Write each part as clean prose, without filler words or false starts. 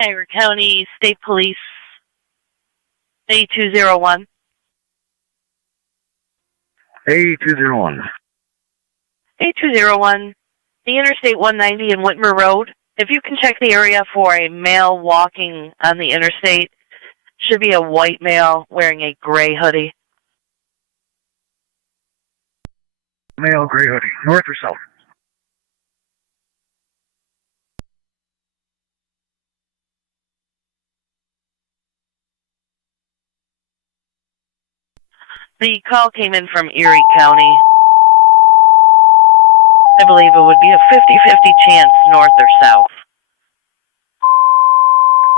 Niagara County State Police, A201. A201. A201, the Interstate 190 and Whitmer Road. If you can check the area for a male walking on the interstate, should be a white male wearing a gray hoodie. Male, gray hoodie. North or south? The call came in from Erie County. I believe it would be a 50-50 chance north or south.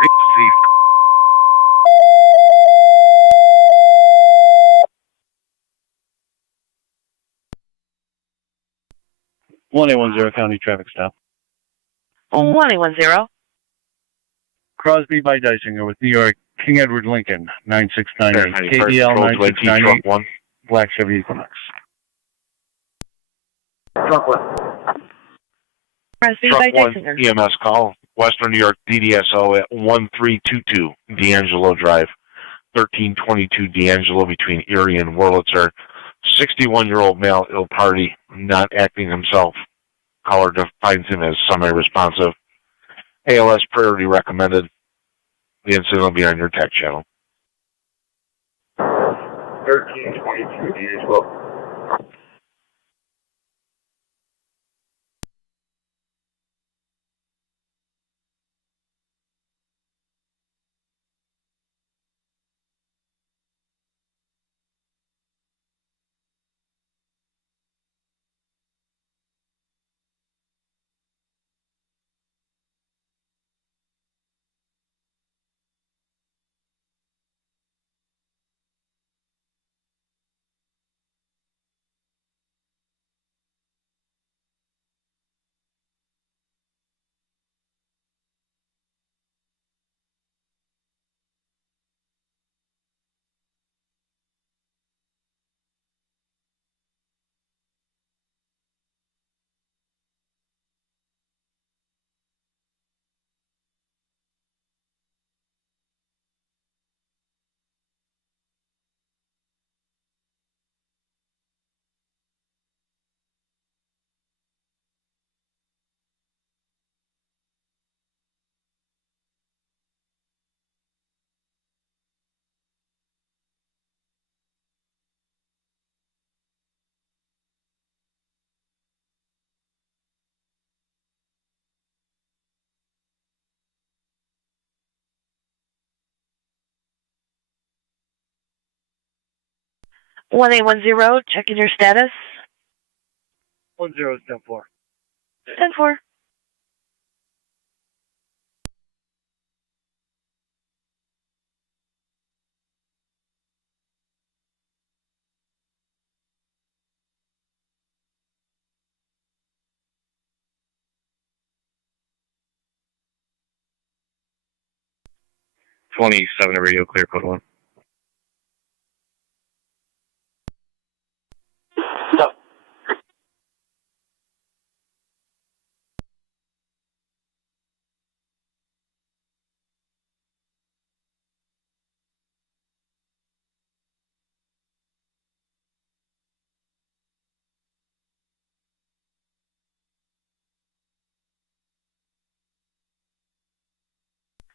Receive. (1-810) County traffic stop. 1-810. Crosby by Dysinger with New York, King Edward Lincoln, 9698. KDL 9698. Black Chevy Equinox. Truck 1. Crosby Truck by 1 Dysinger. EMS call, Western New York DDSO at 1322 D'Angelo Drive, 1322 D'Angelo between Erie and Wurlitzer. 61-year-old male, ill party, not acting himself. Caller defines him as semi-responsive. ALS priority recommended. The incident will be on your tech channel. 1322 D'Angelo. One 810, checking your status. 10 10-4. 10-4. Radio clear code 1. Stop.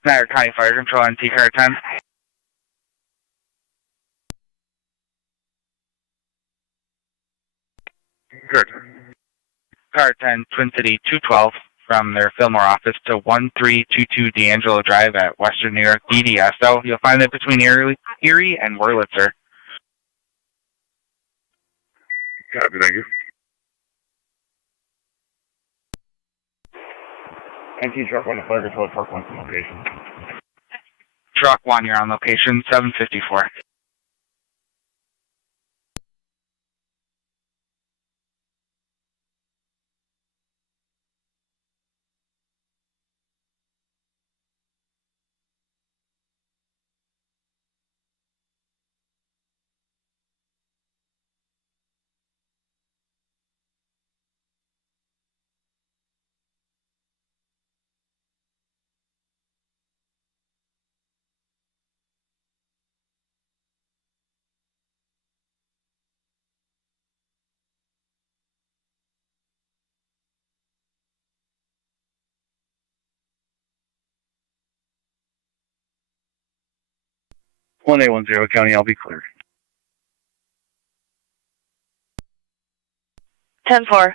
Niagara County Fire Control on Daycare 10. Good. Car 10, Twin City 212 from their Fillmore office to 1322 D'Angelo Drive at Western New York DDSO. You'll find it between Erie and Wurlitzer. Copy, thank you. NT Truck 1 to Fire Control, Truck 1 from location. Truck 1, you're on location, 754. 1810 County, I'll be cleared. 10-4.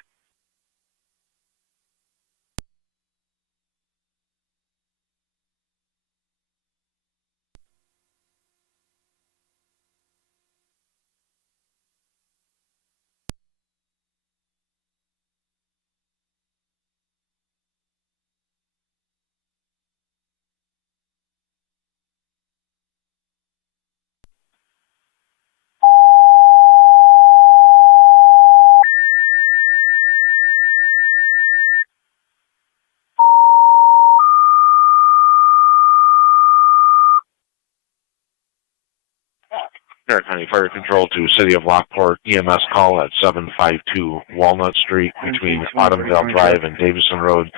Tarrant County Fire Control to City of Lockport, EMS call at 752 Walnut Street between Autumndale Drive and Davison Road.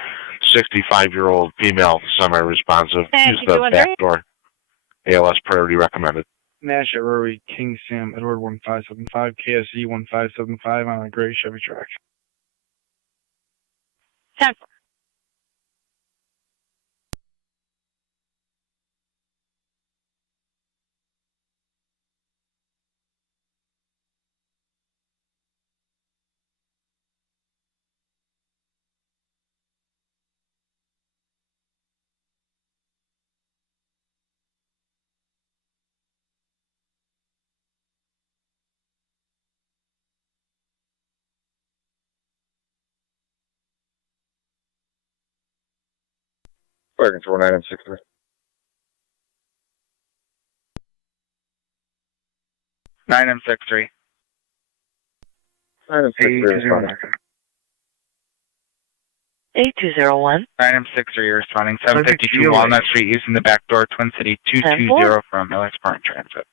65-year-old female, semi-responsive. Use the back door. ALS priority recommended. Nash at Rory, King Sam, Edward 1575, KSE 1575 on a gray Chevy truck. 10-4. Fire Control 963. 9M63. 963 responding. 8201. 9M63 responding. 752 Walnut Street using the back door, Twin City 220 from Lewiston Transit.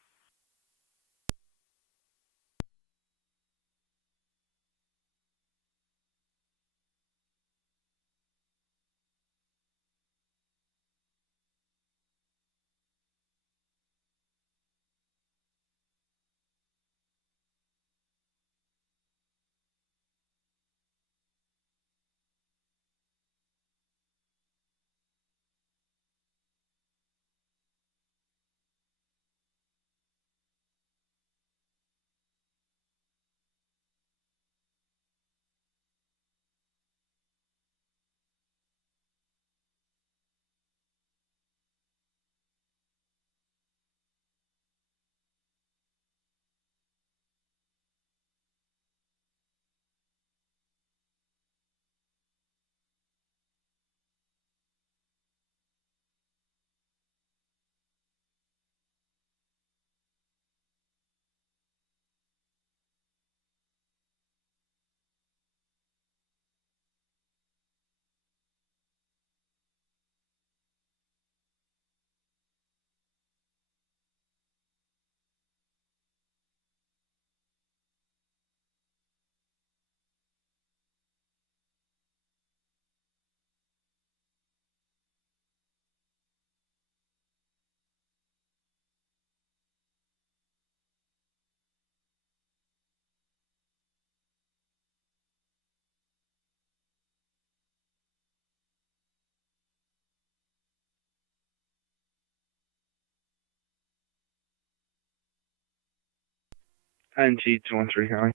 NT 213 County.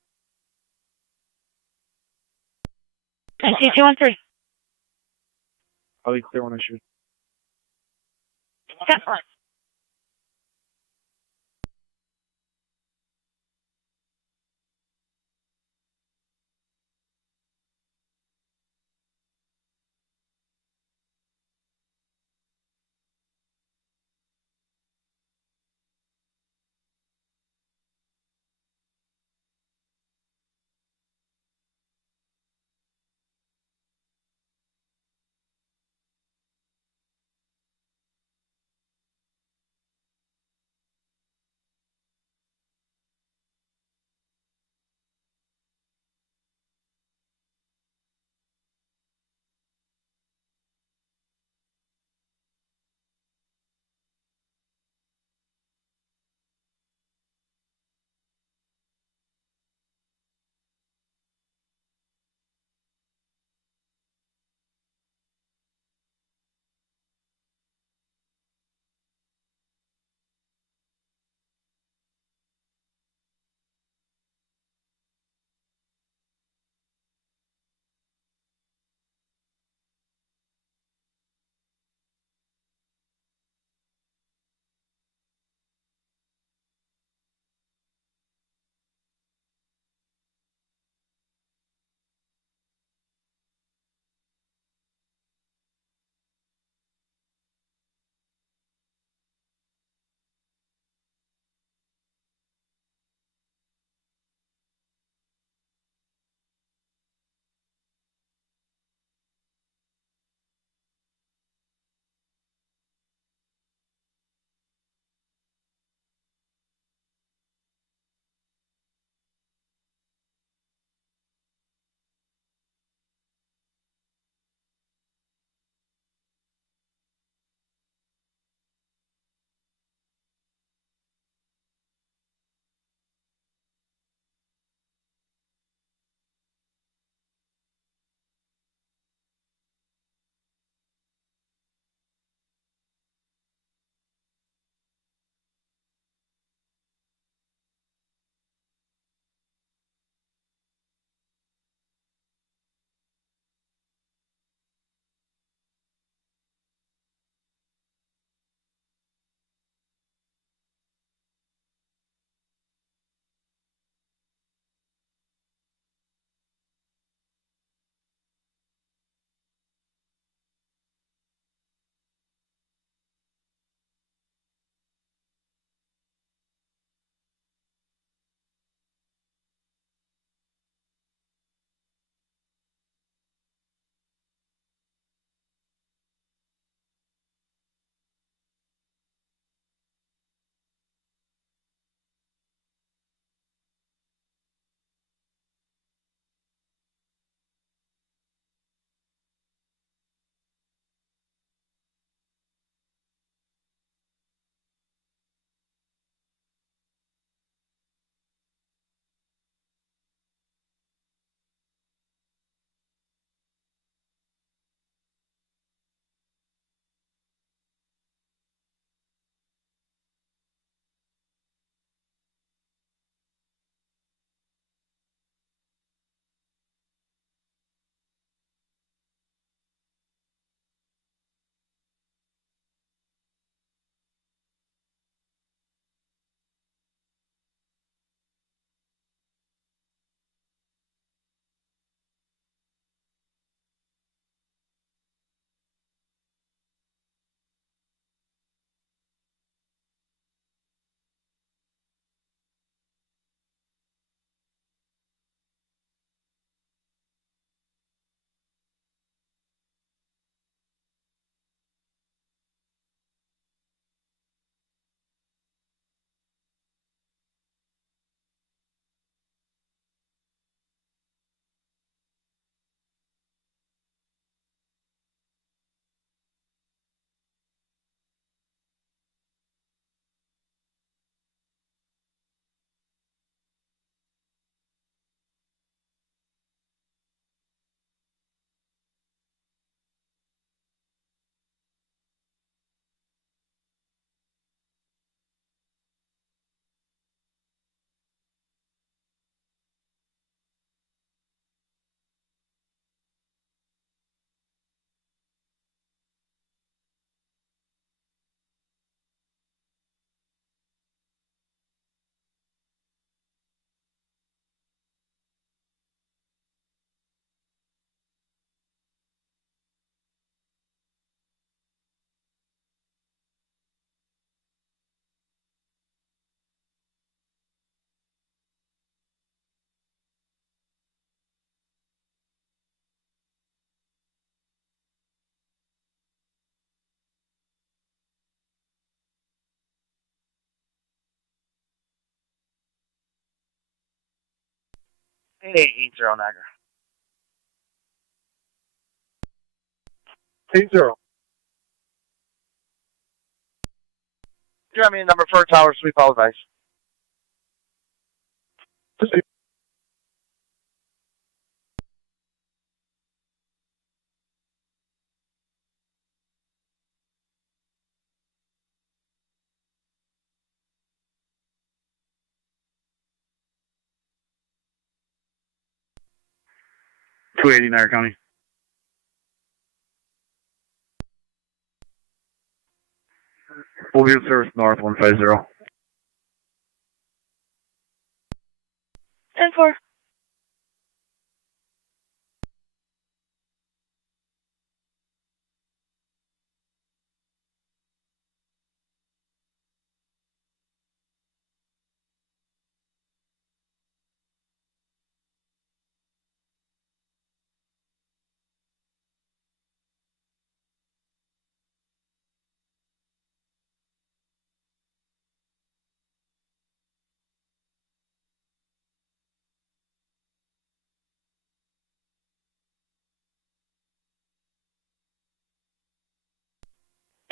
NT213. I'll be clear when I shoot. 10-4. Hey, 80 Niagara. 80. Do you have me a number for a tower sweep all advice? Proceed. Niagara County. Full view service north 150. 10-4.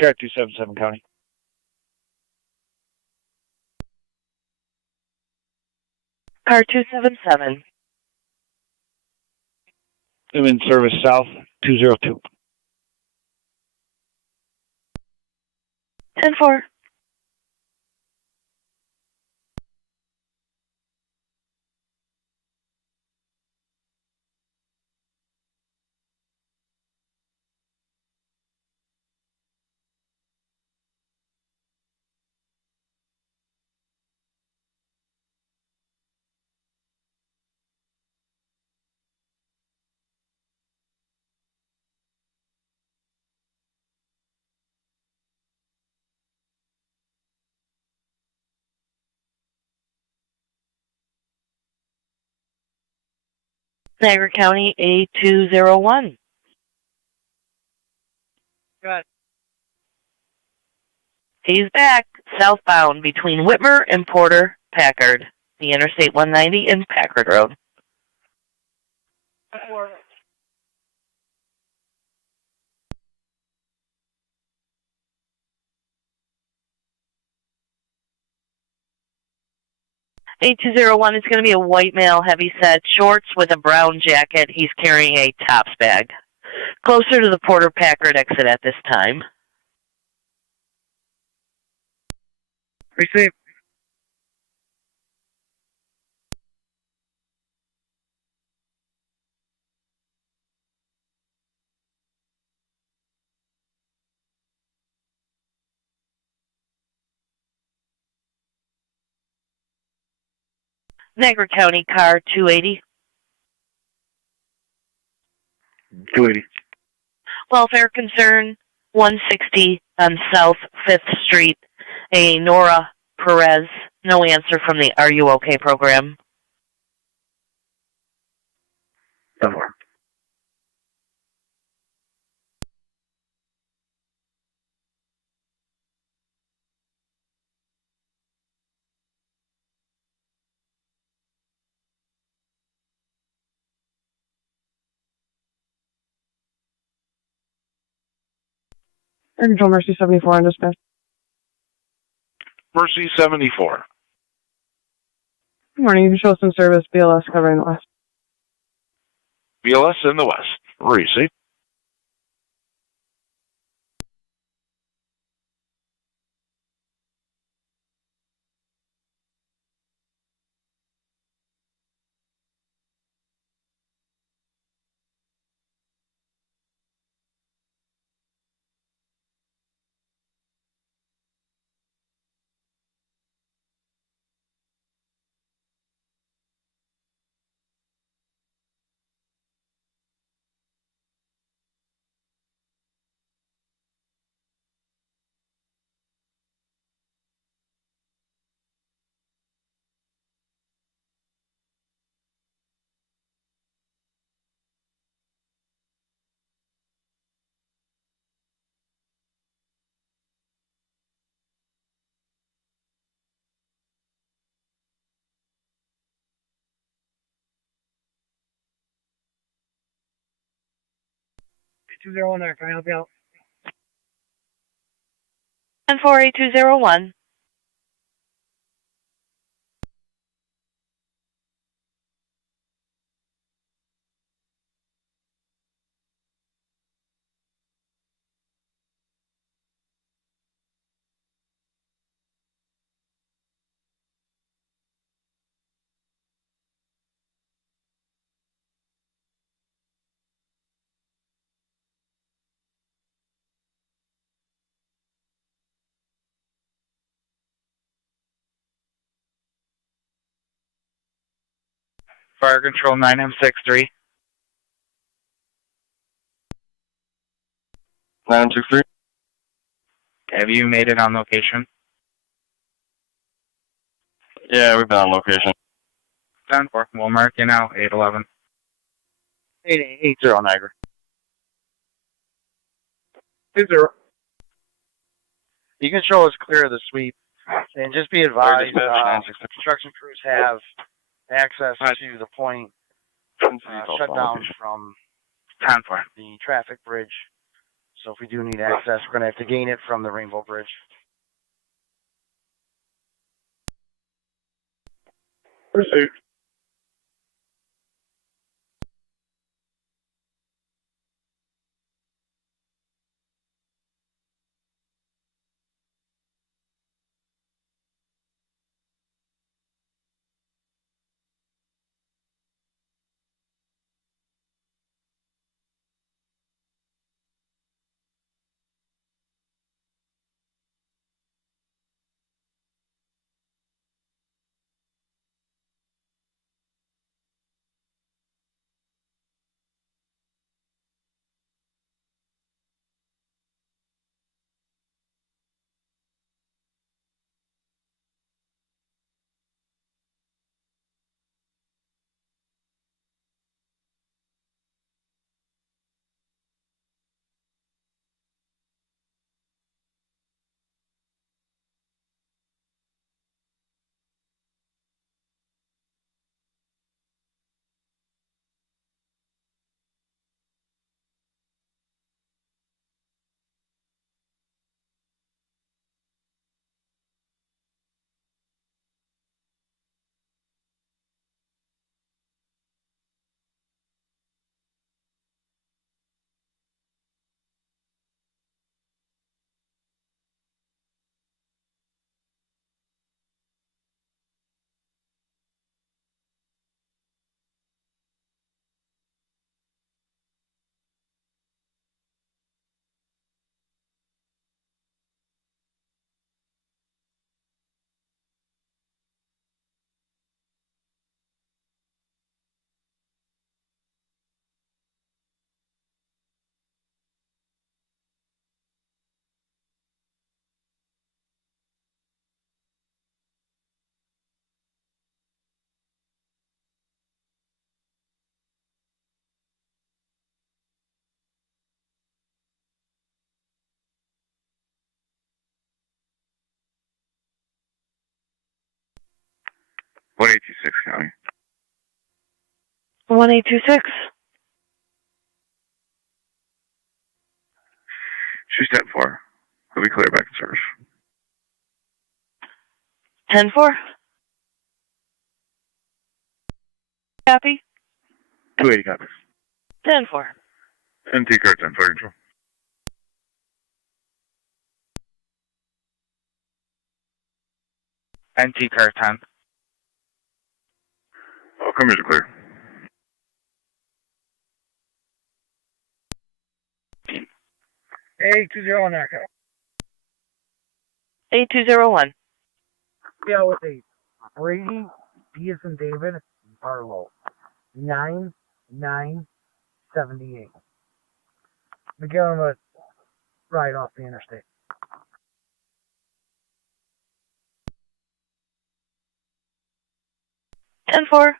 Car 277 County. Car 277. I'm in service south 202. 10-4. Niagara County A201. Good. He's back, southbound between Whitmer and Porter Packard, the Interstate 190 and Packard Road. A201 is going to be a white male, heavy-set shorts with a brown jacket. He's carrying a tops bag. Closer to the Porter Packard exit at this time. Receive. Niagara County car 280. 280. Welfare concern 160 on South 5th Street. A Nora Perez. No answer from the Are You OK program. 10-4. Air Control Mercy 74 on dispatch. Mercy 74. Good morning. You can show us some service BLS covering the west. BLS in the west. Receive. 201 there. Can I help you out? 10-4-8201. Fire Control 9M63. 963. Have you made it on location? Yeah, we've been on location. 10-4. We'll mark you now. 811. 80 Niagara. 20. You can show us clear of the sweep, and just be advised, construction crews have access to the point shut down from 10-4. the traffic bridge. So if we do need access, we're going to have to gain it from the Rainbow Bridge. Pursuit. County. 1826. She's 10-4. He'll be clear back in service. 10-4. Copy. 280 copies. 10-4. NT car 10, fire control. NT car 10. Oh, come here to clear. Hey, 201 there. 8201. Yeah, with a Brady, D as in David, Barlow. 9978. We give him a ride off the interstate. Ten four.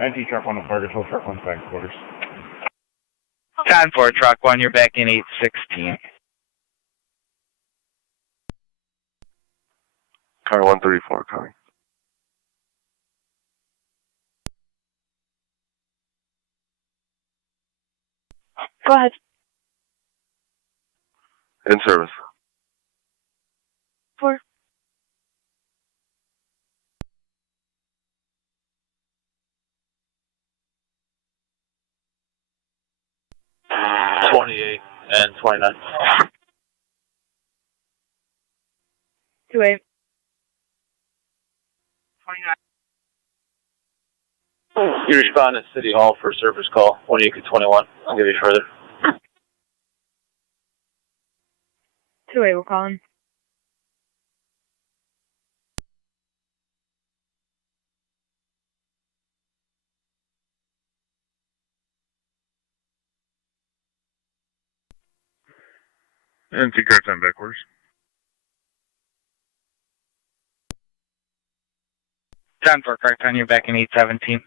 NT truck 1 to Fargo, truck 1 back quarters. 10-4, truck 1, you're back in 816. Car 134 coming. Go ahead. In service. 4. And 29. 2-8. 29. You respond at City Hall for service call, 1-21. I'll give you further. 2-8, we're calling. NT car 10 backwards. 10-4, car 10, you're back in 817.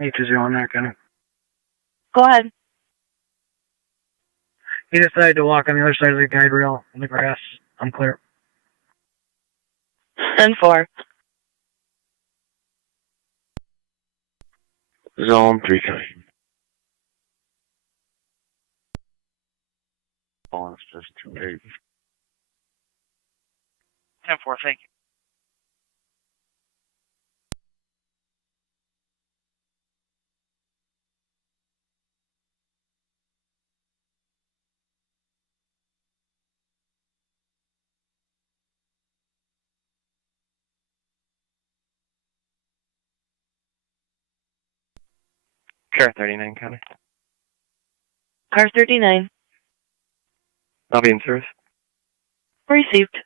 H0 American. Go ahead. He decided to walk on the other side of the guide rail in the grass. I'm clear. 10-4. Zone 3 coming. Oh, it's just 2-8. 10-4, thank you. Car 39 coming. Car 39. I'll be in service. Received.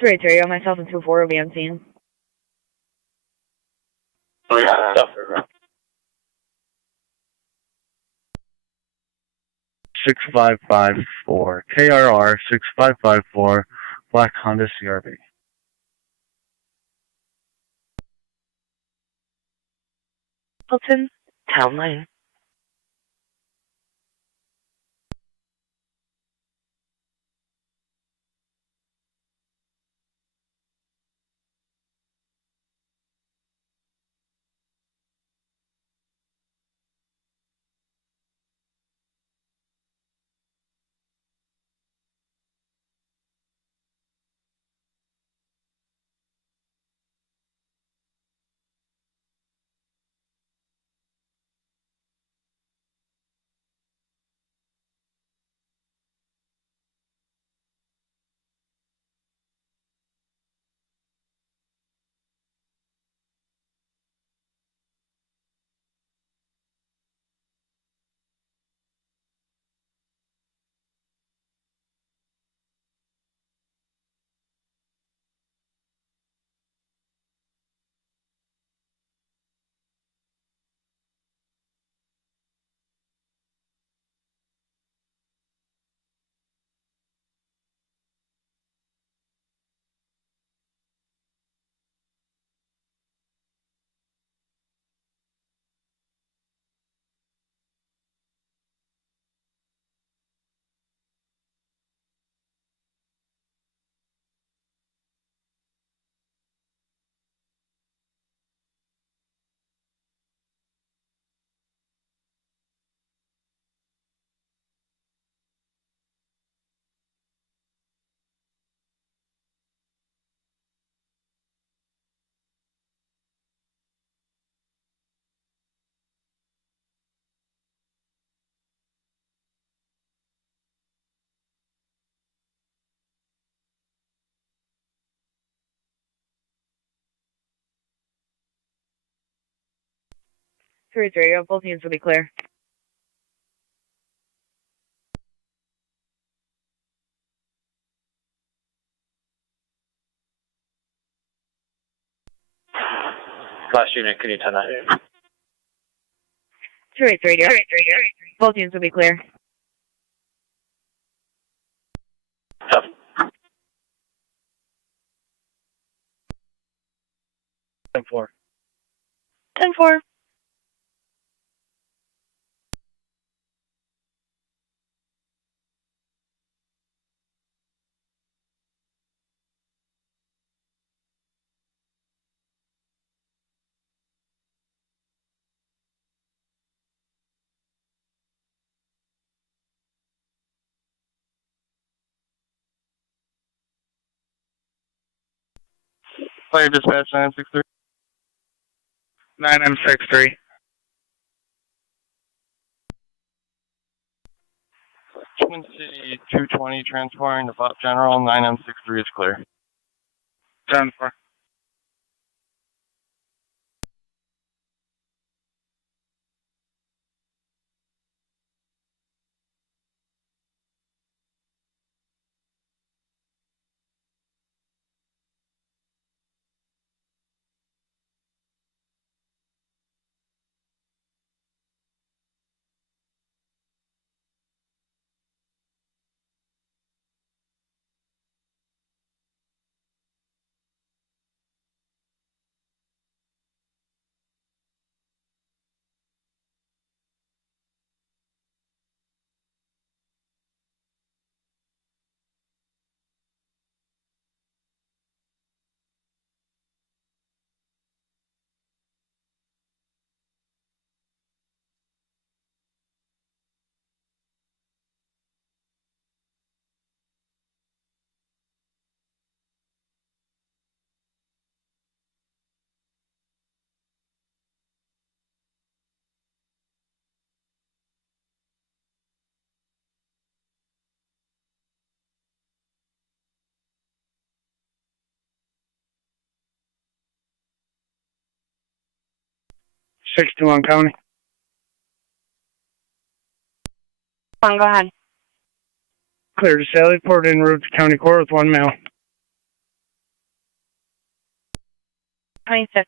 Three, Terry, myself and 2-4 will be on scene. Oh, yeah. Stuff. 6554. KRR 6554. Black Honda CRV. Hilton, Town Line. Three, both units will be clear. Last unit, can you 10-9? 283, both units will be clear. Yep. 10-4. 10-4. Fire dispatch 963. 9M63. Twin City 220 transporting to Butt General 9M63 is clear. 10-4. #61 County. Go ahead. Clear to Sallyport en route to County Court with 1 male. 26.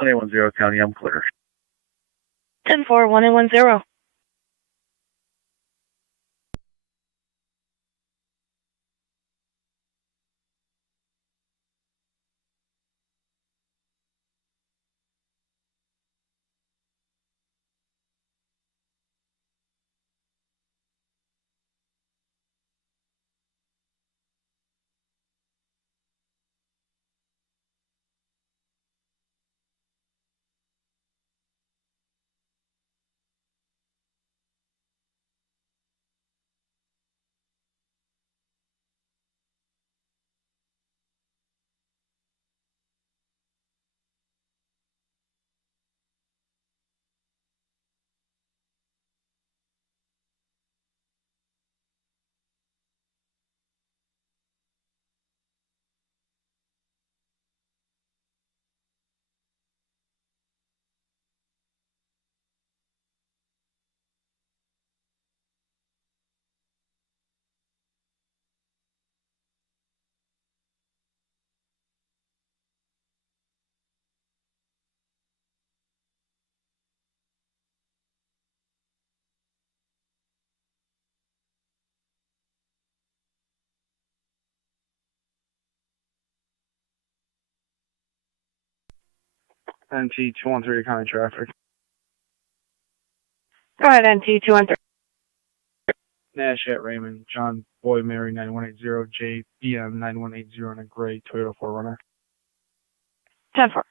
1810 County, I'm clear. 10-4, 1810. NT 213 County Traffic. Go ahead, NT 213. Nash at Raymond, John Boy Mary 9180, JBM 9180 on a gray Toyota 4Runner. 10-4.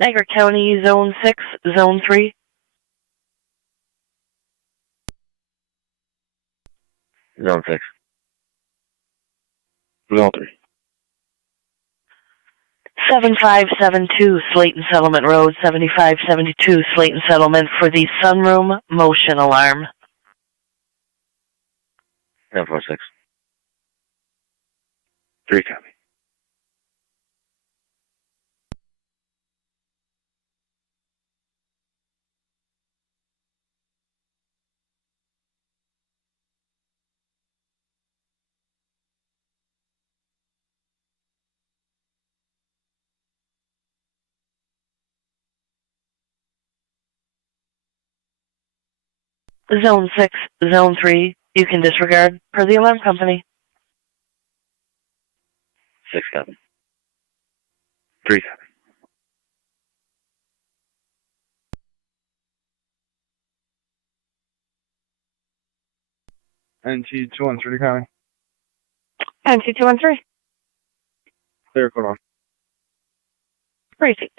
Niagara County, Zone 6, Zone 3. Zone 6. Zone 3. 7572 Slayton Settlement Road, 7572 Slayton Settlement for the sunroom motion alarm. 1046. 3 copy. Zone 6, Zone 3, you can disregard per the alarm company. 6 copy. 3 copy. NT 213 County. NT 213. Clear, code on. Precinct.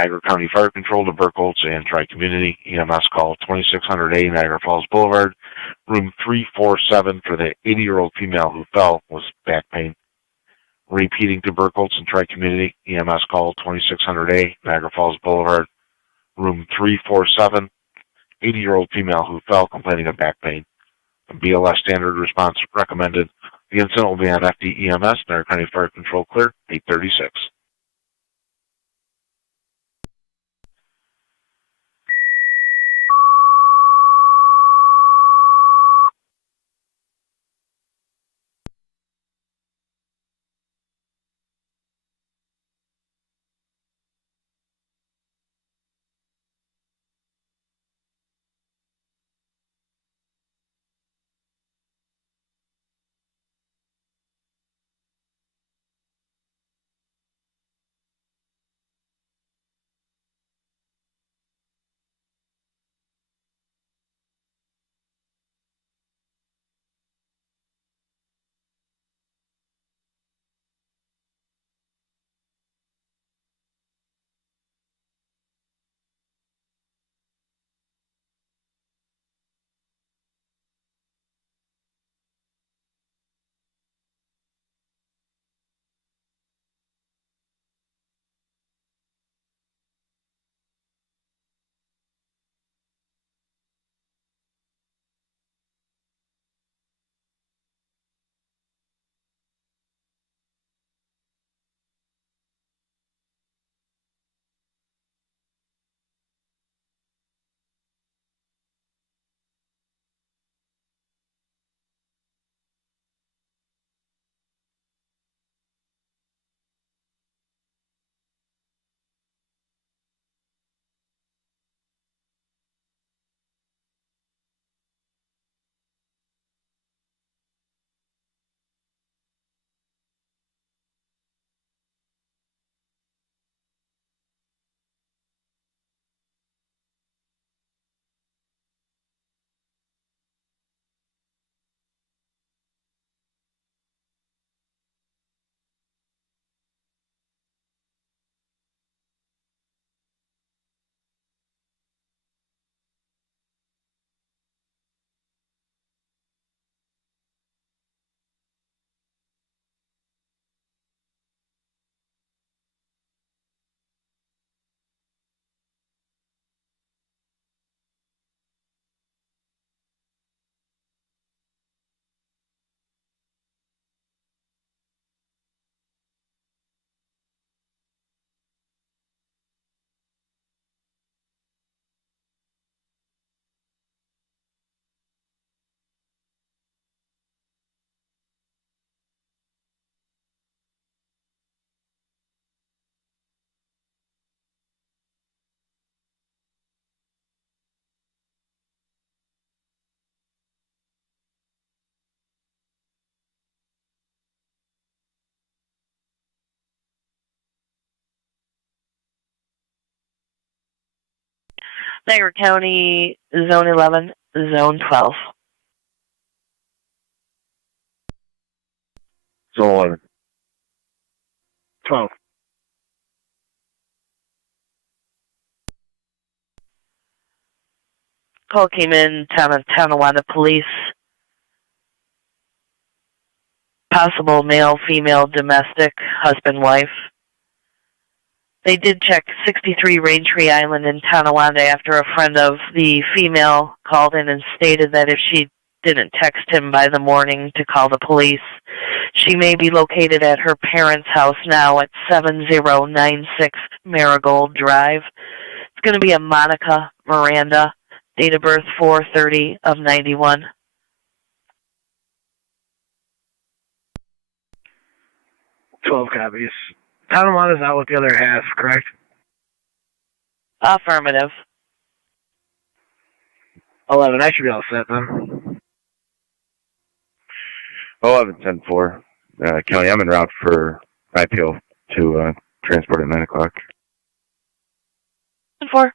Niagara County Fire Control to Burkholz and Tri-Community. EMS call 2600A Niagara Falls Boulevard, room 347 for the 80-year-old female who fell with back pain. Repeating to Burkholz and Tri-Community. EMS call 2600A Niagara Falls Boulevard, room 347, 80-year-old female who fell complaining of back pain. BLS standard response recommended. The incident will be on FDEMS, Niagara County Fire Control clear, 836. Niagara County, Zone 11, Zone 12. Zone 11. 12. Call came in, town of Tonawanda police. Possible male, female, domestic, husband, wife. They did check 63 Raintree Island in Tonawanda after a friend of the female called in and stated that if she didn't text him by the morning to call the police, she may be located at her parents' house now at 7096 Marigold Drive. It's going to be a Monica Miranda, date of birth 4/30 of 91. $12 copies. Tonawanda's out with the other half, correct? Affirmative. 11. I should be all set then. 11-10-4. Kelly, I'm en route for IPO to transport at 9 o'clock. 4.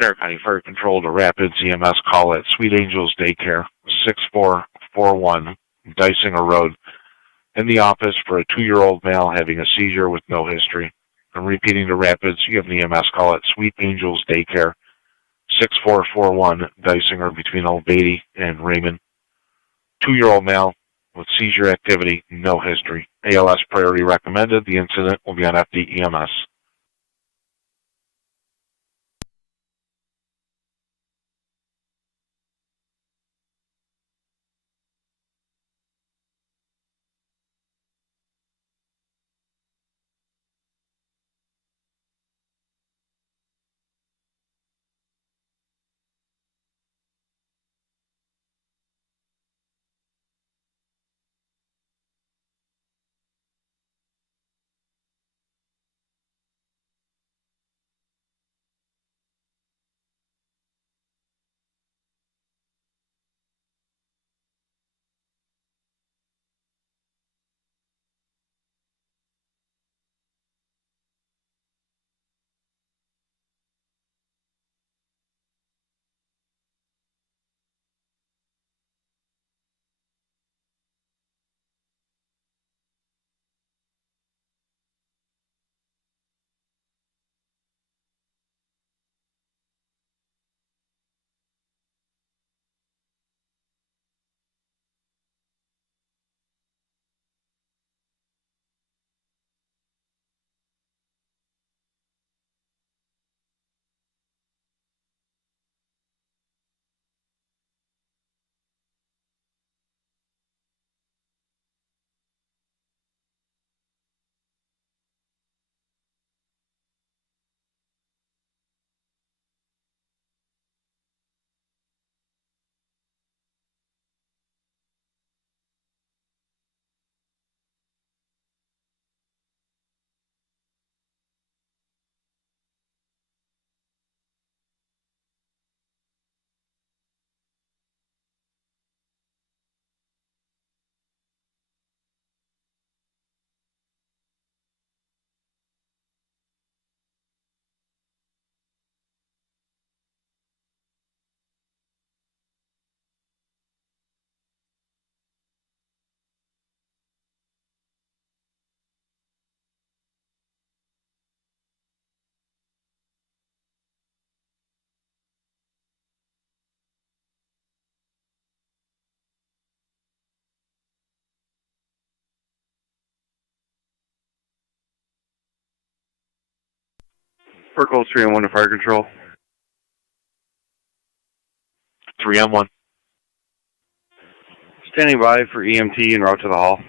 Bear County Fire Control to Rapids EMS call at Sweet Angels Daycare, 6441 Dysinger Road, in the office for a 2-year-old male having a seizure with no history. I'm repeating to Rapids, you have an EMS call at Sweet Angels Daycare, 6441 Dysinger between Old Beatty and Raymond. 2-year-old male with seizure activity, no history. ALS priority recommended. The incident will be on FD EMS. Circle 3 and 1 to Fire Control. 3 on 1. Standing by for EMT en route to the hall.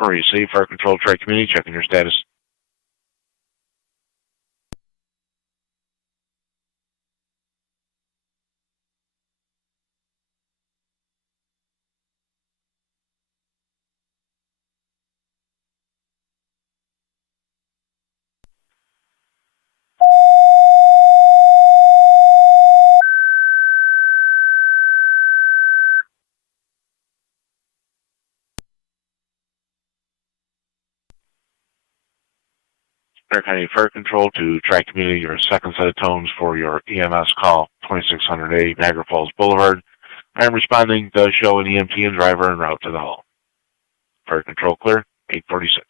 Or you see Fire Control Tri-Community, checking your status. Bear County Fire Control to Tri-Community, your second set of tones for your EMS call, 2600A Niagara Falls Boulevard. I am responding, does show an EMT and driver en route to the hall. Fire Control clear, 846.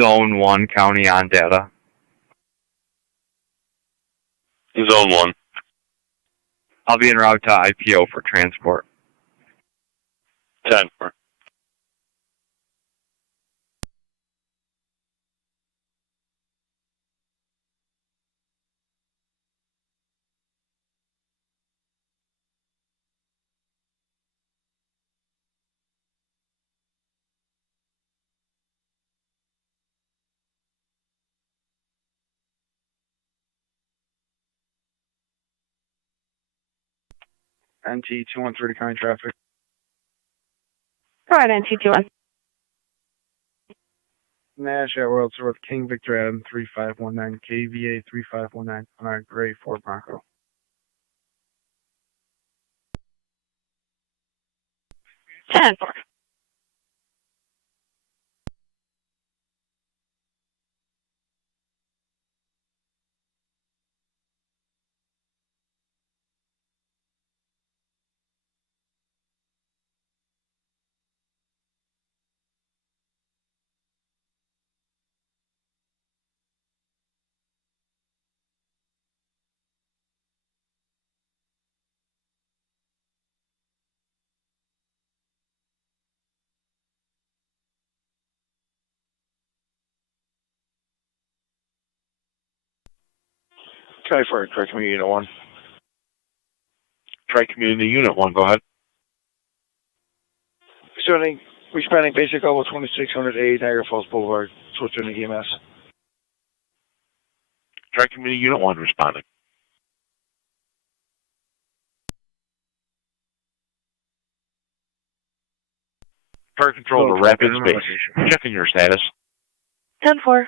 Zone 1, county on data. Zone 1. I'll be en route to IPO for transport. 10. NT 213 county traffic. Go ahead, NT21. Nash at World Tour with King Victor Adam 3519, KVA 3519 on our gray Ford Bronco. Ten. Tri-Fire, Tri-Community Unit 1. Tri-Community Unit 1, go ahead. Responding basic level 2608 Niagara Falls Boulevard, switching to EMS. Tri-Community Unit 1 responding. Fire control to rapid space. Checking your status. 10-4.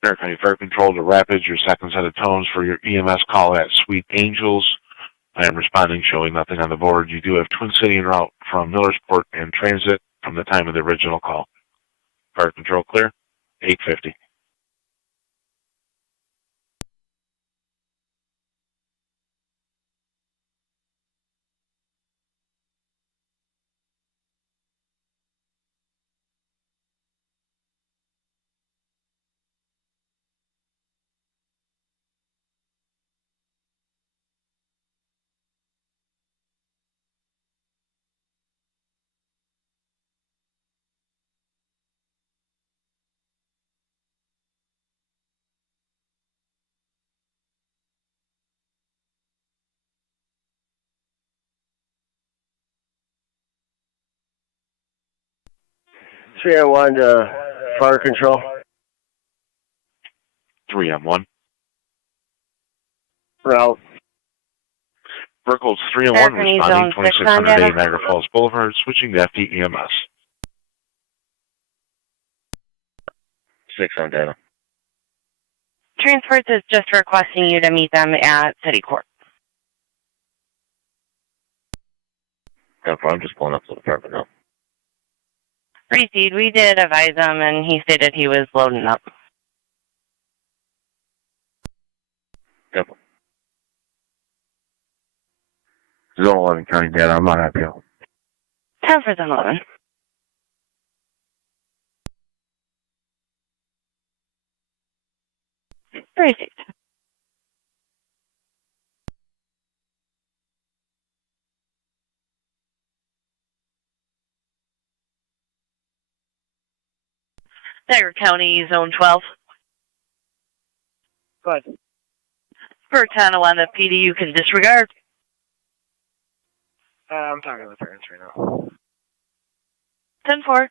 Bear County Fire Control to Rapids, your second set of tones for your EMS call at Sweet Angels. I am responding, showing nothing on the board. You do have Twin City en route from Middleport and transit from the time of the original call. Fire Control clear, 850. Three on one fire control. 3 on 1. Route. Burkles 3 on 1 responding, 2608 Niagara Falls Boulevard, switching to FDEMS. 6 on data. Transports is just requesting you to meet them at City Court. No problem, I'm just pulling up to the department now. Proceed. We did advise him, and he stated he was loading up. Yep. Zone 11 county data, I'm on IPO. 10 for Zone 11. Proceed. Niagara County, Zone 12. Go ahead. For Tonawanda PD, you can disregard. I'm talking to the parents right now. 10-4.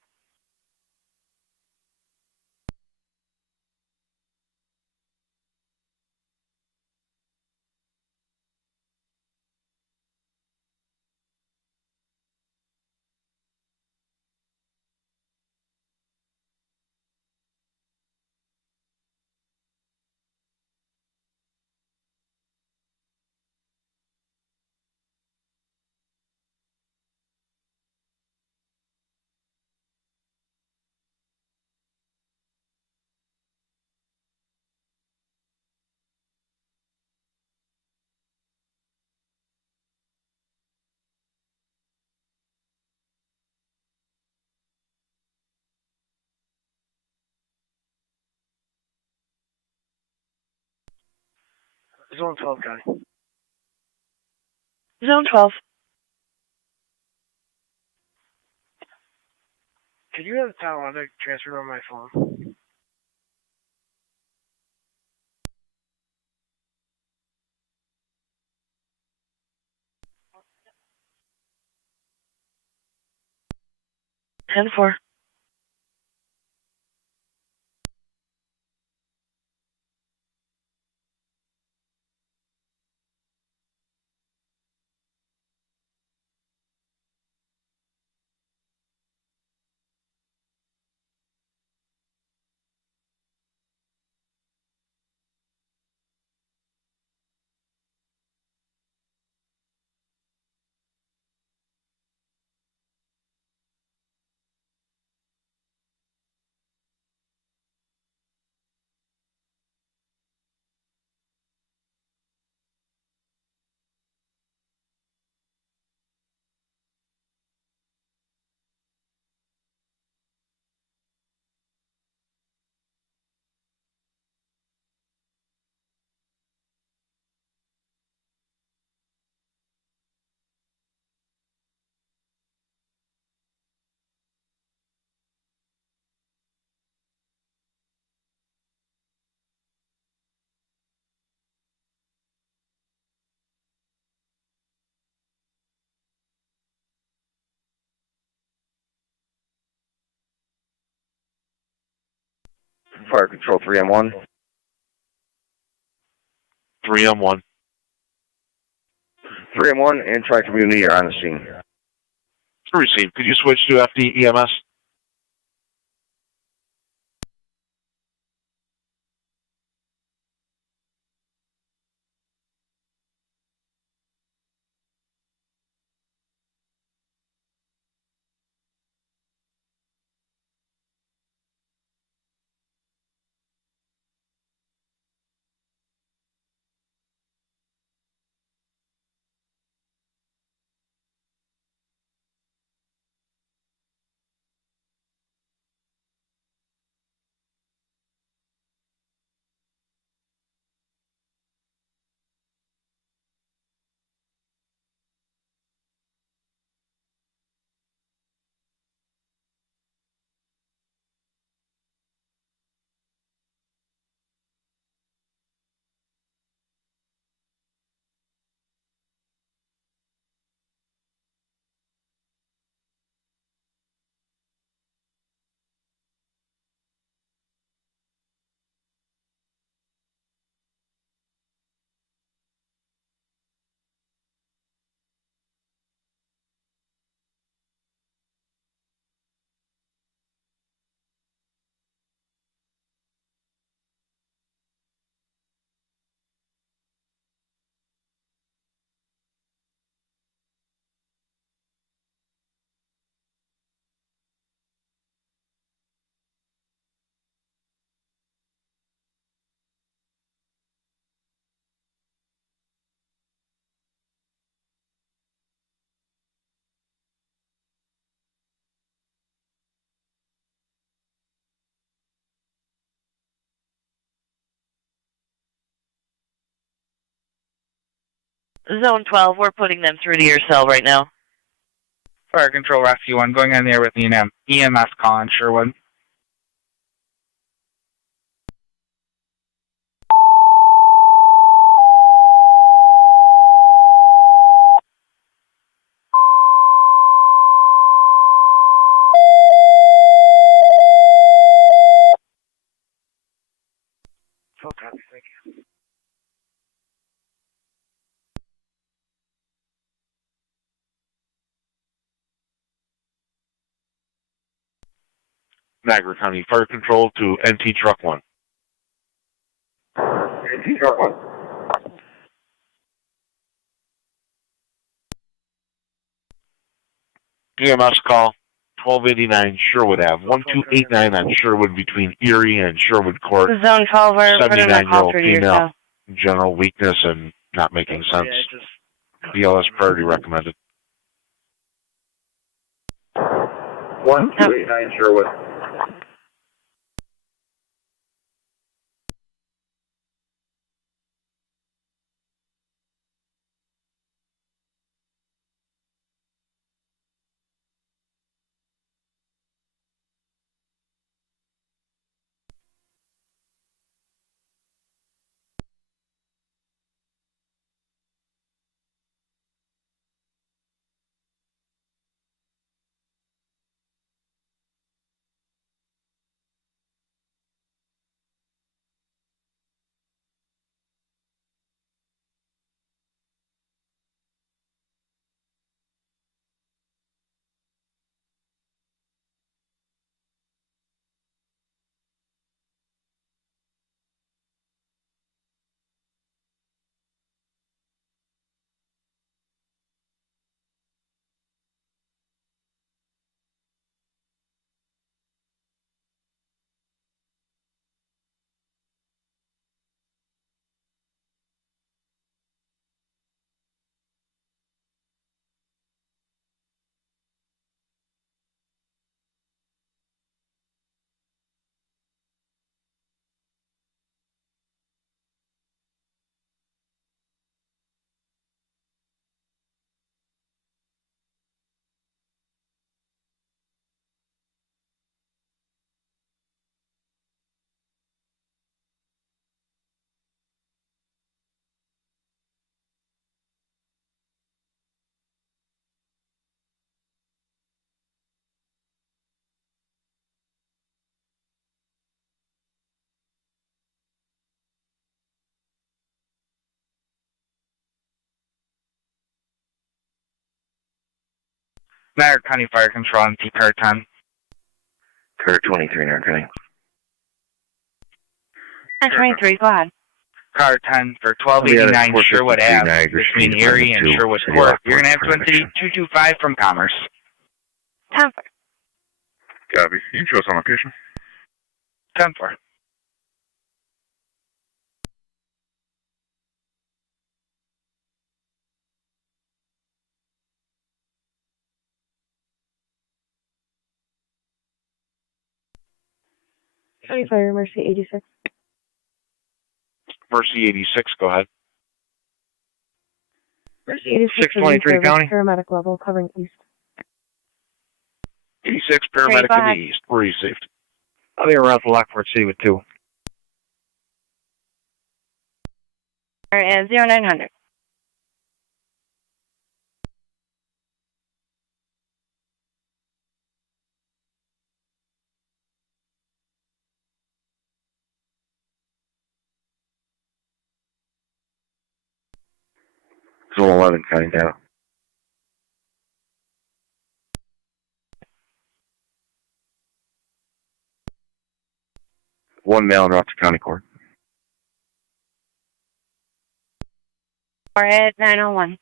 Zone 12, Connie. Zone 12. Could you have the Tonawanda transfer on my phone? Ten four. Fire control 3M1. 3M1. 3M1 and Tri-Community are on the scene. Received. Could you switch to FD EMS? Zone 12, we're putting them through to your cell right now. Fire Control Rescue 1, going in there with the EMS call on Sherwood. Full copy, thank you. Niagara County Fire Control to NT Truck 1. NT Truck 1. EMS call 1289 Sherwood Ave. 1289 on Sherwood between Erie and Sherwood Court. Zone 12, we're putting a call 79-year-old through to your female. cell. General weakness and not making sense. BLS priority recommended. 1289 Sherwood. Niagara County Fire Control on Car 10. Car 23, Niagara County. 23, go ahead. Car 10 for 1289 Sherwood Ave between Erie and Sherwood Court. You're going to have Twin City 225 from Commerce. 10-4. Copy. You can show us on location. 10-4. County Fire, Mercy 86. Mercy 86, go ahead. Mercy 86 623 County. Paramedic level, covering east. 86, paramedic in the east. Where are you saved? I'll be around to Lockport City with 2. And 0900. Zone 11, counting down. One male en route to county court. Or at 901.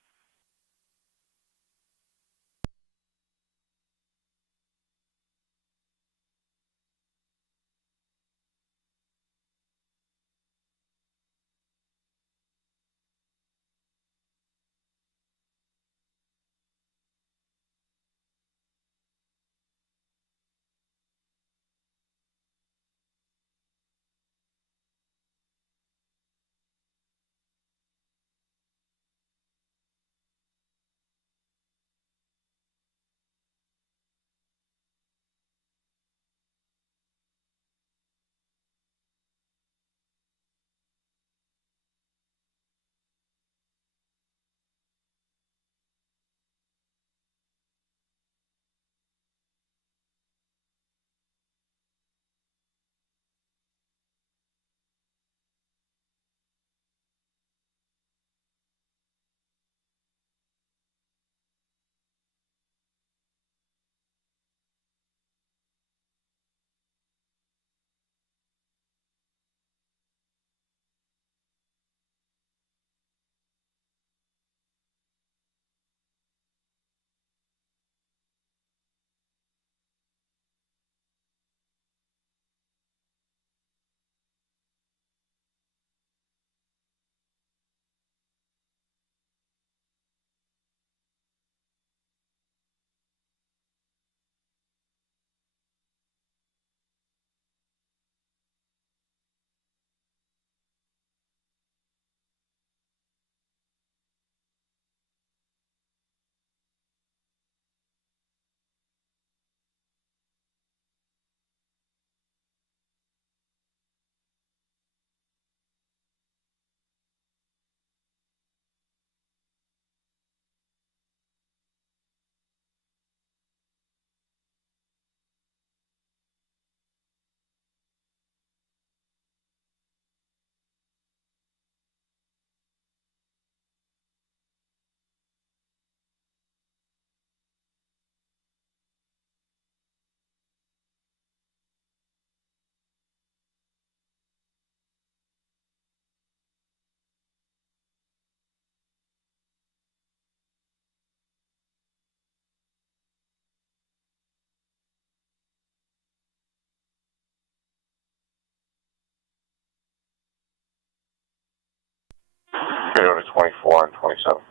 Go to 24 and 27.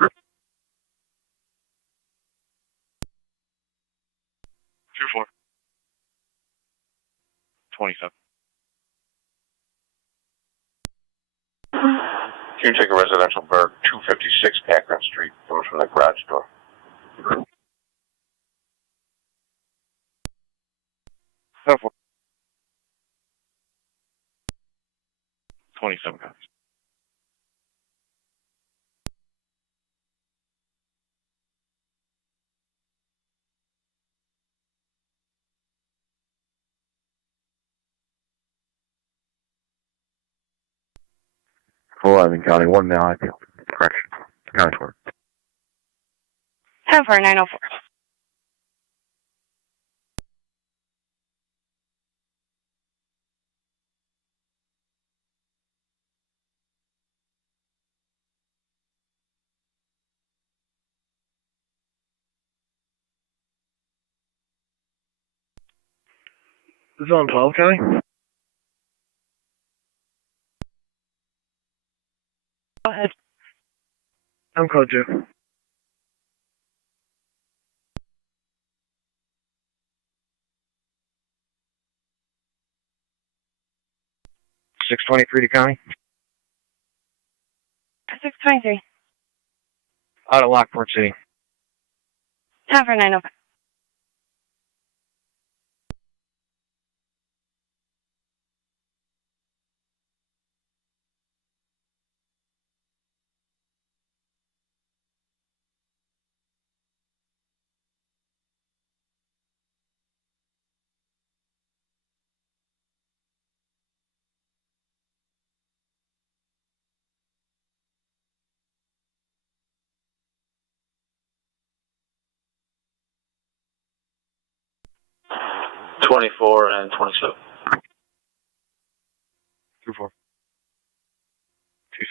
2-4. 27. Can you take a residential bird 256 Packard Street, coming from the garage door? 4. 27 copies. Full 11 county, one male IPO. Correction. County court. 10-4, 904. Zone 12, Kelly. Go ahead. I'm code 2. $623 to county. 623. Out of Lockport City. Time for 905. $24 and $27. 2-4.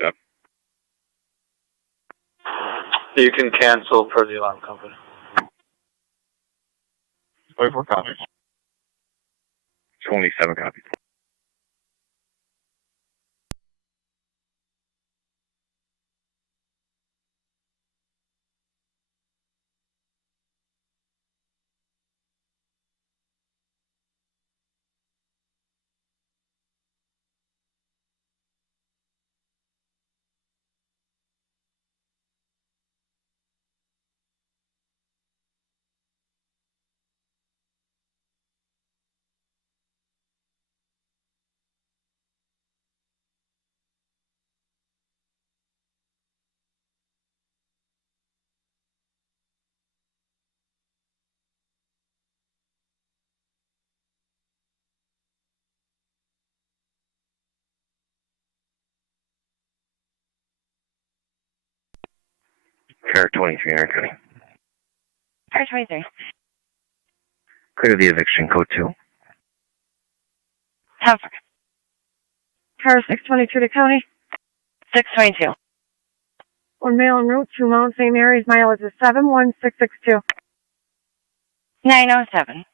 2-7. You can cancel per the alarm company. 24 copies. 27 copies. Car 23, Aaron County. Car 23. Clear the eviction, code 2. Time for Car 622 to county. 622. One male en route to Mount St. Mary's, mileage is 71662. 907.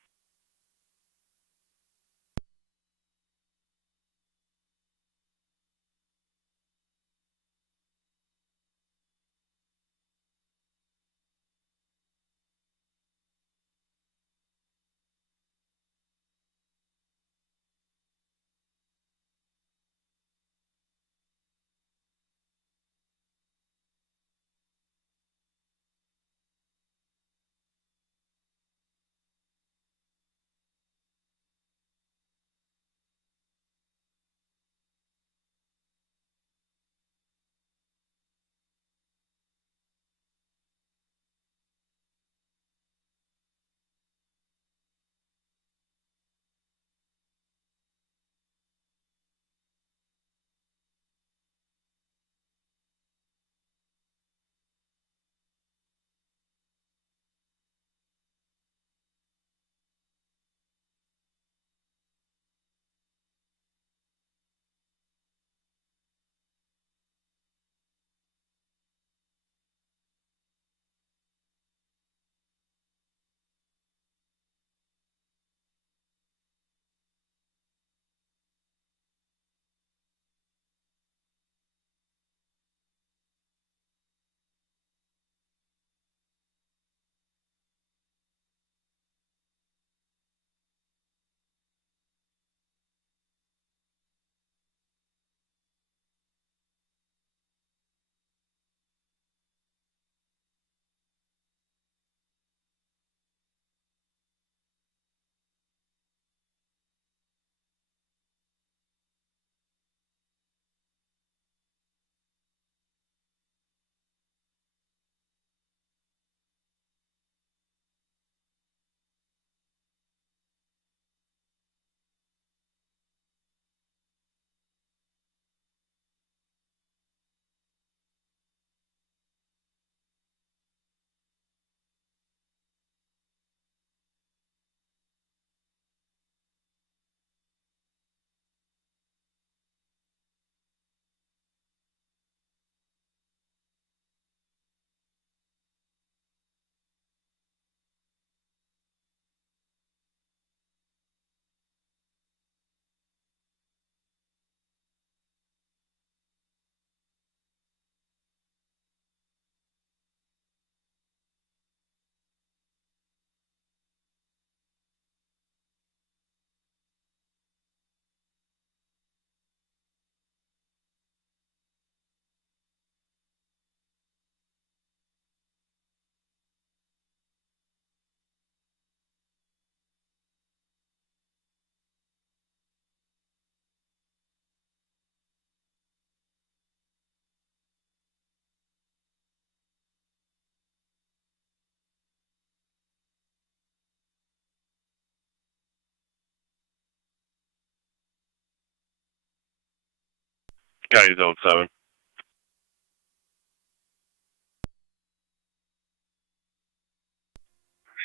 County Zone 7.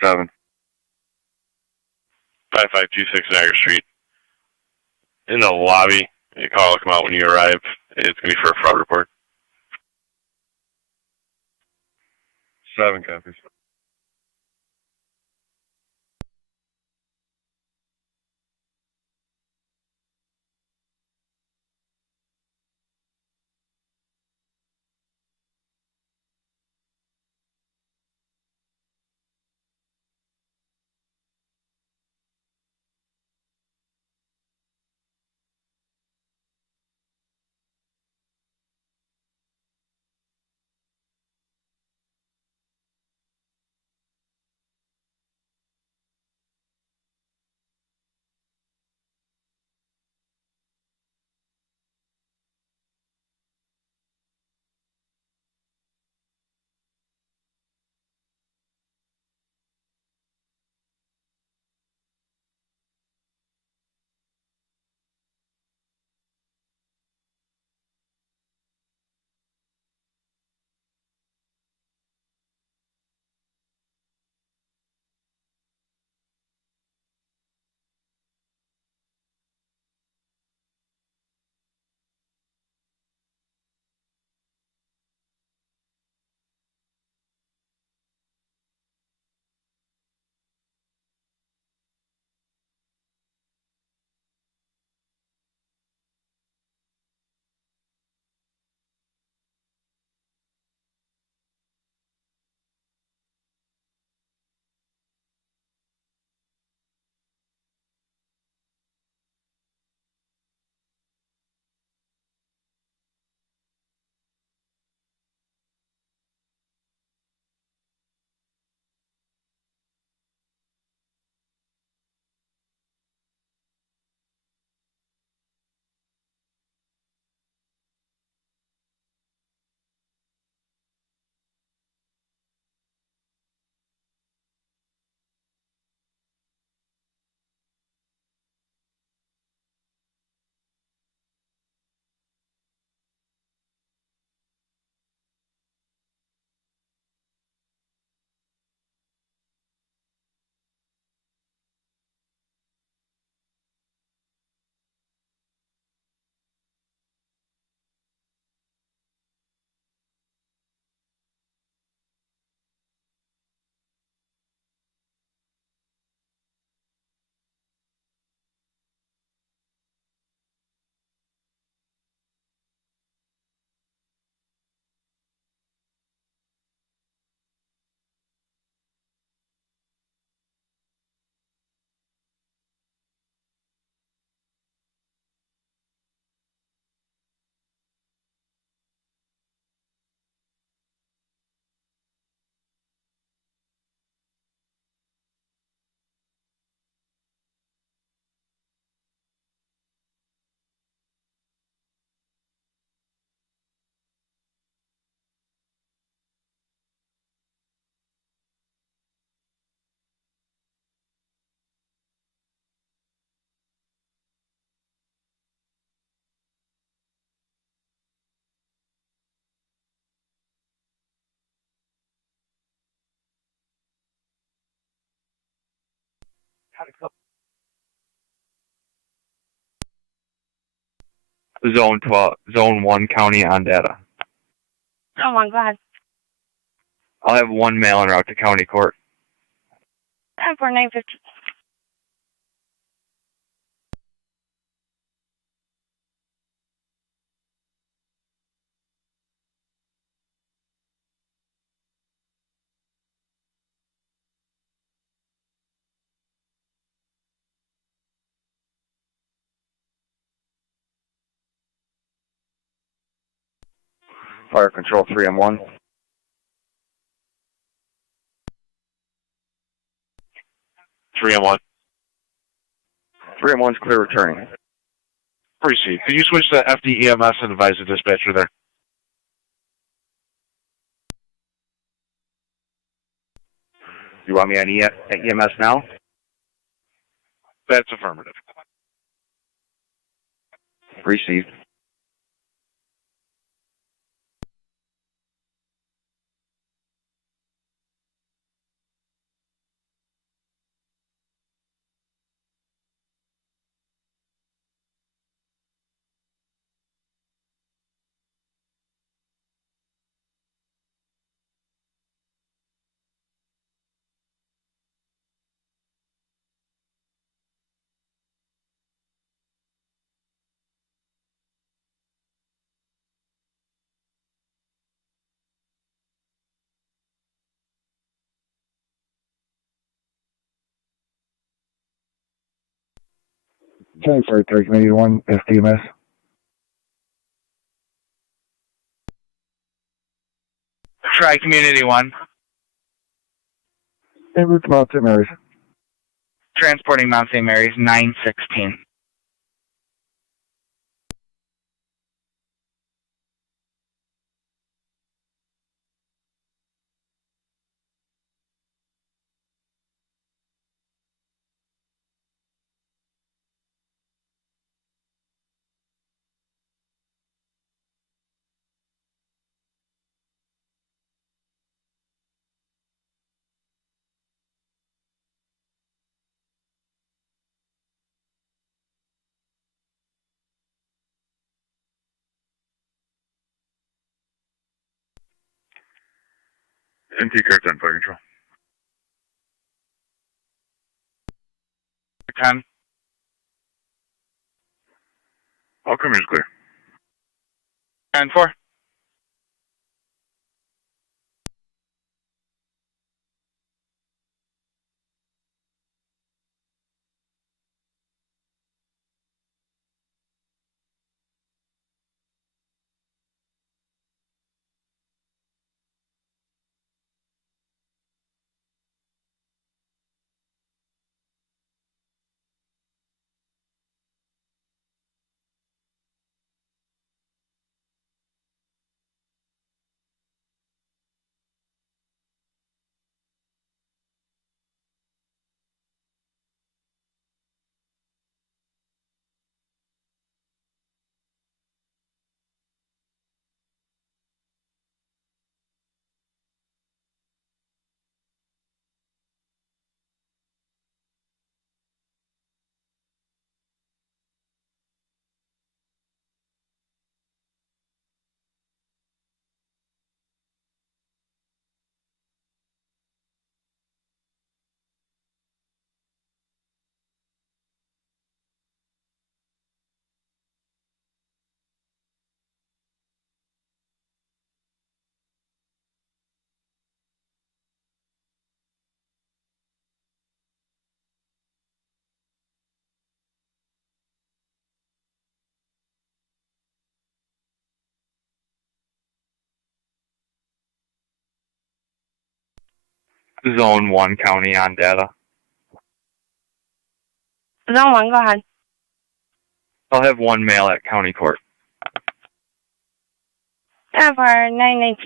Seven. 5526 Niagara Street. In the lobby. Your car will come out when you arrive. It's going to be for a fraud report. 7 copies. Zone 12, Zone 1 County on data. Oh, one, go ahead. I'll have one mail en route to county court. 10-4-9-50. Fire control 3M1. 3M1. 3M1's clear returning. Proceed. Could you switch to FDEMS and advise the dispatcher there? You want me on EMS now? That's affirmative. Received. County Fire Third Committee 1, STMS. Try Community 1. En route to Mount St. Mary's. Transporting Mount St. Mary's 916. NT Car 10, Fire Control. 10. All comers clear. 10-4. Zone 1 County on data. Zone 1, go ahead. I'll have one male at County Court. 10-4, 919.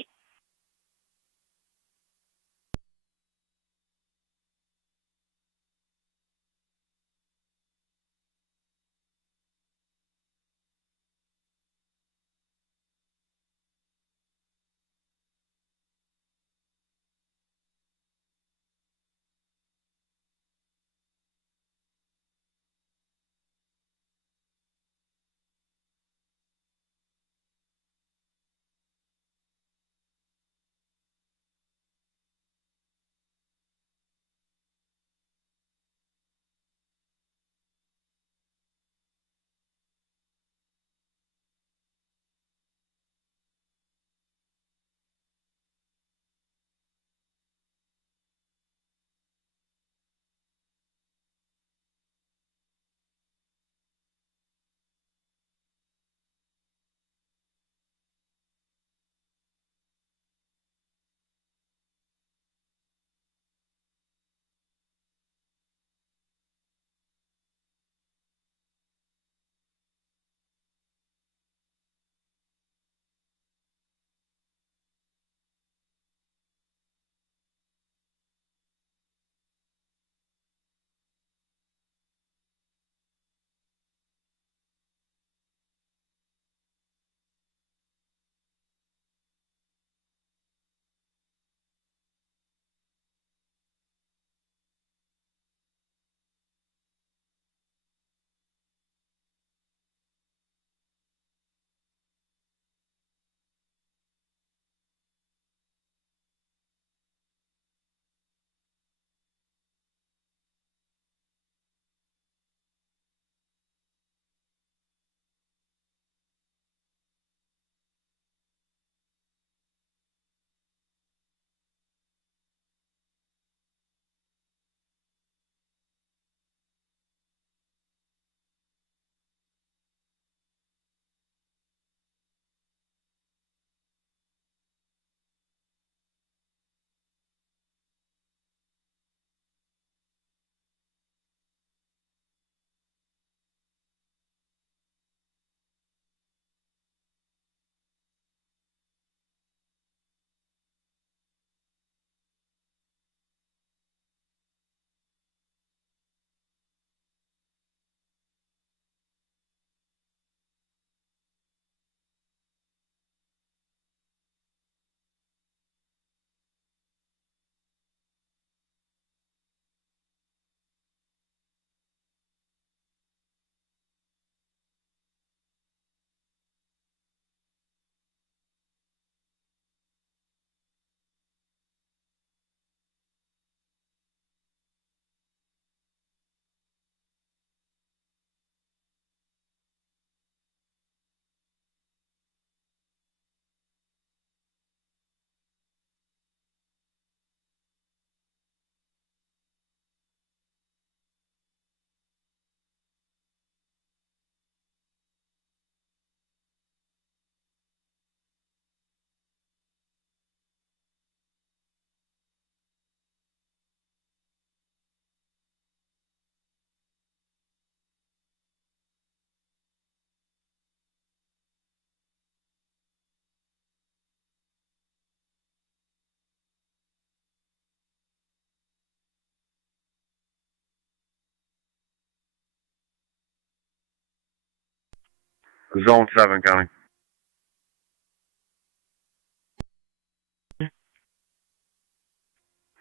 Zone 7 coming.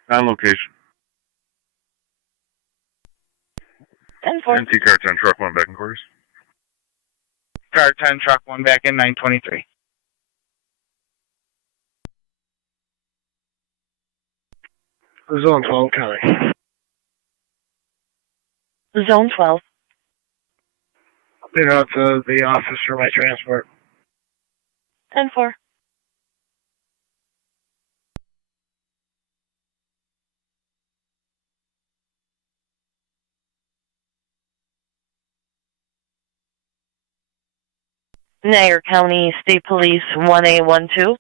On location. 10-4. NT car 10, truck 1 back in quarters. Car 10, truck 1 back in 923. Zone 12 coming. Zone 12. Been out to the office for my transport. 10-4. Niagara County State Police 1A12.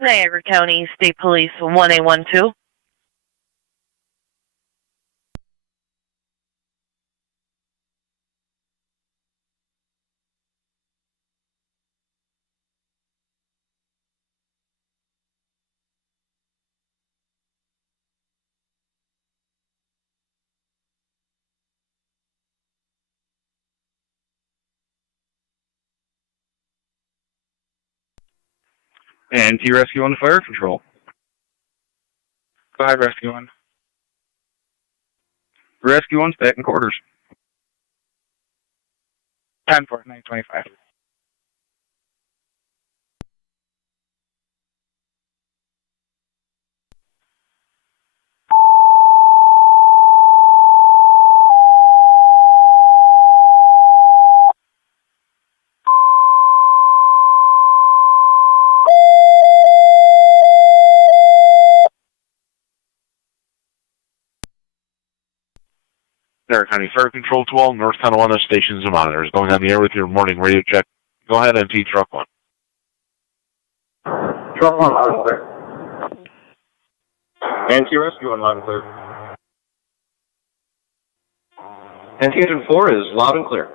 Niagara County State Police 1A12. And T-Rescue on the fire control. Go ahead, Rescue 1. Rescue 1's back in quarters. 10-4, 925. Niagara County Fire Control 12, North Tonawanda stations and monitors. Going on the air with your morning radio check. Go ahead, NT truck 1. Truck 1, loud and clear. NT Rescue 1, loud and clear. NT Engine 4 is loud and clear.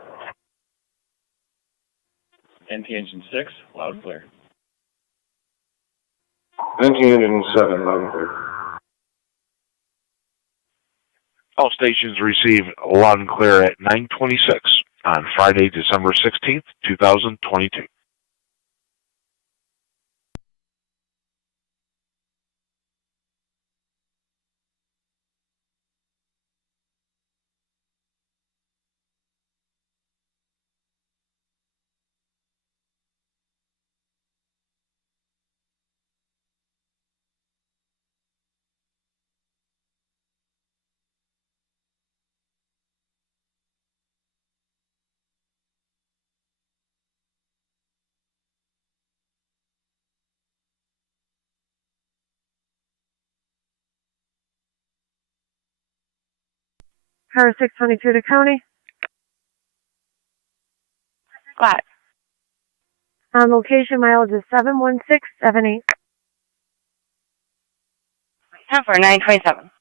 NT Engine 6, loud and clear. NT Engine 7, loud and clear. All stations receive loud and clear at 9:26 on Friday, December 16th, 2022. Car 622 to county. Squat. On location, mileage is 71678. 10-4, 927.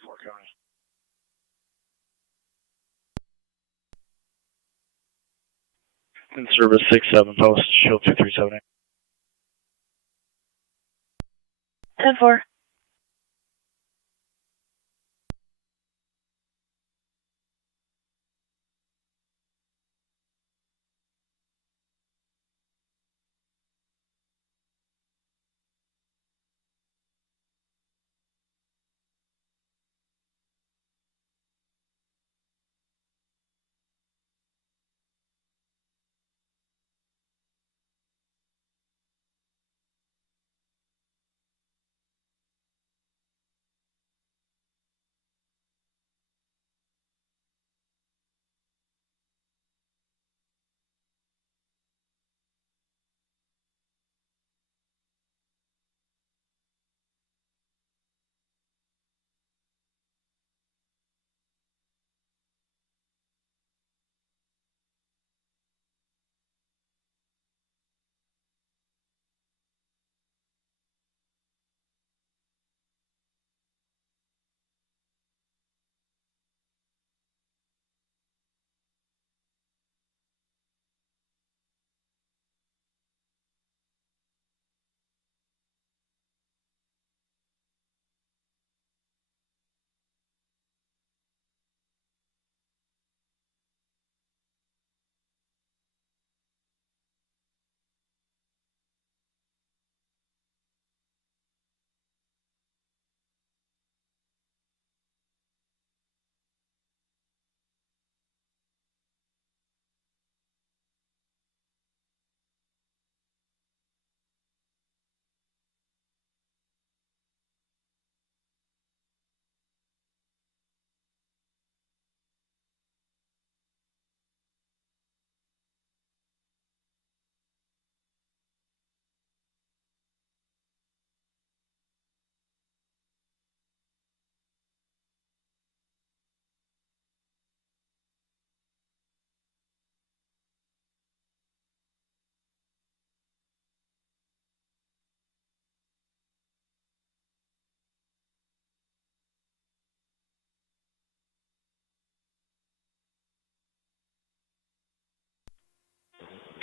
24 County. In service 6-7 post, show 2378. 10-4.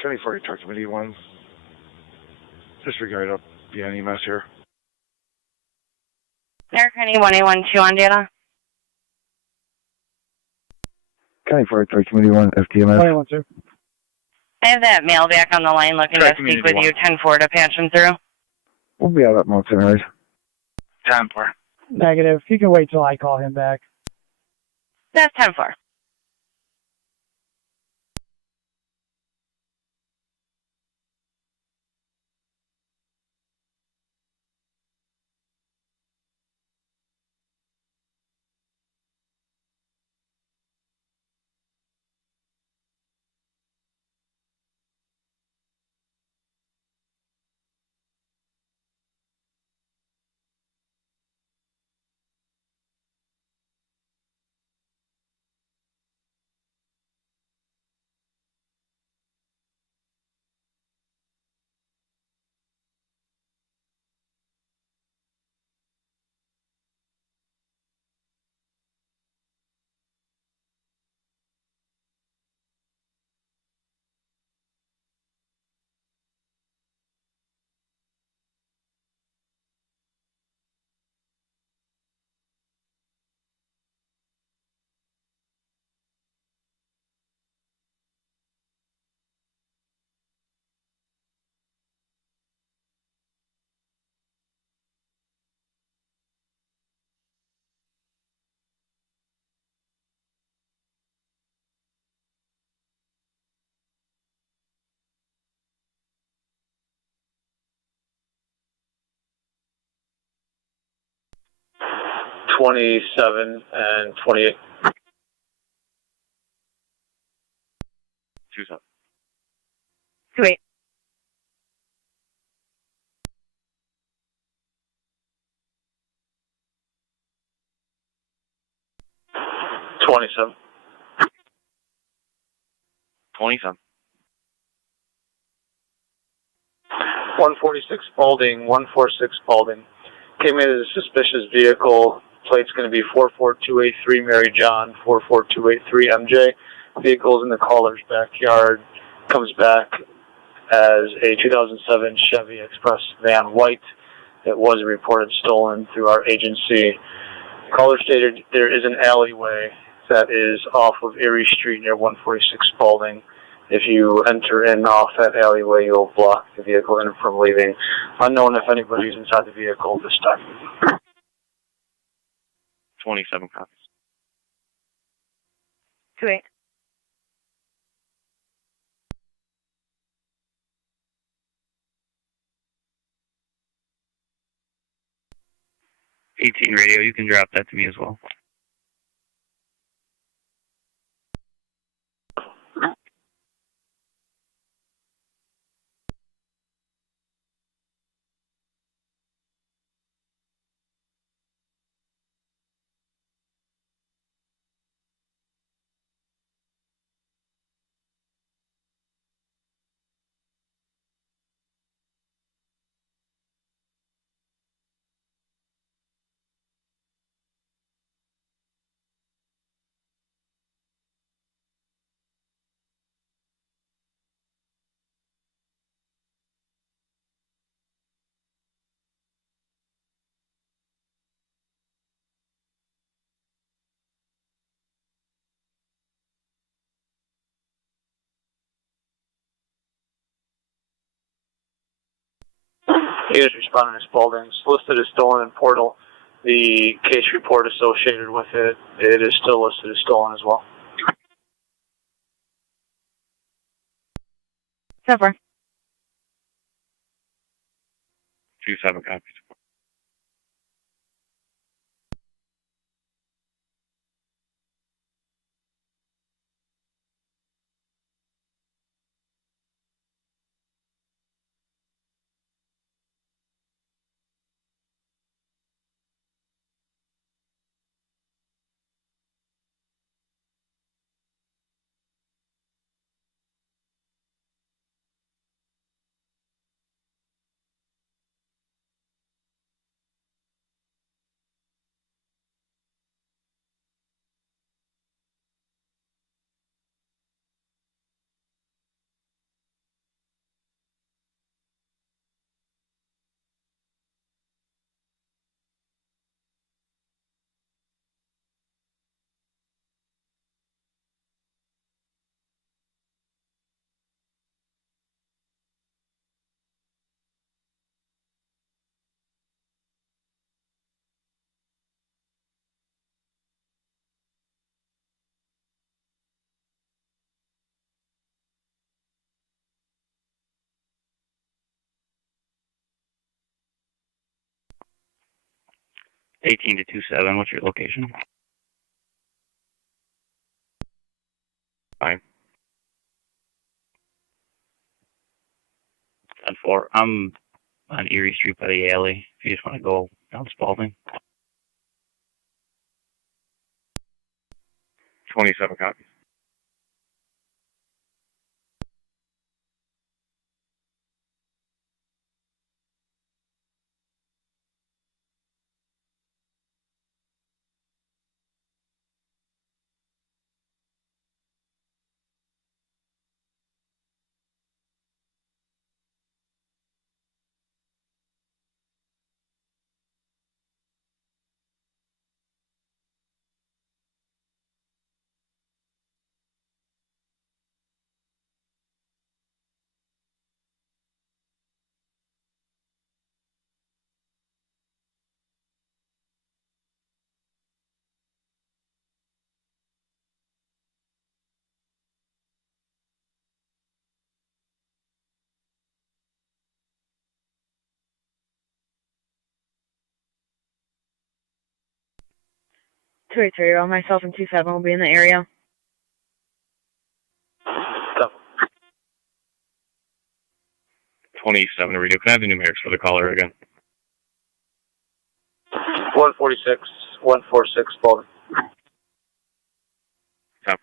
County 40 Truck Committee 1. Disregard up the EMS here. Air County 1812 on data. County 40 Truck Committee 1, FTMS. 21, sir. I have that male back on the line looking to speak with you. 10-4 to patch him through. We'll be out at most anyways. 10-4. Negative. He can wait till I call him back. That's 10-4. $27 and $28. 27. 28. $27. 27. 146 Spalding, 146 Spalding. Came in as a suspicious vehicle Plate's going to be 44283 Mary John, 44283 MJ. Vehicle's in the caller's backyard. Comes back as a 2007 Chevy Express van white. It was reported stolen through our agency. Caller stated there is an alleyway that is off of Erie Street near 146 Spalding. If you enter in off that alleyway, you'll block the vehicle in from leaving. Unknown if anybody's inside the vehicle this time. 27 copies. 2-8. Radio, you can drop that to me as well. He is responding to Spalding. Listed as stolen in Portal. The case report associated with it, it is still listed as stolen as well. 7-4. 27 copies. Eighteen to 27. What's your location? Fine. 10-4. I'm on Erie Street by the alley. If you just want to go down Spalding. 27 copies. Two eight three. Myself and 27 will be in the area. 27 radio. Can I have the numerics for the caller again? 146, 146 Spalding. 10-4.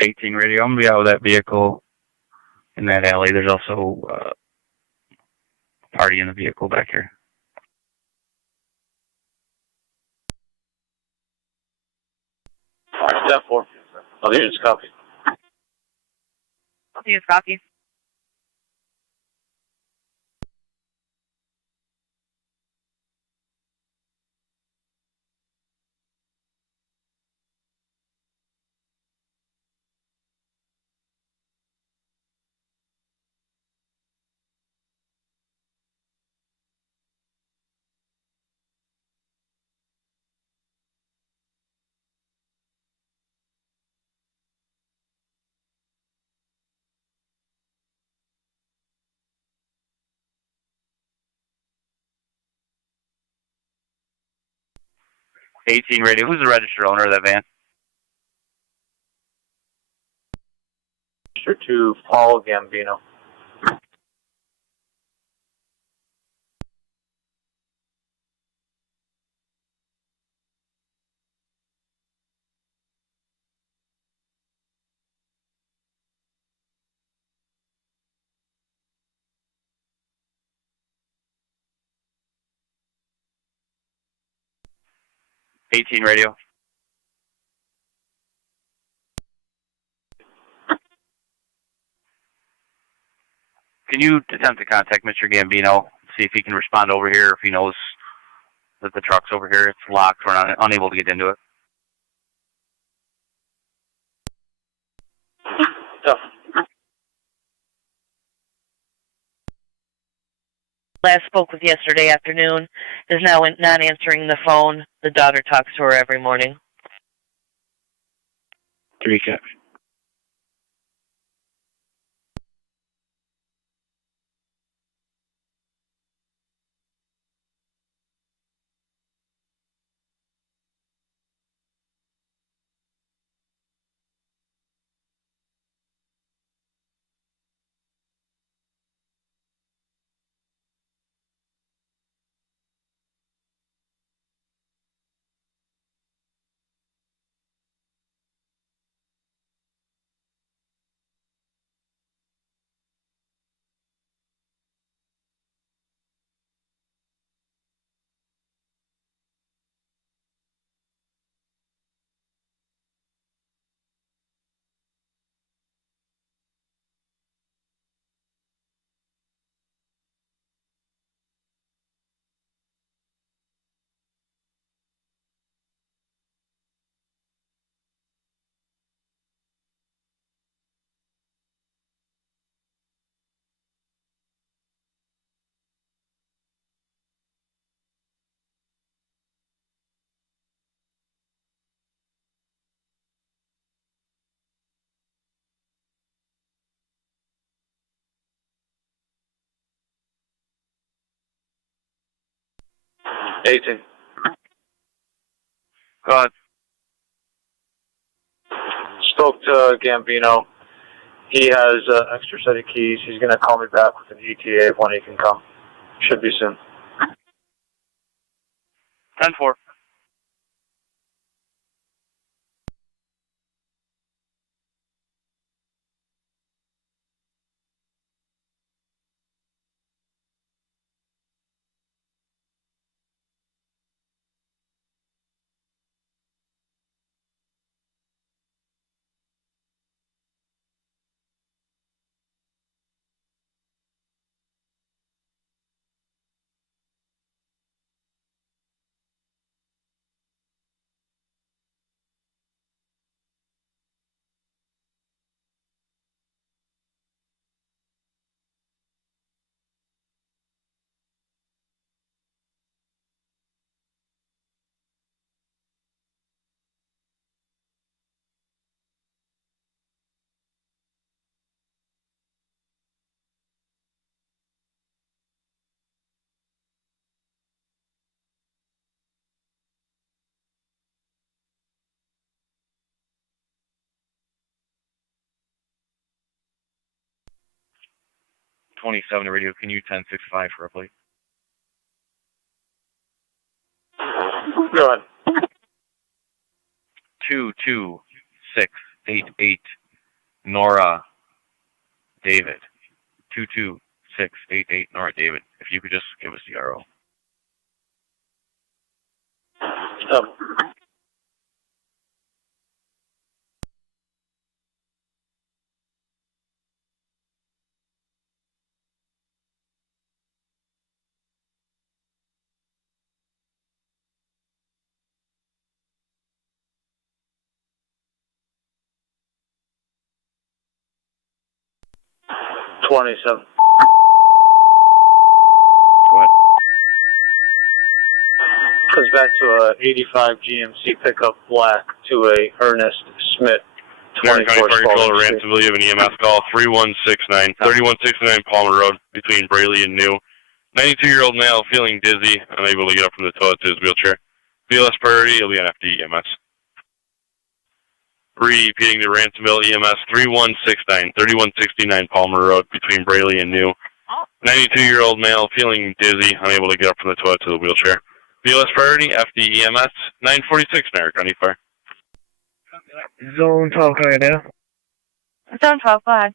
18 radio. I'm going to be out with that vehicle in that alley. There's also a party in the vehicle back here. Step 4. I'll need this copy. Use copy. '18 radio. Who's the registered owner of that van? Sure to Paul Gambino. '18 radio. Can you attempt to contact Mr. Gambino, see if he can respond over here, if he knows that the truck's over here? It's locked. We're not unable to get into it. Tough. Last spoke with yesterday afternoon, is now not answering the phone. The daughter talks to her every morning. 3 copy. '18. Go ahead. Spoke to Gambino. He has an extra set of keys. He's going to call me back with an ETA when he can come. Should be soon. 10-4. '27 radio. Can you 1065 for a plate? Go ahead. 22688 Nora David, 22688 Nora David. If you could just give us the RO. Oh. $27. Go ahead. Comes back to a 85 GMC pickup black to a Ernest Smith. County Fire Controller, Ransomville, you have an EMS call, 3169 Palmer Road, between Braley and New. 92-year-old male feeling dizzy, unable to get up from the toilet to his wheelchair. BLS priority, he'll be on FD EMS. Repeating the Ransomville EMS, 3169 Palmer Road, between Braley and New. 92-year-old male feeling dizzy, unable to get up from the toilet to the wheelchair. BLS priority, FD EMS, 946 Niagara County Fire. Zone 12, can I get now? Zone 12, go ahead.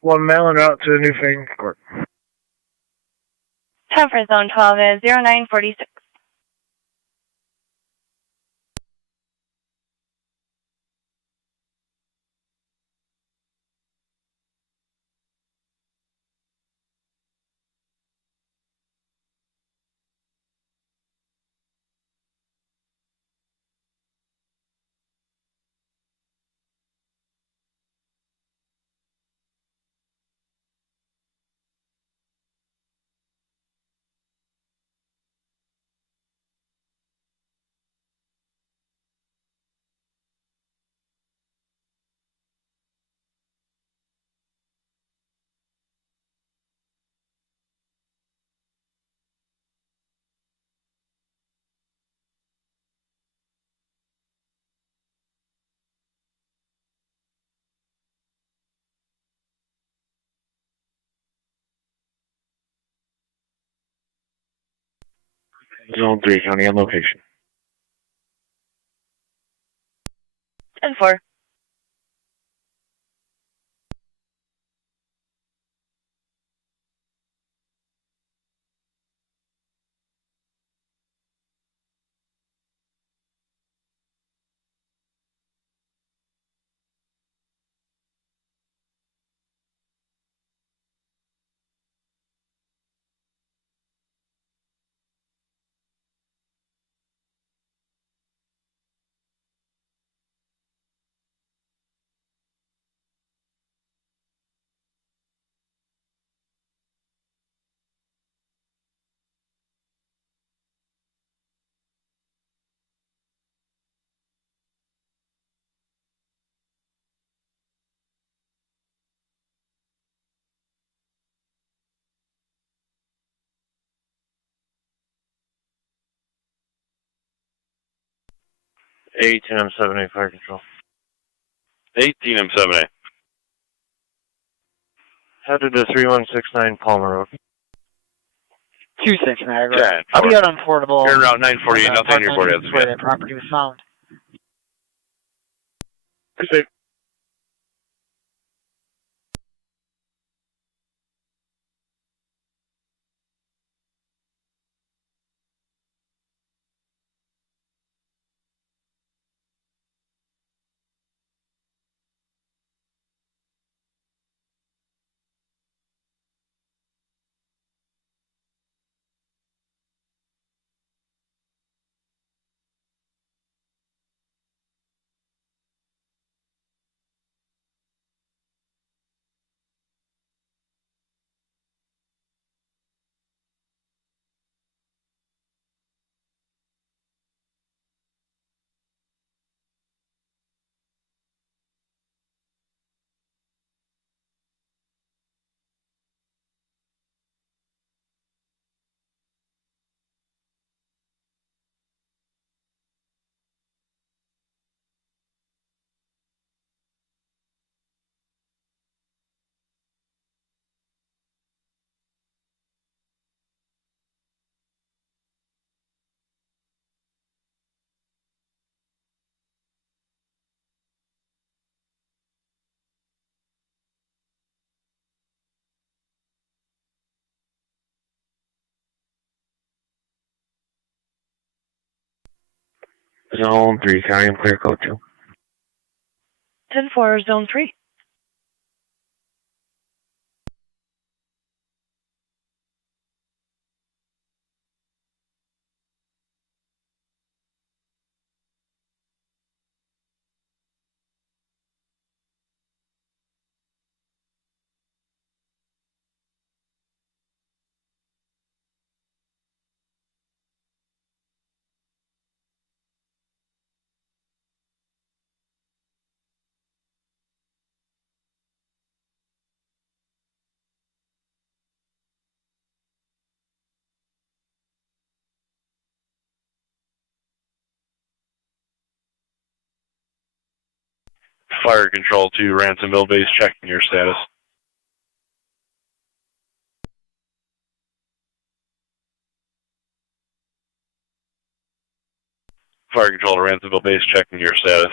One male en route to New Fane Court. Time for Zone 12 is 0946. Zone 3, county on location. 10-4. M78 Fire Control. 18 M78. Headed to 3169 Palmer Road. 26 Niagara. Yeah, I'll be out on Portable. You're around 948, nothing on your board That's where that property was found. Appreciate it. Zone 3, County, I'm clear code 2. 10-4, Zone 3. Fire Control to Ransomville Base, checking your status. Fire Control to Ransomville Base, checking your status.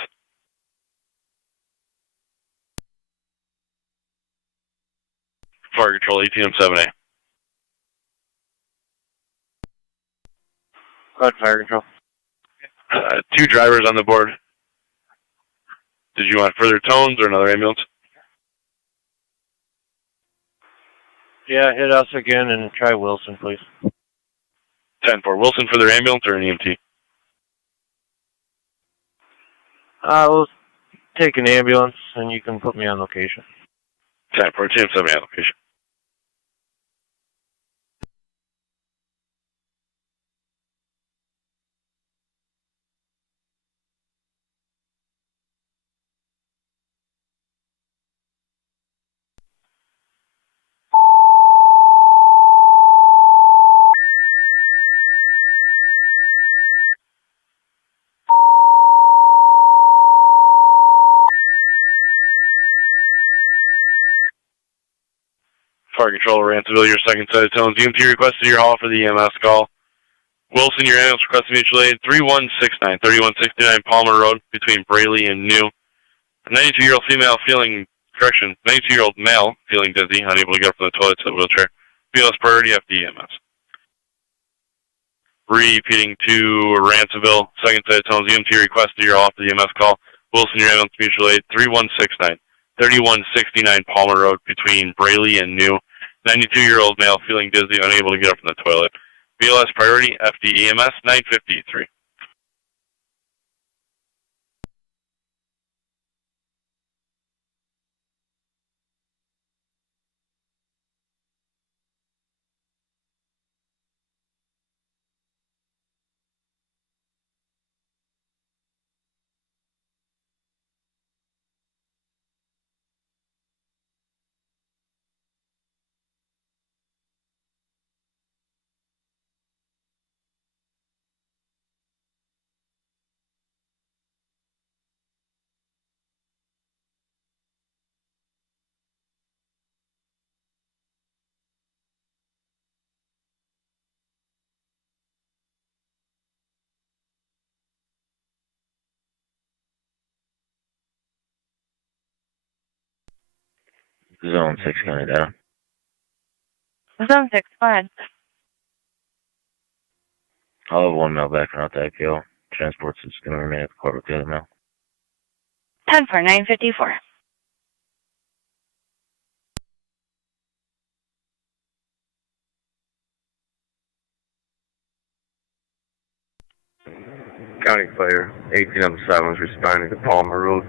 Fire Control, ATM 7A. Go ahead, Fire Control. 2 drivers on the board. Did you want further tones or another ambulance? Yeah, hit us again and try Wilson, please. 10-4, Wilson for their ambulance or an EMT? We'll take an ambulance and you can put me on location. 10-4, ATM 7A location. Fire Control, Ransomville, your second set of tones. EMT requested your hall for the EMS call. Wilson, your ambulance requested mutual aid. 3169 Palmer Road between Braley and New. A 92-year-old female feeling, 92-year-old male feeling dizzy, unable to get up from the toilet to the wheelchair. BLS priority FDEMS. Repeating to Ransomville, second set of tones. EMT requested your hall for the EMS call. Wilson, your ambulance mutual aid. 3169 Palmer Road between Braley and New. 92-year-old male feeling dizzy, unable to get up from the toilet. BLS priority, FDEMS, 953. Zone 6, County data. Zone 6, go ahead. I'll have one mail back out the IPO. Transport's is going to remain at the court with the other mail. 10-4, 954. County Fire, 1807 is responding to Palmer Road.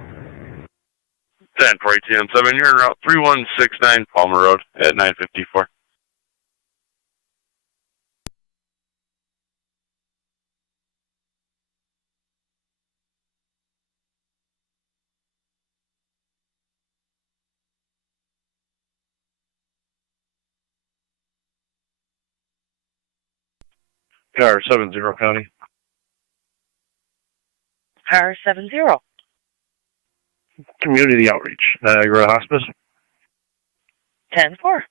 10-4, ATM 7, you're en route 3169 Palmer Road at 954. Car 70, County. Car 70. Community outreach, Niagara Hospice. 10-4.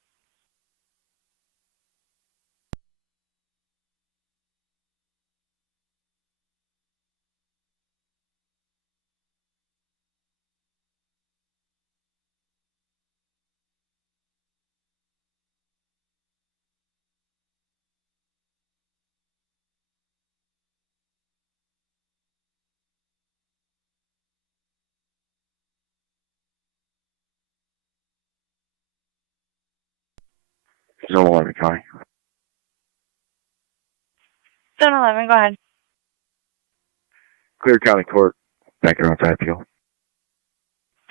Zone 11 County. Zone 11, go ahead. Clear County Court. Back around to appeal.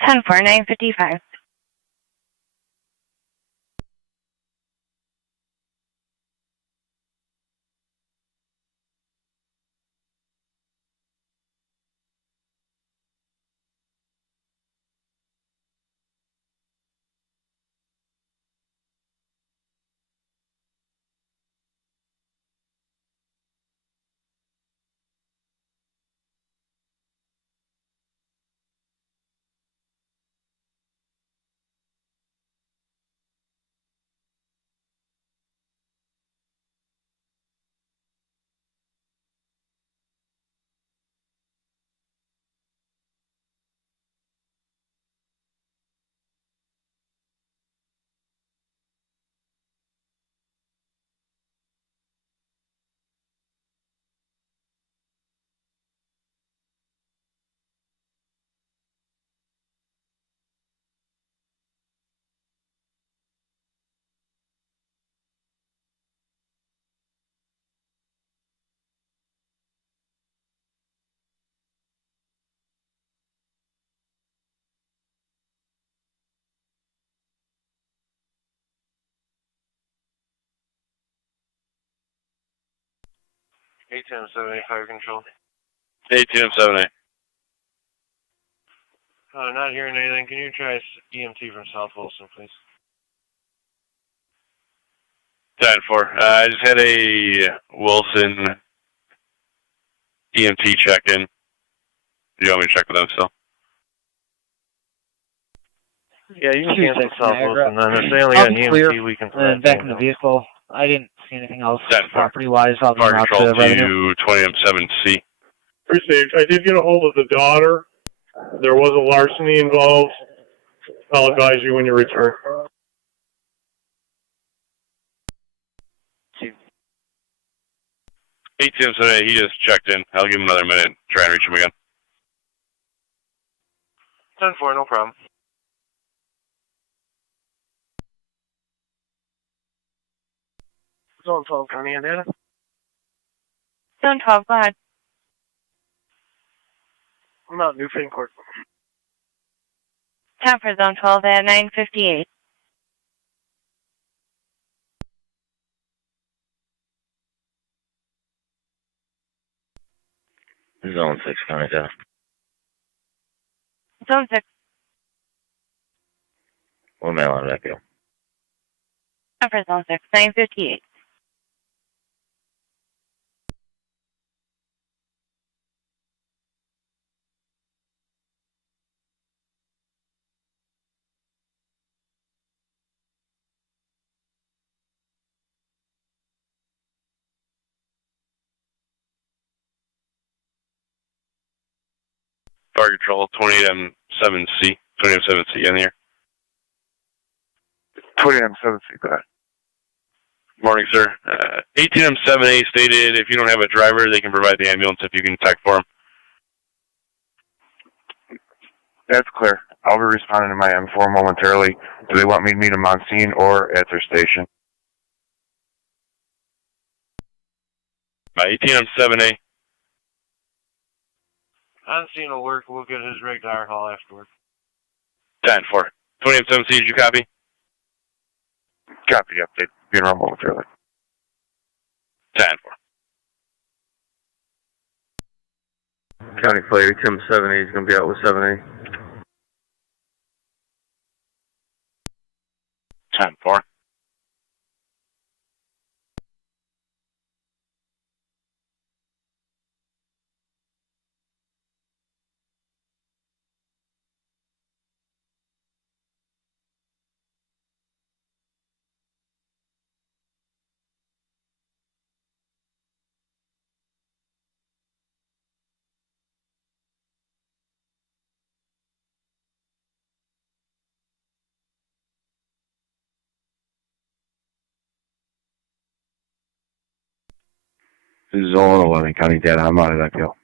10-4, 955. ATM 7A fire control. ATM 7A. Not hearing anything. Can you try EMT from South Wilson, please? 10-4. I just had a Wilson EMT check-in. Do you want me to check with them still? Yeah, you can cancel South Niagara. Wilson then. If they only got an Clear, EMT, we can and back in the vehicle. I didn't see anything else property-wise. I'll Fire out control to revenue. to 20M7C. Received. I did get a hold of the daughter. There was a larceny involved. I'll advise you when you return. ATM 7A, he just checked in. I'll give him another minute. Try and reach him again. 10-4, no problem. Zone 12, County and data. Zone 12, go ahead. I'm out Newfane Court. 10 for Zone 12 at 958. Zone 6, County data. Zone 6. We'll mail out appeal. 10 for Zone 6, 958. Fire control 20M7C. 20M7C in here. 20M7C, go ahead. Morning, sir. 18M7A stated if you don't have a driver, they can provide the ambulance if you can tech for them. That's clear. I'll be responding to my M4 momentarily. Do they want me to meet them on scene or at their station? 18M7A. On scene will work. We'll get his rig to our hall afterward. 10-4. 20M7C, did you copy? Copy, update. Being around momentarily. 10-4. County Fire, Tim 7A is going to be out with 7A. 10-4. This is Zone 11, County data. I'm out of that deal.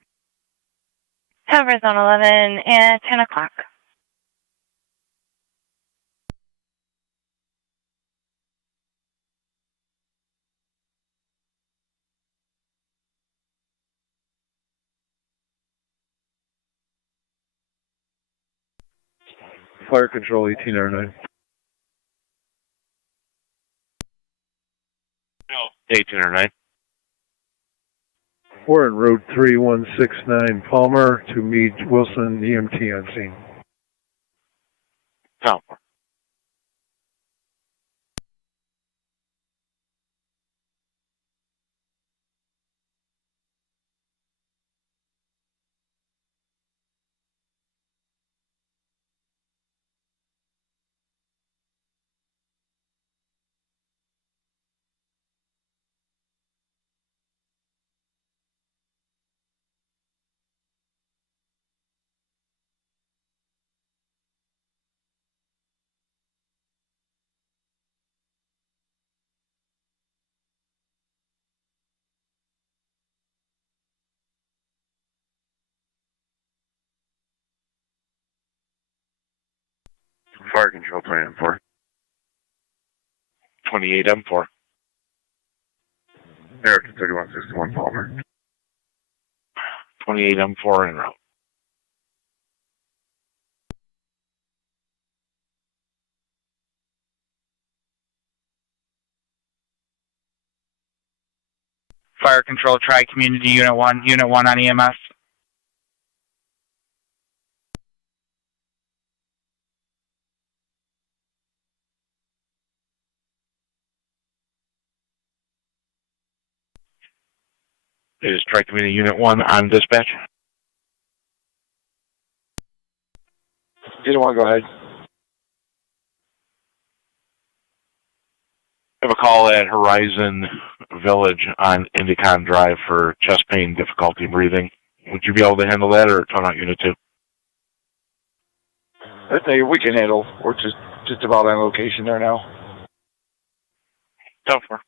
10 for Zone 11 at 10 o'clock. Fire Control 1809. 1809. We're en route 3169 Palmer to meet Wilson EMT on scene. No. Fire Control 28M4. 28M4. Eric 3161 Palmer. 28M4 en route. Fire Control, Tri-Community, Unit 1 on EMS. It is Tri-Community Unit 1 on dispatch. Unit 1, go ahead. I have a call at Horizon Village on Indicon Drive for chest pain, difficulty breathing. Would you be able to handle that, or turn out Unit 2? I think we can handle. We're just about on location there now. Tough for.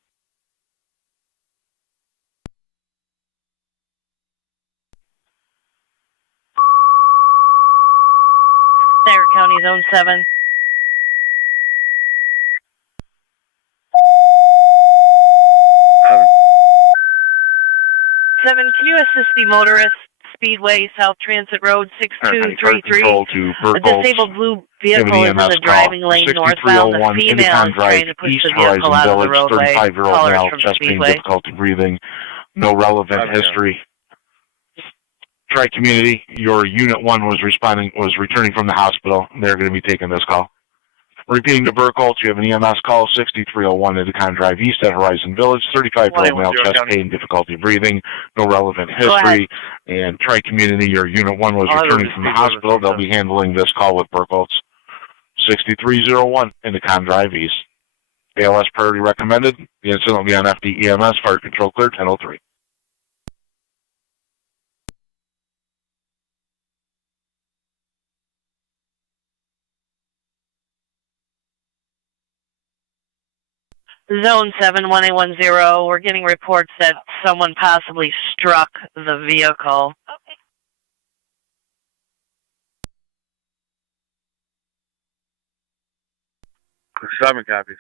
Niagara County Zone 7. 7, can you assist the motorist, Speedway, South Transit Road, 6233? A disabled blue vehicle is in the driving lane northbound. The female is trying to push the vehicle out of the roadway. 35-year-old male, From chest pain, Speedway. difficulty breathing, no relevant history. Tri-Community, your Unit 1 was returning from the hospital. They're going to be taking this call. Repeating to Burkholz, you have an EMS call, 6301 Indicon Drive East at Horizon Village, 35-year-old male, chest pain, difficulty breathing, no relevant history. And Tri-Community, your Unit 1 was returning from the hospital. They'll be handling this call with Burkholz. 6301 Indicon Drive East. ALS priority recommended. The incident will be on FD EMS, fire control clear, 1003. Zone 7, 1810. We're getting reports that someone possibly struck the vehicle. Simon copies.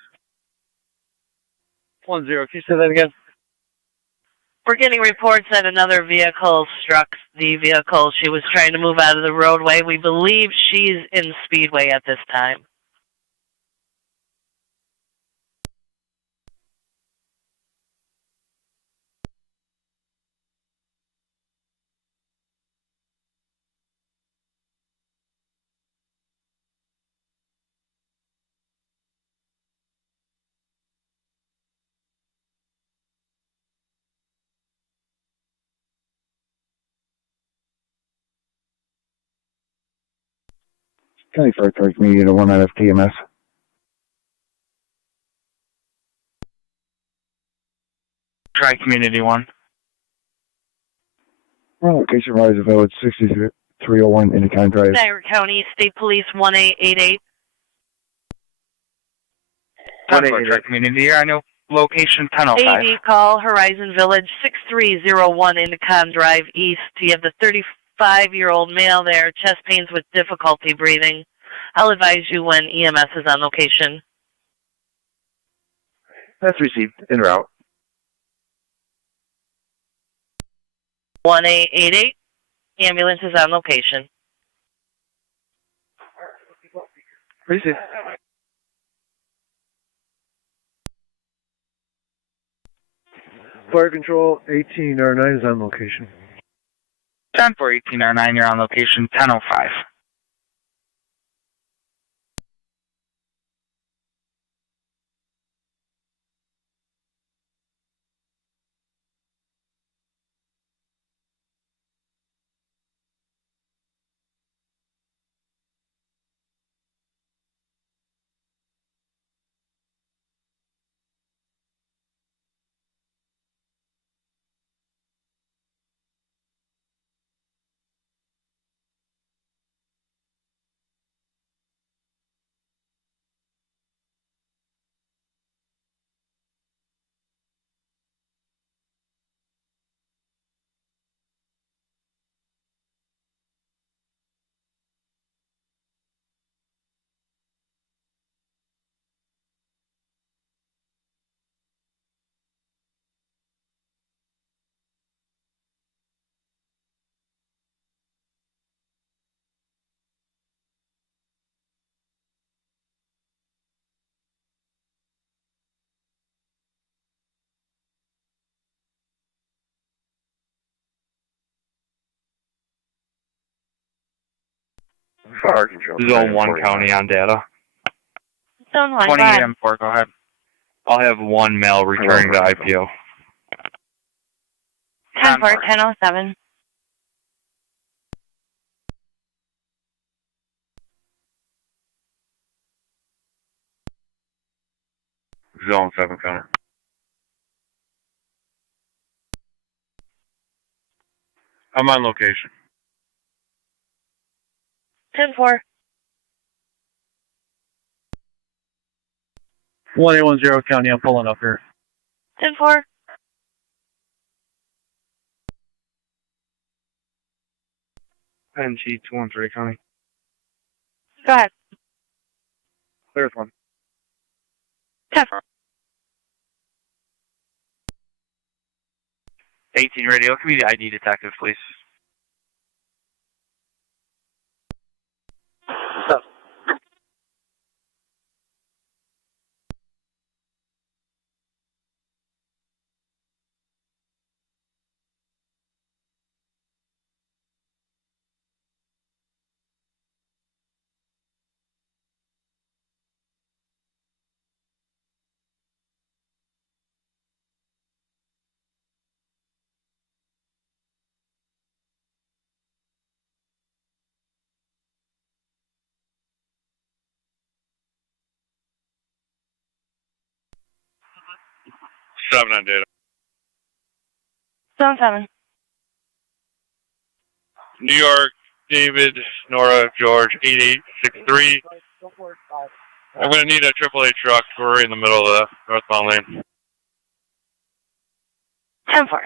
10, can you say that again? We're getting reports that another vehicle struck the vehicle. She was trying to move out of the roadway. We believe she's in Speedway at this time. County Fire Community Unit 1 on FTMS. Tri-Community 1. Location Horizon Village, 6301 Indicon Drive. Niagara County State Police 1888. Tri-Community here. I know location 1005. AV call Horizon Village 6301 Indicon Drive East. You have the 35-year-old male there, chest pains with difficulty breathing. I'll advise you when EMS is on location. That's received. En route. 1888. Ambulance is on location. Receive. Fire Control 18R9 is on location. 10-4-18R9, you're on location 10:05. Fire Control. Zone 1 County on data. Zone 1, 20 go ahead. M4, go ahead. I'll have one male returning to IPO. 10-4, 10:07. Zone 7 counter. I'm on location. 10-4. 1810 County, I'm pulling up here. 10-4. NG 213 County. Go ahead. There's one. 10-4. 18 radio, can be the ID detective, please. Seven on data. Zone 7. New York, David, Nora, George, 8863. I'm going to need a AAA truck. We're right in the middle of the northbound lane. 10-4.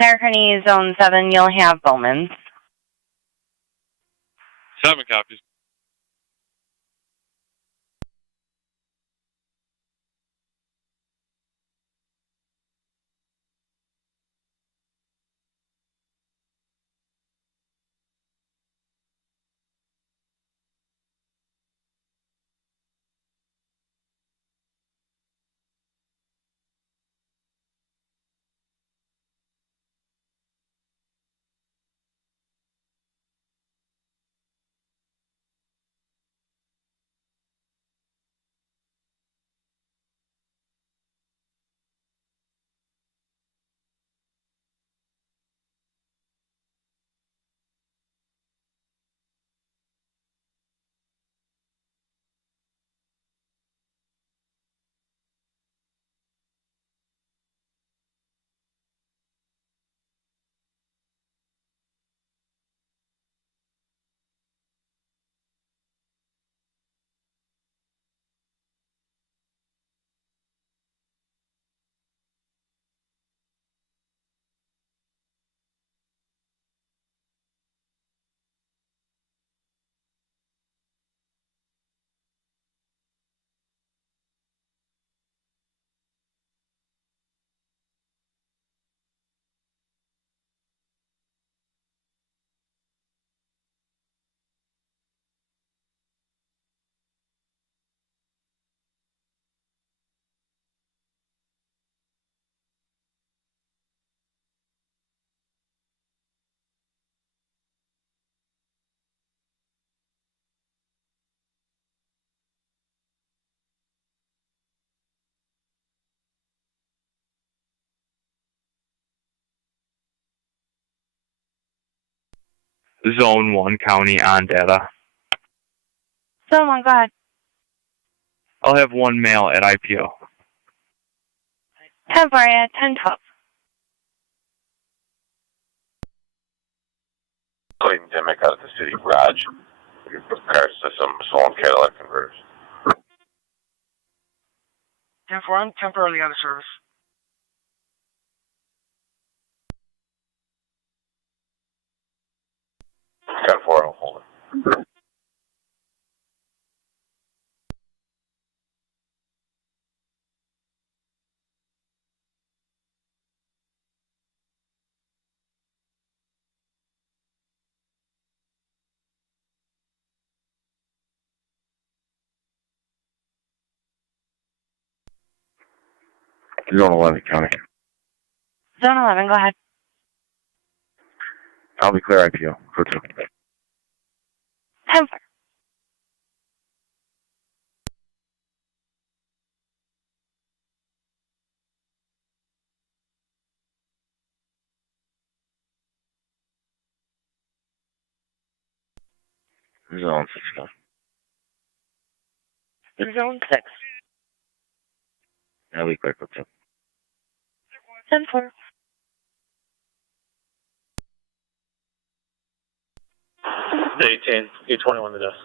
American Zone 7, you'll have Bowman's. 7 copies. Zone 1 county on data. Zone 1, go ahead. I'll have one male at IPO. 10 for you, 10-12. Clayton Dimick out of the city garage. Car system, stolen Cadillac converters. 10-4, I'm temporarily out of service. 10-4, I'll hold it. Zone 11 county. Zone 11, go ahead. I'll be clear IPO. Code 2. 10-4. Zone 6. Zone 6. I'll be clear. Code 2. 10-4. Day 10, E21 to desk.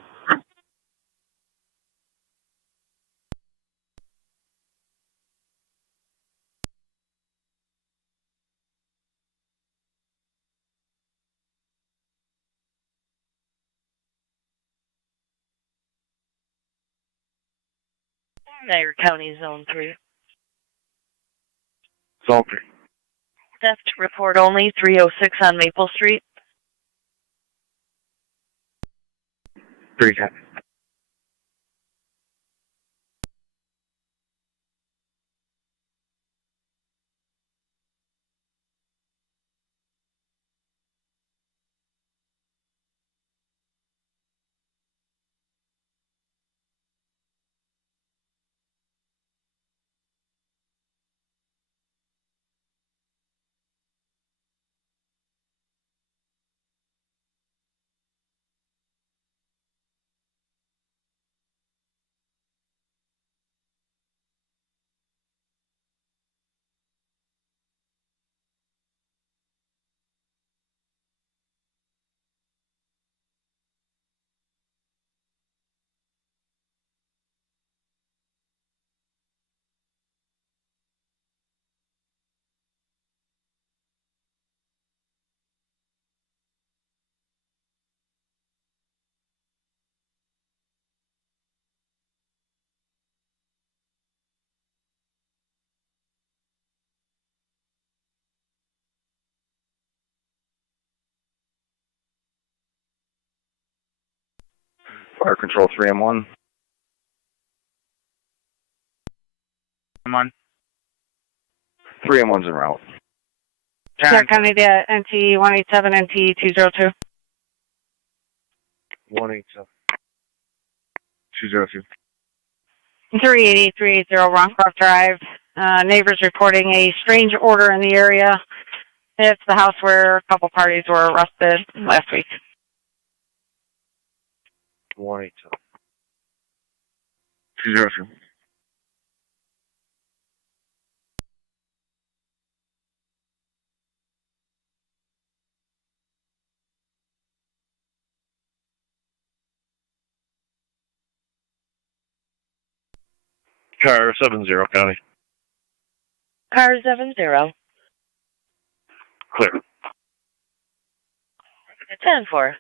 Niagara County, Zone 3. Zone 3. Theft report only, 306 on Maple Street. 310. Fire control 3M1. M1. 3M1's en route. Sierra County to NT 187, NT 202. 187. 202. 380 Roncroft Drive. Neighbors reporting a strange odor in the area. It's the house where a couple parties were arrested last week. 187. 202. Car 70 county. Car 70. Clear. 10-4.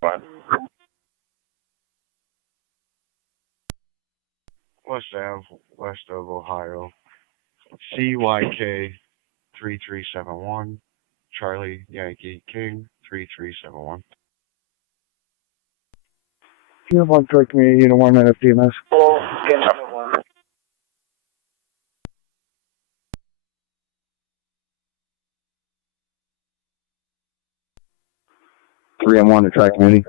Fine. West Ave, west of Ohio. CYK 3371. Charlie Yankee King 3371. You have one direct me, unit 1 minute DMS. Three M1 to track community.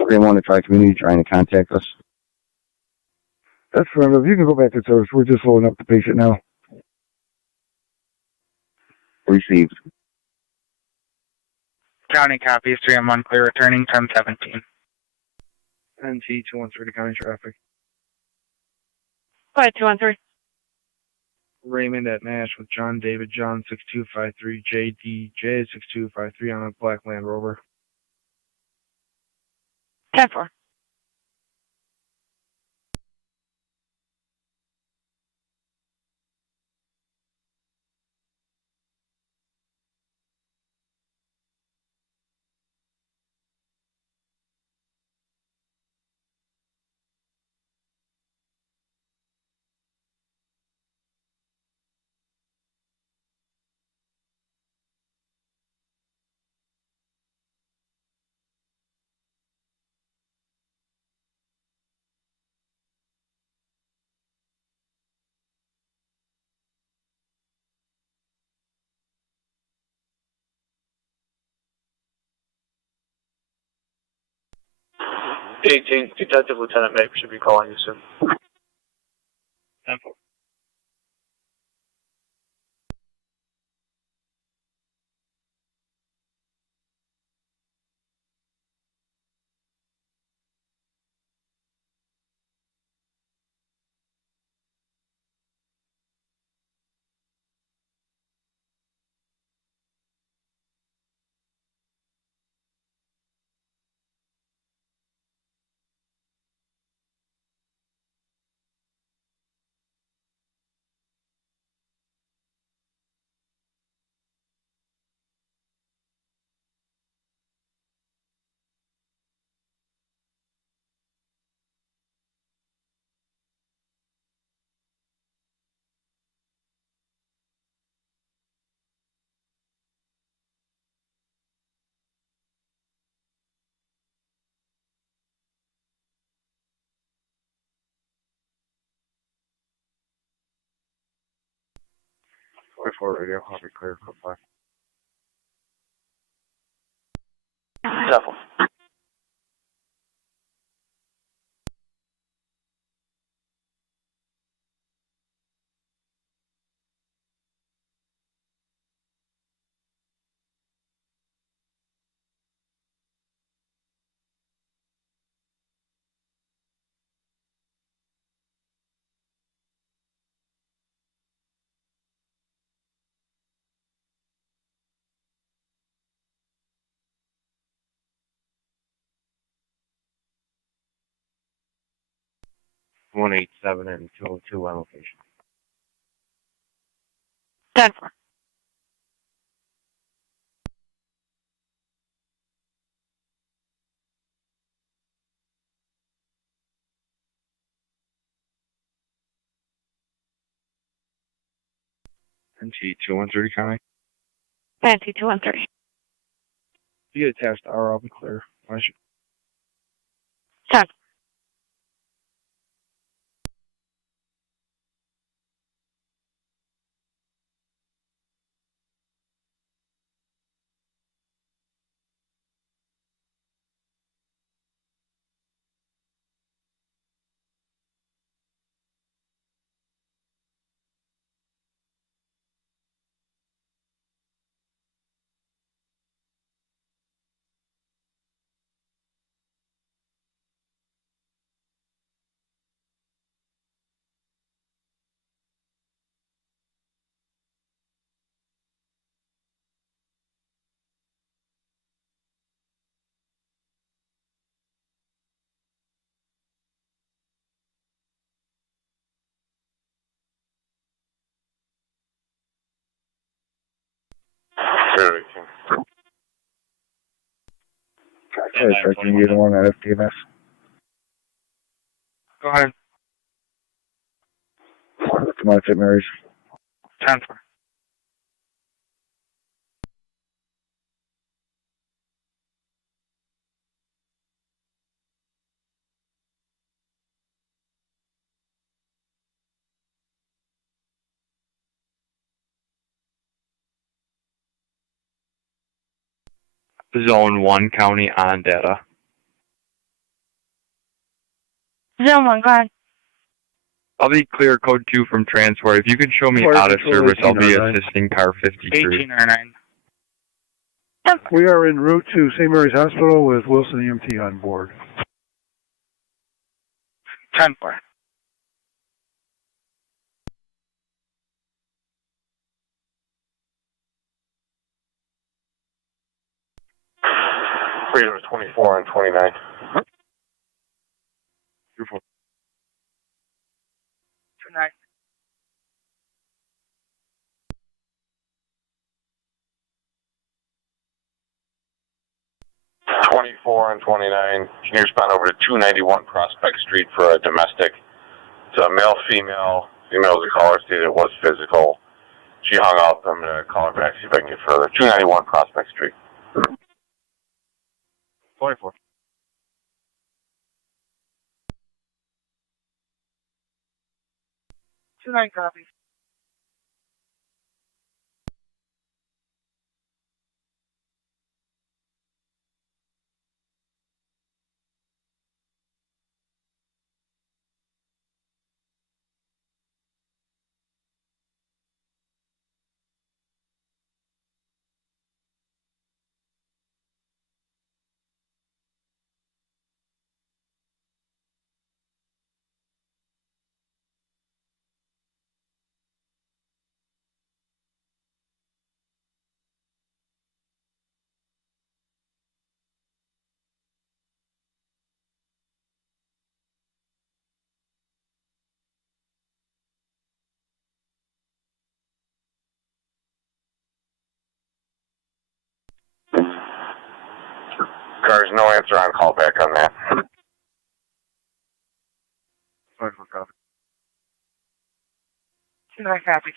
3-1 to Tri-Community trying to contact us. That's affirmative. You can go back to service. We're just loading up the patient now. Received. County copies 3-1 clear returning 1017. NT 213 to county traffic. Go ahead, 213. Raymond at Nash with John David John 6253 JDJ 6253 on a black Land Rover. 10-4. Detective Lieutenant Mape should be calling you soon. 10-4. For radio, I'll be clear for 5. Careful. One 187 and 202 on location. 10-4. NT 213 county. NT 213. You get attached to R, I'll be clear. Why should 10. Okay, can you get one at FTMS? Go ahead. Come on, St. Mary's. 10-4. Zone 1 county on data. Zone 1, go ahead. I'll be clear code 2 from transport. If you could show me Fire out of control service, I'll be 1809. assisting car 53. 1809. We are en route to St. Mary's Hospital with Wilson EMT on board. 10-4. Freedom 24 and 29. 2-4. 2-9. 24 and 29. Can you respond over to 291 Prospect Street for a domestic? It's a male, female. Female is the caller, stated it was physical. She hung up. I'm going to call her back, see if I can get further. 291 Prospect Street. 24. 2-9 copies. Cars, no answer on call back on that. 24 copies. 2-9 copies.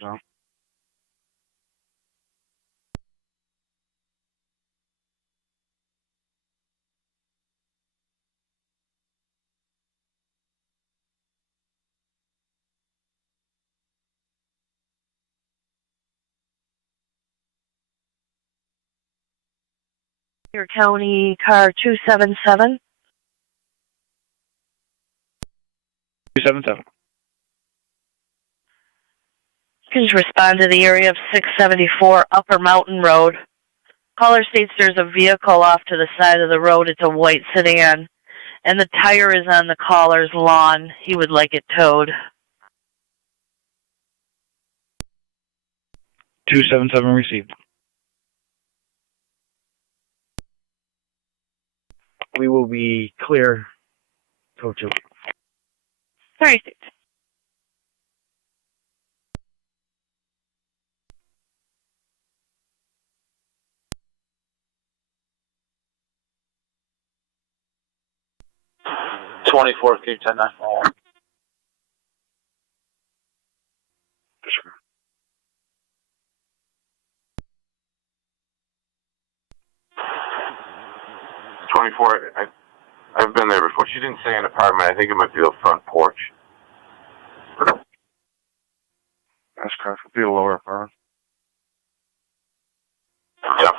Zone. Your county car 277. 277. Can you respond to the area of 674 Upper Mountain Road? Caller states there's a vehicle off to the side of the road. It's a white sedan, and the tire is on the caller's lawn. He would like it towed. 277 received. We will be clear. Code 2. 36. 24, Cape 10-9. 24. I've been there before. She didn't say an apartment. I think it might be the front porch. That's correct. It'll be a lower apartment. Yeah.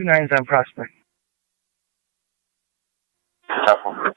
29's on Prospect. Tough one.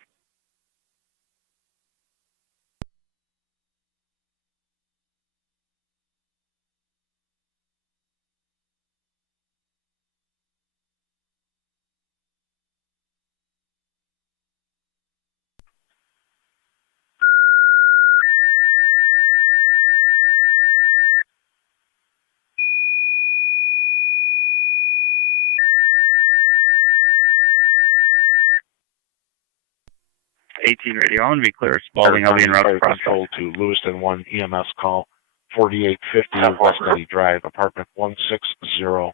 Radio, I want to be clear. Spalding, I'll be in route to control to Lewiston 1 EMS call, 4850 West Eddy Drive, apartment 160.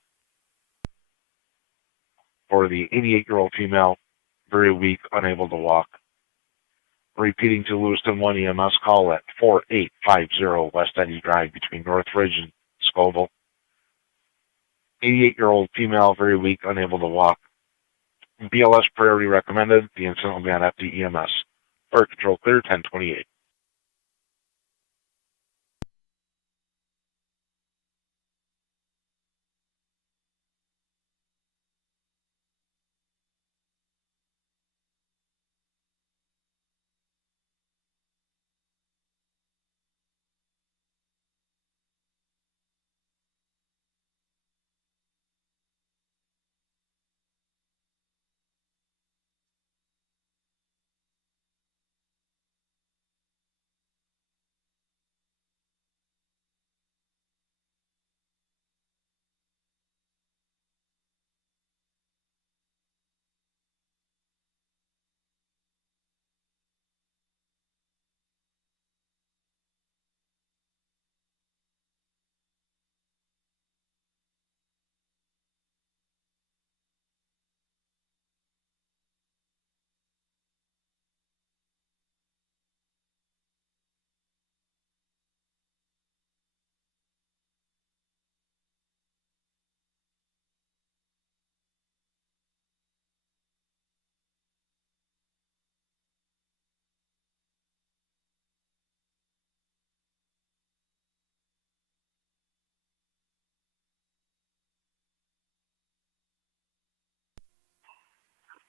For the 88-year-old female, very weak, unable to walk. Repeating to Lewiston 1 EMS call at 4850 West Eddy Drive between Northridge and Scoville. 88-year-old female, very weak, unable to walk. BLS priority recommended. The incident will be on FD EMS. Fire control clear, 1028.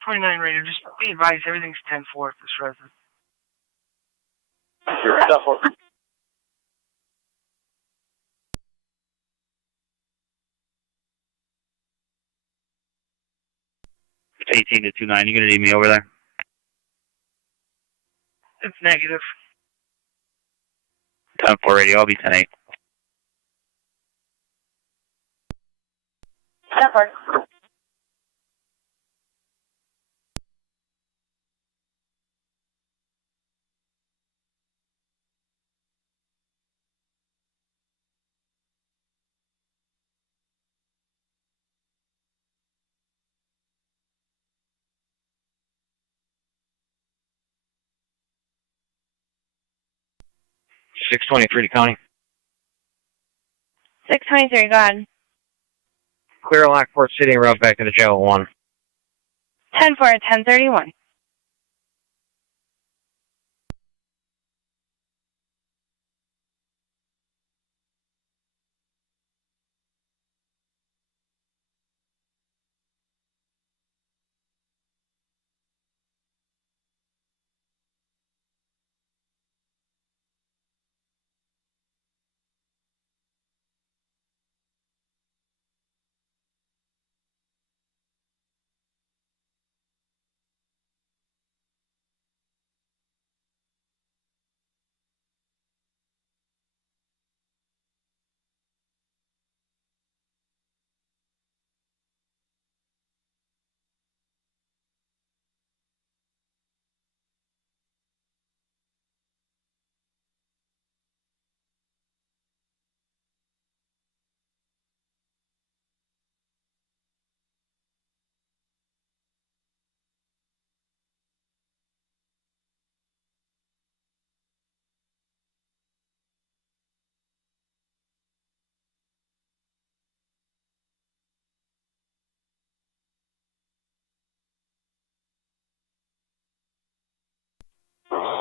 .29 radio, just be advised, everything's 10-4 at this residence. Sure. 18 to 29, you gonna need me over there? It's negative. 10-4 radio, I'll be 10-8. 10-4. 623 to county. 623, go ahead. Clear Lockport City route back to the jail 1. 10-4, 1031.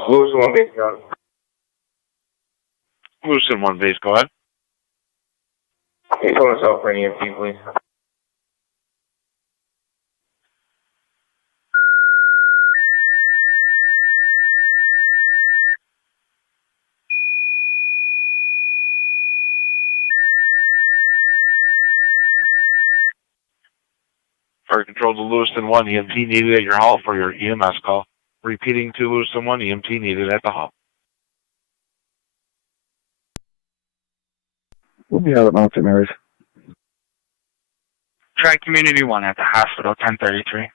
Lewiston 1 base, go ahead. Lewiston 1 base, go ahead. Can you tell us out for an EMT, please? Fire Control to Lewiston 1, EMT needed at your hall for your EMS call. Repeating to Lewiston 1, EMT needed at the hall. We'll be out at Mount St. Mary's. Try Community 1 at the hospital, 1033.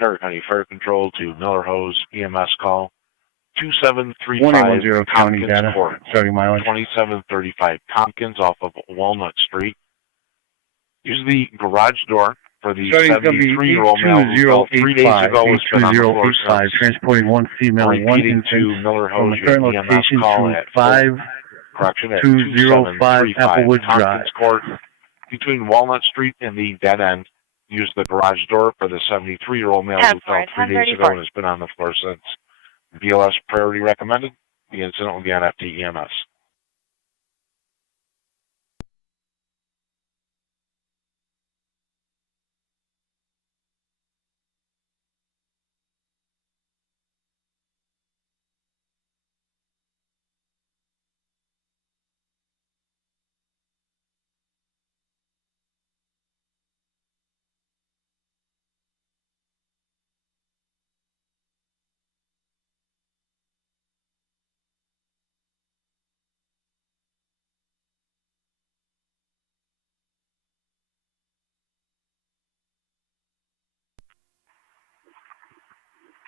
Tarrant County Fire Control to Miller Hose, EMS call. 2735 1810 County Tompkins data, Court. starting mileage. 2735 Tompkins off of Walnut Street. Use the garage door for the Starting is going to be 73-year-old male who fell 3 days 82085, ago has been on the floor 82085, since. transporting one female, one Repeating infant to Miller from the Hose, current your EMS location call to at 5205 Applewood Drive. Tompkins Court between Walnut Street and the dead end. Use the garage door for the 73-year-old male who fell 3 days ago and has been on the floor since. BLS priority recommended. The incident will be on FTEMS.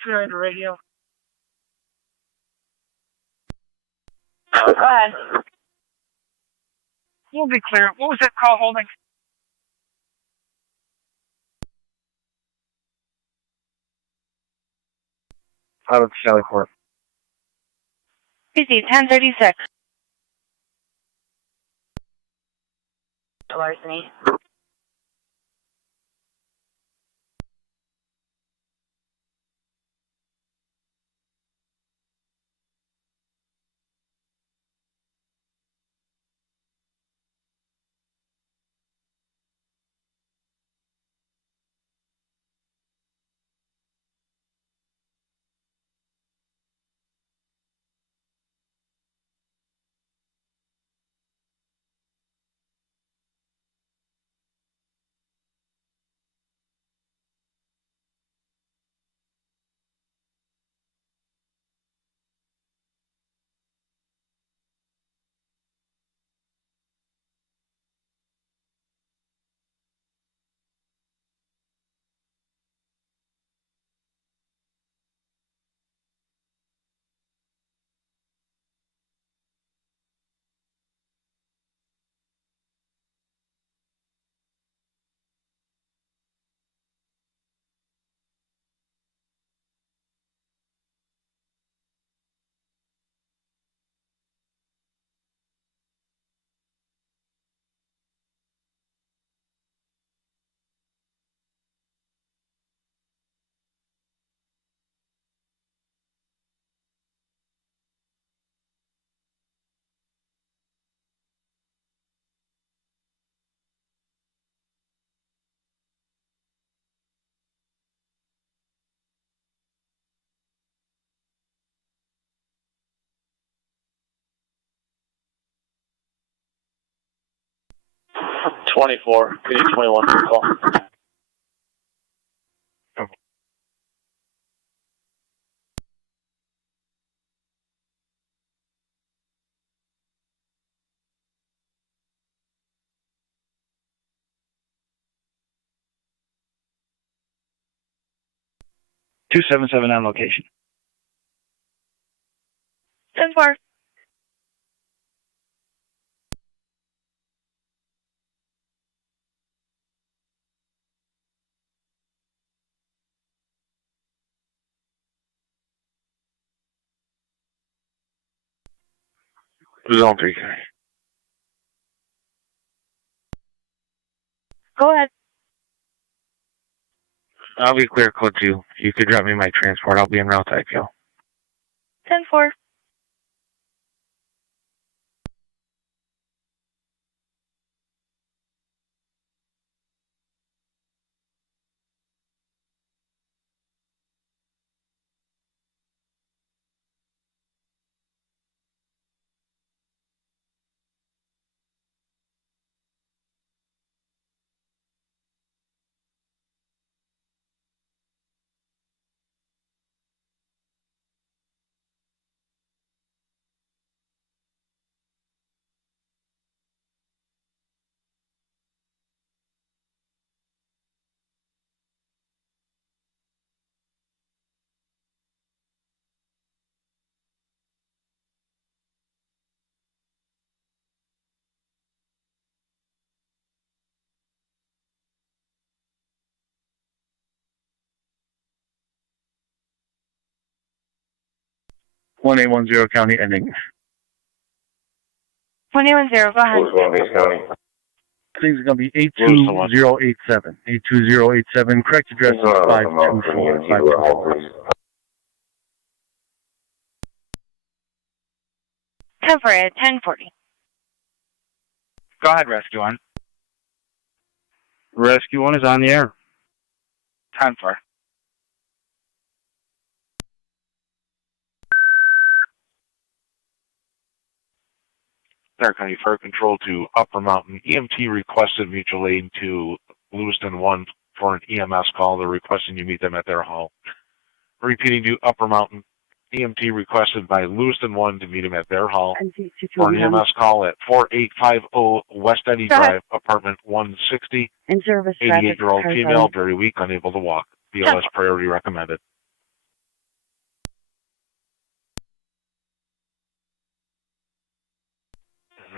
Try the radio. Go ahead. We'll be clear. What was that call holding? Out of Sally Court. PC 1036. Larceny. $24. Can you 21 for call? 277 on location. 10-4. Zone 3. Go ahead. I'll be clear code 2. You could drop me my transport. I'll be en route to IPO. 10-4. One 810 county ending. 110, go ahead. Things are going to be 82087. 82087. Correct address is 524. 10-4 at 1040. Go ahead, Rescue 1. Rescue 1 is on the air. 10-4. Stark County Fire Control to Upper Mountain. EMT requested mutual aid to Lewiston 1 for an EMS call. They're requesting you meet them at their hall. Repeating to Upper Mountain. EMT requested by Lewiston 1 to meet him at their hall for an EMS call at 4850 West Eddy Drive, apartment 160. In service 88-year-old female, very weak, unable to walk. BLS priority recommended.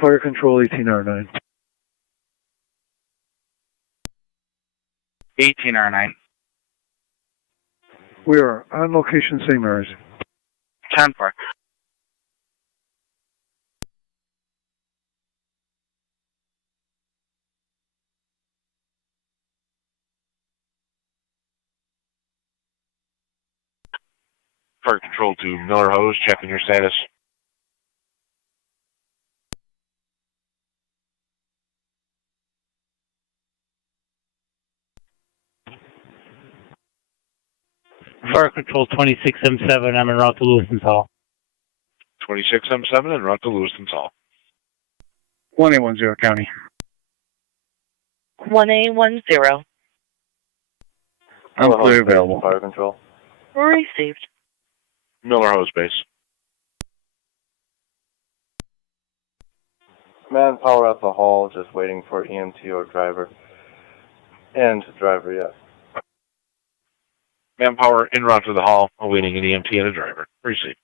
Fire Control 18R9. 18R9. We are on location, same areas. 10-4. Fire Control to Miller Hose, checking your status. Fire Control 26M7, I'm en route to Lewiston's Hall. 26M7 en route to Lewiston's Hall. 1810 county. 1810. I'm clear available. Fire Control. Received. Miller Hose Base. Manpower at the hall, just waiting for EMT or driver. And driver, yes. Manpower en route to the hall, awaiting an EMT and a driver. Received.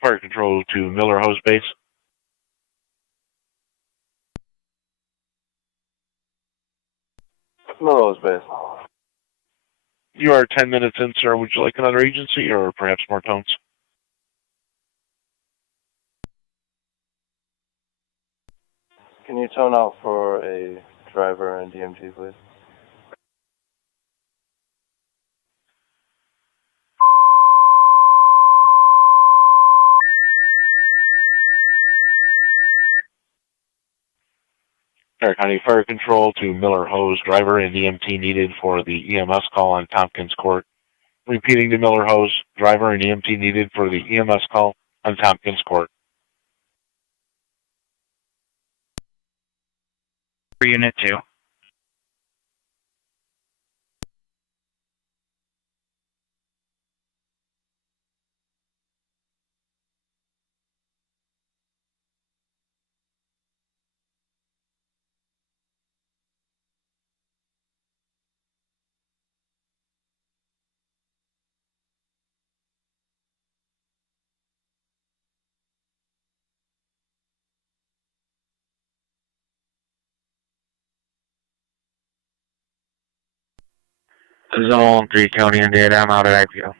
Fire Control to Miller Hose Base. Miller Hose Base. You are 10 minutes in, sir. Would you like another agency or perhaps more tones? Can you tone out for a driver and DMT, please? Stark County Fire Control to Miller Hose, driver and EMT needed for the EMS call on Tompkins Court. Repeating to Miller Hose, driver and EMT needed for the EMS call on Tompkins Court. For Unit 2. Zone 3 County and Data, I'm out at IPO.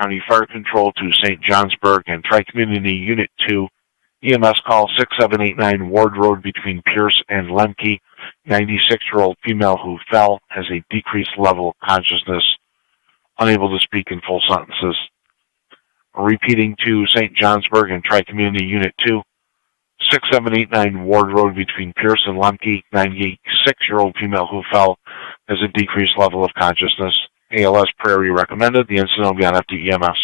County Fire Control to St. Johnsburg and Tri-Community Unit 2. EMS call 6789 Ward Road between Pierce and Lemke. 96-year-old female who fell has a decreased level of consciousness, unable to speak in full sentences. Repeating to St. Johnsburg and Tri-Community Unit 2. 6789 Ward Road between Pierce and Lemke. 96-year-old female who fell has a decreased level of consciousness. ALS Prairie recommended. The incident will be on FDEMS.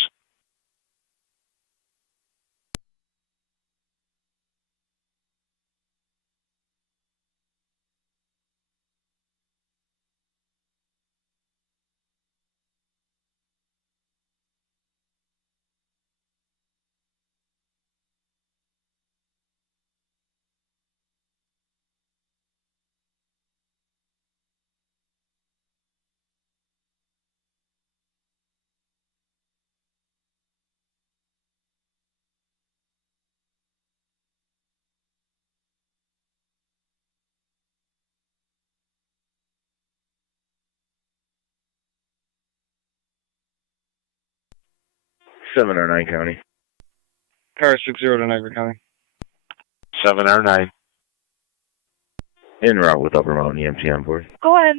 Seven or 9 County. Car 60 to Niagara County. 7R9. En route with Upper Mountain EMT on board. Go ahead.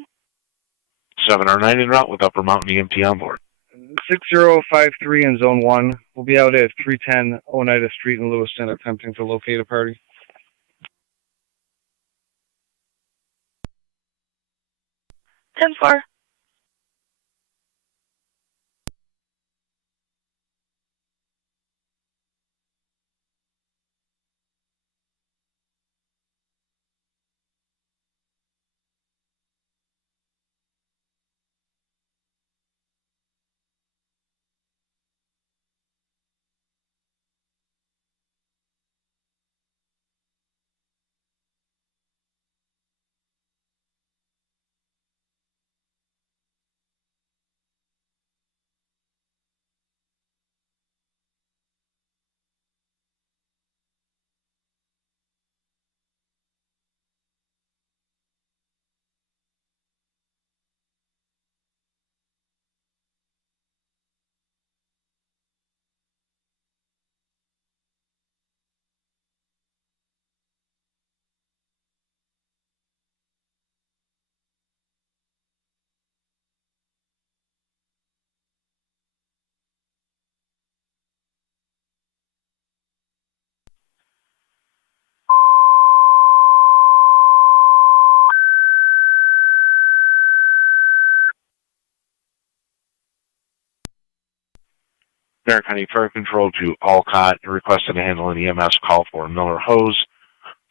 7R9 en route with Upper Mountain EMT on board. 6053 in Zone 1. We'll be out at 310 Oneida Street in Lewiston attempting to locate a party. 10-4. Niagara County Fire Control to Alcott, requested to handle an EMS call for Miller Hose,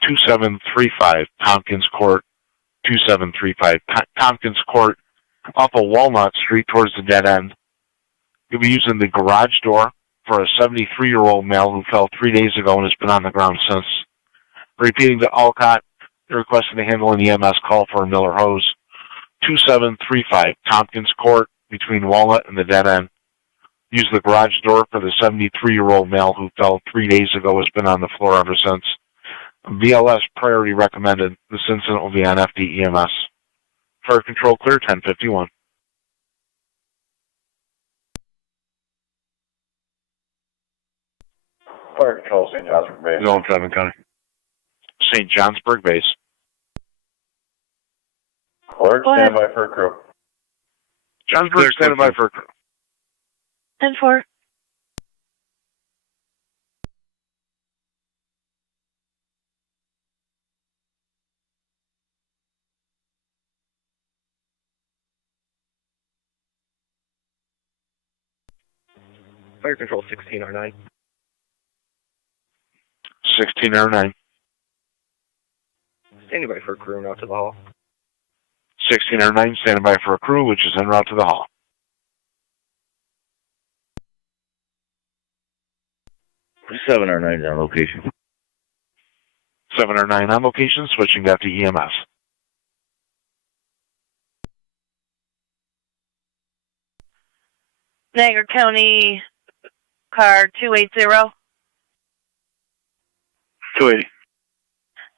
2735 Tompkins Court. 2735 Tompkins Court off of Walnut Street towards the dead end. You'll be using the garage door for a 73-year-old male who fell 3 days ago and has been on the ground since. Repeating to Alcott, you're requesting to handle an EMS call for a Miller hose. 2735 Tompkins Court between Walnut and the dead end. Use the garage door for the 73-year-old male who fell 3 days ago, has been on the floor ever since. BLS priority recommended. This incident will be on FD EMS. Fire control clear, 1051. Fire control, St. Johnsburg Base. Zone 7, County. St. Johnsburg Base. Alert, stand by for a crew. Johnsburg, stand by for a crew. 10-4. Fire control 16R9. 16R9. Standing by for a crew out to the hall. 16R9, standing by for a crew, which is en route to the hall. Seven R9 on location. 7R9 on location, switching to FD EMS. Niagara County, car 280. 280.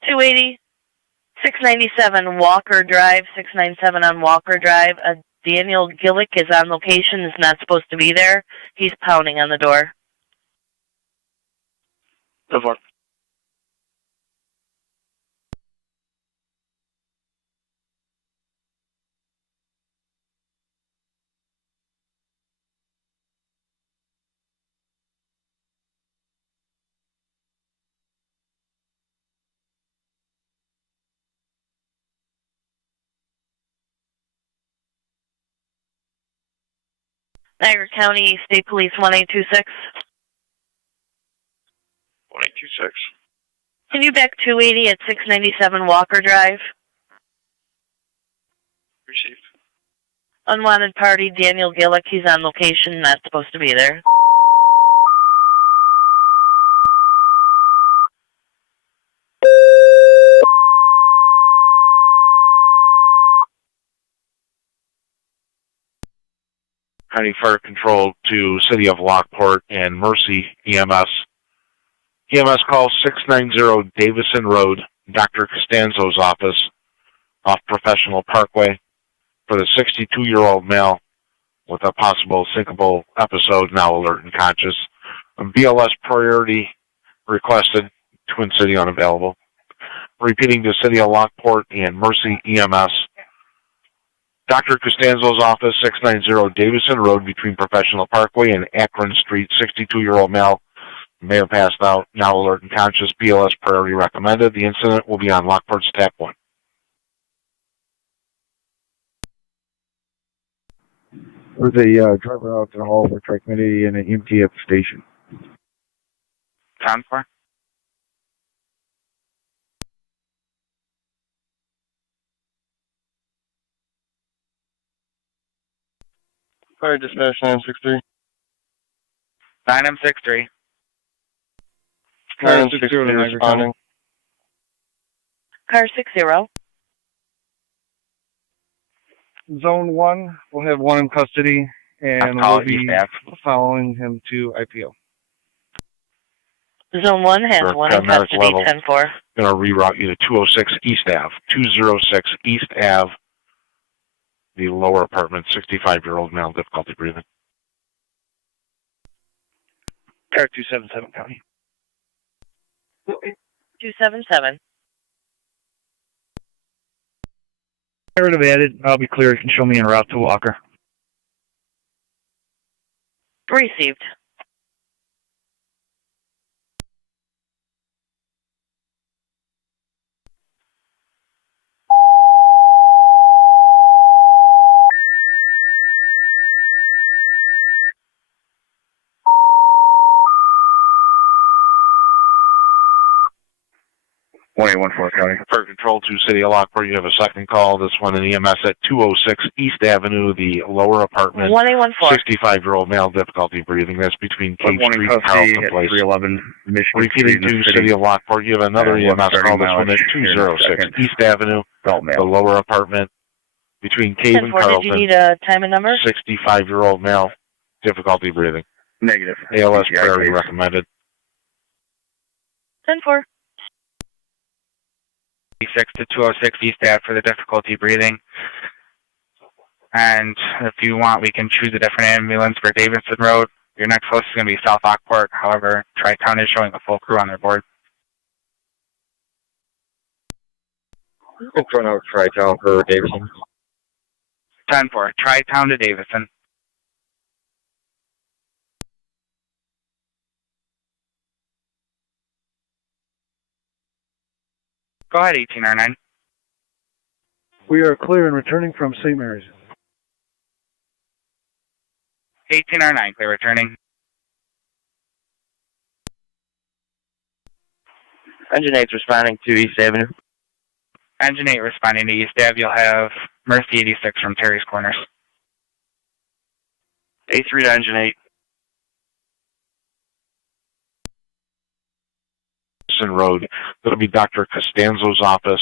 280. 697 Walker Drive, 697 on Walker Drive. Daniel Gillick is on location, is not supposed to be there. He's pounding on the door. So far. Niagara County State Police 1826. 1826. Can you back 280 at 697 Walker Drive? Received. Unwanted party, Daniel Gillick. He's on location, not supposed to be there. County Fire Control to City of Lockport and Mercy EMS. EMS call 690 Davison Road, Dr. Costanzo's office, off Professional Parkway, for the 62-year-old male with a possible syncopal episode, now alert and conscious. BLS priority requested, Twin City unavailable. Repeating to City of Lockport and Mercy EMS. Dr. Costanzo's office, 690 Davison Road between Professional Parkway and Akron Street, 62-year-old male may have passed out, now alert and conscious. BLS priority recommended. The incident will be on Lockport's TAC 1. There's a driver out to the hall for Tri-Committee and an EMT at the station. Time for? Fire dispatch 963. 9M63. 963 responding. Car 60. Zone 1, we'll have one in custody, and we'll be following him to IPO. Zone 1 has one in custody, 10-4. Going to reroute you to 206 East Ave. 206 East Ave, the lower apartment, 65-year-old male, difficulty breathing. Car 277 County. 277. Narrative added. I'll be clear. You can show me en route to Walker. Received. 1814 County. Fire Control to City of Lockport, you have a second call. This one in EMS at 206 East Avenue, the lower apartment. 1814. 65-year-old male, difficulty breathing. That's between Cave One in Street and custody Carlton at Place. 311 Michigan Repeating Street in to the City of Lockport, you have another EMS call. This one at 206 East Avenue, the lower apartment, between Cave and 10-4, did you Carlton. need a time and number? 65-year-old male, difficulty breathing. Negative. ALS priority recommended. 10-4. 6 to 206 East Ave for the difficulty breathing. And if you want, we can choose a different ambulance for Davidson Road. Your next closest is going to be South Lockport. However, Tri-Town is showing a full crew on their board. Front out Tri-Town for Davidson. 10-4, Tri-Town to Davidson. Go ahead, 18R9. We are clear and returning from St. Mary's. 18R9, clear returning. Engine 8's responding to East Avenue. Engine 8 responding to East Ave. You'll have Mercy 86 from Terry's Corners. A3 to Engine 8. Road. That'll be Dr. Costanzo's office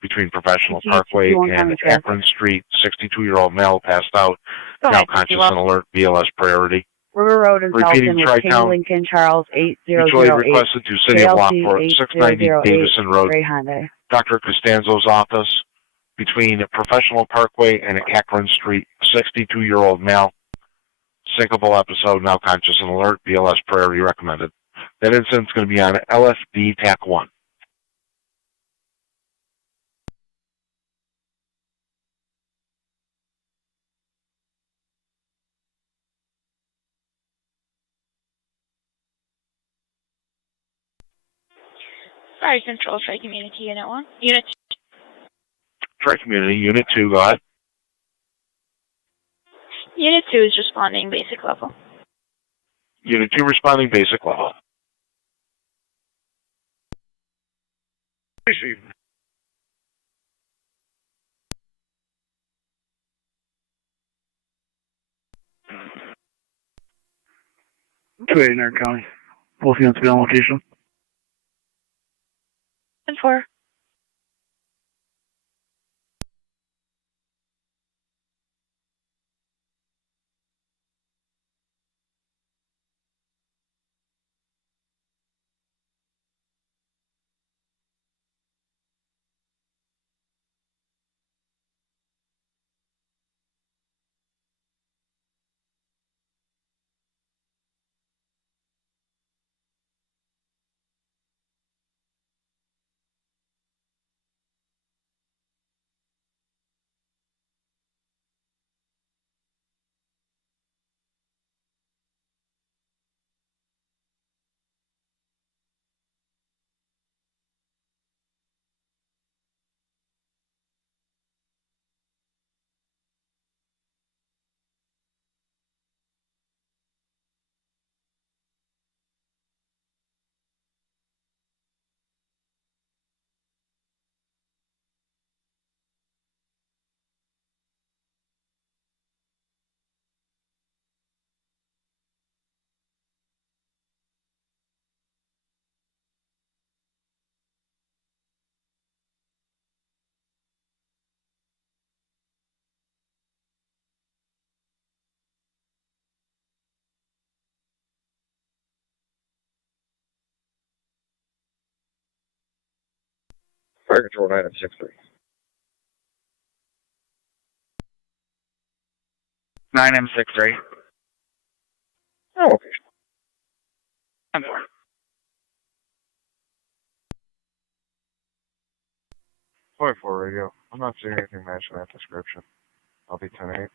between Professional Parkway and Akron Street. 62-year-old male passed out. Now conscious and alert. BLS priority. River Road in Repeating Felton with King Tri-Town. Lincoln Charles 8008. Mutually requested to City of Lockport, 690 Davison Road. Gray Hyundai. Dr. Costanzo's office between Professional Parkway and Akron Street. 62-year-old male. Syncopal episode, now conscious and alert. BLS priority recommended. That incident's going to be on LSD TAC 1. Fire Control, Tri-Community, Unit 1. Unit 2. Tri-Community, Unit 2, go ahead. Unit 2 is responding basic level. Unit 2 responding basic level. In our county. Both units be on location. 10-4. Fire Control 963. 9M63. Oh, okay. 10-4. 44 radio. I'm not seeing anything matching that description. I'll be 10-8.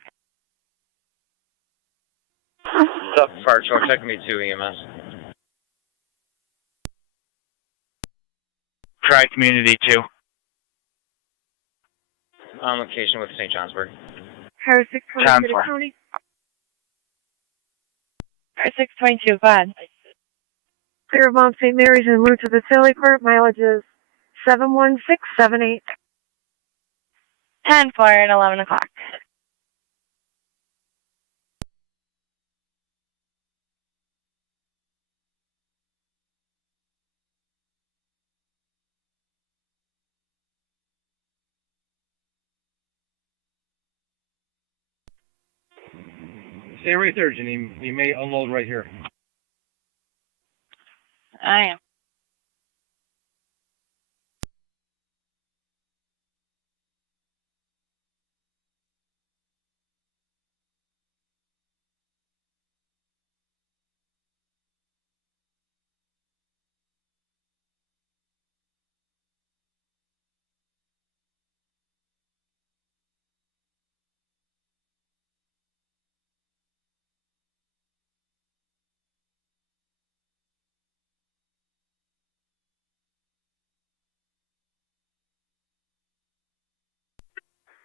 What's up, Fire Control? Check me 2 EMS. Tri-Community 2. On location with St. Johnsburg. Harris 620 City 10-4. County. Fire 622, go ahead. Clear of Mount St. Mary's en route to the Sally Court. Mileage is 71678. 10-4 at 11 o'clock. Stay right there, Janine. You may unload right here. I am.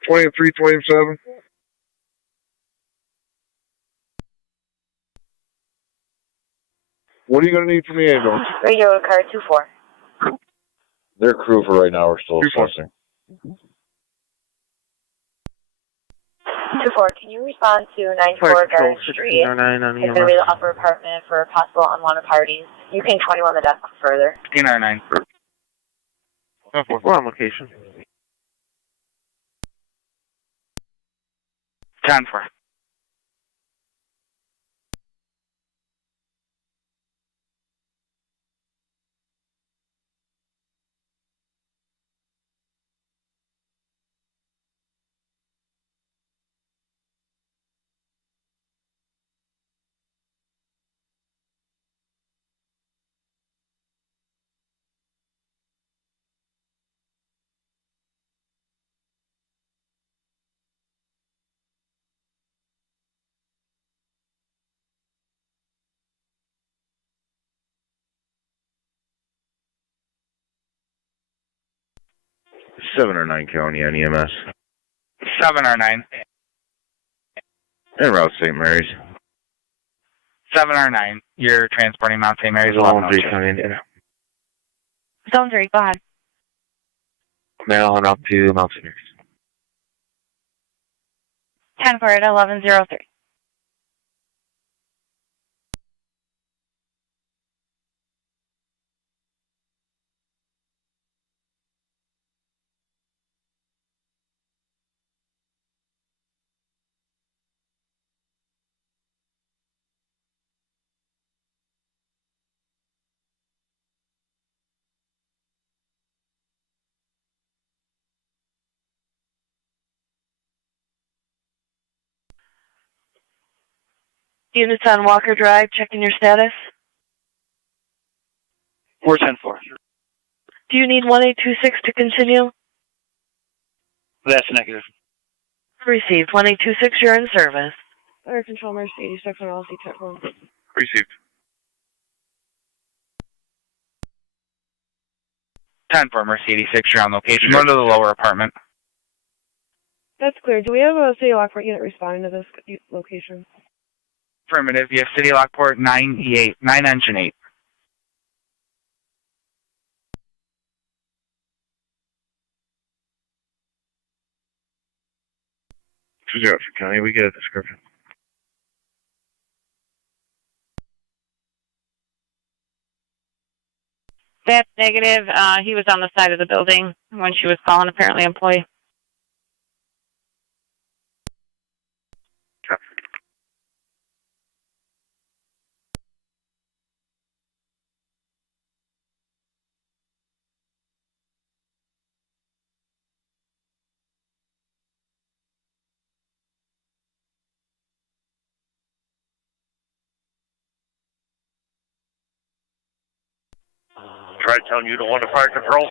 $23, $27. What are you going to need from the ambulance? Radio to car 24. Their crew for right now are still assessing. 24, can you respond to 94 Garden Street? It's going to be the upper apartment for possible unwanted parties. You can 21 the desk further. 1509. We're on location. 10-4. Seven or 9 County on EMS. 7 or 9. En route St. Mary's. 7 or 9. You're transporting Mount St. Mary's. Zone 3, County, Indiana. Zone 3, go ahead. Mail on up to Mount St. Mary's. 10-4 at 1103. Units on Walker Drive, checking your status. 410-4. Do you need 1826 to continue? That's negative. Received. 1826, you're in service. Fire Control Mercedes, 86 on LC Tech 1. Received. 10-4 Mercedes 6, you're on location. Go to the lower apartment. That's clear. Do we have a City Lockport unit responding to this location? Affirmative. You have City Lockport 9E8, 9 engine 8. For County, we get a description. That's negative. He was on the side of the building when she was calling, apparently employee. Tri-Town Unit 1 to fire control.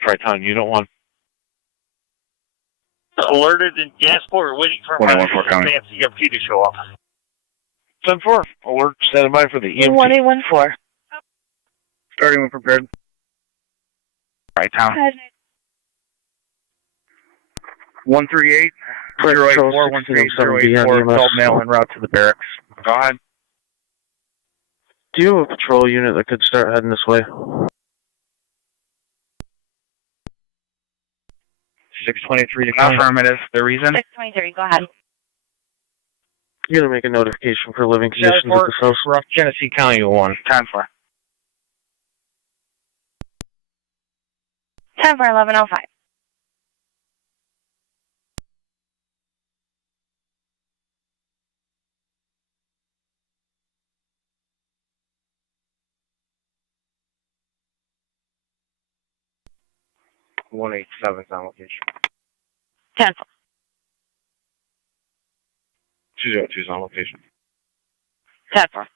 Tri-Town Unit 1. Alerted in Gasport, waiting for my fancy EMT to show up. 10-4. Alert standing by for the EMT. 1814. Starting when prepared. Tri-Town. 138 084 138 called mail en route to the barracks. Go ahead. Do you have a patrol unit that could start heading this way? 623 to county. Affirmative. The reason? 623, go ahead. You're going to make a notification for living conditions at this house. Rough Genesee County 1. 10-4. 10-4, 1105. One 187 on location. 10-4. 202 is on location. 10-4.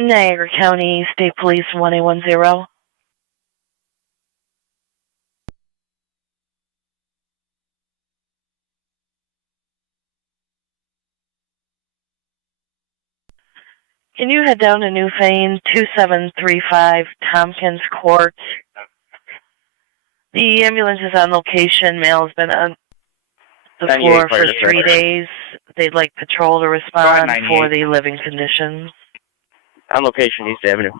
Niagara County State Police 1810. Can you head down to Newfane, 2735 Tompkins Court? The ambulance is on location. Mail has been on the floor for 3 days. They'd like patrol to respond for the living conditions. On location, East Avenue.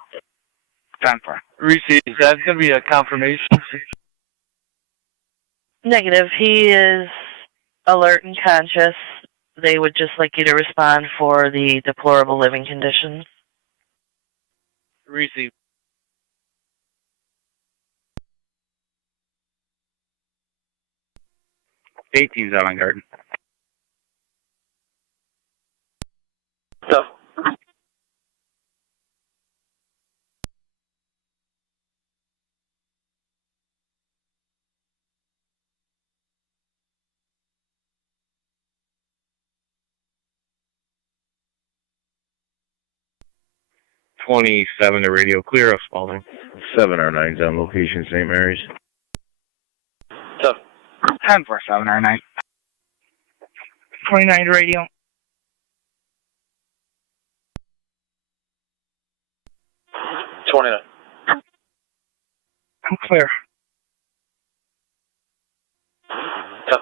10-4. Received. That's going to be a confirmation. Negative. He is alert and conscious. They would just like you to respond for the deplorable living conditions. Received. Team's out on guard. So. .27 to radio clear of Spalding. 7R9's on location, St. Mary's. So. 10-4, 7R9. 29 to radio. 29. Clear. So.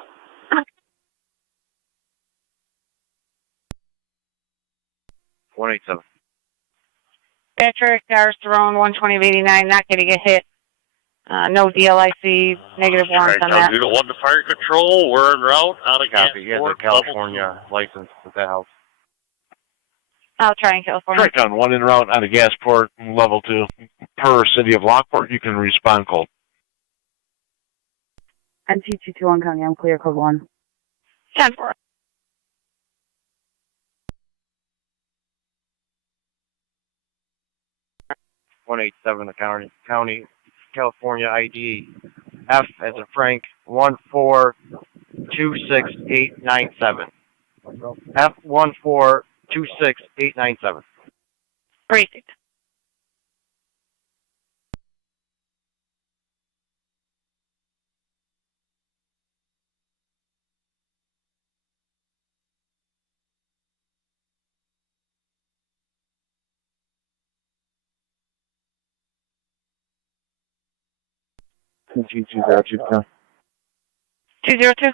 187. Patrick, Gar's Throne, 120-89, not getting a hit. No DLIC, negative warrants on that. 1 to fire control. We're en route out of Copy. He has a California license at that house. I'll try in California. Strike on 1 en route out of Gasport, level 2. Per city of Lockport, you can respond cold. NT221 County, I'm clear, code 1. 10-4. 187 to County, California ID. F as in Frank, 1426897. F1426897. Received. G202 County. 202.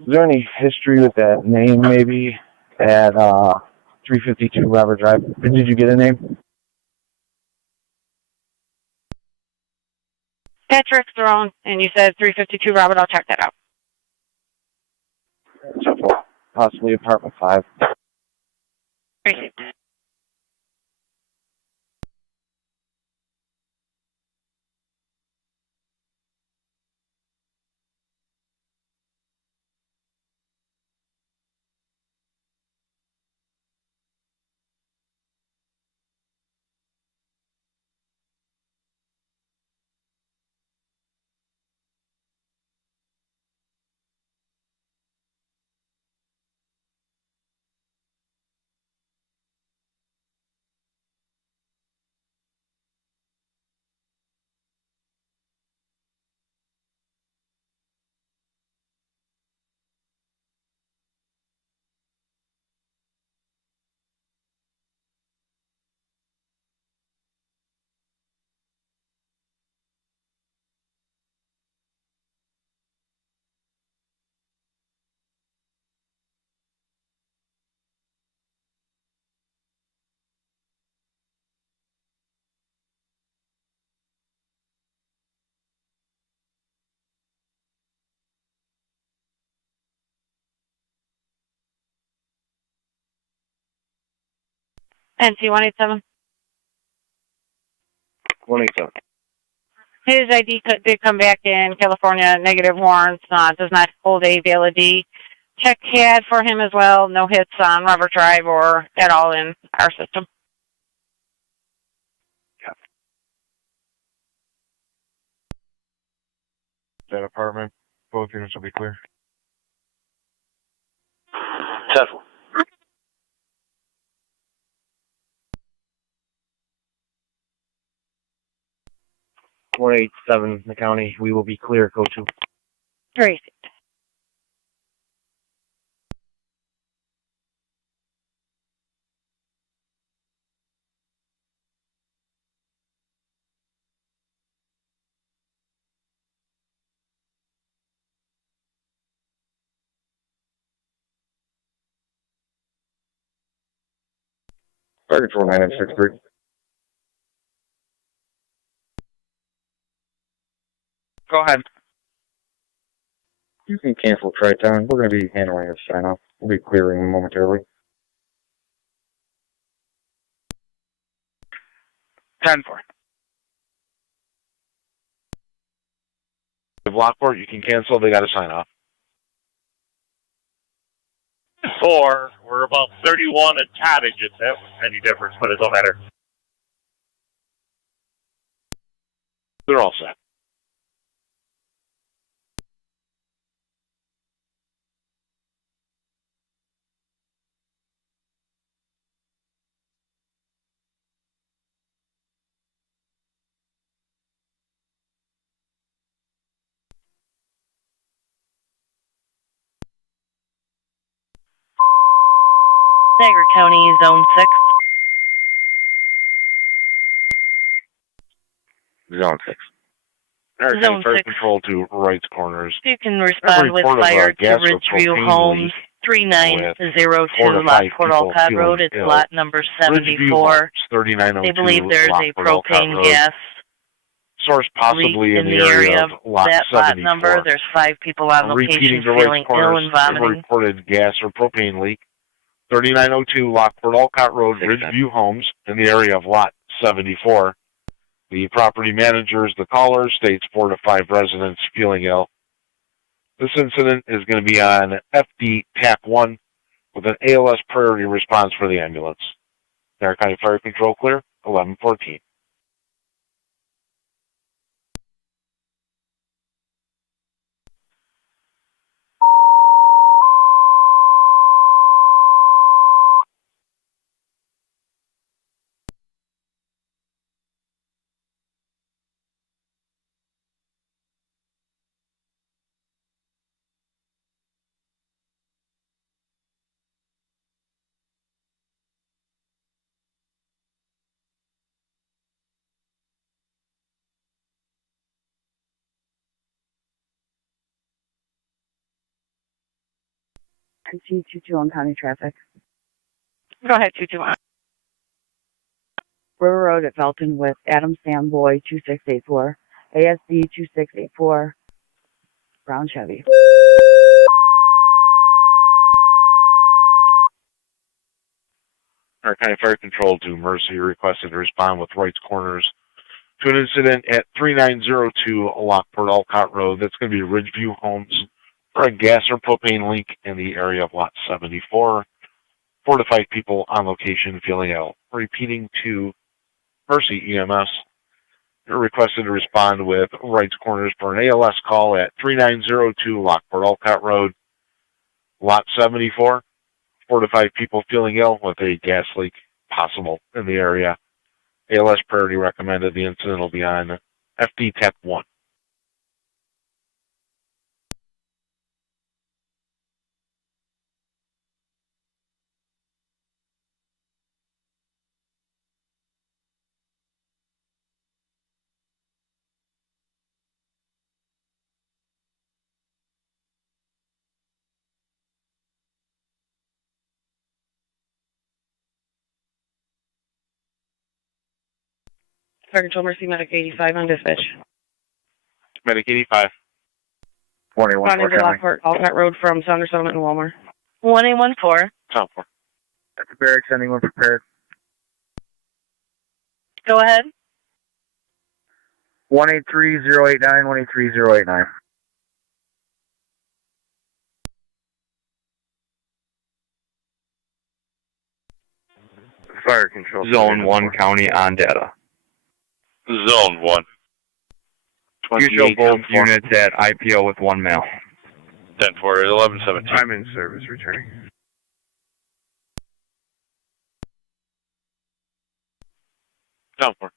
Is there any history with that name, maybe, at 352 Robert Drive? Did you get a name? Patrick Throne, and you said 352 Robert. I'll check that out. Possibly apartment 5. Received. NC-187. 187. His ID did come back in California, negative warrants, does not hold a valid ID. Check CAD for him as well, no hits on Robert Drive or at all in our system. That apartment, both units will be clear. 10-4. .187 in the county. We will be clear, code 2. Great. Fire Control 9963. Go ahead. You can cancel Tri-Town. We're going to be handling this sign-off. We'll be clearing momentarily. 10-4. Lockport, you can cancel. They got to sign off. 4. We're about 31 at cottage if that was any difference, but it don't matter. They're all set. Niagara County, Zone 6. Zone 6. Zone Fire 6. Control to Wright's Corners. You can respond with report of, fire to gas or Ridgeview propane Homes, leak 3902 Lockport Olcott Road. It's ill. lot number Ridgeview 74. Homes, 3902 They believe there's a Lockport Olcott propane Road. gas Source possibly leak in the area of lot that 74. lot number. There's 5 people on Repeating location to feeling Wright's Corners, ill and vomiting. reported gas or propane leak. 3902 Lockport Olcott Road, Ridgeview Homes, in the area of lot 74. The property managers, the caller, states 4 to 5 residents feeling ill. This incident is going to be on FD TAC 1 with an ALS priority response for the ambulance. Niagara County Fire Control clear, 1114. NC-22 on county traffic. Go ahead, 221. River Road at Felton with Adam Samboy 2684, ASD 2684, brown Chevy. Niagara County Fire Control to Mercy requested to respond with Wright's Corners to an incident at 3902 Lockport Olcott Road. That's going to be Ridgeview Homes for a gas or propane leak in the area of lot 74. 4 to 5 people on location feeling ill. Repeating to Mercy EMS. They're requested to respond with Wright's Corners for an ALS call at 3902 Lockport Olcott Road, lot 74. 4 to 5 people feeling ill with a gas leak possible in the area. ALS priority recommended. The incident will be on FD TAC 1. Fire Control Mercy Medic 85 on dispatch. Medic 85. 2114. Lockport Olcott Road from Saunders Settlement and Walmart. 1814. Top 4. That's the barracks, anyone prepared? Go ahead. 183089, 183089. Fire control. Zone 1, county on data. Zone 1. You show both units at IPO with 1 male. 10-4, 11-17. I'm in service, returning. Down 4.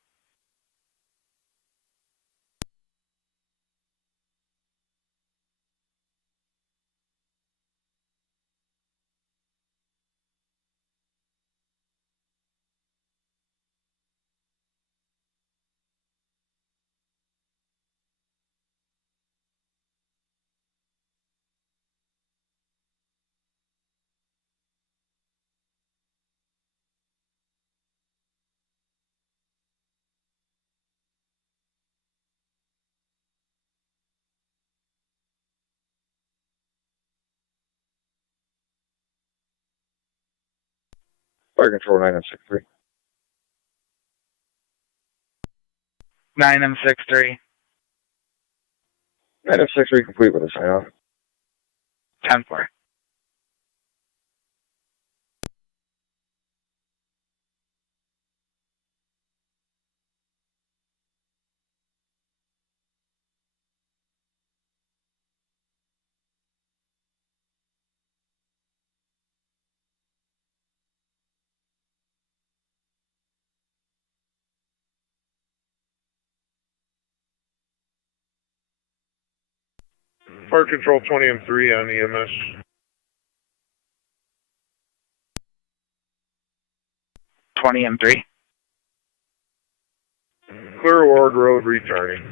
Fire control 963. 9M63. 963 complete with a sign off. 10-4. Fire control 20M3 on EMS. 20M3. Clear Ward Road returning.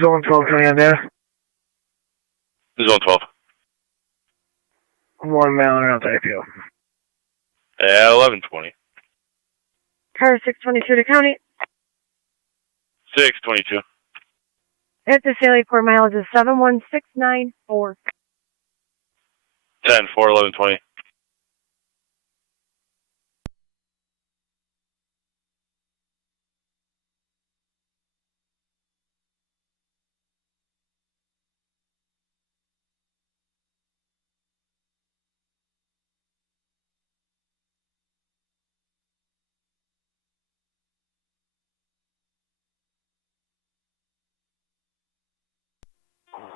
Zone 12 command there. Zone 12. 1 male around IPO. 11-20. Car 622 to county. 6-22. At the Sally Port mileage is 71694. 10-4, 11-20.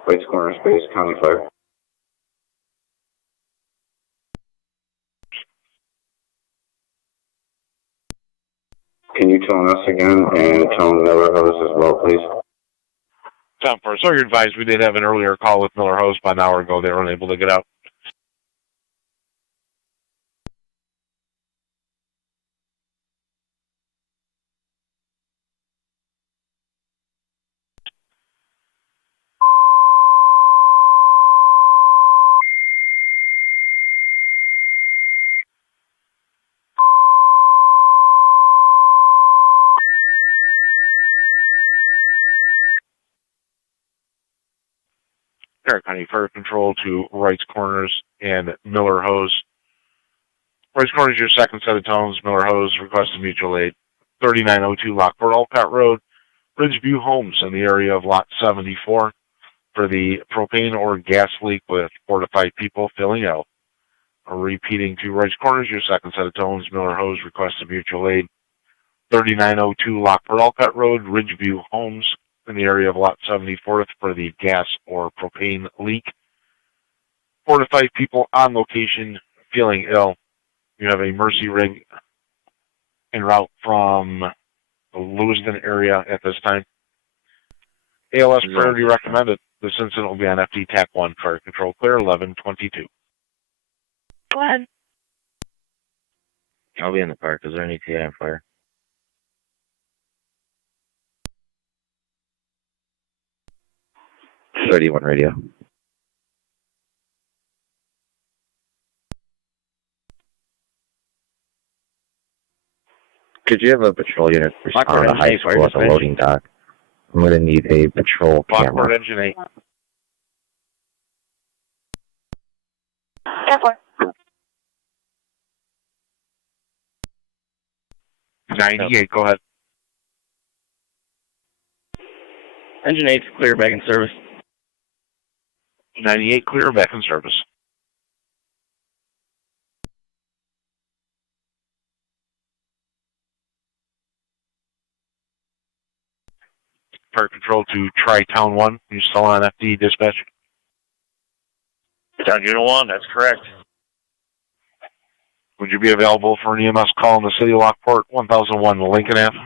Waits corner space, county fire. Can you tone us again and tone Miller Hose as well, please? 10-4. So you're advised we did have an earlier call with Miller Hose about an hour ago. They were unable to get out. Stark County Fire Control to Wright's Corners and Miller Hose. Wright's Corners, your second set of tones. Miller Hose requested mutual aid. 3902 Lockport Olcott Road, Ridgeview Homes in the area of Lot 74 for the propane or gas leak with 4 to 5 people filling out. Repeating to Wright's Corners, your second set of tones. Miller Hose requested mutual aid. 3902 Lockport Olcott Road, Ridgeview Homes in the area of Lot 74 for the gas or propane leak. 4 to 5 people on location feeling ill. You have a Mercy rig en route from the Lewiston area at this time. ALS priority recommended. This incident will be on FD TAC 1. Fire control clear, 1122. Go ahead. I'll be in the park. Is there any TI on fire? .31 radio. Could you have a patrol unit respond to high school at the loading dock? I'm going to need a patrol camera. Lockport Engine 8. 98, go ahead. Engine 8, clear, back in service. 98, clear, back in service. Fire control to Tri-Town 1. You still on FD dispatch? Town Unit 1, that's correct. Would you be available for an EMS call in the city of Lockport, 1001 Lincoln Ave?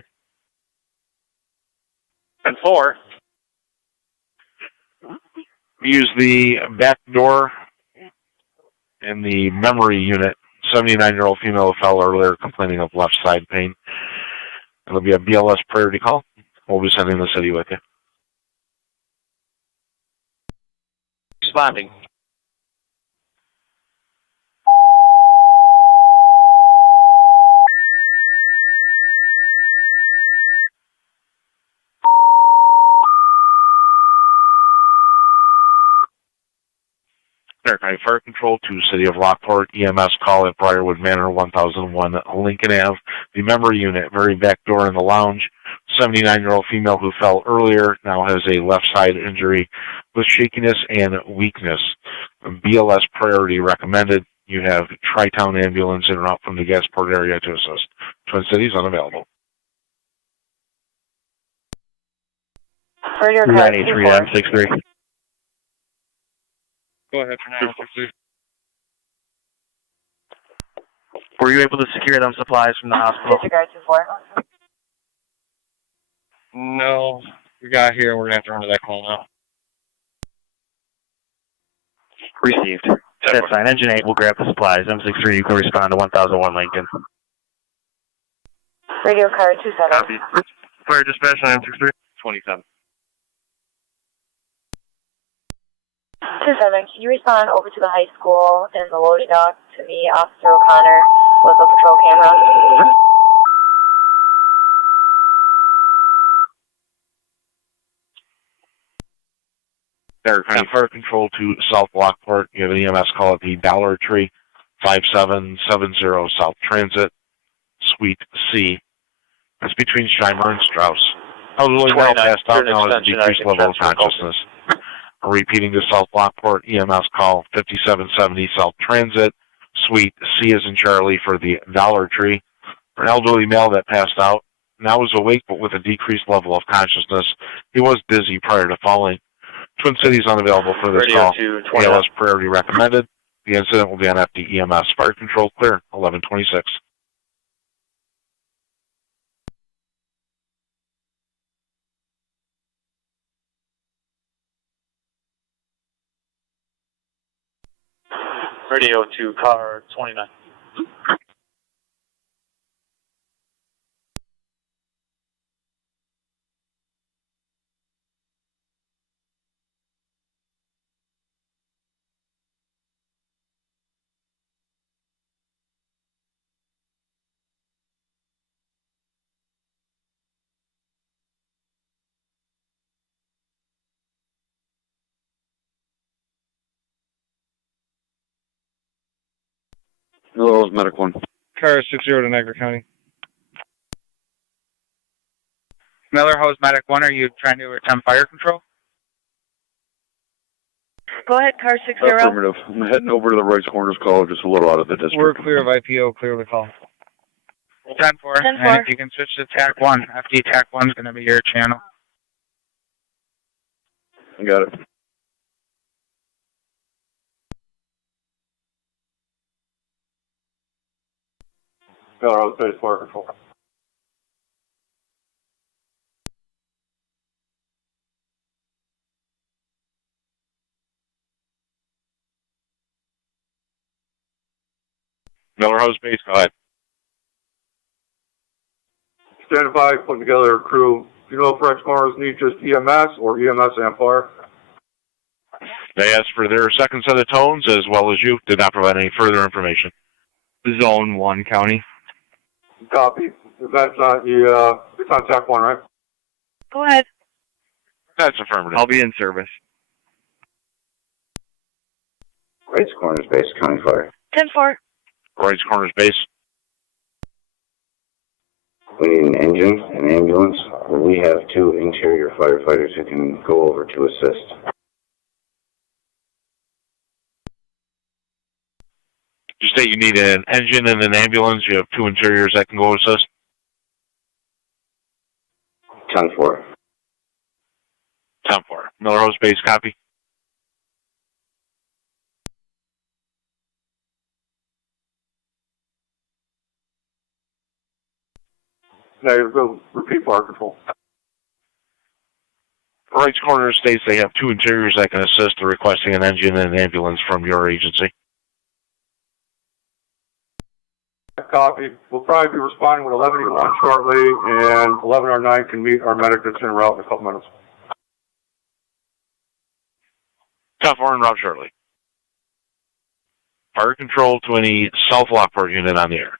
10-4. Use the back door in the memory unit. 79-year-old female who fell earlier complaining of left side pain. It'll be a BLS priority call. We'll be sending the city with you. Responding. Stark County Fire Control to City of Lockport. EMS call at Briarwood Manor, 1001 Lincoln Ave. The memory unit, very back door in the lounge. 79-year-old female who fell earlier now has a left side injury with shakiness and weakness. BLS priority recommended. You have Tri-Town ambulance en route from the Gasport area to assist. Twin Cities unavailable. 93 M63. Go ahead for now. Were you able to secure them supplies from the hospital? Disregard 24. No, we got here. We're going to have to run to that call now. Received. That's fine. Engine 8 will grab the supplies. M63, you can respond to 1001 Lincoln. Radio card 27. Copy. Fire dispatch on M63. 27. 27, can you respond over to the high school in the loading dock to me, Officer O'Connor, with a patrol camera? Stark County Fire Control to South Lockport. You have an EMS call at the Dollar Tree, 5770 South Transit, Suite C. That's between Scheimer and Strauss. Elderly now passed out, now has a decreased level of consciousness. Repeating to South Lockport, EMS call 5770 South Transit, Suite C as in Charlie for the Dollar Tree. For an elderly male that passed out, now is awake but with a decreased level of consciousness. He was dizzy prior to falling. Twin Cities unavailable for this call. ALS priority recommended. The incident will be on FD EMS. Fire control clear, 1126. Radio to car 29. Miller's Medic 1. Car 60 to Niagara County. Miller Hose Medic 1, are you trying to attempt fire control? Go ahead, car 60. Affirmative. I'm heading over to the Rice Corners call, just a little out of the district. We're clear of IPO, clear the call. 10-4. 10-4. And if you can switch to TAC 1, FD TAC 1 is going to be your channel. I got it. Miller Hose Base Fire Control. Miller Hose Base, go ahead. Standing by, putting together a crew. Do you know if Rice Corners need just EMS or EMS and fire? They asked for their second set of tones as well as you. Did not provide any further information. Zone 1, County. Copy. That's it's on TAC 1, right? Go ahead. That's affirmative. I'll be in service. Rice Corners Base, County Fire. 10-4. Rice Corners Base. We need an engine, an ambulance. We have 2 interior firefighters who can go over to assist. You state you need an engine and an ambulance. You have 2 interiors that can go assist. 10-4. 10-4. Miller Hose Base, copy. Negative, go repeat fire control. Rice Corners states they have 2 interiors that can assist. They're requesting an engine and an ambulance from your agency. Copy. We'll probably be responding with 1101 shortly, and 1109 can meet our medic that's en route in a couple minutes. 10-4 en route shortly. Fire control to any South Lockport unit on the air.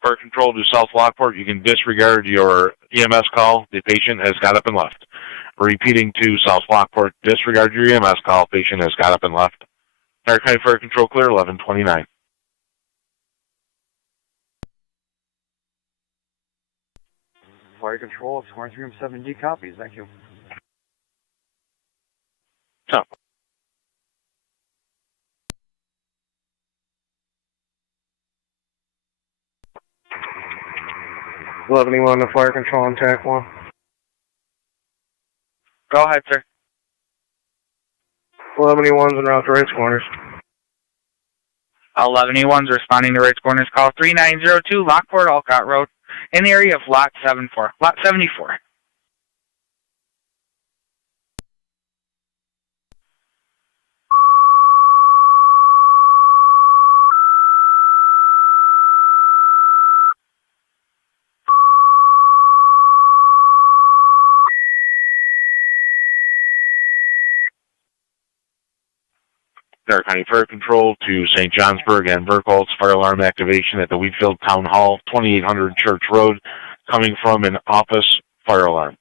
Fire control to South Lockport, you can disregard your EMS call. The patient has got up and left. Repeating to South Lockport, disregard your EMS call. Patient has got up and left. Niagara County Fire Control clear, 1129. Fire control, scoring 307D copies. Thank you. So. Anyone to fire control on TAC 1. Go ahead, sir. 11E1's en route to Rice Corners. 11E1's responding to Rice Corners call 3902 Lockport, Alcott Road, in the area of Lot 74. Lot 74. Niagara County Fire Control to St. Johnsburg and Burkholz. Fire alarm activation at the Wheatfield Town Hall, 2800 Church Road, coming from an office fire alarm.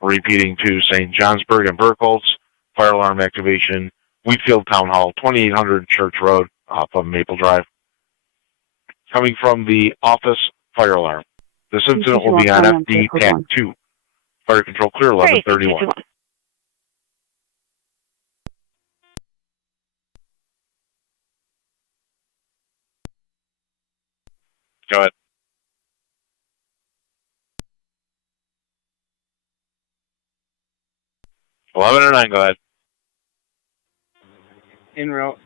Repeating to St. Johnsburg and Burkholz. Fire alarm activation, Wheatfield Town Hall, 2800 Church Road, off of Maple Drive. Coming from the office fire alarm. This incident will be on FD TAC 2. Fire Control clear, 1131. Go ahead. 1109, go ahead. En route.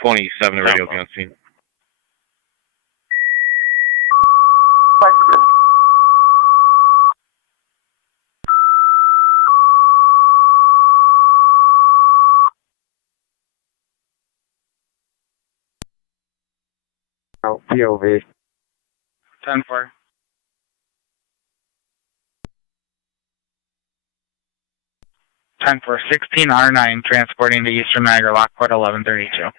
27, the radio on scene. POV. 10-4. 10-4, 16R9, transporting to Eastern Niagara, Lockport 1132.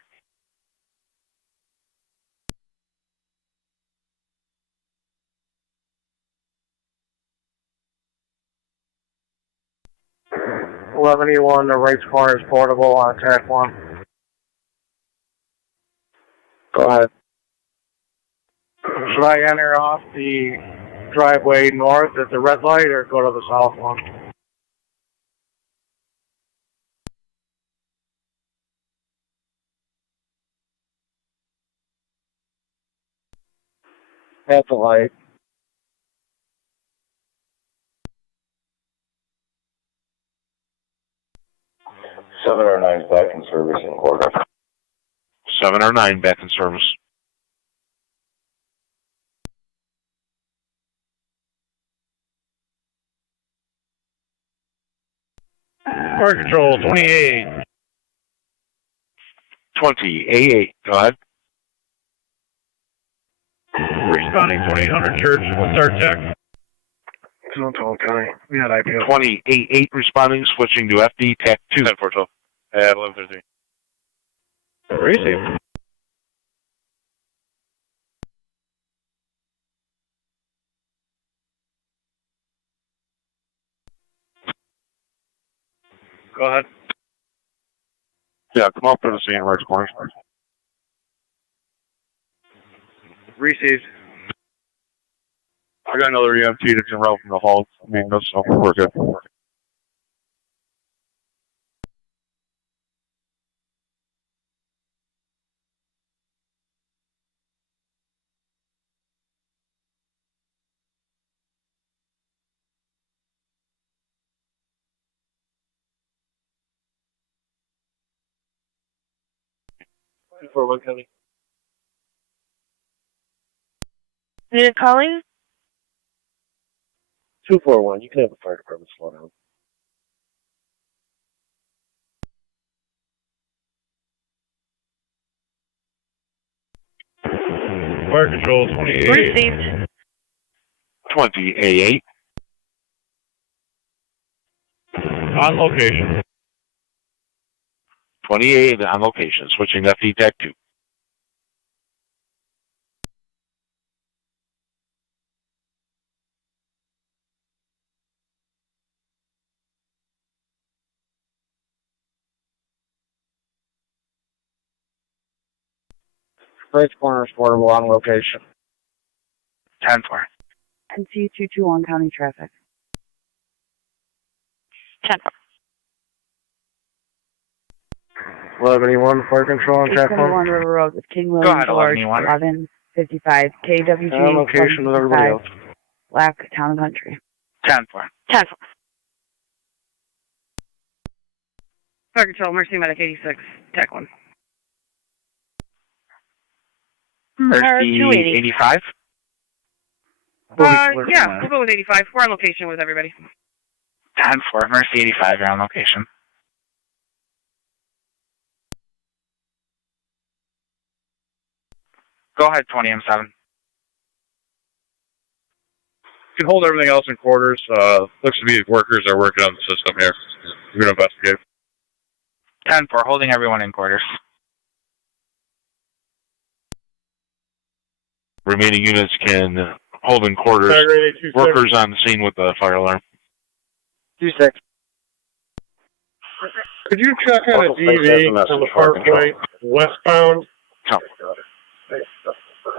.11E1, the right corner is portable on TAC 1. Go ahead. Should I enter off the driveway north at the red light or go to the south one? At the light. Seven or nine back in service in quarter. 7 or 9 back in service. Fire Control 28. 28. Go ahead. Responding 2800 Church. What's our tech? Tonawanda County. We had IPO. 28 responding, switching to FD TAC 2. 10-4-12. At 1133. Receive. Go ahead. Yeah, come up to the scene, right corner. Received. I got another EMT that's en route from the hall. I mean, that's so we're good. For one County. Unit calling? 241. You can have the fire department slow down. Fire Control 28. Received. 28. On location. 28 on location, switching to FD TAC 2. Right corner is portable on location. 10-4. NC 221 County Traffic. 10-4. 11E1 Fire Control on TAC 1. 821 River Road with King Go William ahead, George, 11E1. 1155 KWG. On location with everybody else. Black Town and Country. 10-4. 10-4. Fire Control, Mercy Medic 86, TAC 1. Mercy 85. Yeah, we'll go with 85. We're on location with everybody. 10-4. Mercy 85, you're on location. Go ahead, 20M7. You can hold everything else in quarters. Looks to be workers are working on the system here. We're going to investigate. 10-4, holding everyone in quarters. Remaining units can hold in quarters. Workers on the scene with the fire alarm. 2-6. Could you check on a DV on the Parkway westbound? Oh.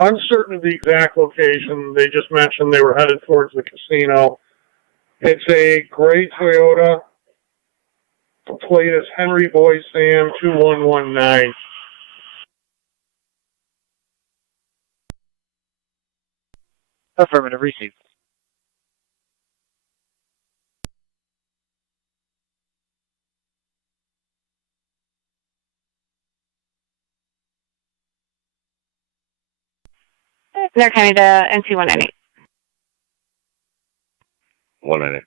Uncertain of the exact location. They just mentioned they were headed towards the casino. It's a gray Toyota. The plate is Henry Boy Sam 2119. Affirmative, received. They're kind of NC 198. 198.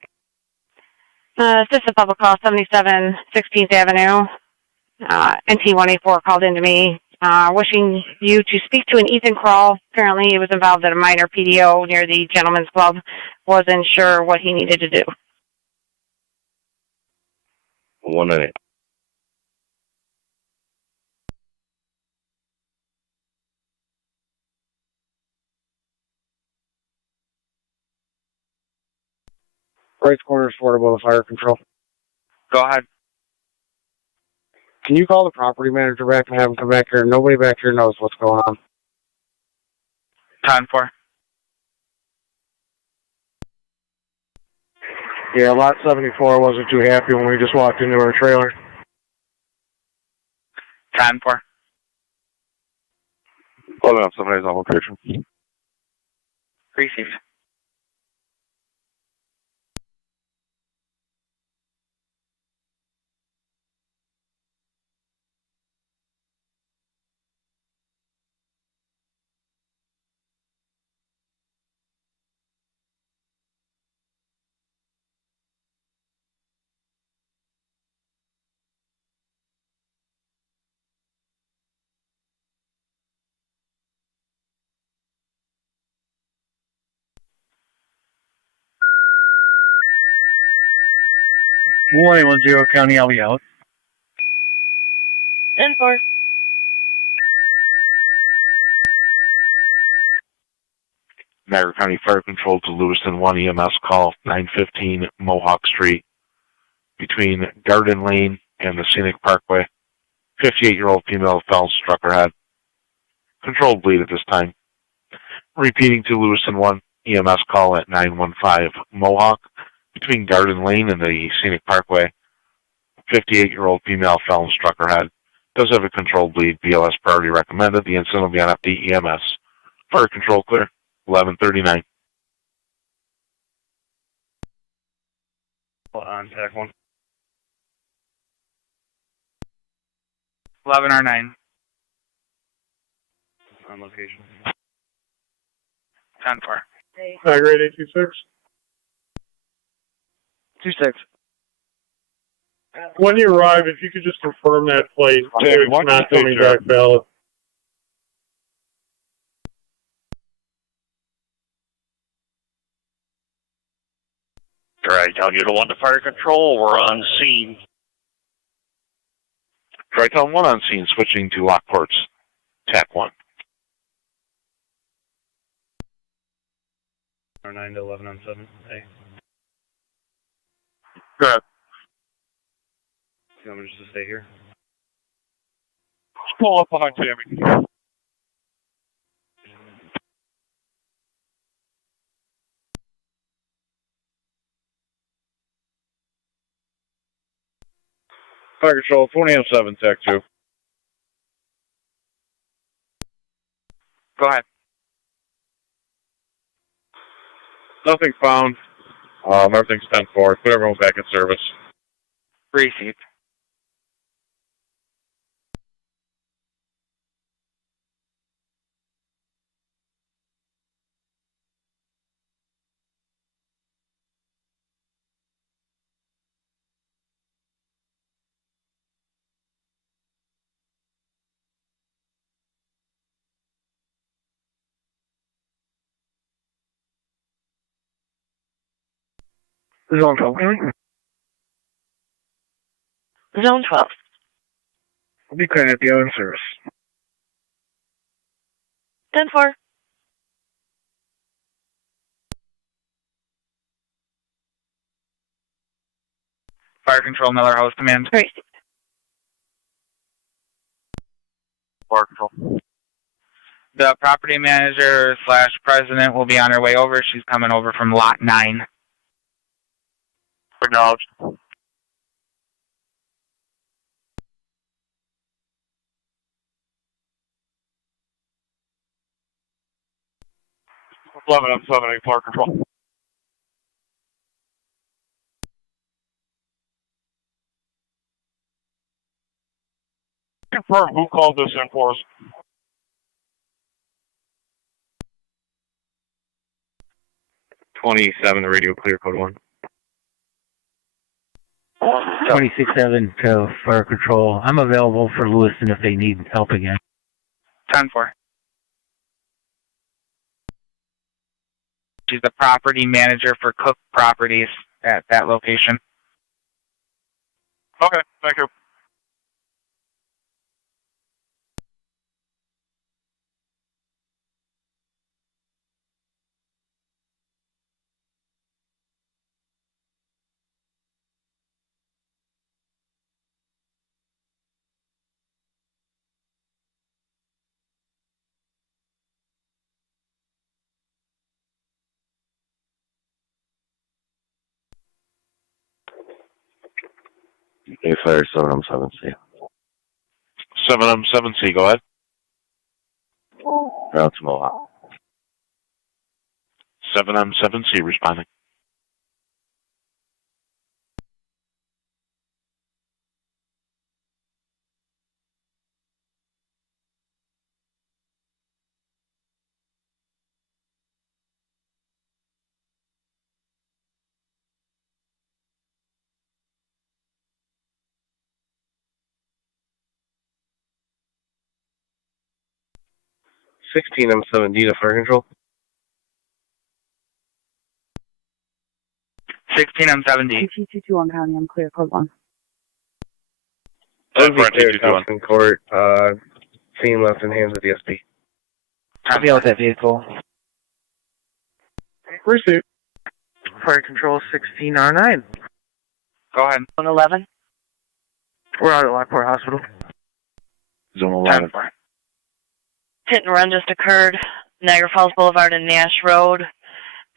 Assistant Public Call 77 16th Avenue. NC 184 called into me, wishing you to speak to an Ethan Crawl. Apparently he was involved in a minor PDO near the Gentleman's Club. Wasn't sure what he needed to do. 198. Right corner, affordable fire control. Go ahead. Can you call the property manager back and have him come back here? Nobody back here knows what's going on. 10-4. Yeah, lot 74 wasn't too happy when we just walked into our trailer. 10-4. 11 up, somebody's on location. Received. Warning 10 County, I'll be out. 10-4. Niagara County Fire Control to Lewiston 1 EMS call 915 Mohawk Street between Garden Lane and the Scenic Parkway. 58-year-old female fell and struck her head. Controlled bleed at this time. Repeating to Lewiston 1 EMS call at 915 Mohawk between Garden Lane and the Scenic Parkway. 58-year-old female fell and struck her head. Does have a controlled bleed. BLS priority recommended. The incident will be on FD EMS. Fire control clear. 1139. On TAC 1. 11 or 9. On location. 10-4. Grade 826. 26. When you arrive, if you could just confirm that plate, it's not coming back valid. Tri-Town, you don't want the fire control, we're on scene. Tri-Town 1 on scene, switching to Lockport's TAC 1. 9 to 11 on 7. Hey. Go ahead. You want me just to stay here? Just pull up behind Tammy. Fire Control, 2007, TAC 2. Go ahead. Nothing found. Everything's 10-4. Put everyone back in service. Received. Zone 12. Zone 12. We'll be clearing at the other service. 10-4. Fire control, Miller House Command. Great. Fire control. The property manager / president will be on her way over. She's coming over from lot 9. Acknowledged. 11 up 7, fire control. Confirm who called this in for us. The radio clear, code 1. 26-7 to Fire Control. I'm available for Lewiston if they need help again. 10-4. She's the property manager for Cook Properties at that location. Okay, thank you. A fire 7M7C. 7M7C, go ahead. Route to Mohawk. 7M7C responding. M7D to fire control. 16M7D. T221 County, I'm clear, code 1. Thompson Court, scene left in hands of the SP. I'll be out with that vehicle. Receive. Fire control 16R9. Go ahead. 11. We're out at Lockport Hospital. Zone 11. Hit and run just occurred. Niagara Falls Boulevard and Nash Road.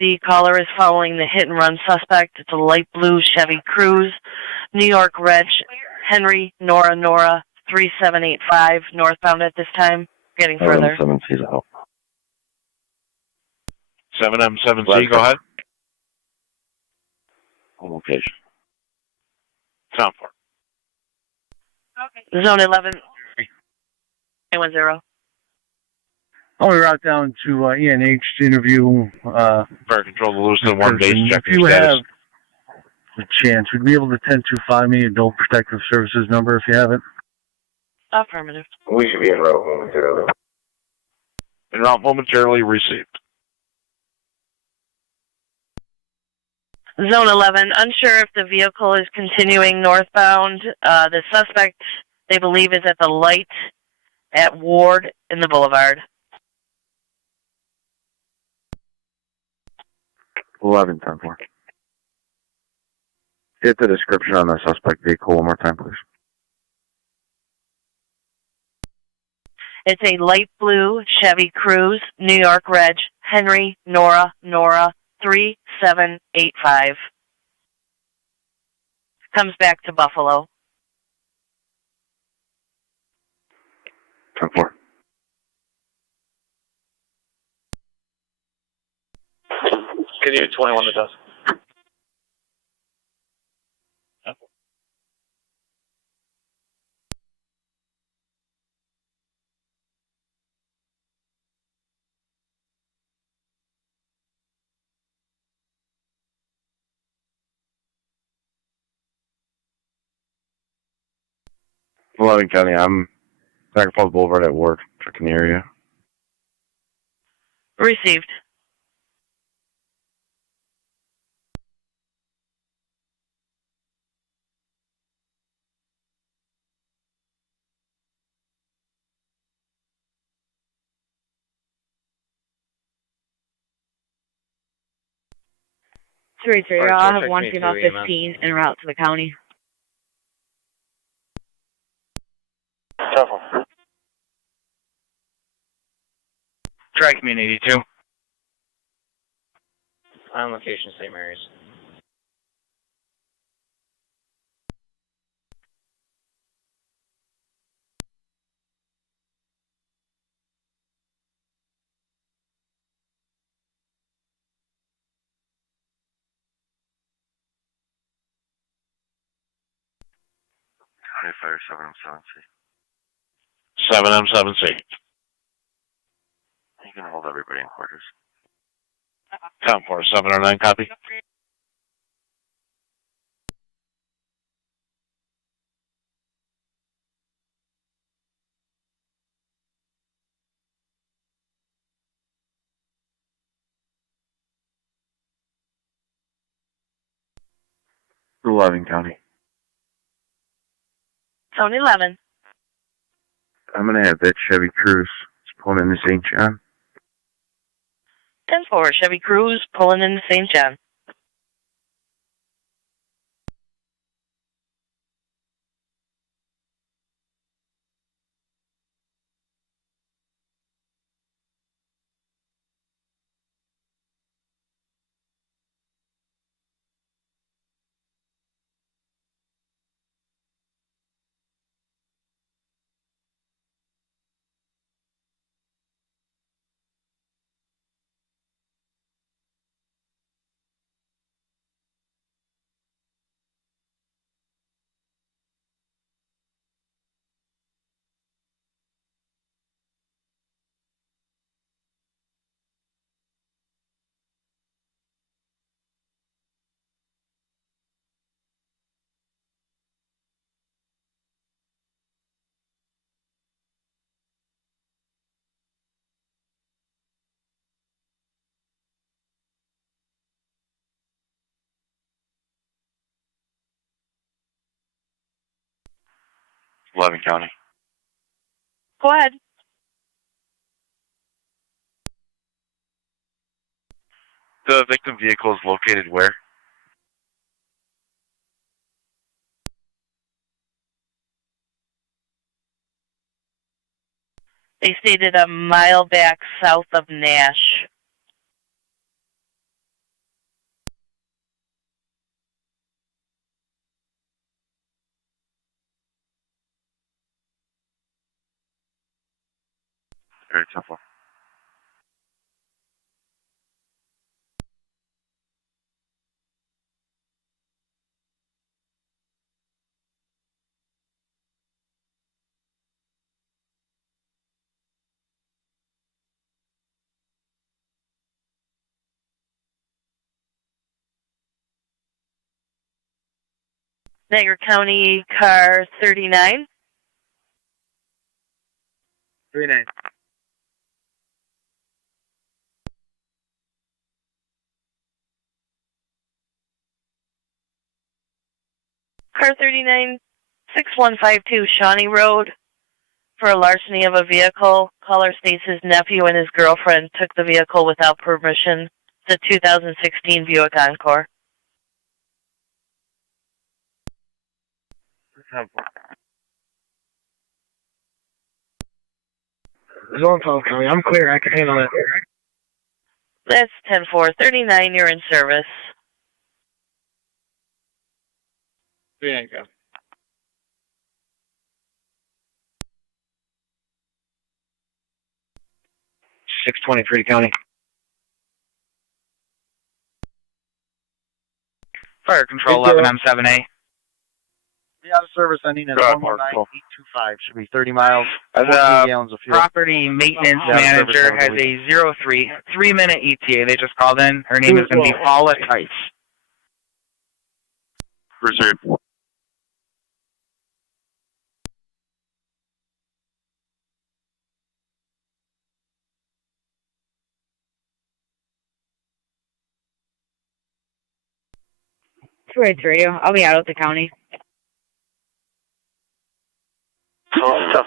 The caller is following the hit and run suspect. It's a light blue Chevy Cruze. New York Reg. Henry, Nora, 3785, northbound at this time. Getting further. 7C's out. 7M7C, go ahead. Home location. Sound for. Zone 11. 910. Only route down to ENH to interview Fire control to Lewiston, one base, if checking you status. have a chance, would you be able to 1025 me Adult Protective Services number if you have it? Affirmative. We should be en route momentarily. En route momentarily received. Zone 11, unsure if the vehicle is continuing northbound. The suspect, they believe, is at the light at Ward in the Boulevard. 11-10-4. Get the description on the suspect vehicle one more time, please. It's a light blue Chevy Cruze, New York Reg, Henry, Nora, 3785. Comes back to Buffalo. 10-4. Can you 21 to dust? Loading County, I'm Niagara Falls Boulevard at work, checking the area. Received. I'll have one female 15 en route to the county. Try Community 2. On location, St. Mary's. Fire 7M7C. 7M7C. You can hold everybody in quarters. Sound for 709, copy. Loading County. Zone 11. I'm going to have that Chevy Cruise. It's pulling into St. John. 10-4, Chevy Cruise pulling into St. John. Levin County. Go ahead. The victim vehicle is located where? They stated a mile back south of Nash. Very tough one. Niagara County car 39. 39. Car 39, 6152 Shawnee Road. For a larceny of a vehicle, caller states his nephew and his girlfriend took the vehicle without permission. It's a 2016 Buick Encore. Zone 12 County. I'm clear. I can handle it. That's 10-4, 39, you're in service. 39, go. 623 County. Fire Control 11 M7A. Be out of service ending at 119825. Should be 30 miles. The 14 gallons of fuel. property maintenance manager has a 3-minute ETA. They just called in. Her name is going to be Paula Tice. Reserve. It's radio. I'll be out at the county. Tough.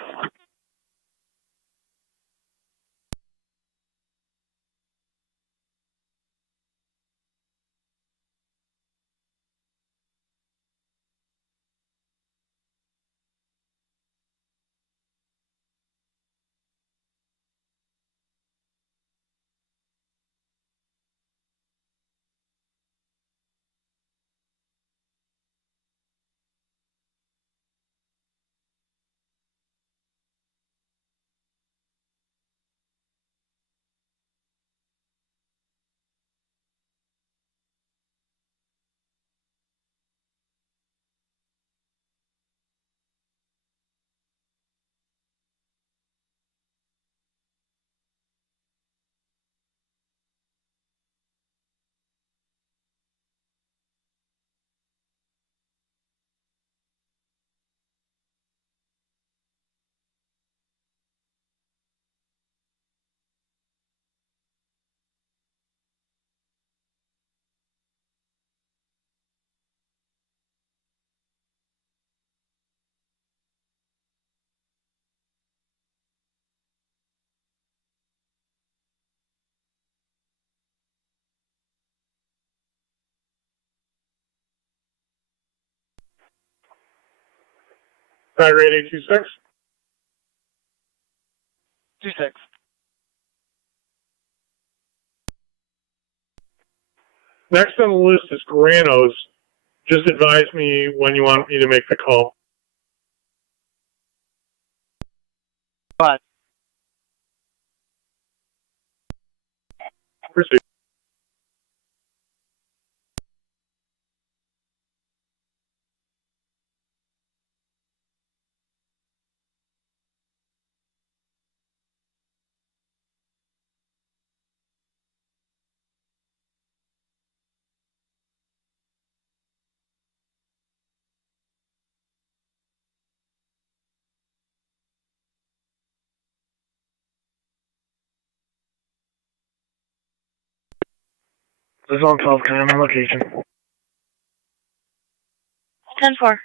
Tiger 8826. 26. Next on the list is Granos. Just advise me when you want me to make the call. What? Proceed. This is on 12, can I have my location? 10-4.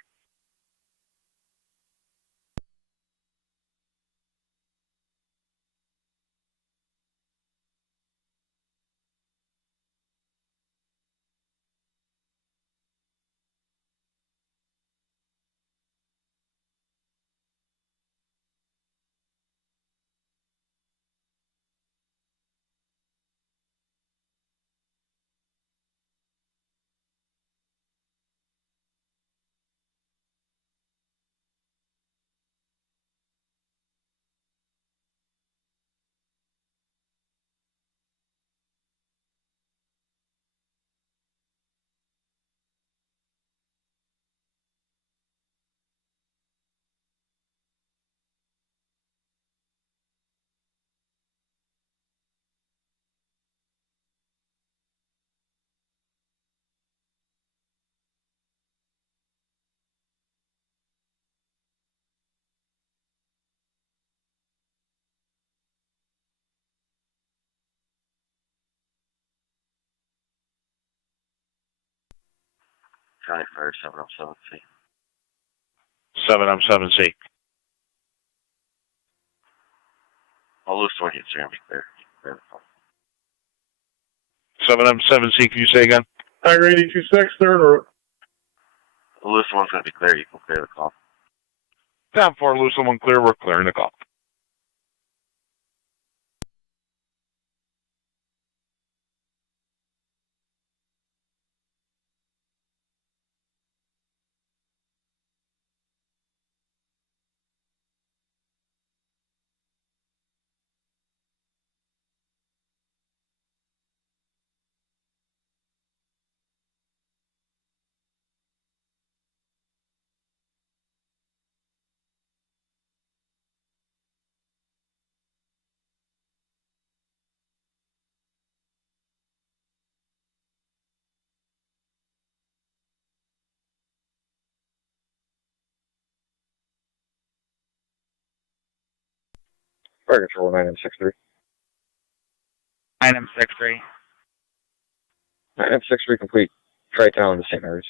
County Fire 707C. 707C. I'll lose 20, it's going to be clear. 707C, can you say again? Tiger 8826, third route. The loose one's going to be clear, you can clear the call. 10-4, Lewiston 1 clear, we're clearing the call. Fire Control 9M63. 9M63. 9M63 complete. Tri-Town to St. Mary's.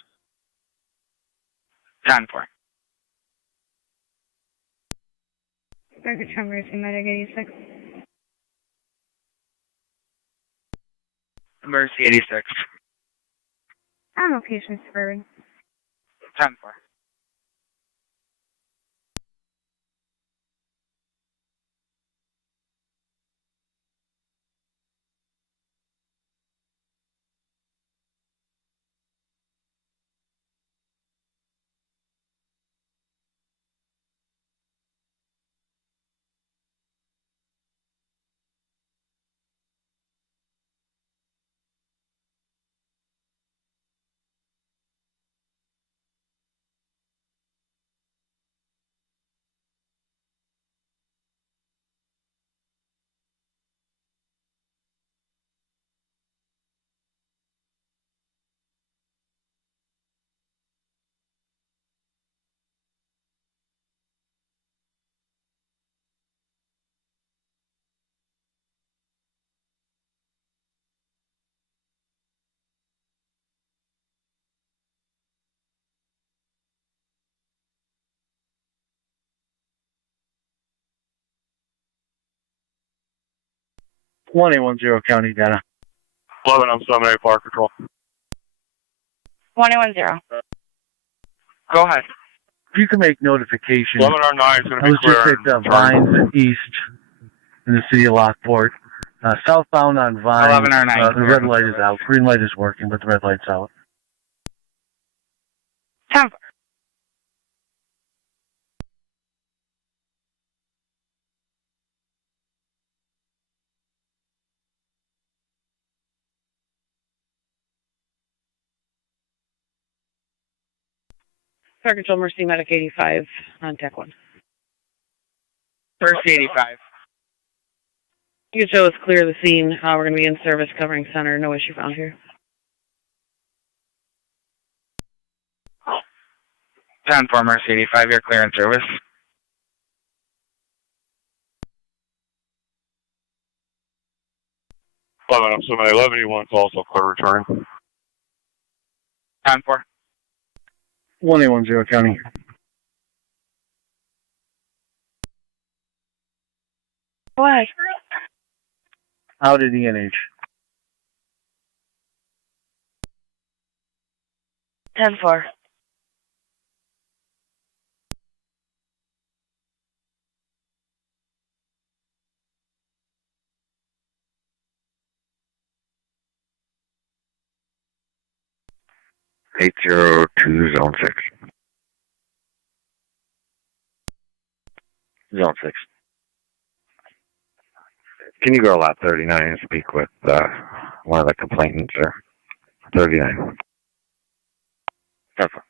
10-4. Circuit Tremors, Medic 86. Emergency 86. On location, Suburban. 10-4. One 810 County data. 11, I'm Summary Fire Control. 110. Go ahead. If you can make notification. 11R9 is going to be I was clear. just at Vines East in the city of Lockport. Southbound on Vines, 11R9. the red light is out. Green light is working, but the red light's out. 10. Fire Control Mercy Medic 85 on TAC 1. Mercy 85. You can show us clear the scene. We're going to be in service covering center. No issue found here. 10-4 Mercy 85, you're clear in service. So my 1181 is also clear return. 10-4. 1810 County. Why? Out at ENH. 10-4. Eight 802 Zone 6. Zone 6. Can you go to lot 39 and speak with one of the complainants there? 39. That's all.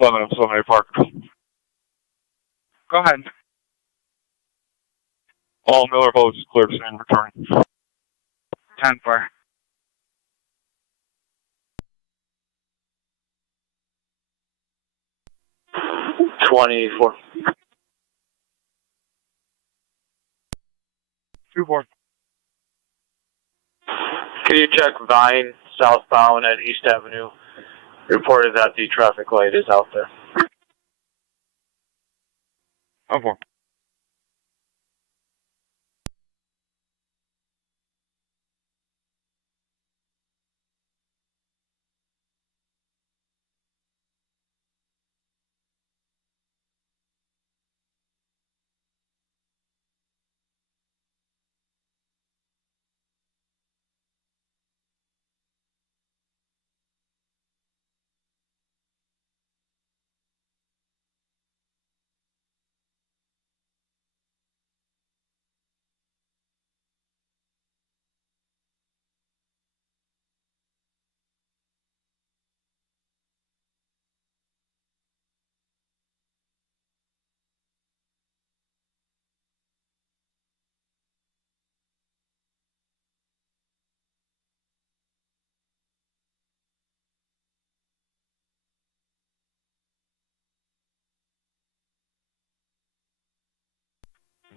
So many park. Go ahead. All Miller boats clear to stand return. 10-4. 24. 2-4. Can you check Vine southbound at East Avenue? Reported that the traffic light is out there. 4.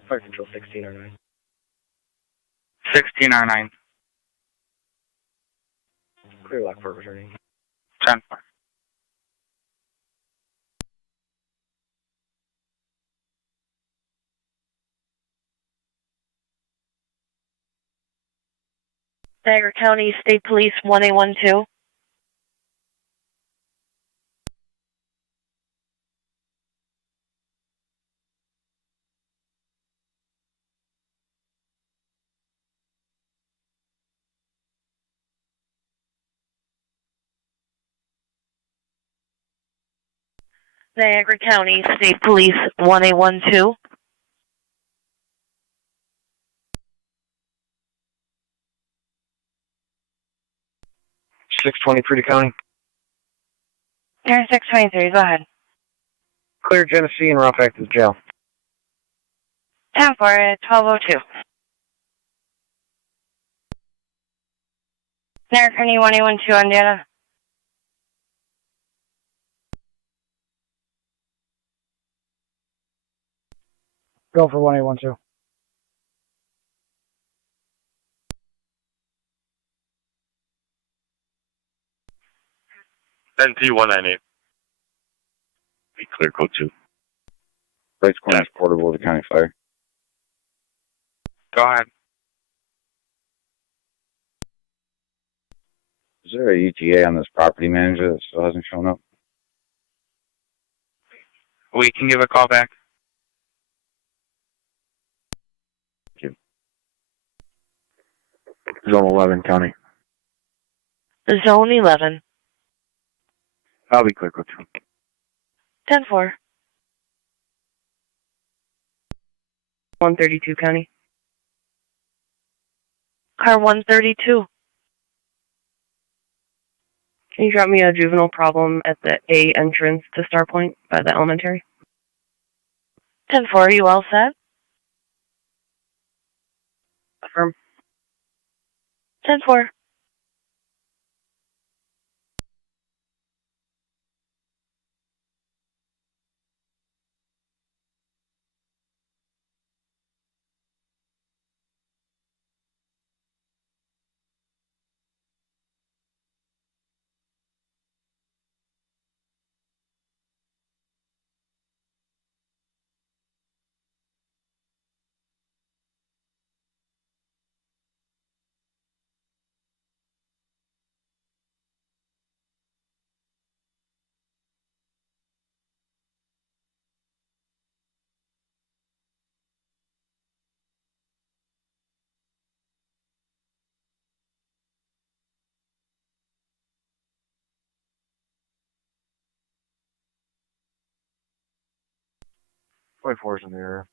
Fire Control 16R9. 16R9. Clear Lockport returning. 10-4. Niagara County State Police 1812. Niagara County State Police 1812. 620 Pretty County. Air 623, go ahead. Clear Genesee and route back to the jail. 10 for it, 1202. Air Kearney 1812 on data. Go for 1812. NT198. Be clear, code 2. Rights corner is portable to county fire. Go ahead. Is there a ETA on this property manager that still hasn't shown up? We can give a call back. Zone 11, county. Zone 11. I'll be clear, code 2. 10-4. 132 County. Car 132. Can you drop me a juvenile problem at the A entrance to Star Point by the elementary? 10-4, are you all set? Affirm. 10-4. .4's in the area.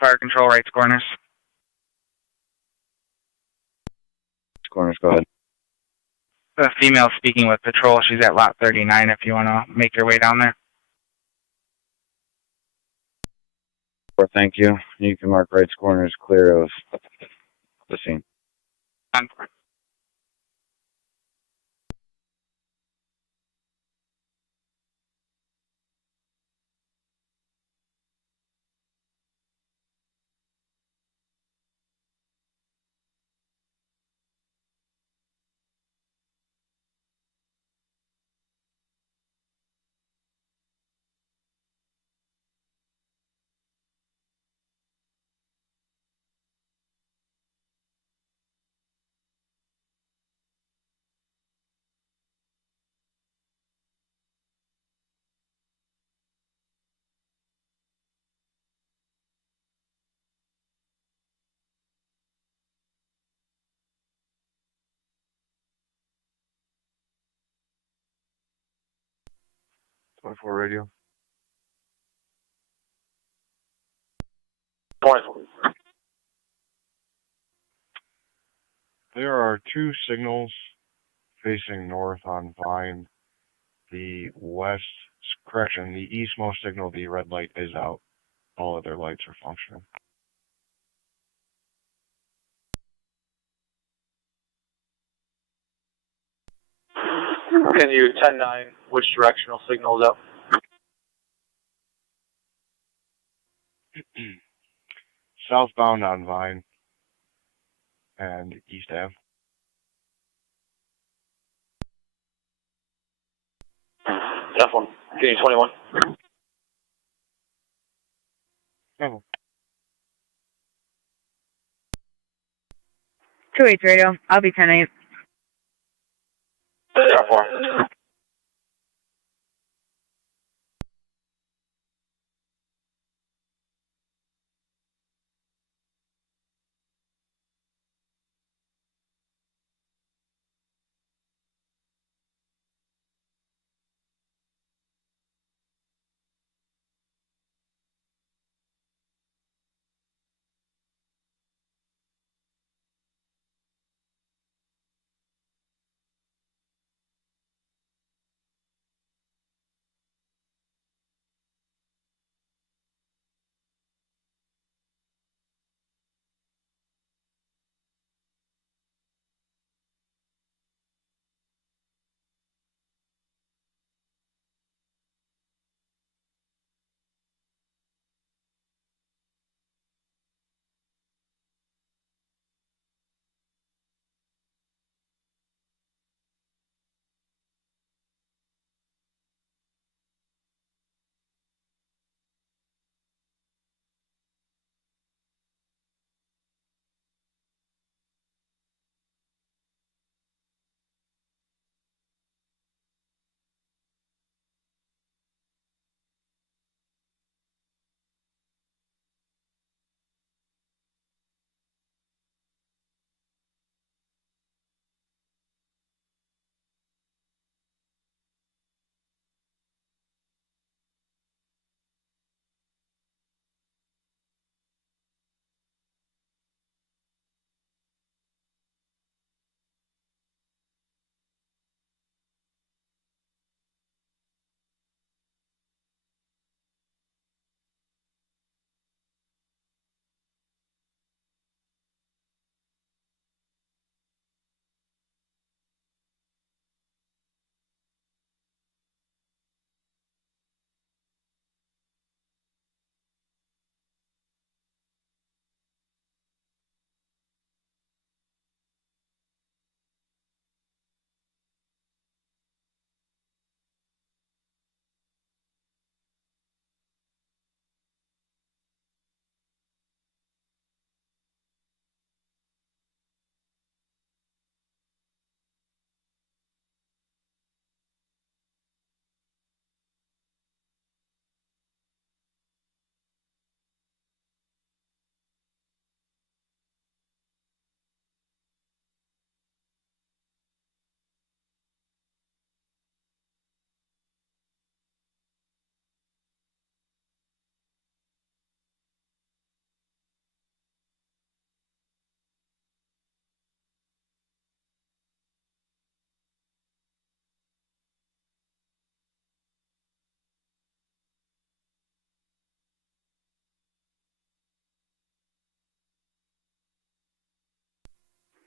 Fire control, rights corners. Corners, go ahead. The female speaking with patrol. She's at lot 39 if you want to make your way down there. Thank you. You can mark rights corners clear of the scene. .4 radio. 24. There are two signals facing north on Vine. The eastmost signal, the red light is out. All other lights are functioning. Can you 10-9, which directional signal is out? Southbound on Vine and East Ave. F1. Can you 21? Oh. 2-8 radio. I'll be 10-8. F4.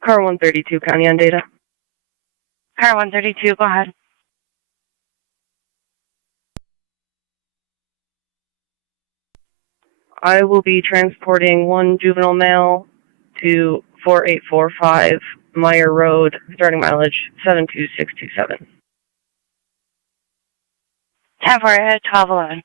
Car 132, county on data. Car 132, go ahead. I will be transporting one juvenile male to 4845 Meyer Road, starting mileage 72627. 10 for 1211.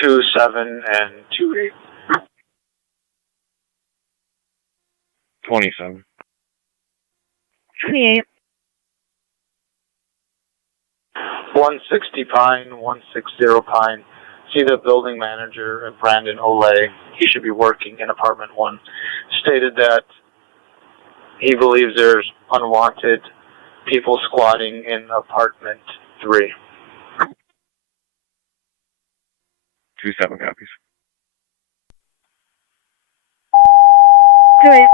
Two 7 and 2 8. 27. 28. 160 Pine, 160 Pine. See the building manager, Brandon Olay. He should be working in apartment 1. Stated that he believes there's unwanted people squatting in apartment 3. 27 copies. 2-8.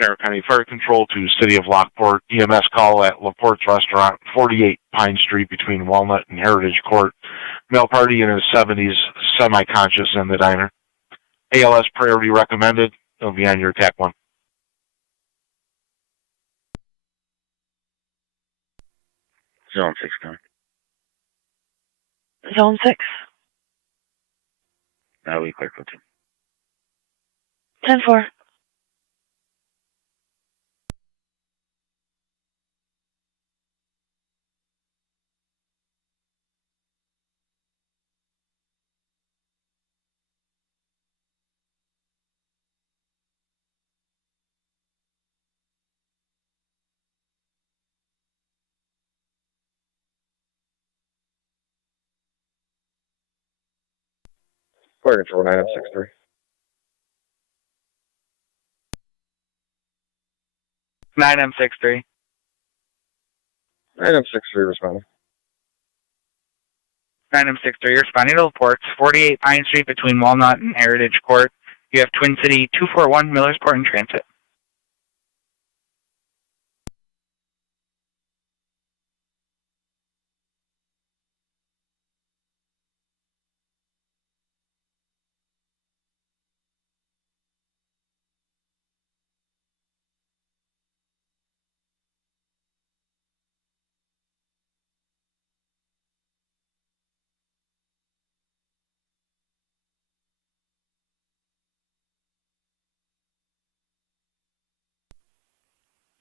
Niagara County Fire Control to City of Lockport. EMS call at Laporte's Restaurant, 48 Pine Street between Walnut and Heritage Court. Male party in his 70s, semi-conscious in the diner. ALS priority recommended. It'll be on your TAC 1. Zone 6 coming. Zone 6. That'll be clear for 2. 10-4. Fire Control 9M63. 9M63. 9M63 responding. 9M63, responding to reports, 48 Pine Street between Walnut and Heritage Court. You have Twin City 241 Millersport in transit.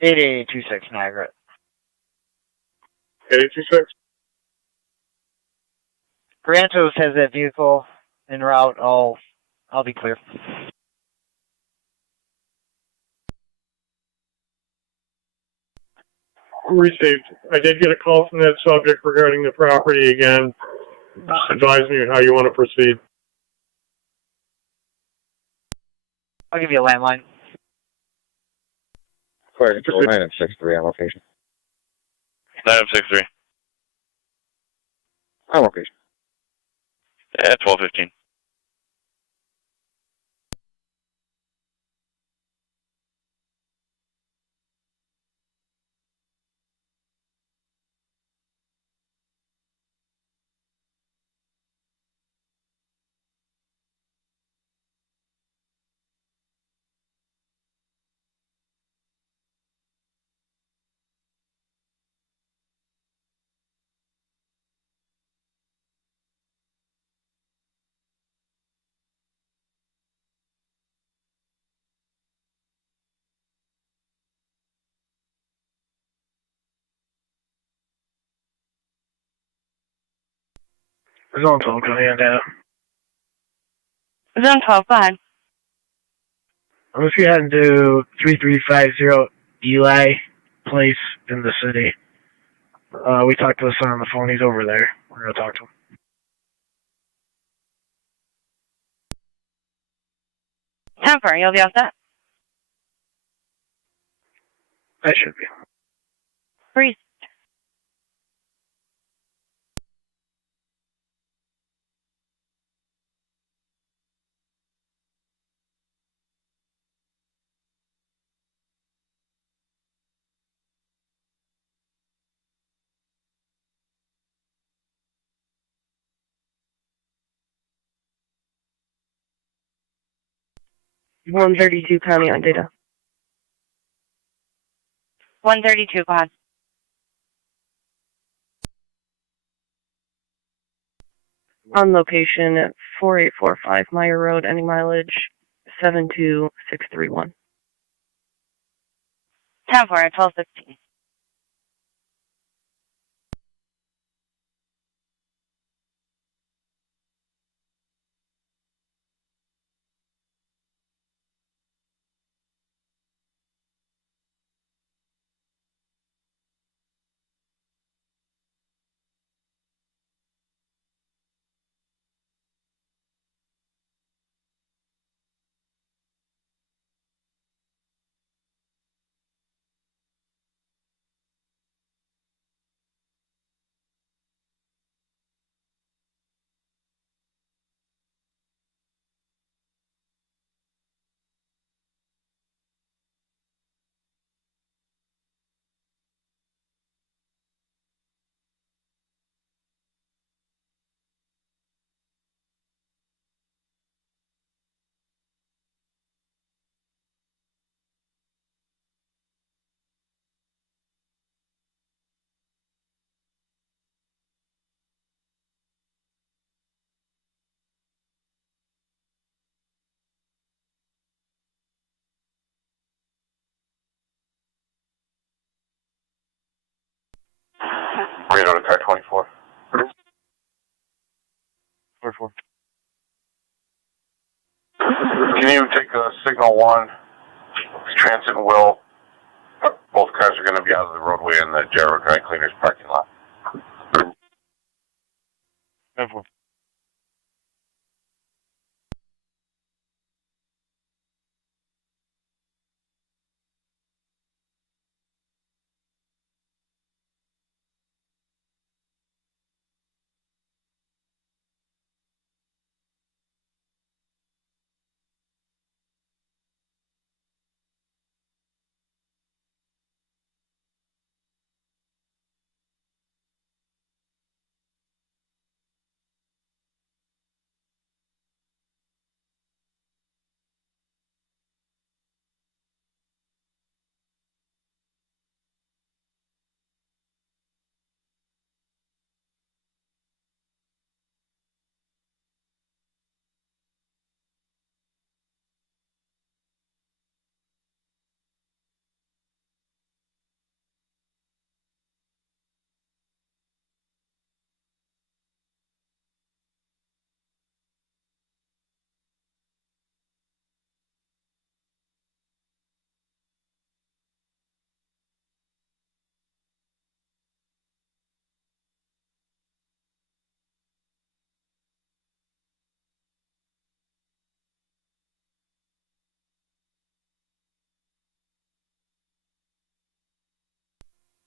Eight 26 Niagara. 826. Grantos has that vehicle en route. I'll be clear. Received. I did get a call from that subject regarding the property again. Advise me on how you want to proceed. I'll give you a landline. Fire Control 9M63 on location. 9M63. On location. Yeah, 1215. Zone 12 coming in now. Zone 12, go ahead. I'm just heading to 3350 Eli Place in the city. We talked to the son on the phone. He's over there. We're going to talk to him. Temper, you'll be all set? I should be. Freeze. One 32 County on data. 132, go ahead. On location at 4845 Meyer Road, any mileage 72631. 10-4 at 1216. Radar to car 24. 24. Can you take signal 1, Transit and Will? Both cars are going to be out of the roadway in the Jarrow Dry Cleaners parking lot. 10-4.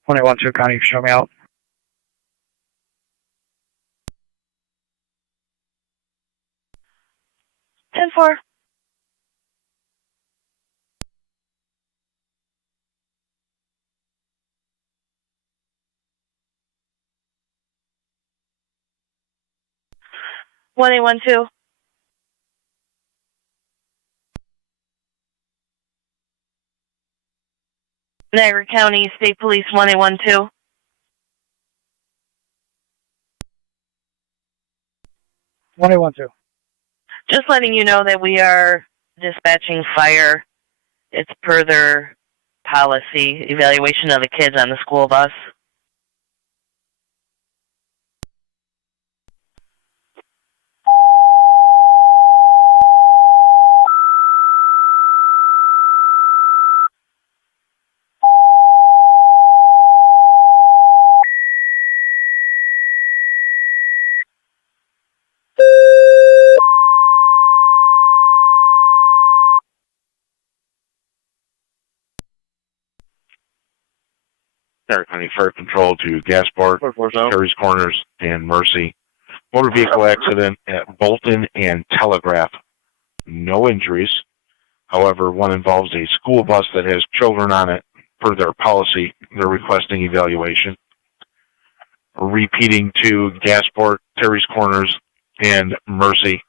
When I want to, Connie, show me out. Ten four. One 812. Niagara County State Police 1812. 1812. Just letting you know that we are dispatching fire. It's per their policy, evaluation of the kids on the school bus. Niagara County Fire Control to Gasport, Terry's Corners, and Mercy. Motor vehicle accident at Bolton and Telegraph. No injuries. However, one involves a school bus that has children on it. Per their policy, they're requesting evaluation. Repeating to Gasport, Terry's Corners, and Mercy.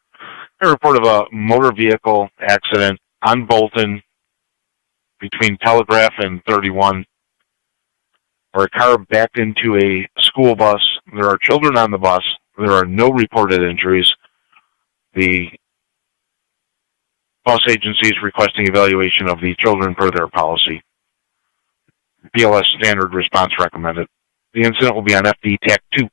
A report of a motor vehicle accident on Bolton between Telegraph and 31, where a car backed into a school bus. There are children on the bus. There are no reported injuries. The bus agency is requesting evaluation of the children per their policy. BLS standard response recommended. The incident will be on FD TAC 2.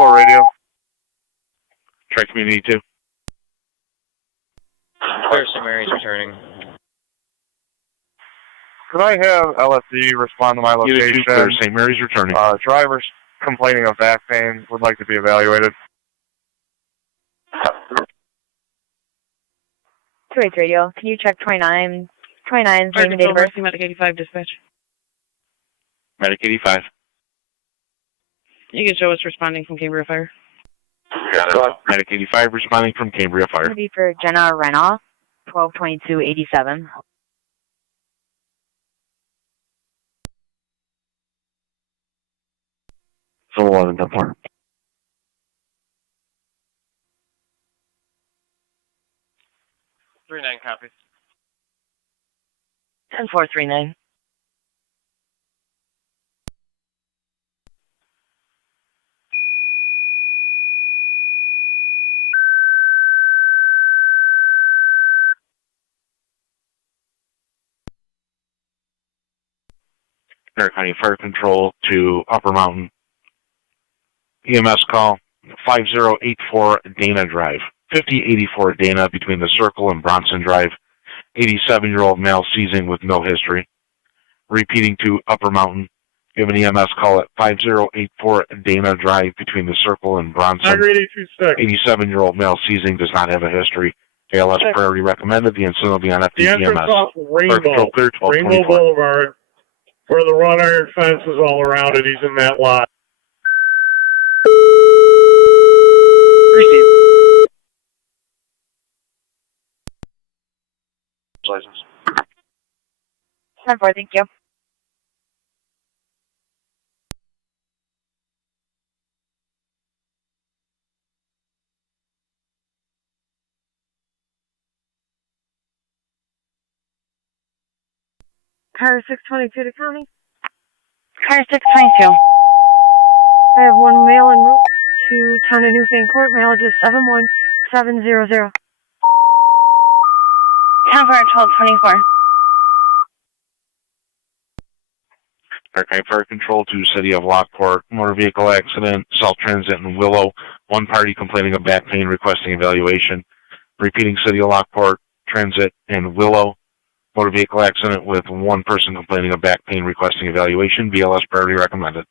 Radio. Try Community 2. Clear, St. Mary's returning. Could I have LSD respond to my location? Unit 2 clear, St. Mary's returning. Driver's complaining of back pain, would like to be evaluated. 28 Radio, can you check 29's name and date of birth? Medic 85 dispatch. Medic 85. You can show us responding from Cambria Fire. Got it. Medic 85 responding from Cambria Fire. It's going to be for Jenna Renoff, 122287. Zone 11, 10-4. 39 copies. 10-439. Niagara County Fire Control to Upper Mountain. EMS call 5084 Dana Drive. 5084 Dana between the Circle and Bronson Drive. 87-year-old male seizing with no history. Repeating to Upper Mountain. Give an EMS call at 5084 Dana Drive between the Circle and Bronson. 87-year-old male seizing, does not have a history. ALS priority recommended. The incident will be on The entrance FDEMS. off Rainbow, Clear, Rainbow Boulevard, where the wrought iron fence is all around it. He's in that lot. Receive. License. 10-4, thank you. Car 622 to county. Car 622. I have one male en route to Town of Newfane Court. Mileage is 71700. 10-4, 1224. Niagara Fire Control to City of Lockport. Motor vehicle accident, South Transit in Willow. One party complaining of back pain, requesting evaluation. Repeating City of Lockport, Transit in Willow. Motor vehicle accident with one person complaining of back pain, requesting evaluation. BLS priority recommended.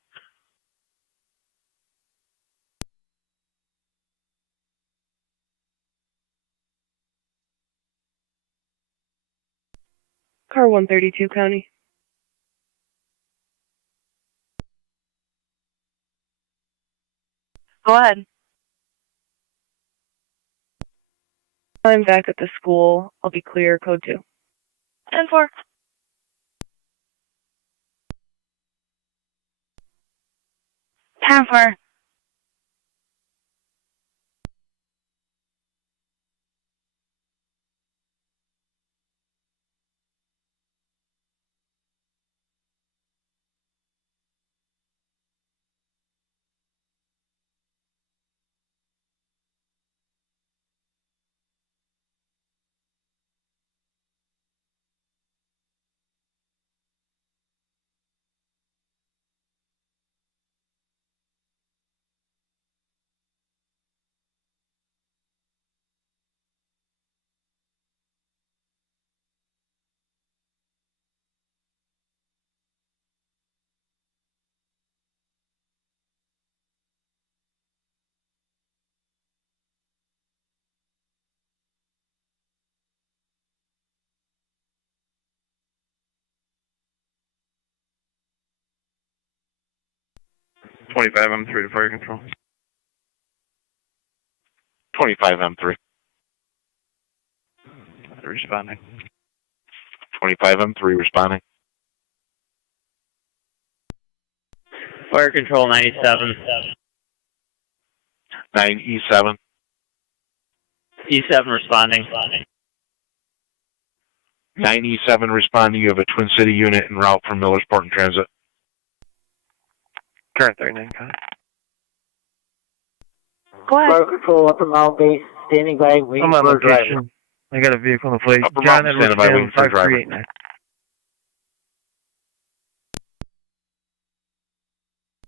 Car 132 county. Go ahead. I'm back at the school. I'll be clear, code 2. 10-4. Time for M3 to fire control. 25 M3. Responding. 25 M3 responding. Fire control 97. 9E7. E7 responding. 9E7 responding. You have a Twin City unit en route from Middleport in transit. Current 39. Go ahead. Fire control, Upper Mountain Base, standing by, waiting I'm on for a driver. location. I got a vehicle in the plate. Upper John Mountain, Edwards, standing by, waiting for a driver. 5389.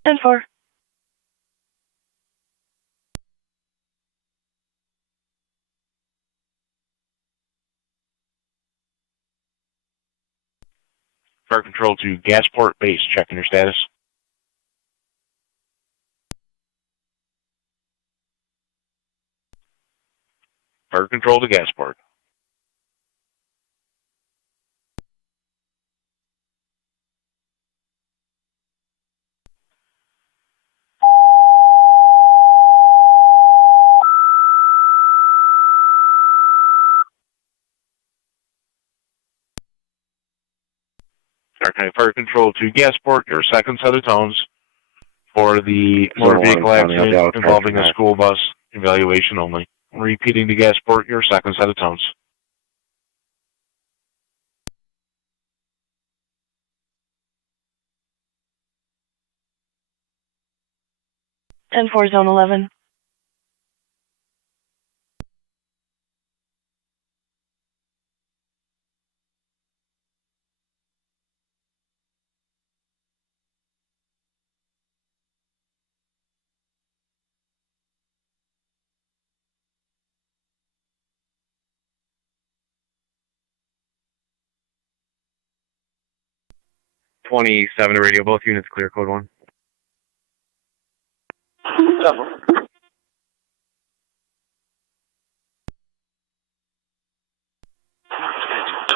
And 4. Fire control to Gasport Base. Checking your status. Fire control to Gasport. Niagara Fire Control to Gasport. Your second set of tones. for the motor vehicle accident involving a school bus, evaluation only. Repeating to Gasport, your second set of tones. Ten four, zone 11. .27 to radio, both units clear, code 1.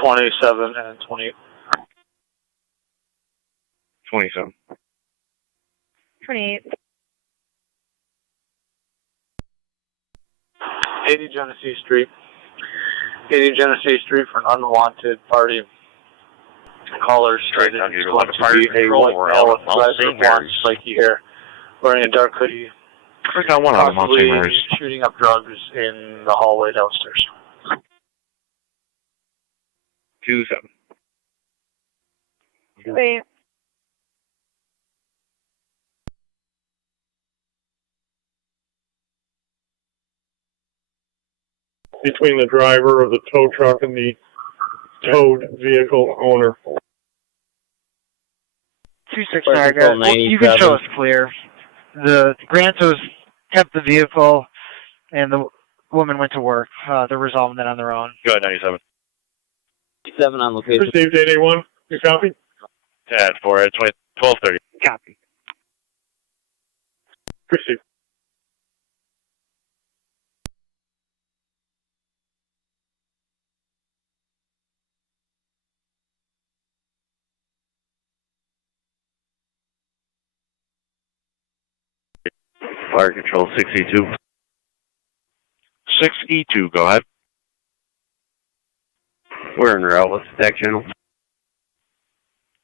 27 and 28. 27. 28. 80 Genesee Street. 80 Genesee Street for an unwanted party. Caller stated it's going to be a white male with rather blonde, spiky hair, wearing a dark hoodie, possibly shooting up drugs in the hallway downstairs. 27. 28. Between the driver of the tow truck and the towed vehicle owner. 26 Niagara. Well, you can show us clear. The Grantos kept the vehicle, and the woman went to work. They're resolving that on their own. Go ahead, 97. 7 on location. Received 81. You copy? 10 for 12:30. Copy. Received. Fire Control 6E2. 6E2, go ahead. We're en route. What's the TAC channel?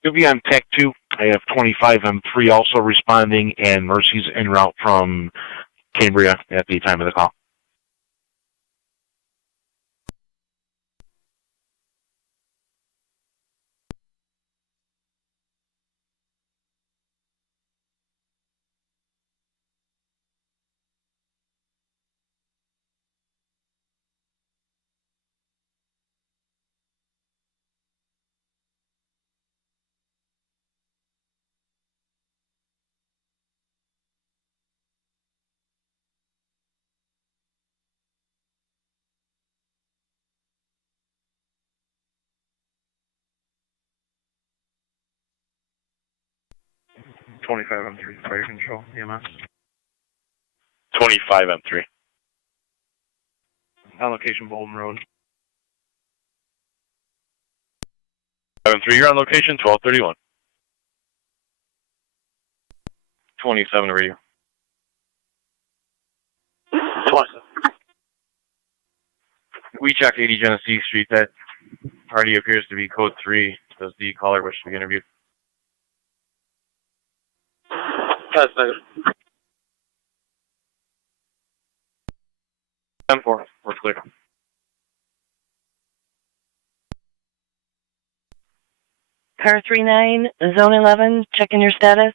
You'll be on TAC 2. I have 25M3 also responding, and Mercy's en route from Cambria at the time of the call. .25M3 Fire Control, EMS. 25M3. On location, Bolton Road. 7-3, you're on location, 1231. 27 to radio. 27. We checked 80 Genesee Street. That party appears to be code 3. Does the caller wish to be interviewed? That's negative. 10-4. We're clear. Car 39, zone 11, checking your status.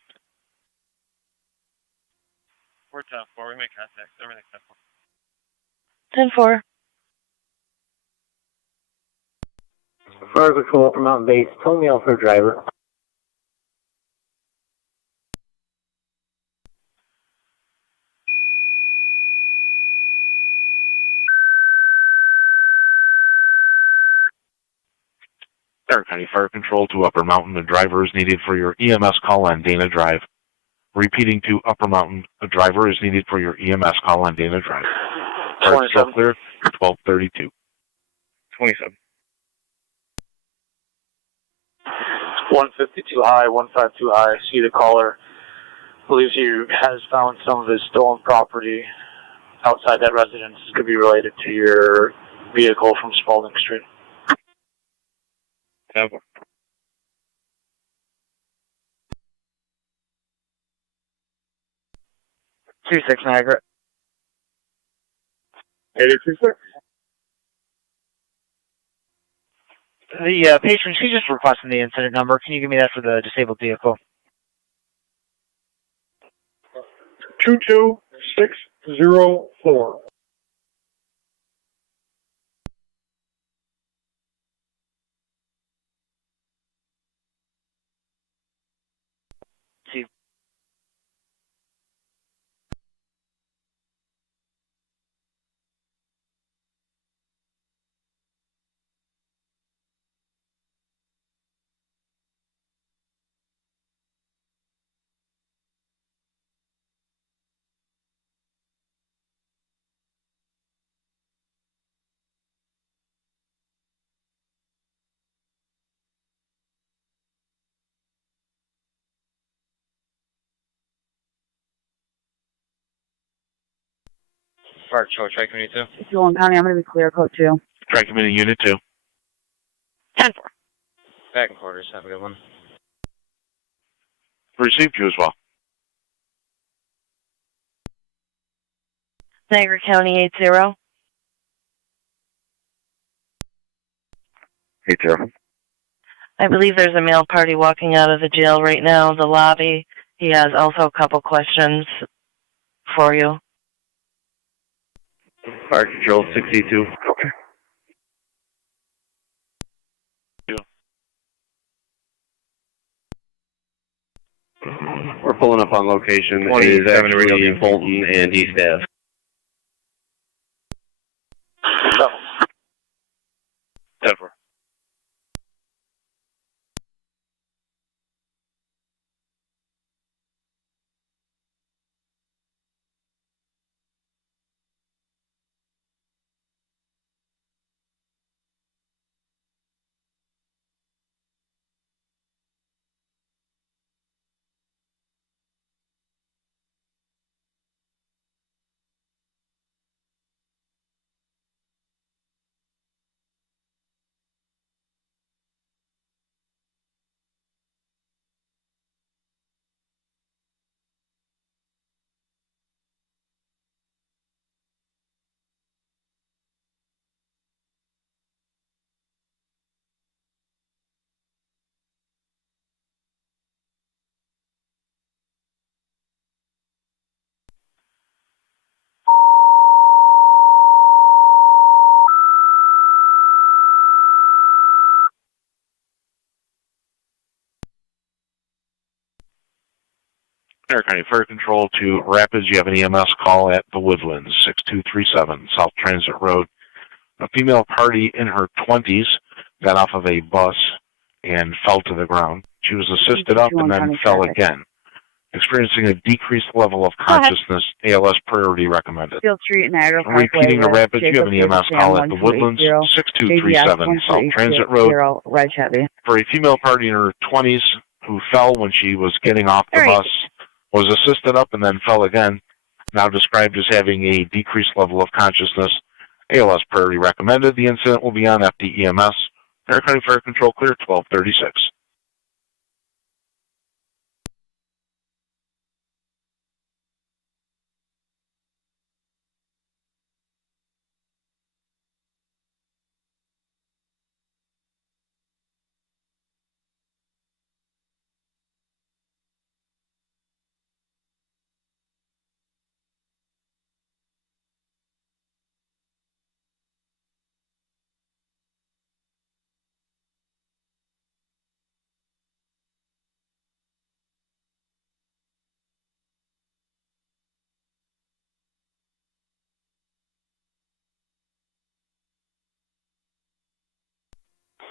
We're 10-4. We make contact. Everything 10-4. Fire Control Upper Mountain Base, tow me out for a driver. Stark County Fire Control to Upper Mountain. The driver is needed for your EMS call on Dana Drive. Repeating to Upper Mountain. A driver is needed for your EMS call on Dana Drive. Fire Control clear. 1232. 27. 152 high, 152 high. I see the caller believes he has found some of his stolen property outside that residence. This could be related to your vehicle from Spalding Street. 10-4. 26 Niagara. 8826. The patron, she's just requesting the incident number. Can you give me that for the disabled vehicle? 22604. See. Fire Patrol, Tri-Community 2. Joel County, I'm going to be clear, code 2. Tri-Community Unit 2. 10-4. Back in quarters. Have a good one. Received you as well. Niagara County 80. 80. I believe there's a male party walking out of the jail right now, the lobby. He has also a couple questions for you. Fire Control 62. Okay. We're pulling up on location. It is actually Fulton and East Ave. No. 10-4. Niagara County Fire Control to Rapids. You have an EMS call at the Woodlands, 6237 South Transit Road. A female party in her 20s got off of a bus and fell to the ground. She was assisted up and then fell again. Experiencing a decreased level of consciousness, ALS priority recommended. Field Street, Niagara Parkway. Repeating the Rapids, you have an EMS call at the Woodlands, 6237 South Transit Road. Right, heavy. For a female party in her 20s who fell when she was getting off the bus, was assisted up and then fell again, now described as having a decreased level of consciousness. ALS priority recommended. The incident will be on FD EMS. Niagara County Fire Control clear, 1236.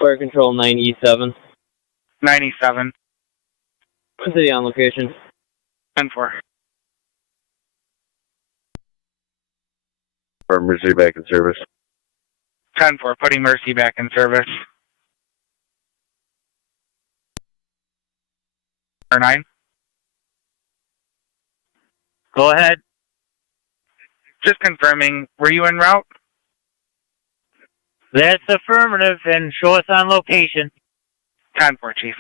Fire Control 97. 97. City on location. 10-4. For Mercy back in service. 10-4. Putting Mercy back in service. 9. Go ahead. Just confirming, were you en route? That's affirmative, and show us on location. 10-4, Chief.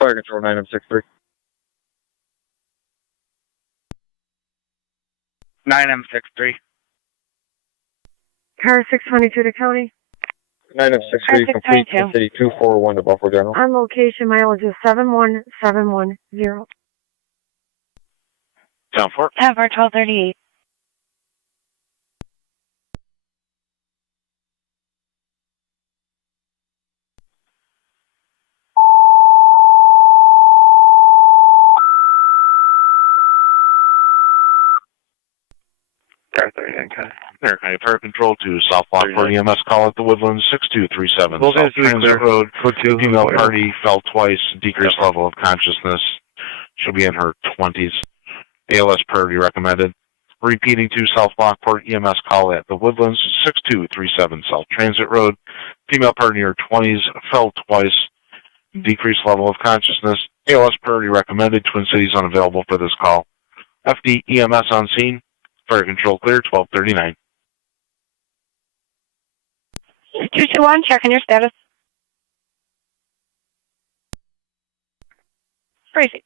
Fire Control 9M63. 9M63. Car 622 to county. 9M63 complete to City 241 to Buffalo General. On location, mileage is 71710. 10-4. 1238. Car 39, County. Niagara County Fire Control to South Lockport EMS call at the Woodlands 6237 Both South ends to be Transit clear. Road. Code 2. Female party fell twice, decreased level of consciousness. She'll be in her 20s. ALS priority recommended. Repeating to South Lockport EMS call at the Woodlands 6237 South Transit Road. Female party in her 20s fell twice, decreased level of consciousness. ALS priority recommended. Twin Cities unavailable for this call. FD EMS on scene. Fire control clear, 1239. 221, checking your status. Crazy.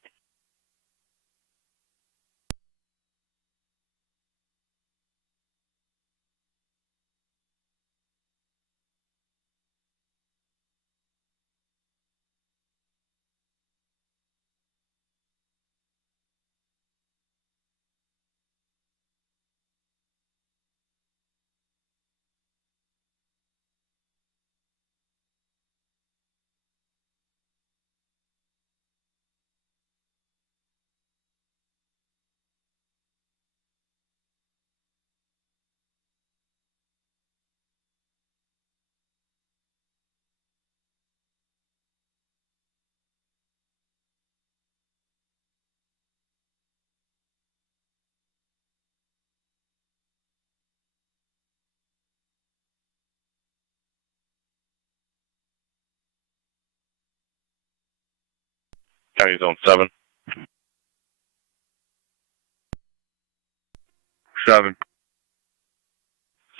County Zone 7. 7.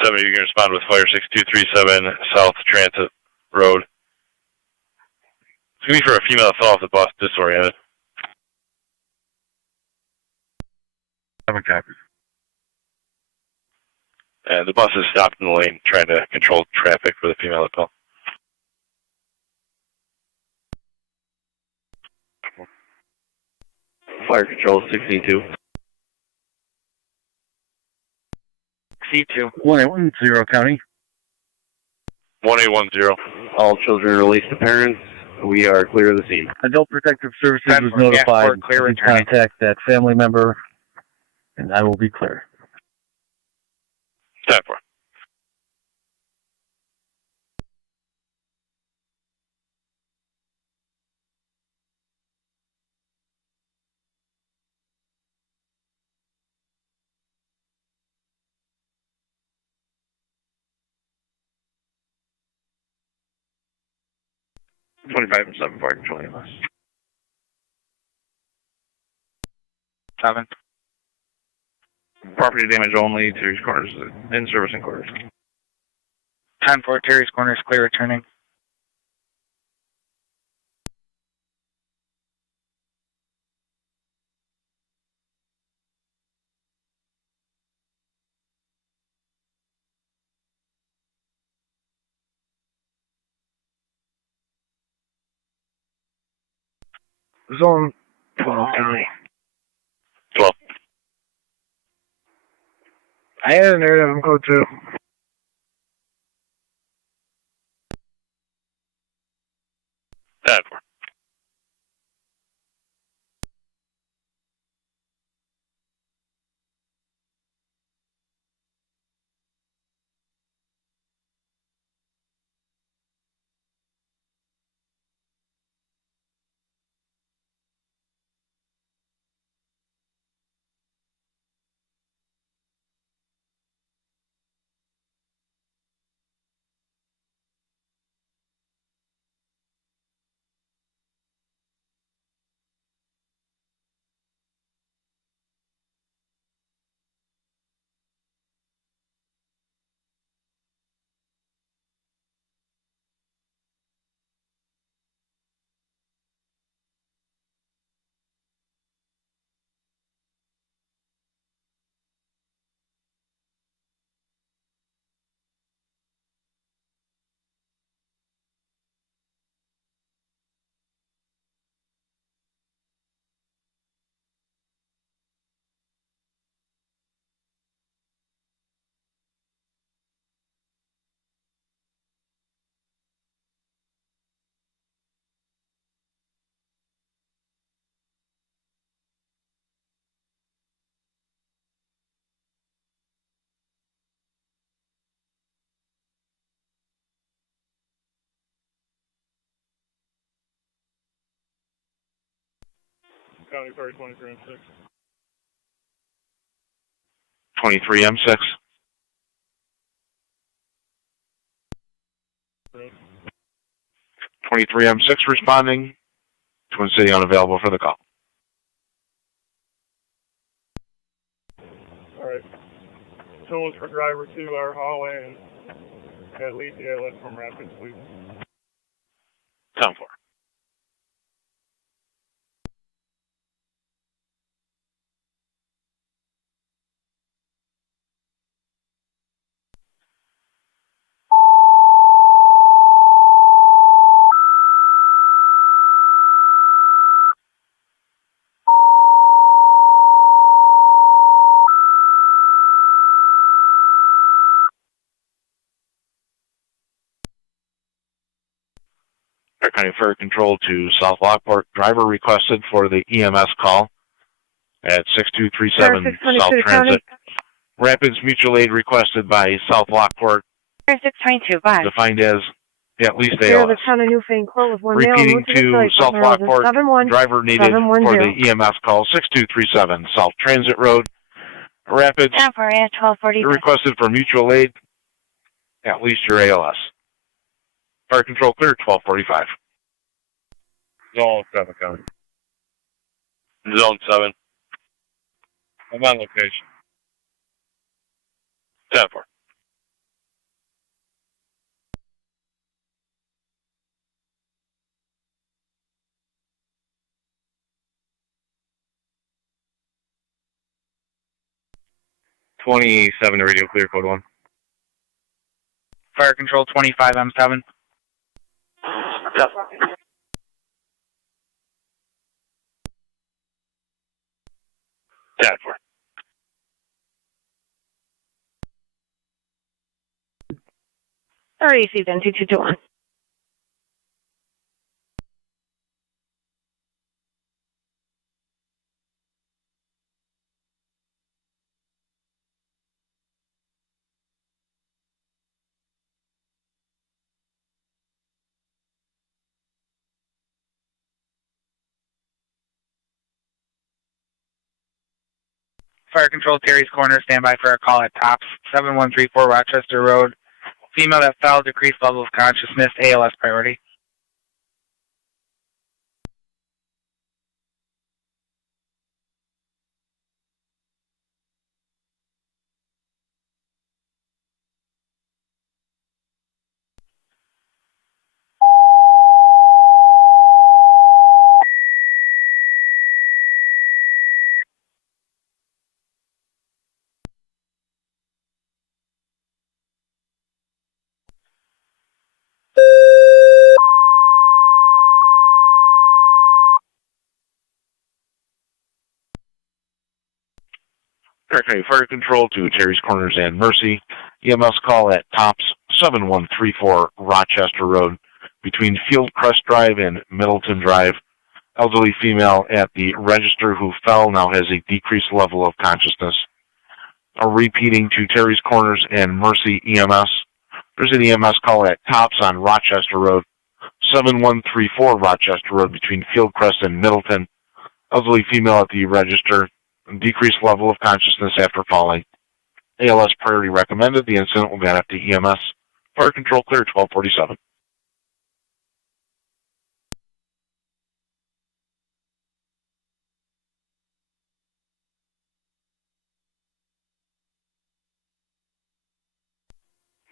7, you can respond with Fire 6237 South Transit Road. It's going to be for a female that fell off the bus, disoriented. 7 copies. And the bus is stopped in the lane trying to control traffic for the female that fell. Fire Control 62. C2. 1810 County. 1810. All children released to parents. We are clear of the scene. Adult Protective Services was 10-4, notified. Gas clear, Please returning. contact that family member, and I will be clear. 10-4. $25 and 7 Fire Control EMS. 7. Property damage only, Terry's Corners, in service and quarters. 10-4, Terry's Corners clear, returning. Zone 12 County. 12. I had a narrative in code 2. That County Fire 23M6. 23M6. Right. 23M6 responding. Twin City unavailable for the call. Alright. Tools for driver 2 are hallway and at least ALS from Rapids, please. 10-4. County Fire Control to South Lockport. Driver requested for the EMS call at 6237 South Transit. Rapids Mutual Aid requested by South Lockport. 622, bye. Defined as at least Clear ALS. the town of Newfane Court with one Repeating male. to South Lockport. Driver needed for the EMS call 6237 South Transit Road. Rapids. 1240. Requested for mutual aid. At least your ALS. Fire Control clear 1245. Zone 7, County. Zone 7. I'm on location. 10-4. .27 to radio clear, code 1. Fire Control 25M7. Yep. Tadford. Sorry, Season 2221. Fire Control Terry's Corner, standby for a call at TOPS 7134 Rochester Road. Female that fell, decreased level of consciousness, ALS priority. Okay, Fire Control to Terry's Corners and Mercy. EMS call at TOPS 7134 Rochester Road between Fieldcrest Drive and Middleton Drive. Elderly female at the register who fell now has a decreased level of consciousness. Repeating to Terry's Corners and Mercy EMS. There's an EMS call at TOPS on Rochester Road, 7134 Rochester Road between Fieldcrest and Middleton. Elderly female at the register, decreased level of consciousness after falling. ALS priority recommended. The incident will be on to EMS. Fire Control clear 1247.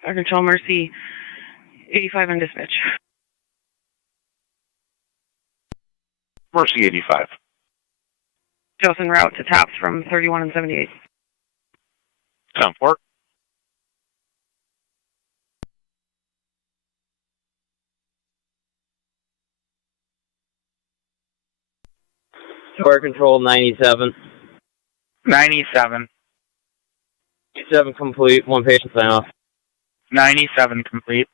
Fire Control Mercy 85 on dispatch. Mercy 85. Joseph route to TOPS from 31 and 78. 10-4. Fire Control 97. 97. 7 complete, 1 patient sign off. 97 complete.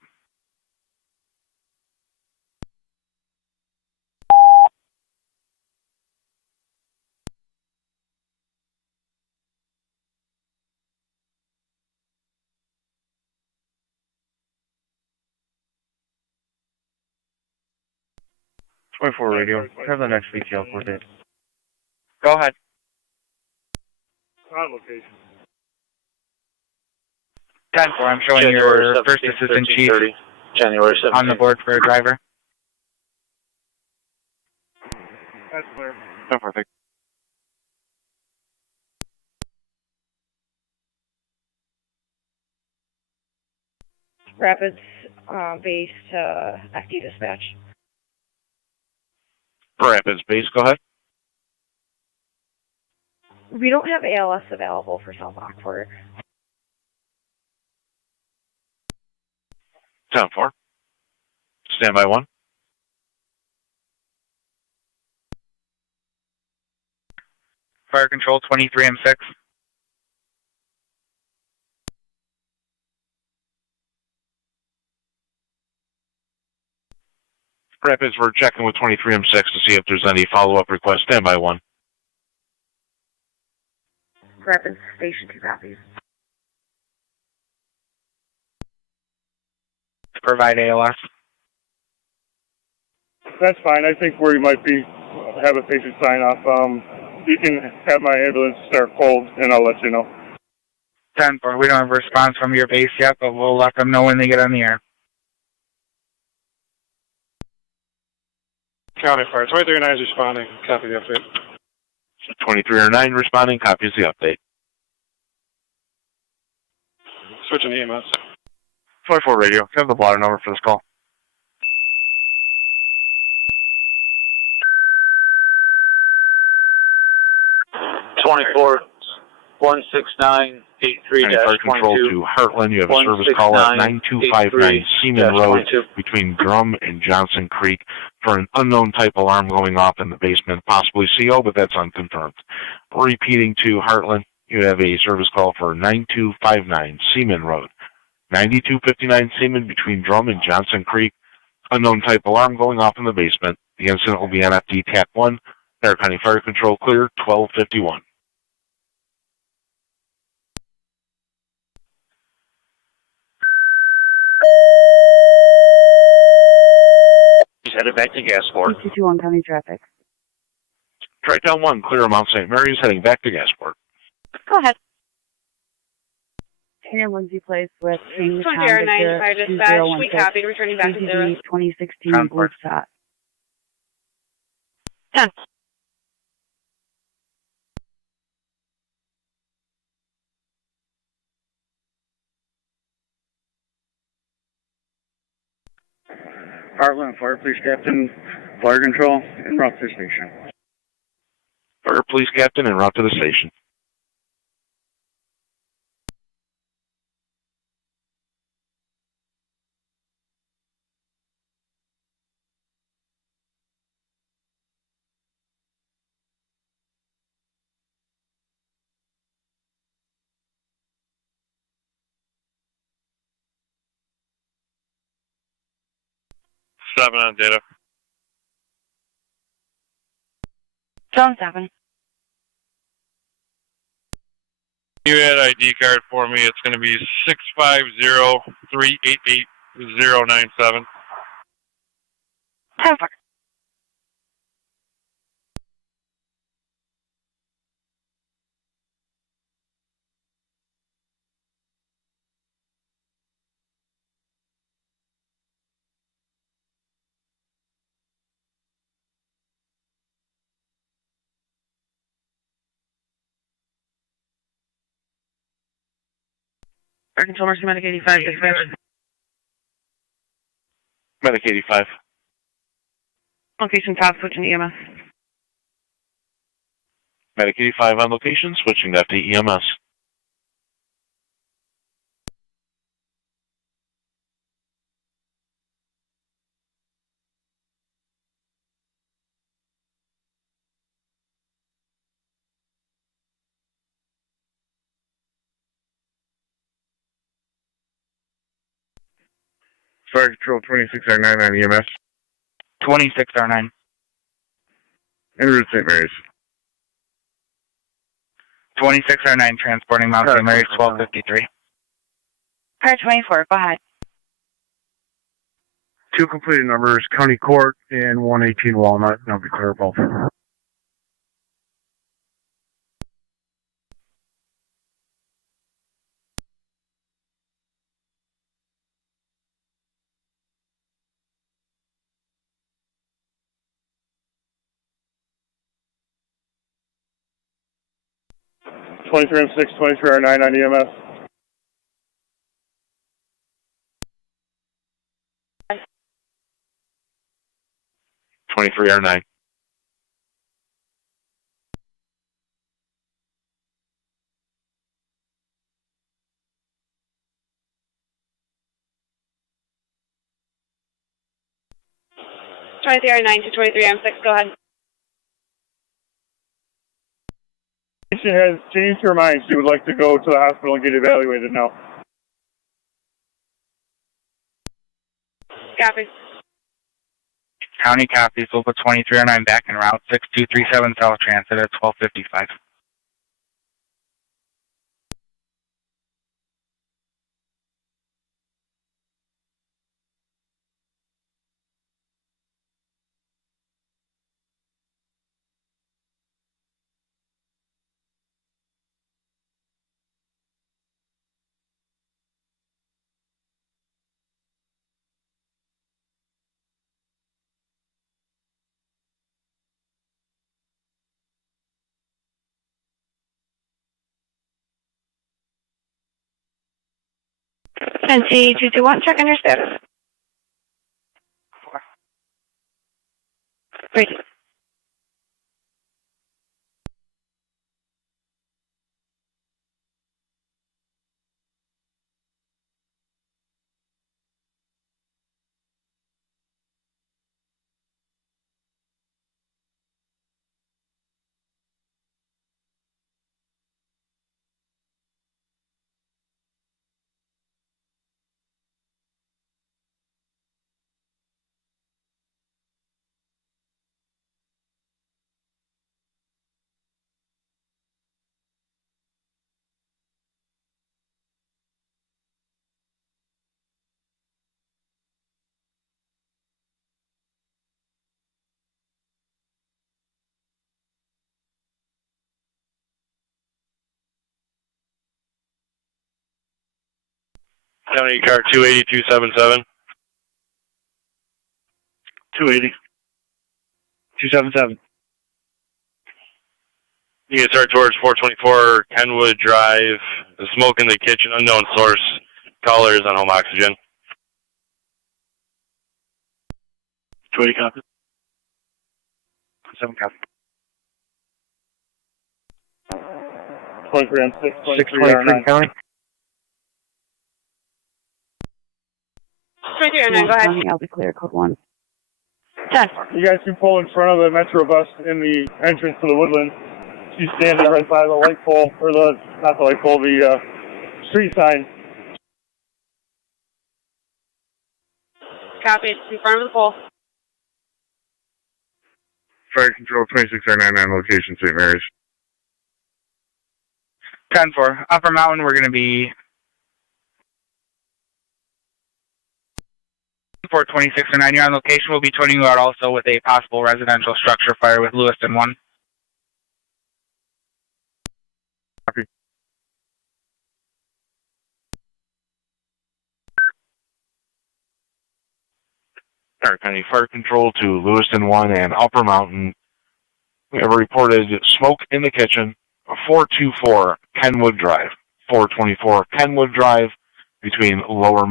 .24 radio. Have the next VTL for date. Go ahead. On location. 10-4, I'm showing January your 17th, first assistant chief 13:30. January 17th. on the board for a driver. That's clear. Perfect. Rapids base to FD dispatch. Rapids base, go ahead. We don't have ALS available for South Lockport. 10-4. Standby 1. Fire control 23M6. Rapids, we're checking with 23M6 to see if there's any follow-up requests. Standby 1. Rapids station 2 copies. To provide ALS. That's fine. I think where you might be, have a patient sign off. You can have my ambulance start cold, and I'll let you know. 10-4, we don't have a response from your base yet, but we'll let them know when they get on the air. County Fire. 2309 is responding. Copy the update. 2309 responding, copies the update. Switching to EMS. 24 radio. Can I have the blotter number for this call? 24 16983 Fire control to Heartland. You have a service call at 9259 Seaman Road between Drum and Johnson Creek for an unknown type alarm going off in the basement, possibly CO, but that's unconfirmed. Repeating to Heartland, you have a service call for 9259 Seaman Road. 9259 Seaman between Drum and Johnson Creek. Unknown type alarm going off in the basement. The incident will be NFD TAC 1. Bear County Fire Control clear, 1251. He's headed back to Gasport. 221 County Traffic. Track down 1, clear of Mount St. Mary's, heading back to Gasport. Go ahead. Tan Lindsay Place with King 2009 Fire Dispatch. We copied, returning back to 0. 2016 Blue Shot. 10. Heartland Fire Police Captain, Fire Control, en route to the station. Fire Police Captain, en route to the station. Seven on data. Zone 7. You had ID card for me. It's going to be 650-388-097. 10-4. Fire Control Mercy Medic 85 dispatch. Medic 85. Location top, switching to EMS. Medic 85 on location, switching to FD EMS. Fire Control 2609 on EMS. 26R9. En route to St. Mary's. 26R9 transporting Mount St. Mary's 1253. Car 24, go ahead. 2 completed numbers, County Court and 118 Walnut. Now be clear both. 23M6, 23R9 on EMS. R9. R9 to 23M6, go ahead. Patient has changed her mind. She would like to go to the hospital and get evaluated now. Copy. County copies. We'll put 2309 back en route. 6237 South Transit at 12:55. NC221, check on your status. Great. County car 280-277. 280. 277. You can start towards 424 Kenwood Drive. The smoke in the kitchen, unknown source. Caller is on home oxygen. 280 copy. 7 copy. 23M6, 623 County. 2309, go ahead. I'll be clear, code 1. 10. You guys can pull in front of the Metro bus in the entrance to the Woodland. She's standing right by the light pole, or not the light pole, the street sign. Copy, it's in front of the pole. Fire Control 26R99, location St. Mary's. 10-4. Upper Mountain, we're going to be 42609. You're on location. We'll be turning you out also with a possible residential structure fire with Lewiston 1. Copy. Stark County Fire Control to Lewiston 1 and Upper Mountain. We have reported smoke in the kitchen. 424 Kenwood Drive. 424 Kenwood Drive between Lower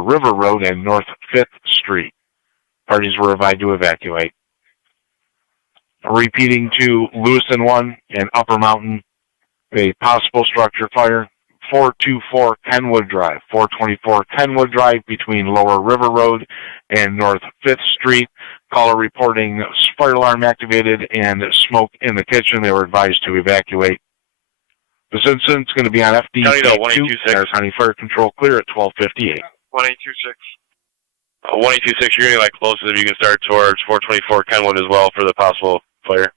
River Road and North 5th Street. Parties were advised to evacuate. Repeating to Lewiston 1 and Upper Mountain, a possible structure fire. 424 Kenwood Drive. 424 Kenwood Drive between Lower River Road and North 5th Street. Caller reporting fire alarm activated and smoke in the kitchen. They were advised to evacuate. This incident's going to be on FD 2. County Fire Control clear at 12:58. 1826. 1826, you're getting like closest if you can start towards 424 Kenwood as well for the possible fire.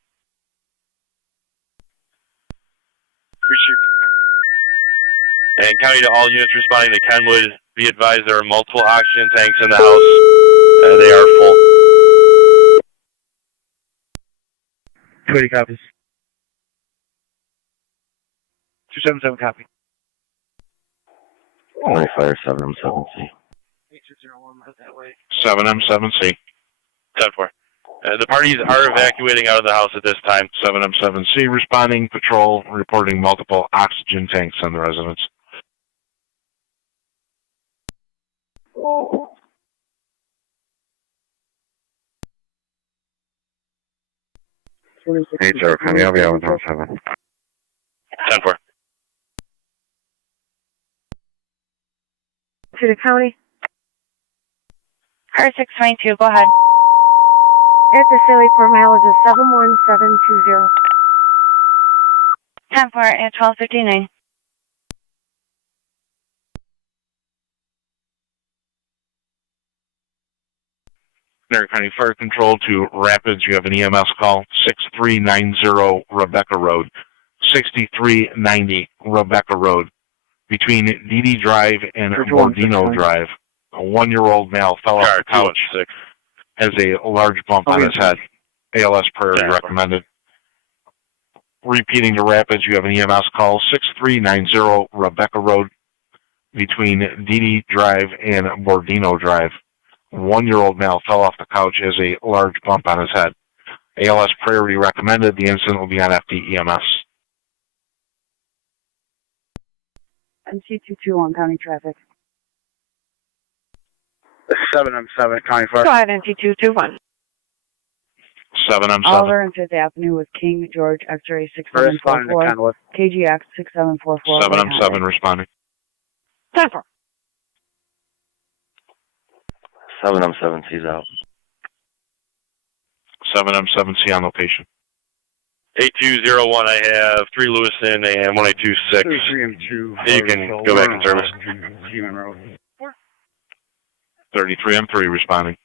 Appreciate it. And county to all units responding to Kenwood, be advised there are multiple oxygen tanks in the house. They are full. 280 copies. 277 copy. Only fire 7M7C. 8201, head that way. 7M7C. 10-4. The parties are evacuating out of the house at this time. 7M7C responding, patrol, reporting multiple oxygen tanks on the residence. Hey, Joe, County, I'll be out on 7. 10-4. To the county. Car 692, go ahead. At the Sallyport mileage is 71720. 10-4 at 1259. Niagara County Fire Control to Rapids. You have an EMS call, 6390 Rebecca Road. 6390 Rebecca Road. Between DD Drive and Bordino Drive, a 1-year-old male fell off the couch, has a large bump on his head. ALS priority recommended. Repeating to Rapids, you have an EMS call, 6390 Rebecca Road. Between DD Drive and Bordino Drive. 1-year-old male fell off the couch, has a large bump on his head. ALS priority recommended. The incident will be on FD EMS. NC221 county traffic. 7M7 County Fire. Go ahead, NC221. 7M7. Oliver and 5th Avenue with King George X-ray 6744. KGX 6744. 7M7 responding. 10-4. 7M7C's out. 7M7C on location. 8201, I have 3 Lewiston and 1826. 3M2. You can go back in service. 33M3 responding.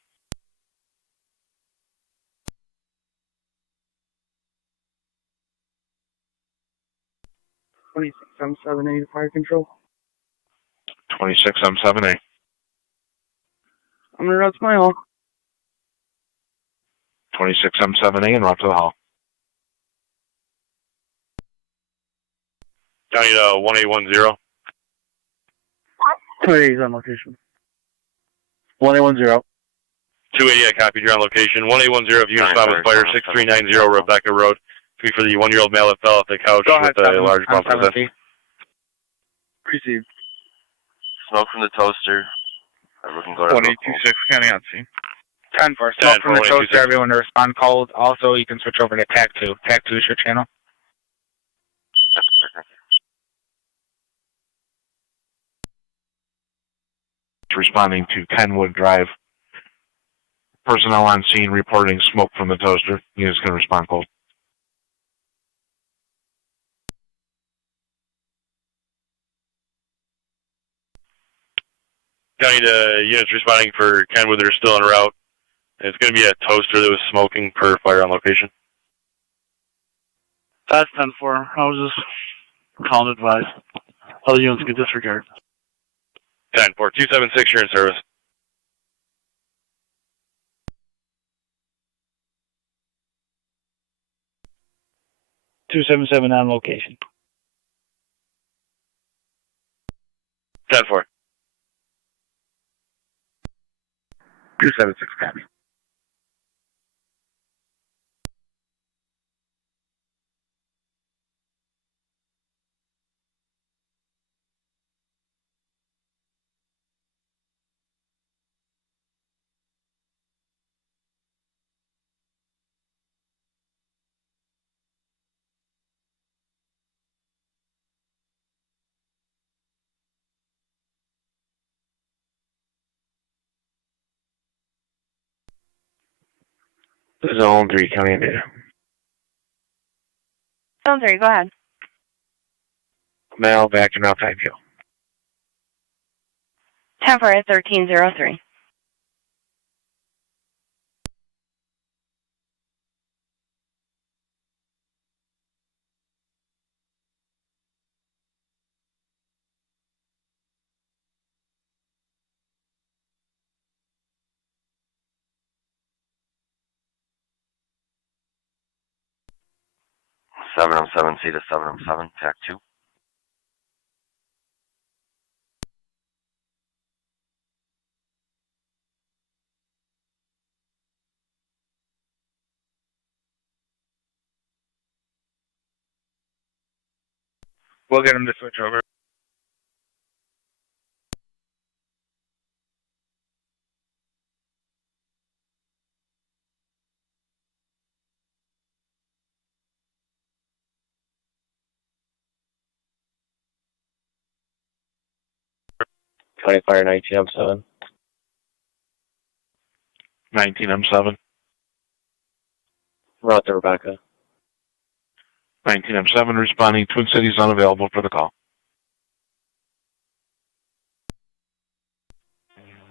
M7A to Fire Control. 26M7A. I'm gonna route to my hall. 26M7A and route to the hall. County 1810. 280 on location. 1810. 280, I copied. You're on location. 1810, if you respond with fire, 6390 Rebecca Road. Be for the 1-year-old male that fell off the couch with a large bump on his head. Received. Smoke from the toaster. We can go to 1826 County on scene. 10-4. Smoke from the toaster. Everyone to respond cold. Also, you can switch over to TAC 2. TAC 2 is your channel. Responding to Kenwood Drive. Personnel on scene reporting smoke from the toaster. He is going to respond cold. County to units responding for Kenwood that are still en route. It's going to be a toaster that was smoking per fire on location. That's 10-4. I was just calling advice. Other units get disregard. 10-4. 276, you're in service. 277 on location. 10-4. 276 copy. Zone 3, County and data. Zone 3, go ahead. Male back and out type hill. 10-4 at 1303. Seven M7C to 7M7, TAC 2. We'll get them to switch over. County Fire 19M7. 19M7. Route to Rebecca. 19M7 responding. Twin Cities unavailable for the call.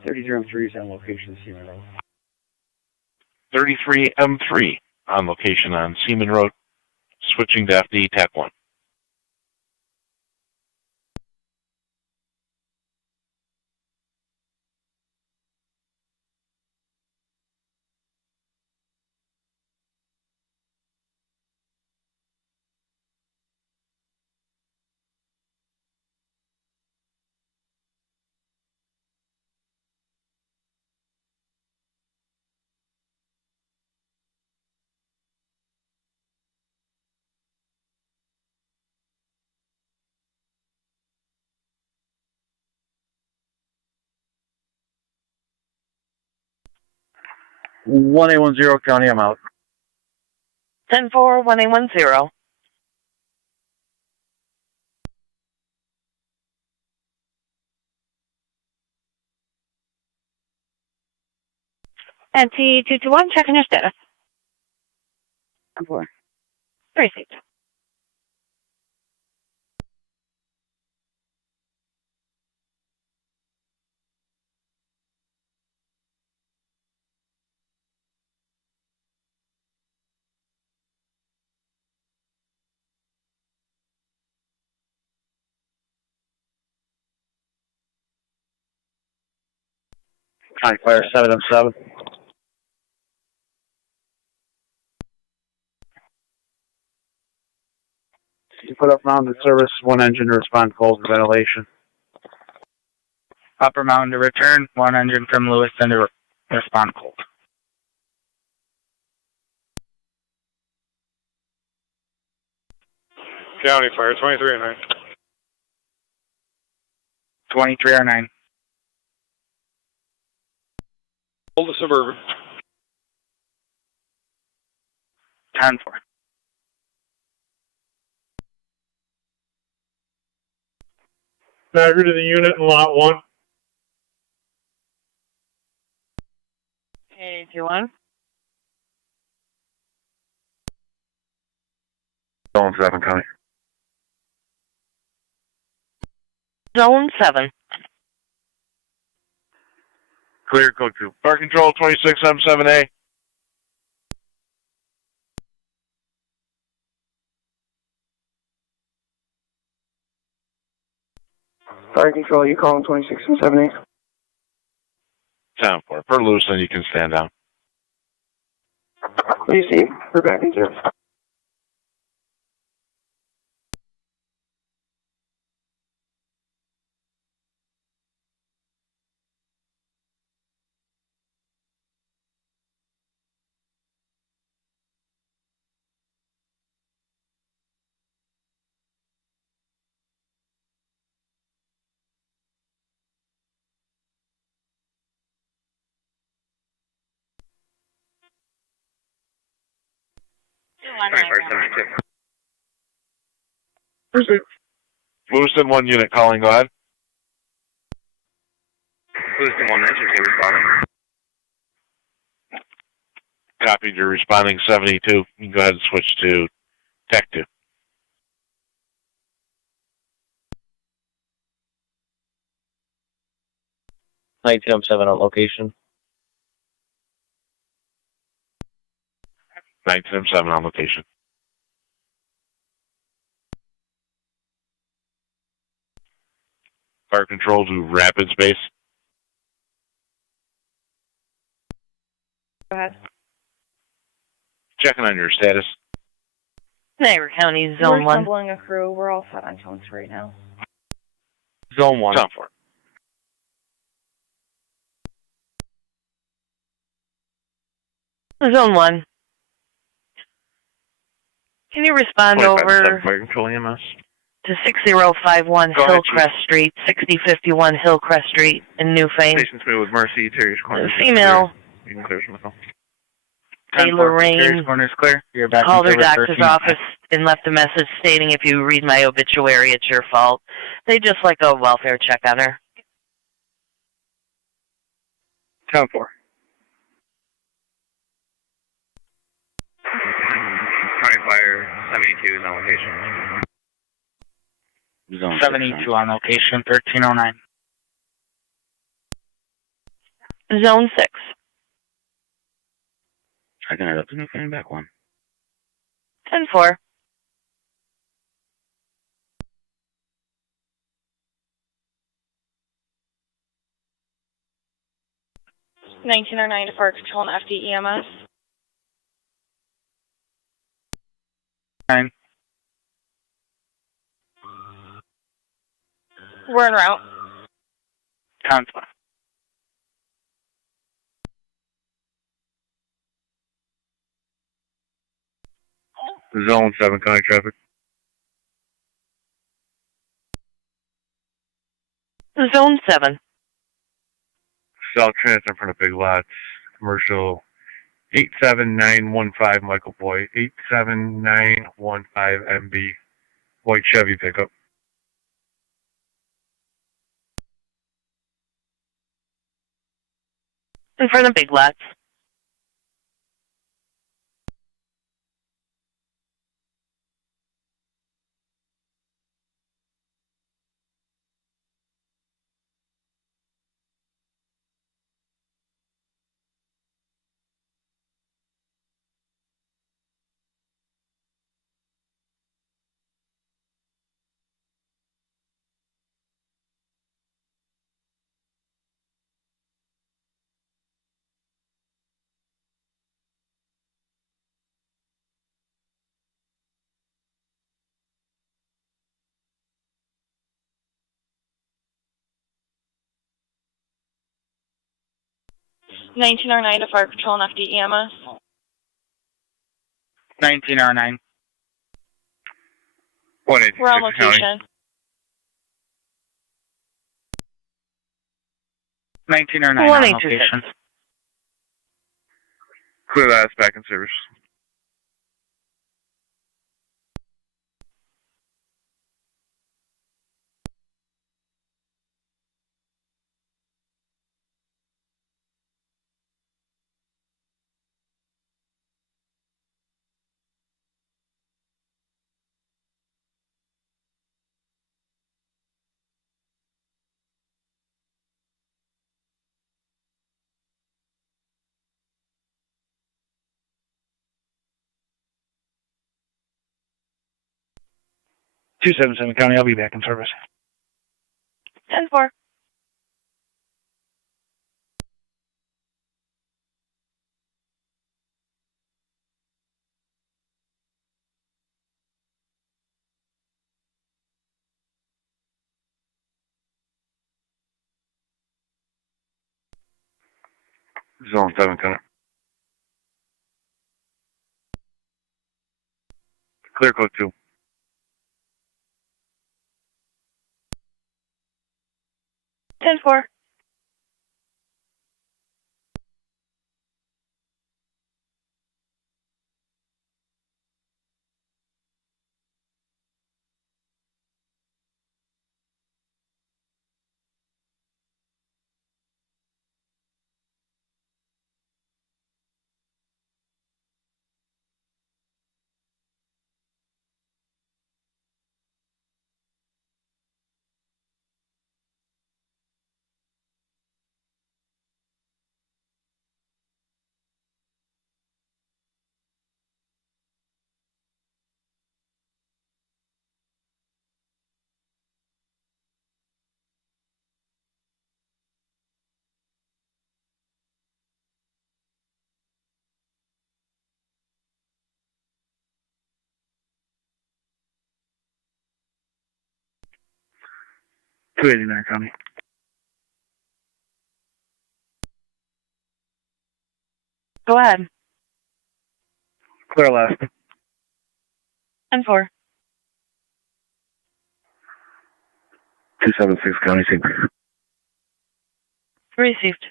33M3 is on location Seaman Road. 33M3 on location on Seaman Road. Switching to FD TAC 1. One 810 County, I'm out. 10-4, 1810. NT221, checking your status. 4. Received. County Fire 7M7. You put up mounted service, one engine to respond cold and ventilation. Upper Mountain to return, one engine from Lewiston to respond cold. County Fire 2309. 2309. Hold the Suburban. 10-4. Niagara to the unit in lot 1. 821. Zone 7 County. Zone 7. Clear code 2. Fire Control 26M7A. Fire Control, you calling 26M7A? 10-4. Per Lewiston, you can stand down. What do you see? We're back in service. Lewiston 1 unit calling, go ahead. Lewiston 1, that's your responding. Copied, you're responding 72. You can go ahead and switch to TAC 2. M7 on location. 19M7 on location. Fire Control to Rapids Base. Go ahead. Checking on your status. Niagara County, Zone 1. We're assembling a crew. We're all set on tones right now. Zone 1. 10-4. Zone 1. Can you respond over Fire Control EMS. to 6051 Hillcrest Street, 6051 Hillcrest Street in Newfane. Station Smith with Mercy, Terrier's Corner. Female. You can clear from the phone. Taylor Rain Corner's clear. You're back called in her service doctor's 13. office and left a message stating if you read my obituary, it's your fault. They just like a welfare check on her. 10-4. County Fire 72 is on location. Zone 72 on location, 1309. Zone 6. I can head up to Newfoundland back one. 10-4. (1909) to Fire Control and FD EMS. 9. We're en route. 10-4. Zone 7 county traffic. Zone 7. South Trans in front of Big Lots. Commercial 87915 Michael Boy. 87915 MB. White Chevy pickup. In front of Big Lots. (1909) to Fire Control and FD EMS. 1909. We're on location. 1909 on 186. location. Clear that, back in service. (277 County), I'll be back in service. 10-4. Zone 7 county. Clear code 2. 10-4. (289 County). Go ahead. Clear last. 10-4. 276 County Scene. Received.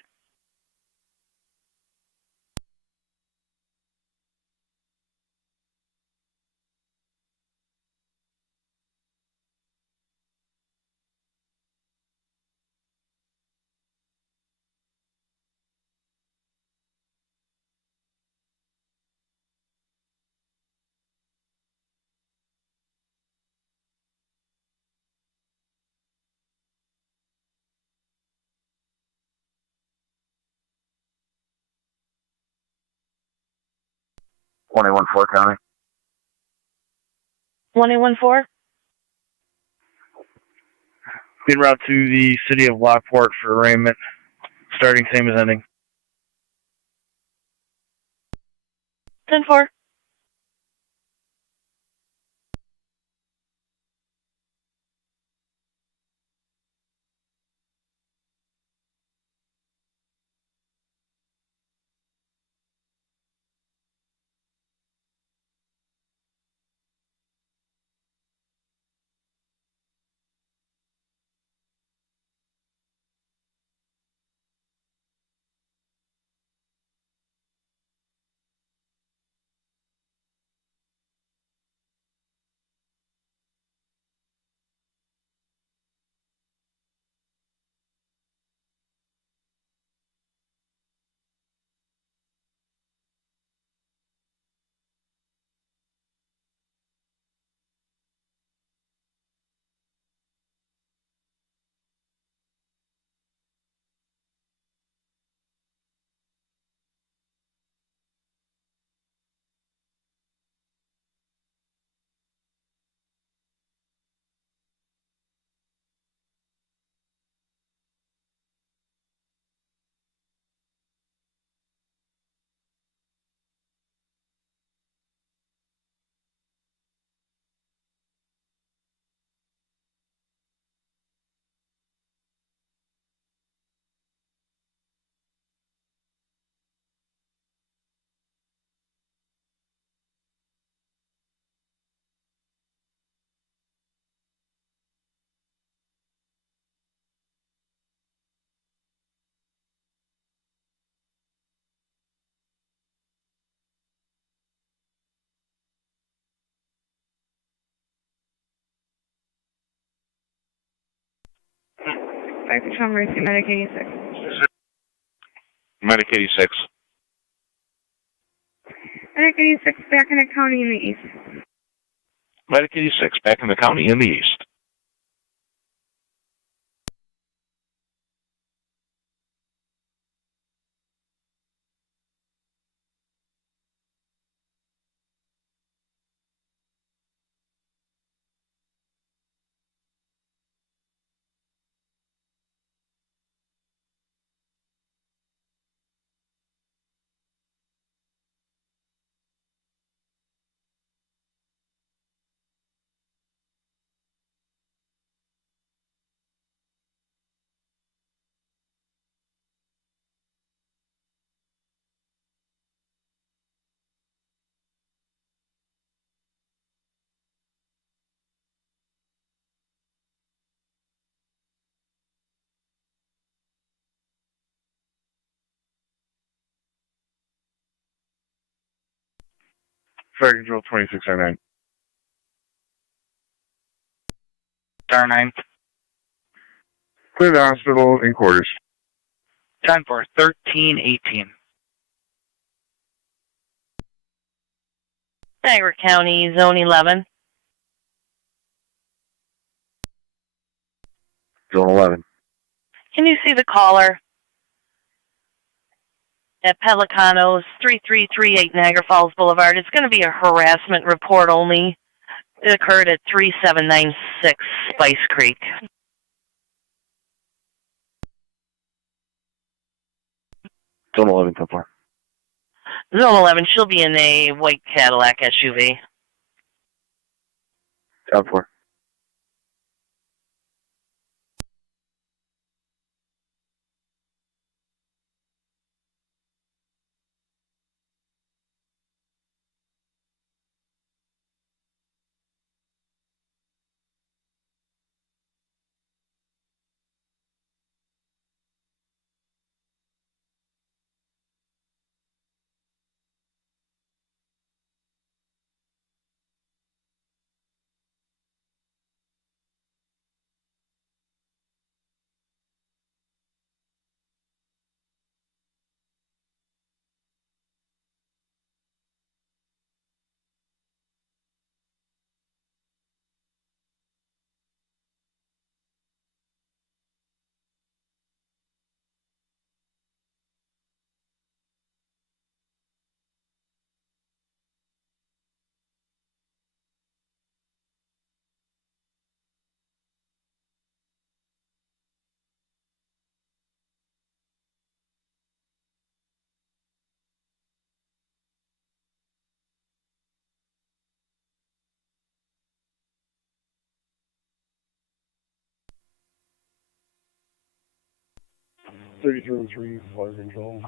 One 114 County. 1814? En route to the city of Lockport for arraignment. Starting same as ending. 10-4. Back to Trauma Racing, Medic 86. Medic 86. Medic 86, back in the county in the east. Medic 86, back in the county in the east. Fire Control 2609. Star 9. Clear the hospital in quarters. 10 for 1318. Niagara County, Zone 11. Zone 11. Can you see the caller at Pelicanos, 3338 Niagara Falls Boulevard? It's going to be a harassment report only. It occurred at 3796 Spice Creek. Zone 11, 10-4. Zone 11, she'll be in a white Cadillac SUV. 10-4. 3303, fire control.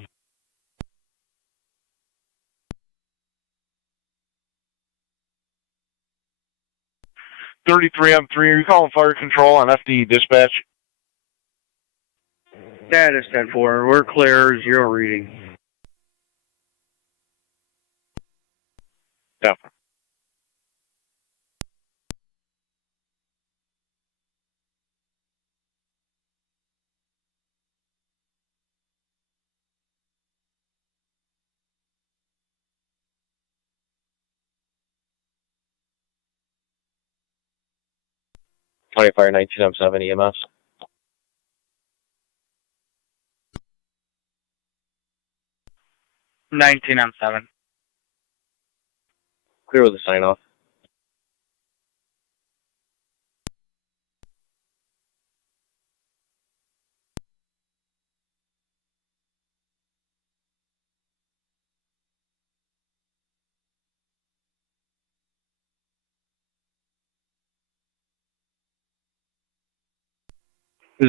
33M3, are you calling fire control on FD dispatch? Status 10-4. We're clear. 0 reading. Yeah. Fire 1907 EMS. $19.7. Clear with the sign off.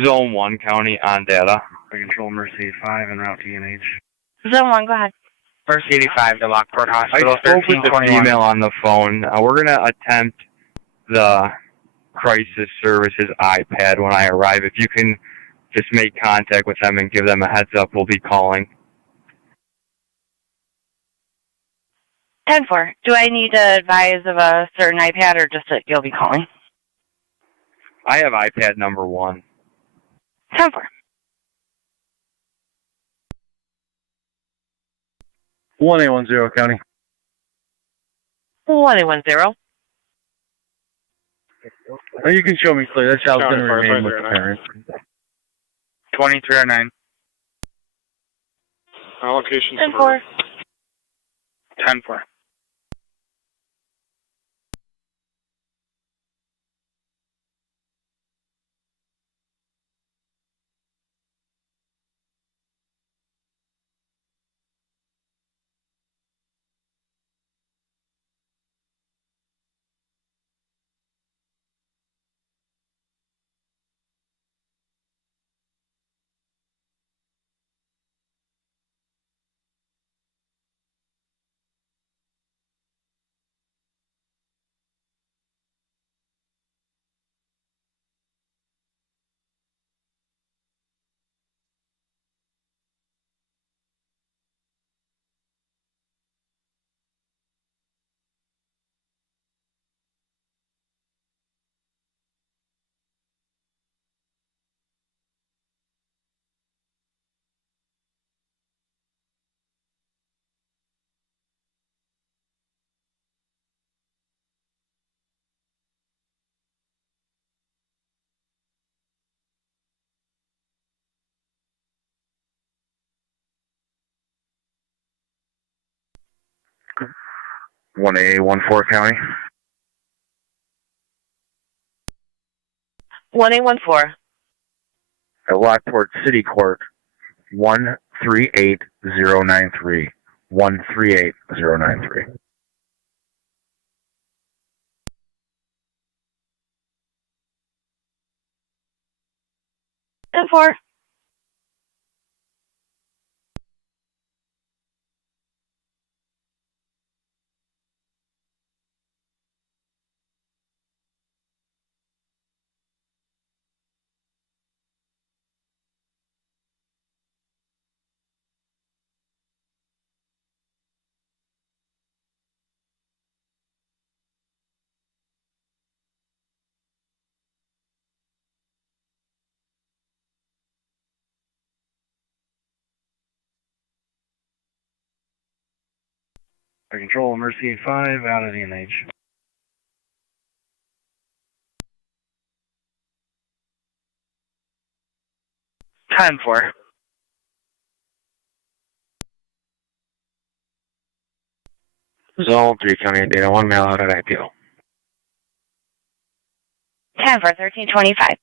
Zone 1 County on data. Fire control Mercy 5 and route TNH. Zone 1, go ahead. First 85 to Lockport Hospital, I spoke with the 1321. female on the phone. We're going to attempt the crisis services iPad when I arrive. If you can just make contact with them and give them a heads up, we'll be calling. 10-4. Do I need to advise of a certain iPad or just that you'll be calling? I have iPad number 1. 10-4. 1810 County. 1810. Oh, you can show me clear. That child's going to remain with the parent. 2309. Allocation 10-4. 10-4. One A 14 County. 1814. At Lockport City Court, 138093. 138093. 10-4. Fire control Mercy 5 out of DNH. 10-4. Zone 3 County data 1 mail out at IPO. 10-4, 1325.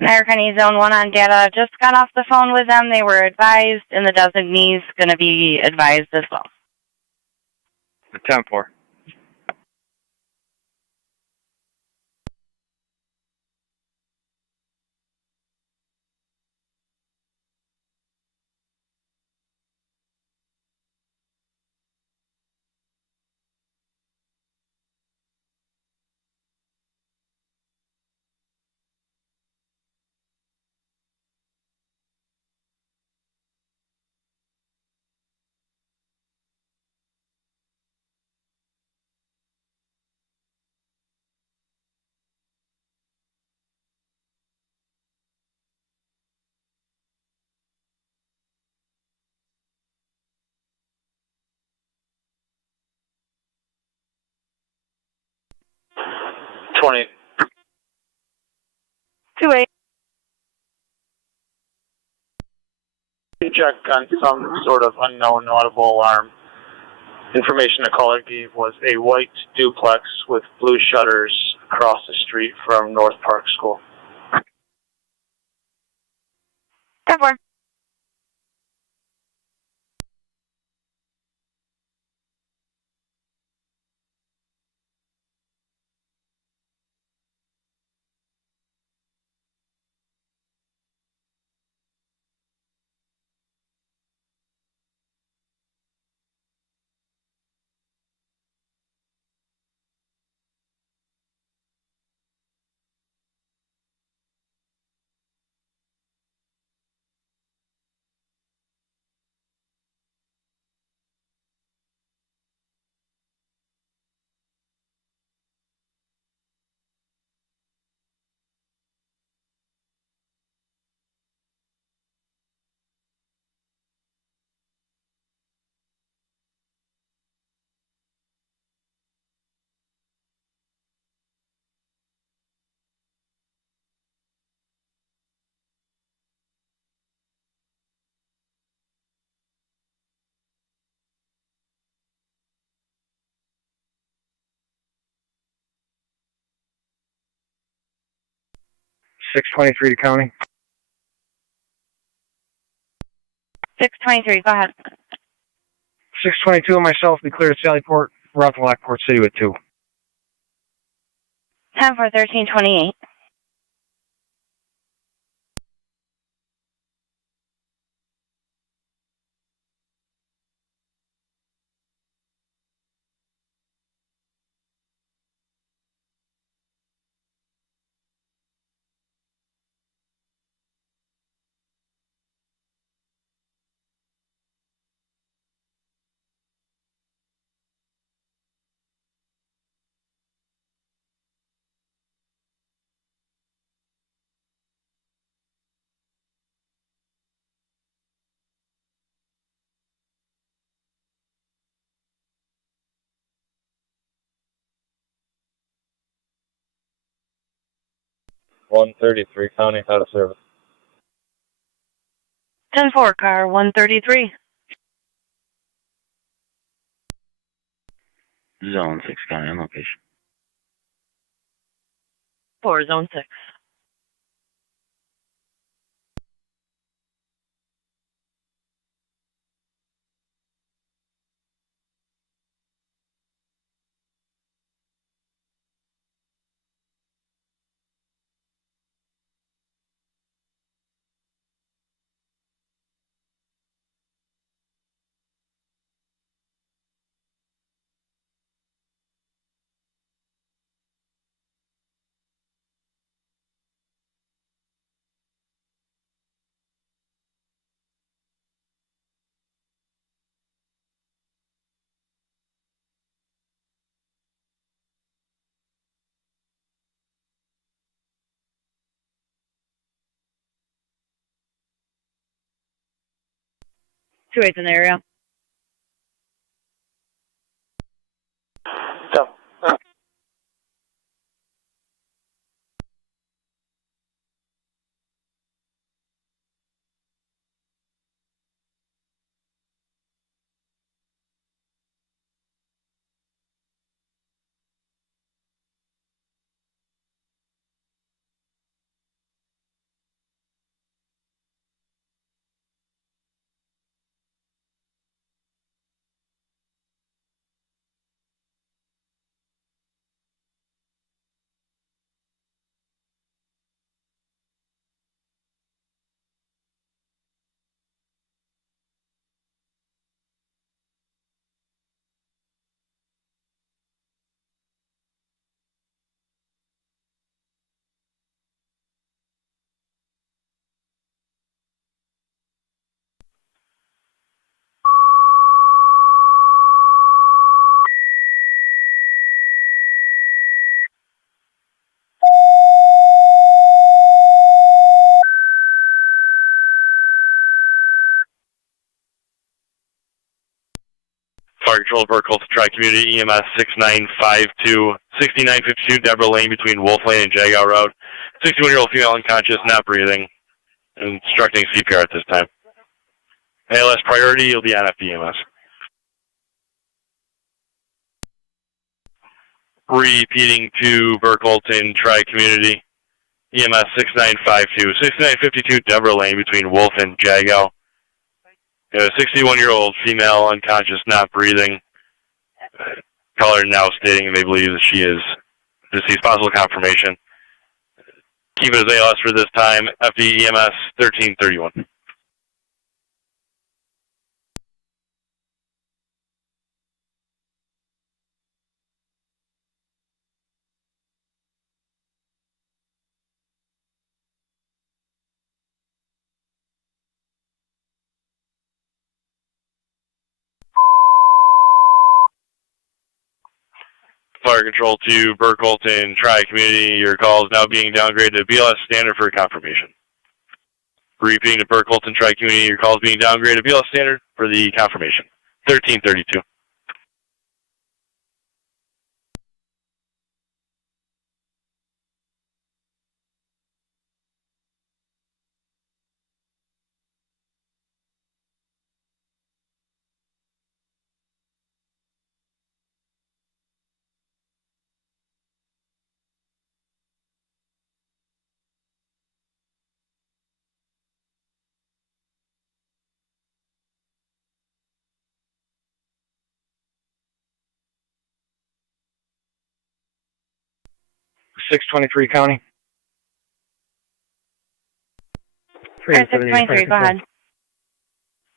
Niagara County Zone 1 on data. Just got off the phone with them. They were advised, and the designee's going to be advised as well. The 10-4. Twenty. 2-8. Check on some sort of unknown audible alarm. Information the caller gave was a white duplex with blue shutters across the street from North Park School. 10-4. $623 to county. 623, go ahead. 622 and myself be cleared at Sallyport. We're out to Lockport City with 2. 10-4, 1328. $133 county out of service. 10-4, car 133. Zone 6 county on location. 4, zone 6. Two eights in the area. So, Fire Control, Burkle to Tri-Community, EMS 6952 Deborah Lane between Wolf Lane and Jagow Road. 61-year-old female unconscious, not breathing, instructing CPR at this time. ALS priority, you'll be on FDMS. Repeating to Burkholton Tri-Community, EMS 6952 Deborah Lane between Wolf and Jagow. A 61-year-old female unconscious, not breathing. Caller now stating they believe that she is deceased. Possible confirmation. Keep it as ALS for this time. FDEMS 1331. Fire Control to Burkholton Tri-Community. Your call is now being downgraded to BLS Standard for confirmation. Repeating to Burkholton Tri-Community. Your call is being downgraded to BLS Standard for the confirmation. 1332. .623 County. 623, go ahead.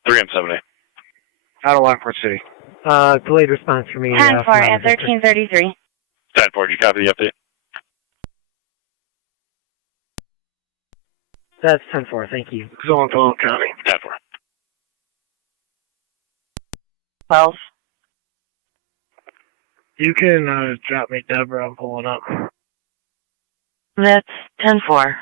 3M7A. Out of Lockport City. Delayed response for me. 10-4 at 1333. 10-4, did you copy the update? That's 10-4, thank you. Zone 12 County. 10-4. 12. You can drop me Deborah. I'm pulling up. That's 10-4.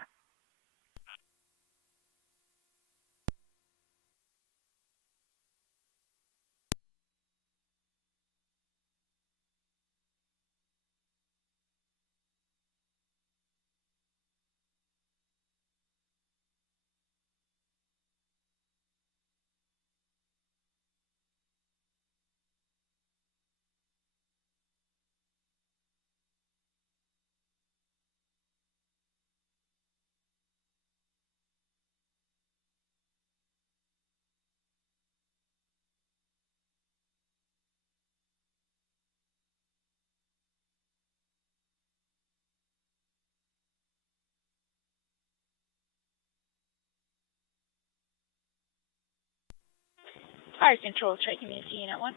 Fire Control, Tri-Community Unit 1.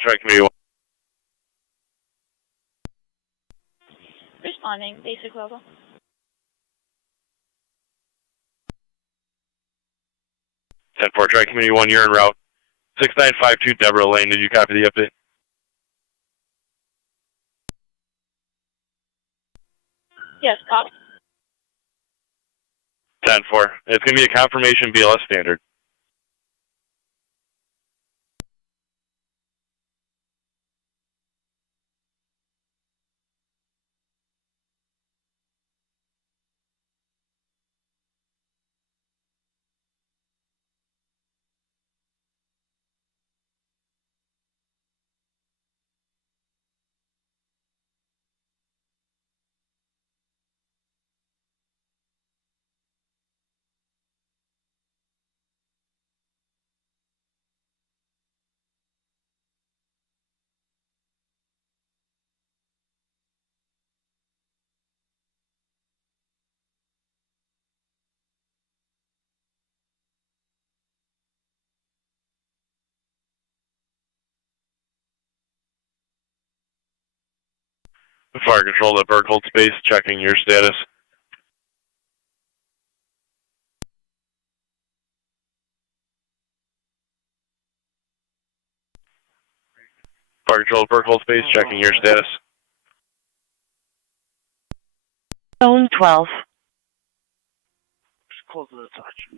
Tri-Community 1. Responding, basic level. 10-4, Tri-Community 1, you're en route. 6952 Deborah Lane, did you copy the update? Yes, copy. 10-4. It's going to be a confirmation BLS standard. Fire Control to Burkholz Base, checking your status. Fire Control to Burkholz Base, checking your status. Zone 12. Just close to the touch.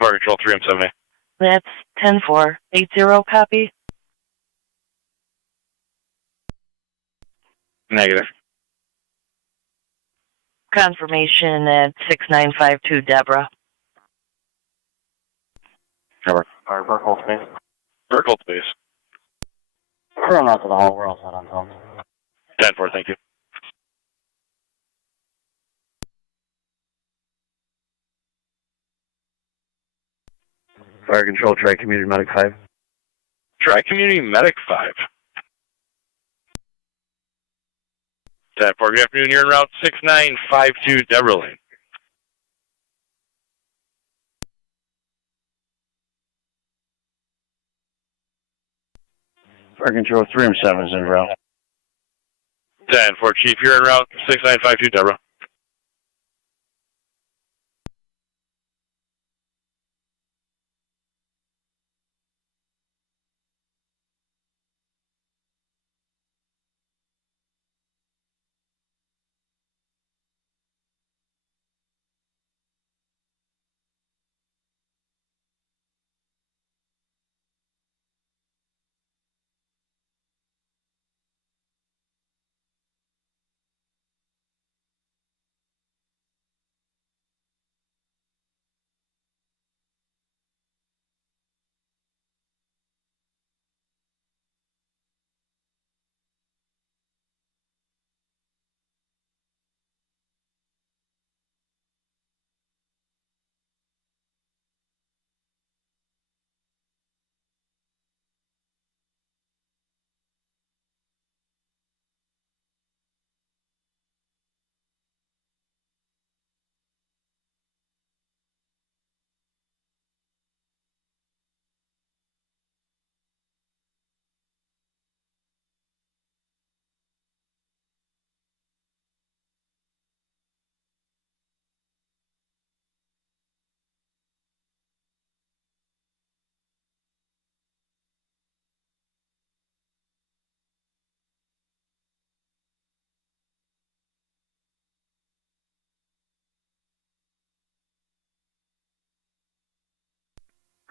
Fire Control 3M7A. That's 10-4. 80 copy. Negative. Confirmation at 6952 Deborah. Cover. Alright, Burke, hold space. Burke, hold space. We're on out to the hall. We're all set on phone. 10-4, thank you. Fire Control, Tri-Community Medic 5. Tri-Community Medic 5. 10-4, good afternoon. You're in route 6952 Deborah Lane. Fire Control, 3M7 is in route. 10-4, Chief, you're in route 6952 Deborah.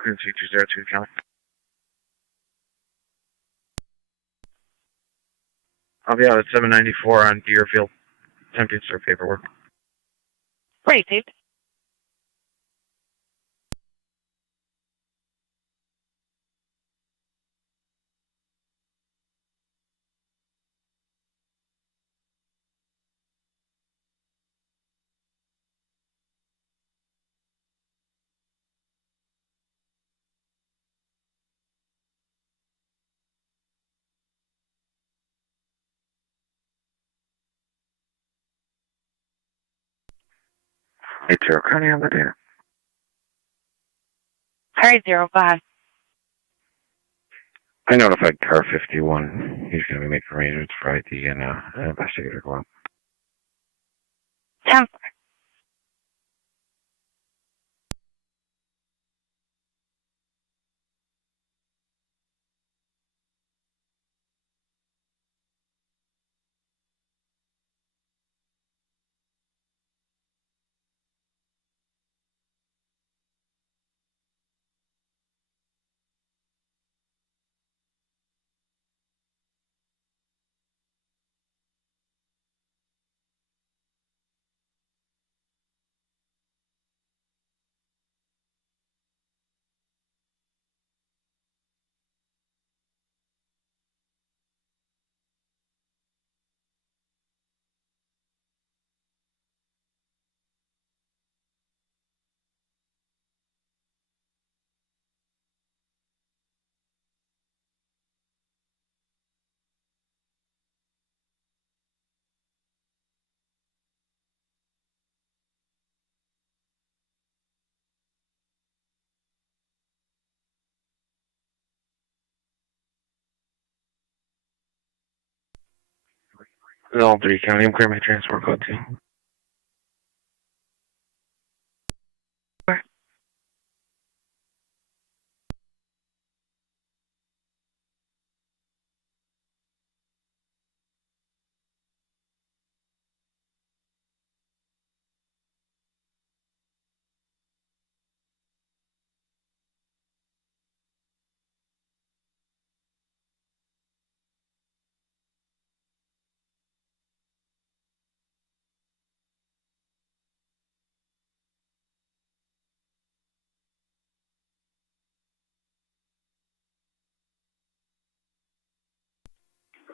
Quincy 202 County. I'll be out at 794 on Deerfield. Attempting to serve paperwork. Received. Hey, Zero, Connie on the data. Alright, 05. I notified car 51. He's going to be making arrangements for ID and an investigator go out. 10-4. All 3 County. I'm clearing my transport code 2.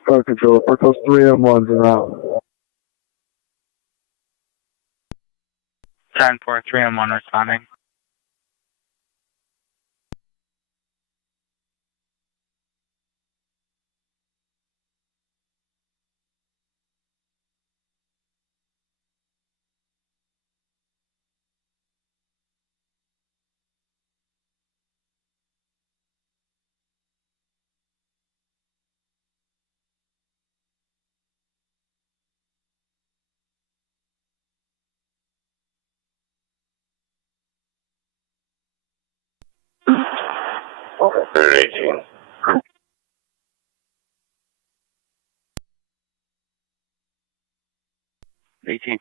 Fire control, Burkos 3M1's en route. 10-4, 3-1 responding. Okay. 18.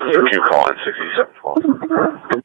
You calling 6712.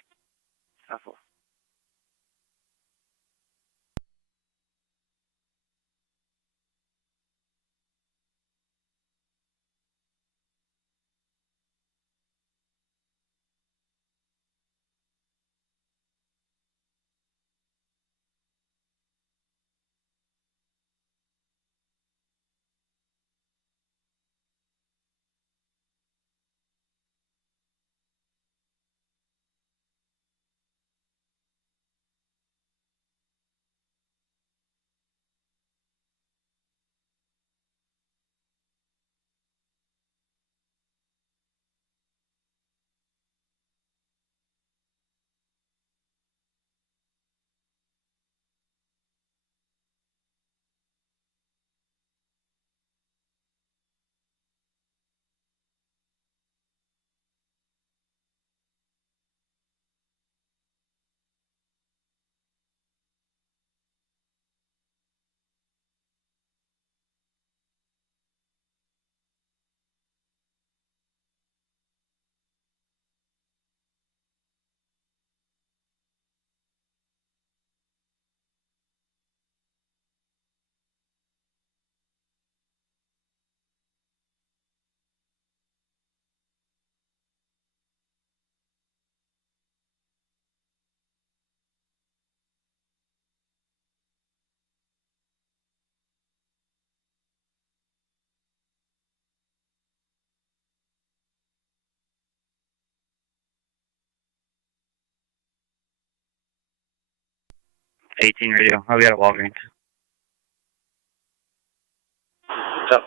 Radio. I'll be at Walgreens. What's up?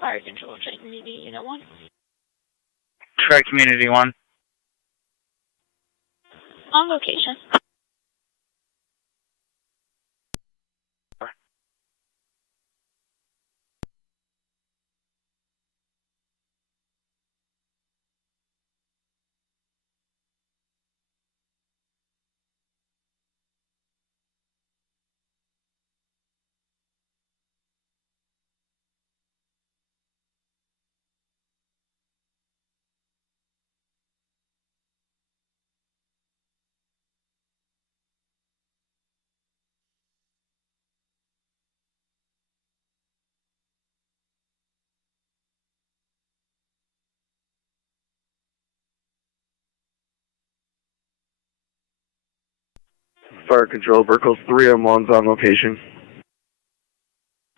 Fire control, check community unit 1. Try community 1. On location. Fire control, Burkos 3M1's on location.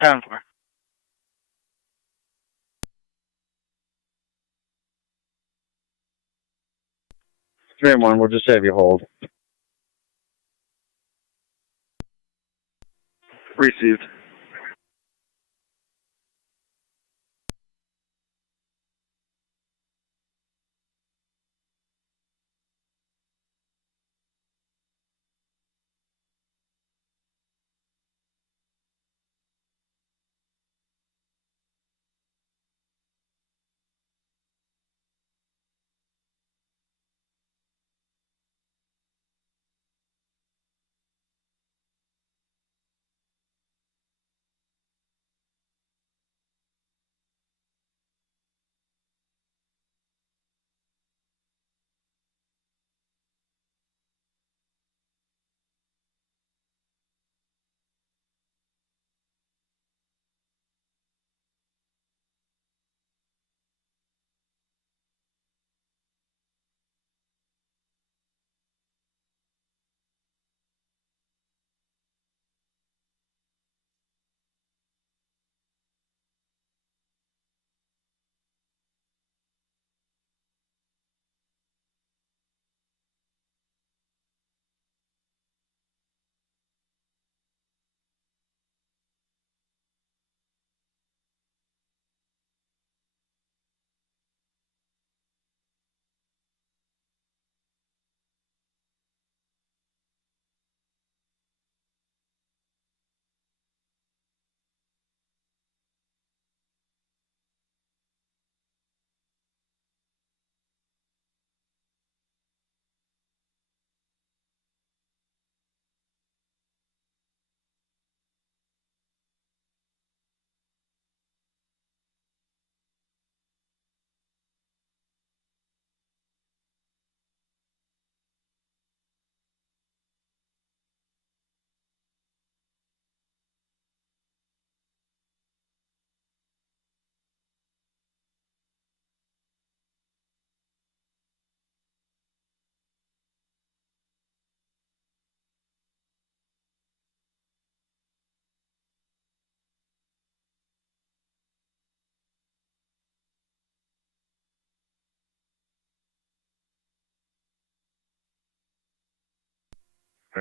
10-4. Three and one, we'll just have you hold. Received.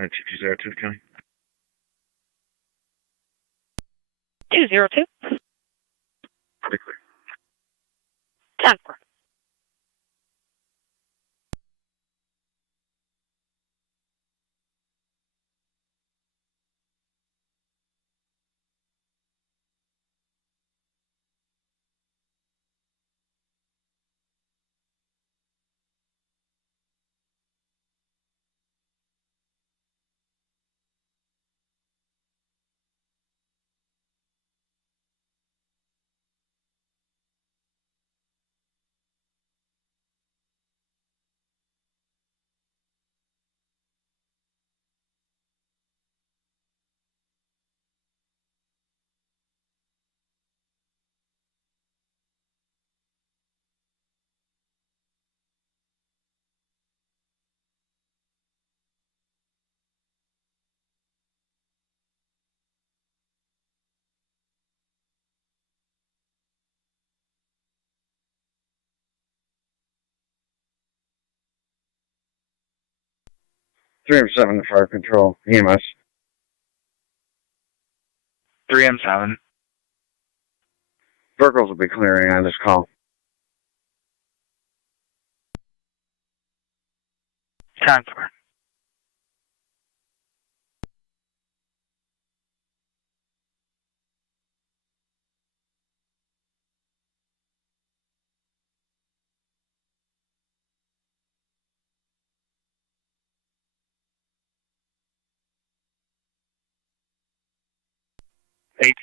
2202 County. 202. Pretty clear. 10-4. Three of 7 fire control, EMS. 3M7. Vehicles will be clearing on this call. 10-4.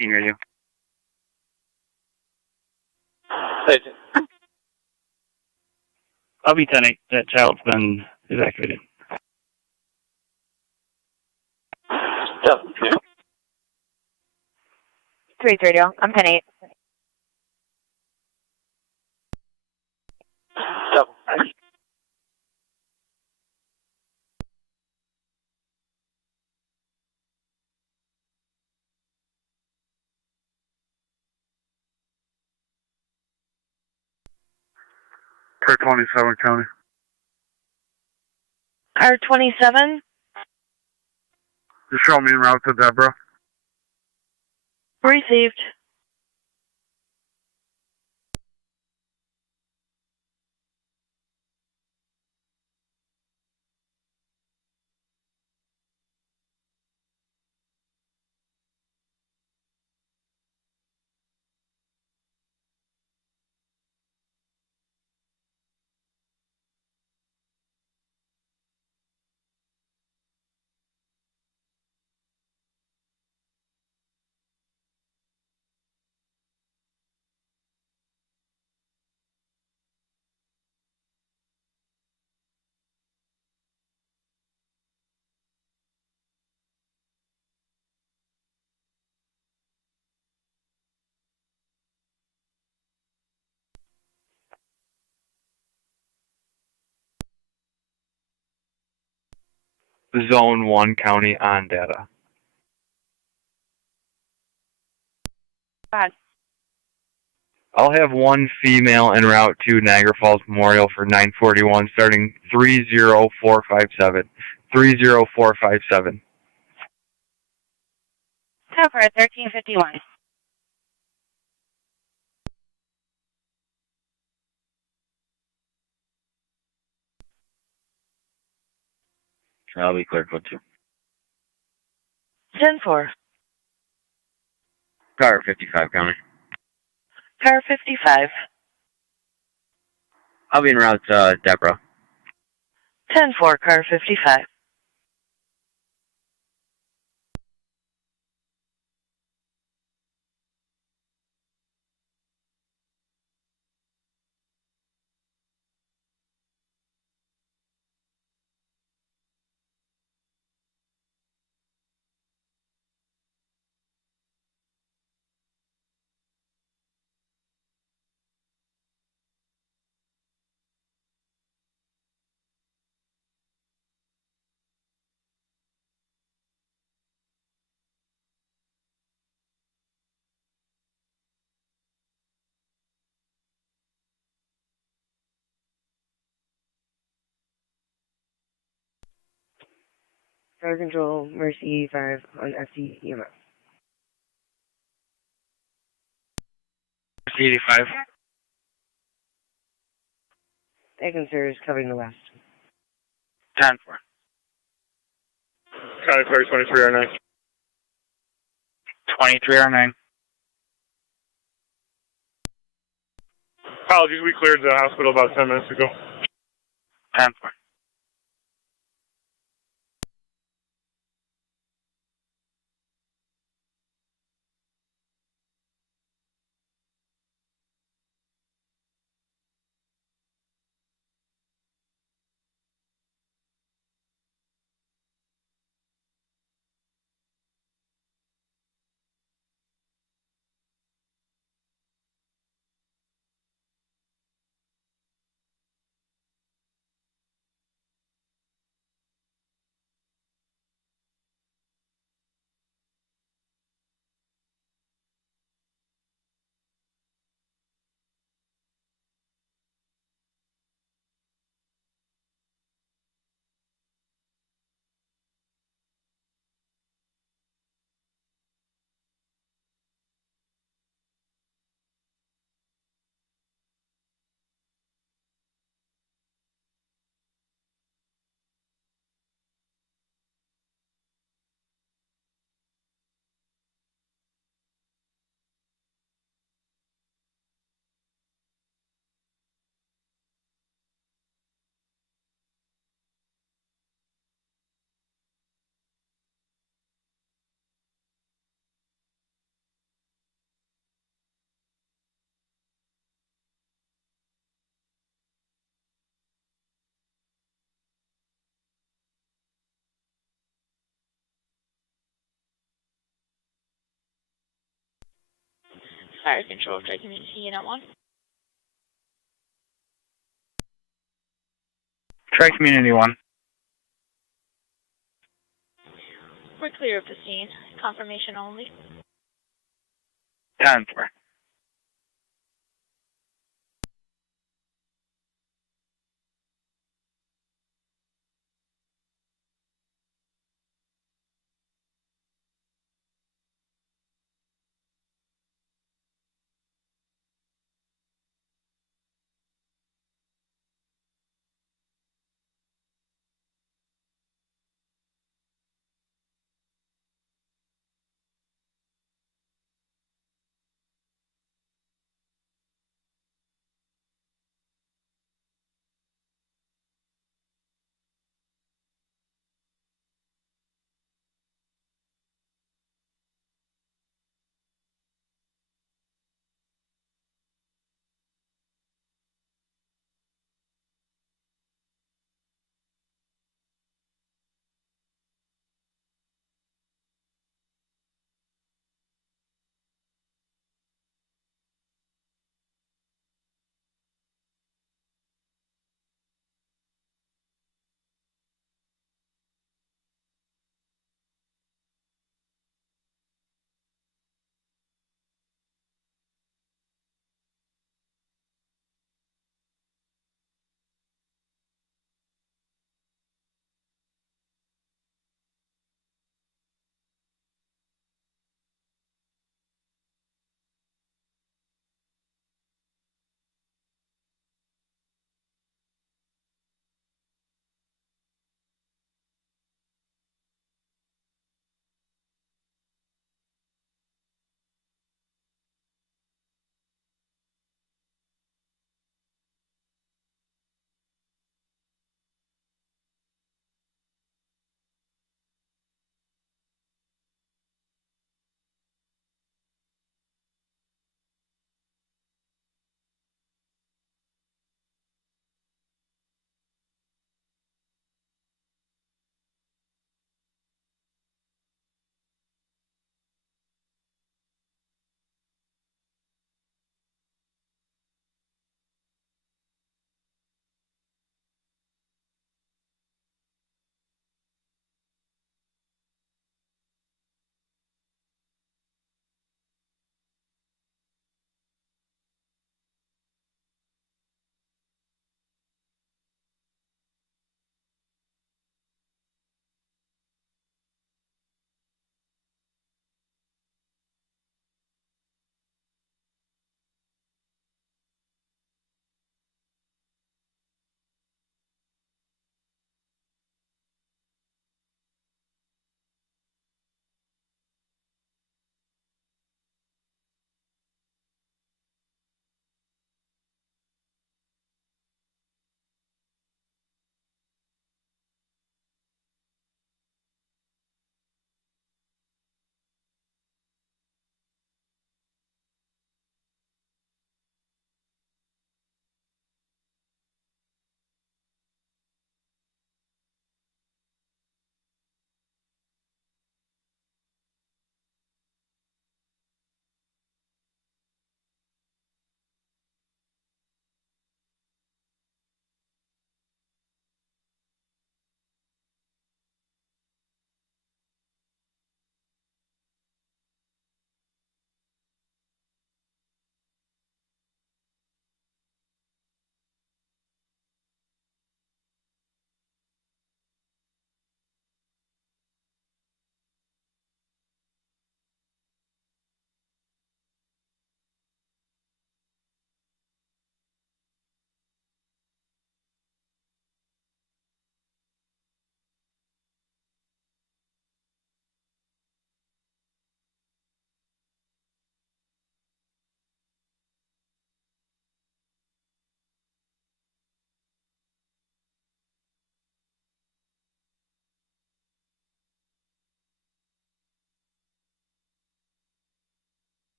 Radio. 18. I'll be 10-8. That child's been evacuated. Yeah. 3 radio. I'm 10-8. Double. Per 27 County. Car 27. Just show me en route to Deborah. Received. Zone 1 County on data. God. I'll have one female en route to Niagara Falls Memorial for 941 starting 30457. 30457. Cover at 1351. I'll be clear for 2. 10-4. Car 55 County. Car 55. I'll be en route to Deborah. 10-4, car 55. Fire Control, Mercy 5 on FD EMS. 85. TAC and service covering the west. 10-4. County Clerk 2309. 2309. Apologies, we cleared the hospital about 10 minutes ago. 10-4. Fire Control, Dry Community Unit 1. Tri-Community 1. We're clear of the scene. Confirmation only. 10-4.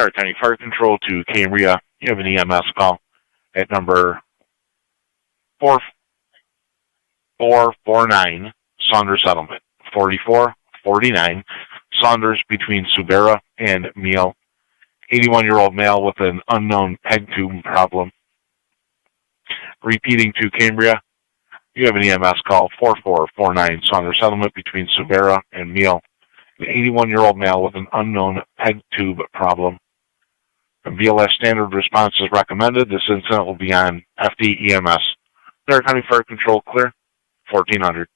Stark County Fire Control to Cambria. You have an EMS call at number 4449 Saunders Settlement. 4449 Saunders between Subera and Meal. 81-year-old male with an unknown peg tube problem. Repeating to Cambria, you have an EMS call 4449 Saunders Settlement between Subera and Meal. An 81-year-old male with an unknown peg tube problem. A VLS standard response is recommended. This incident will be on FD EMS. Stark County Fire Control clear, 1400.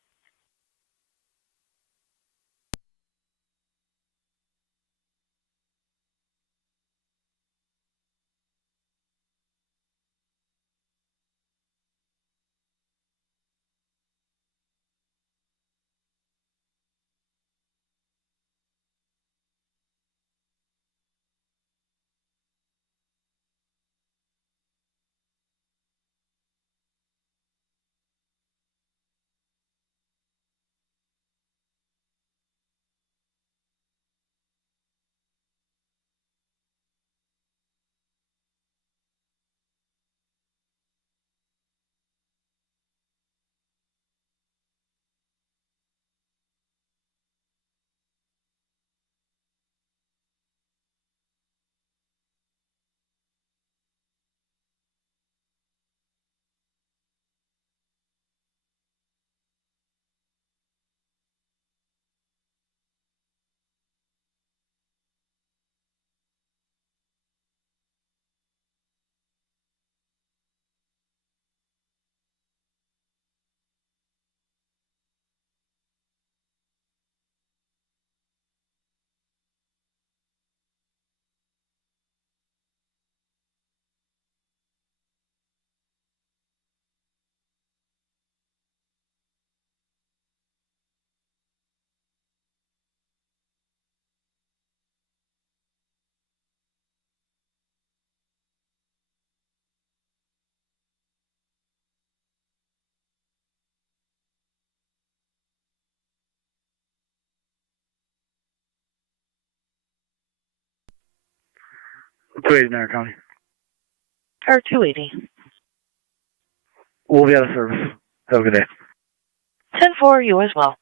Niagara County. Car 280. We'll be out of service. Have a good day. 10-4, you as well.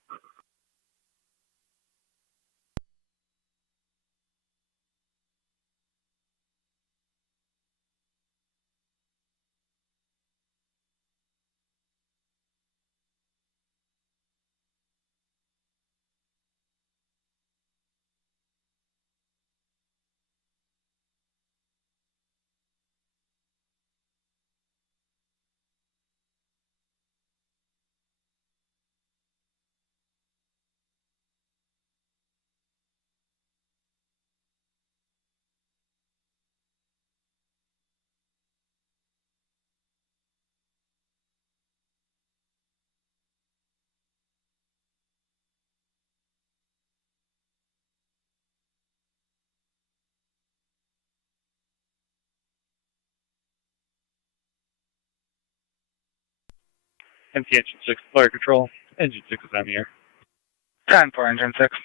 MT Engine 6 Fire Control. Engine 6 is on the air. 10-4, Engine 6.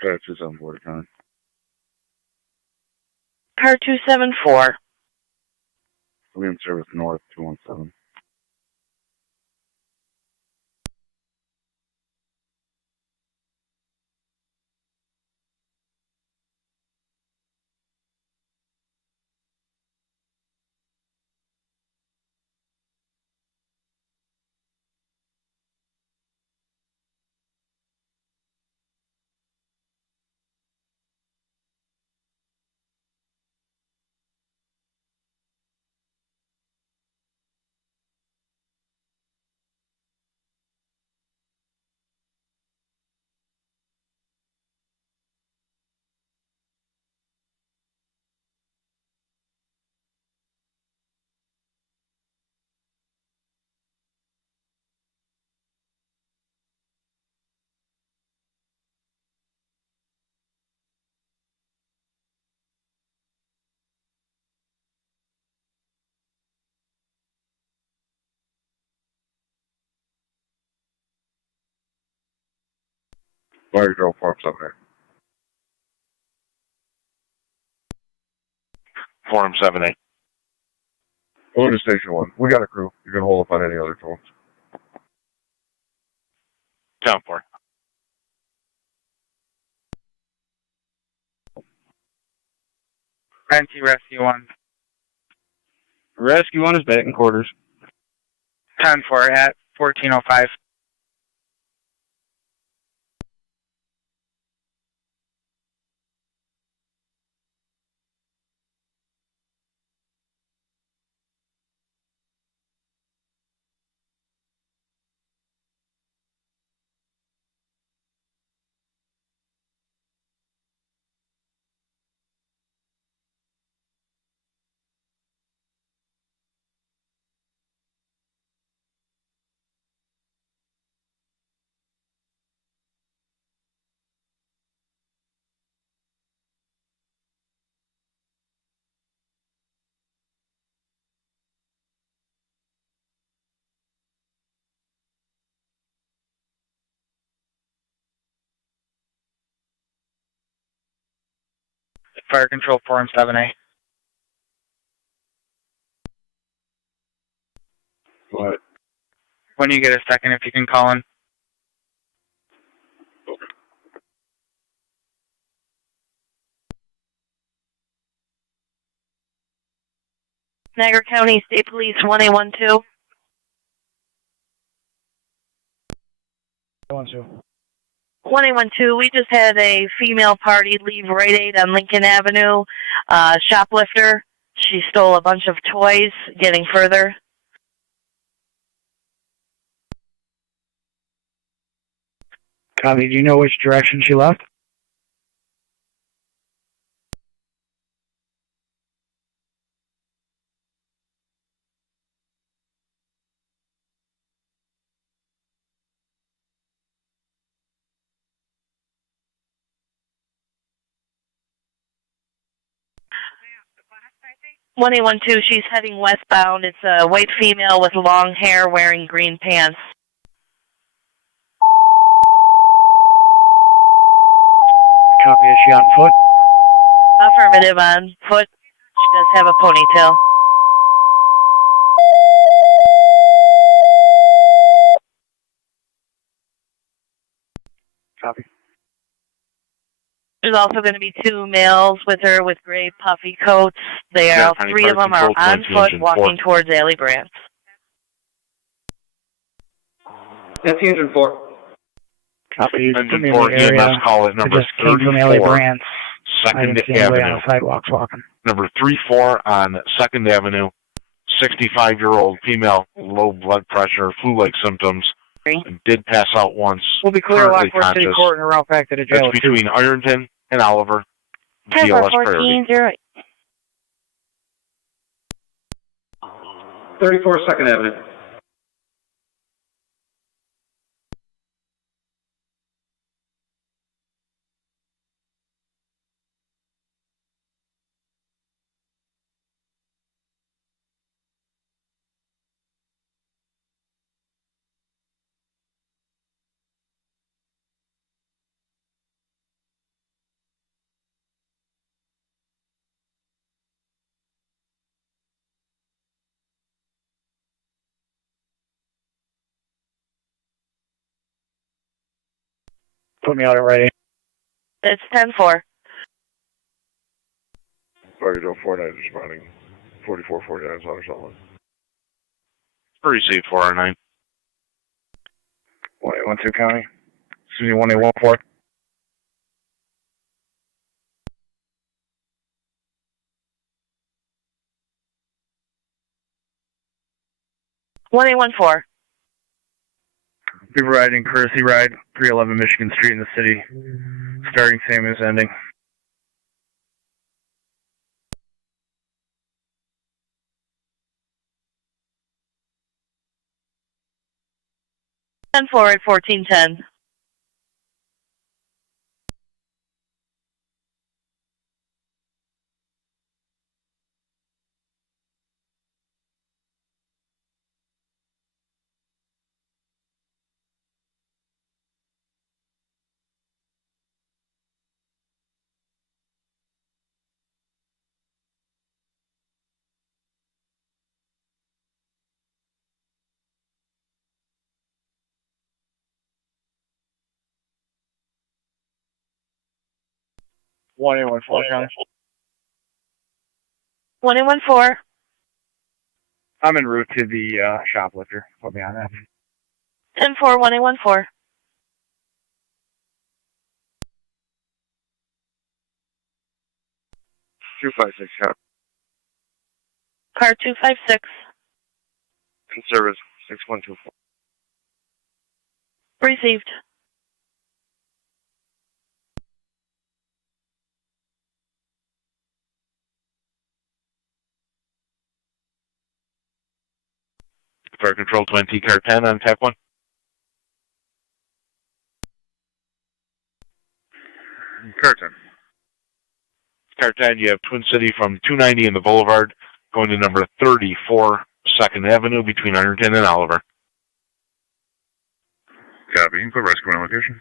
Car 274 County. Car 274. William Service North 217. Fire control form 7A. Form 7A. Go to station 1. We got a crew. You can hold up on any other phones. 10-4. Renty Rescue 1. Rescue 1 is back in quarters. 10-4 at 1405. Fire Control Form 7A. What? When you get a second, if you can call in. Niagara County State Police 1812. 1812, we just had a female party leave Rite Aid on Lincoln Avenue. Shoplifter. She stole a bunch of toys. Getting further. Copy. Do you know which direction she left? One 1812, she's heading westbound. It's a white female with long hair wearing green pants. Copy. Is she on foot? Affirmative, on foot. She does have a ponytail. Copy. There's also going to be 2 males with her with gray puffy coats. They are, 3 of them are on foot walking towards Alley Branch. That's Engine 4. Copy. Engine 4 EMS call at number 34, 2nd Avenue. Sidewalks walking. Number 34 on 2nd Avenue. 65-year-old female, low blood pressure, flu-like symptoms. And did pass out once. We'll be clear Currently Lockport City conscious. Court and route back to the jail. That's between Ironton and Oliver. 10-4, BLS priority. 14-0. 34 2nd Avenue. Put me out at Rite Aid. It's 10-4. Fire control 49 is responding. 4449 is on or something. Received 409. 1812 County. Excuse me, 1814. One 1814. Be providing courtesy ride, 311 Michigan Street in the city. Starting same as ending. Ten four at 1410. 1814 County. 1814. I'm en route to the shoplifter. Put me on that. 10-4, 1814. Cop. Car 256. In service 6124. Received. Fire Control 20, Car 10 on TAC 1. Car 10. Car 10, you have Twin City from 290 in the Boulevard, going to number 34 2nd Avenue between Ironton and Oliver. Copy. Put rescue on location.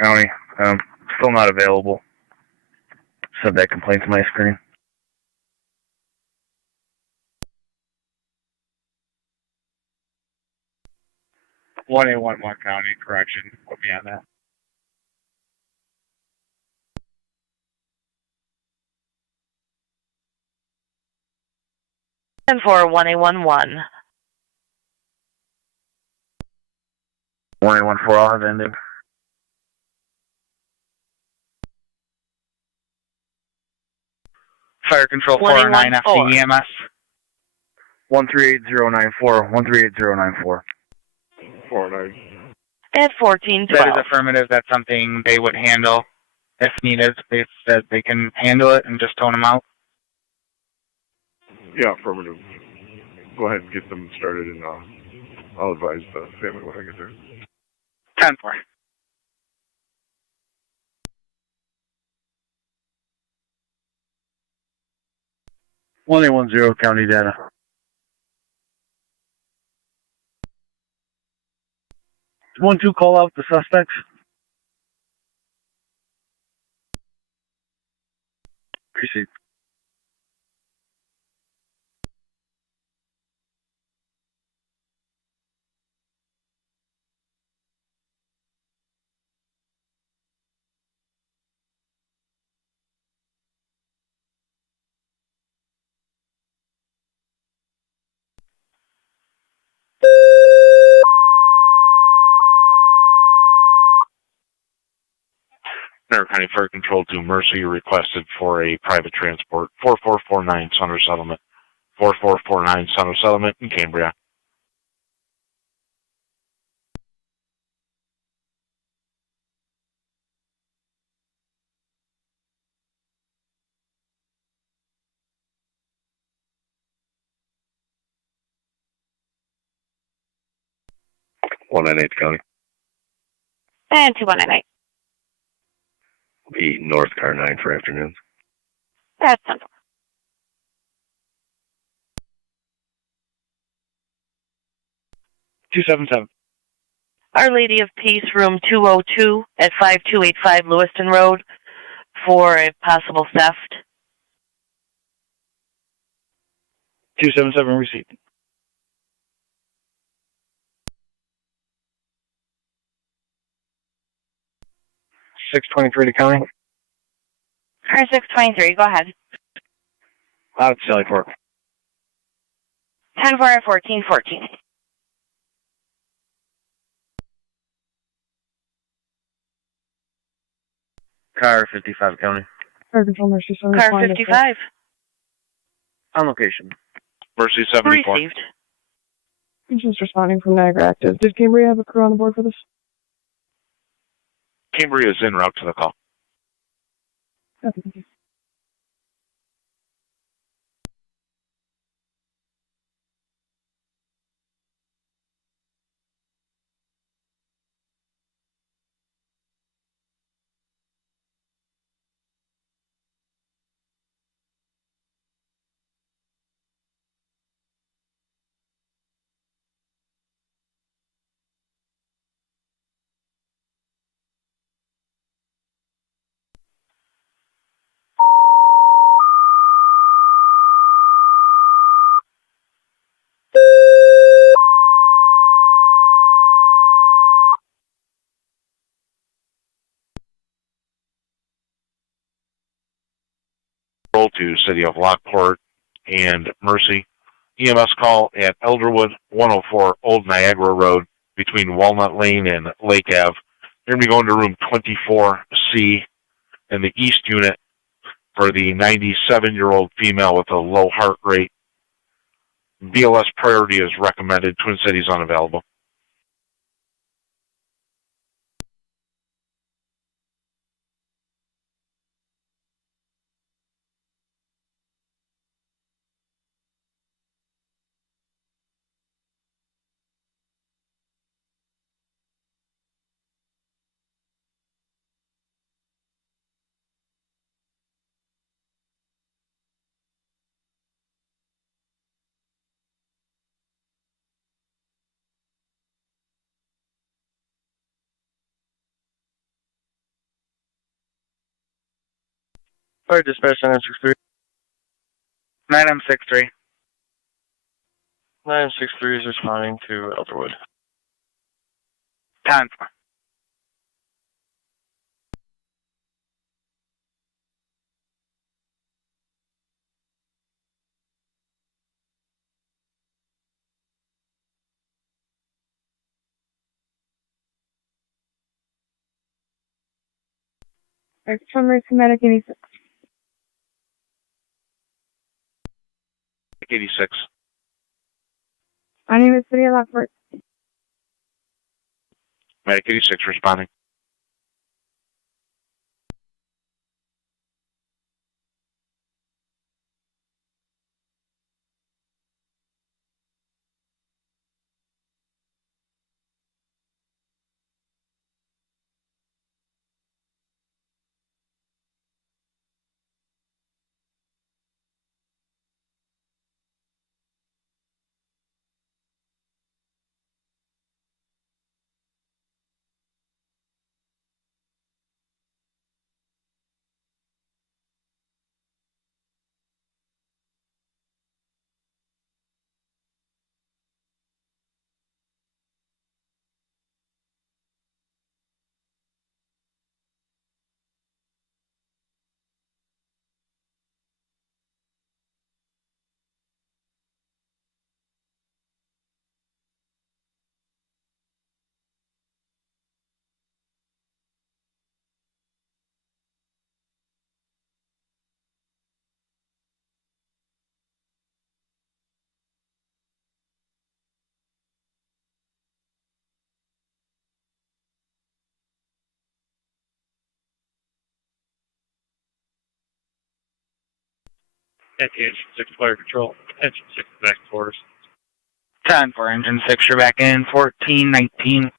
County. Still not available. Sent that complaint to my screen. 1811 County, correction. Put me on that. And for 1811. 1814, I'll have ended. Fire Control 409 FD EMS. 138094. 138094. 49. At 1412. That is affirmative. That's something they would handle if needed. They said they can handle it and just tone them out. Yeah, affirmative. Go ahead and get them started, and I'll advise the family when I get there. 10-4. One 110 County data. One two call out the suspects. Proceed. Niagara County Fire Control to Mercy requested for a private transport. 4449 Center Settlement. 4449 Center Settlement in Cambria. One 198 County. And 2198. Be North Car 9 for afternoons. That's central. Our Lady of Peace, room 202 at 5285 Lewiston Road for a possible theft. 277 received. $623 to county. Car 623, go ahead. Out Sally Fork. 10-4 at 1414. Car 55 County. Fire Control Mercy 7. Car 55. On location. Mercy 74. Received. I'm just responding from Niagara Active. Did Cambria have a crew on the board for this? Cambria is en route to the call. Okay, thank you. to City of Lockport and Mercy. EMS call at Elderwood, 104 Old Niagara Road, between Walnut Lane and Lake Ave. You're going to be going to room 24C in the East unit for the 97-year-old female with a low heart rate. BLS priority is recommended. Twin Cities unavailable. Fire dispatch 963. 9M63. 963 is responding to Elderwood. 10. Extreme Medic 86. 86. My name is City of Lockport. Medic 86 responding. Attention 6 Fire Control. Attention 6 back quarters. 10 for engine 6, you're back in. 1419.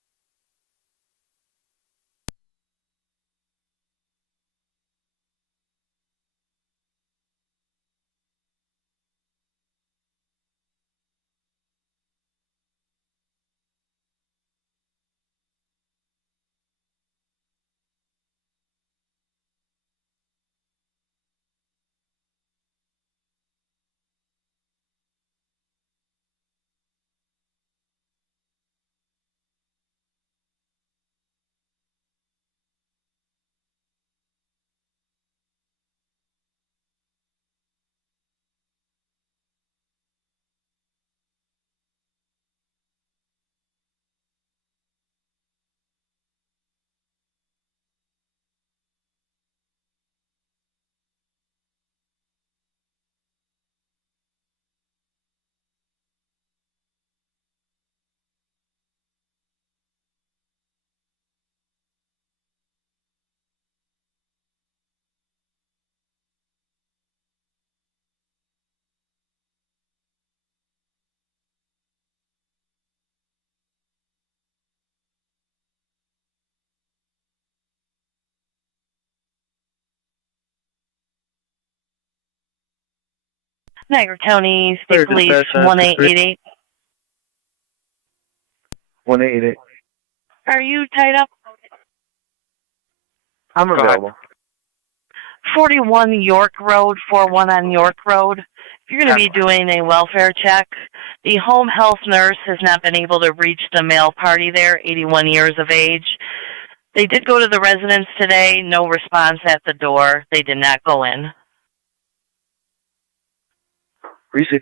Niagara County State Police 1888. 1888. Are you tied up? I'm available. 41 York Road, 41 on York Road. If you're going to be doing a welfare check, the home health nurse has not been able to reach the male party there, 81 years of age. They did go to the residence today, no response at the door. They did not go in. Receive.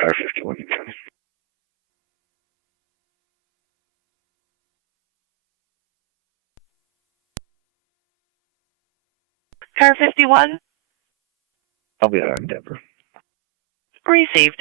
Car 51. Car 51, I'll be there in Denver. received.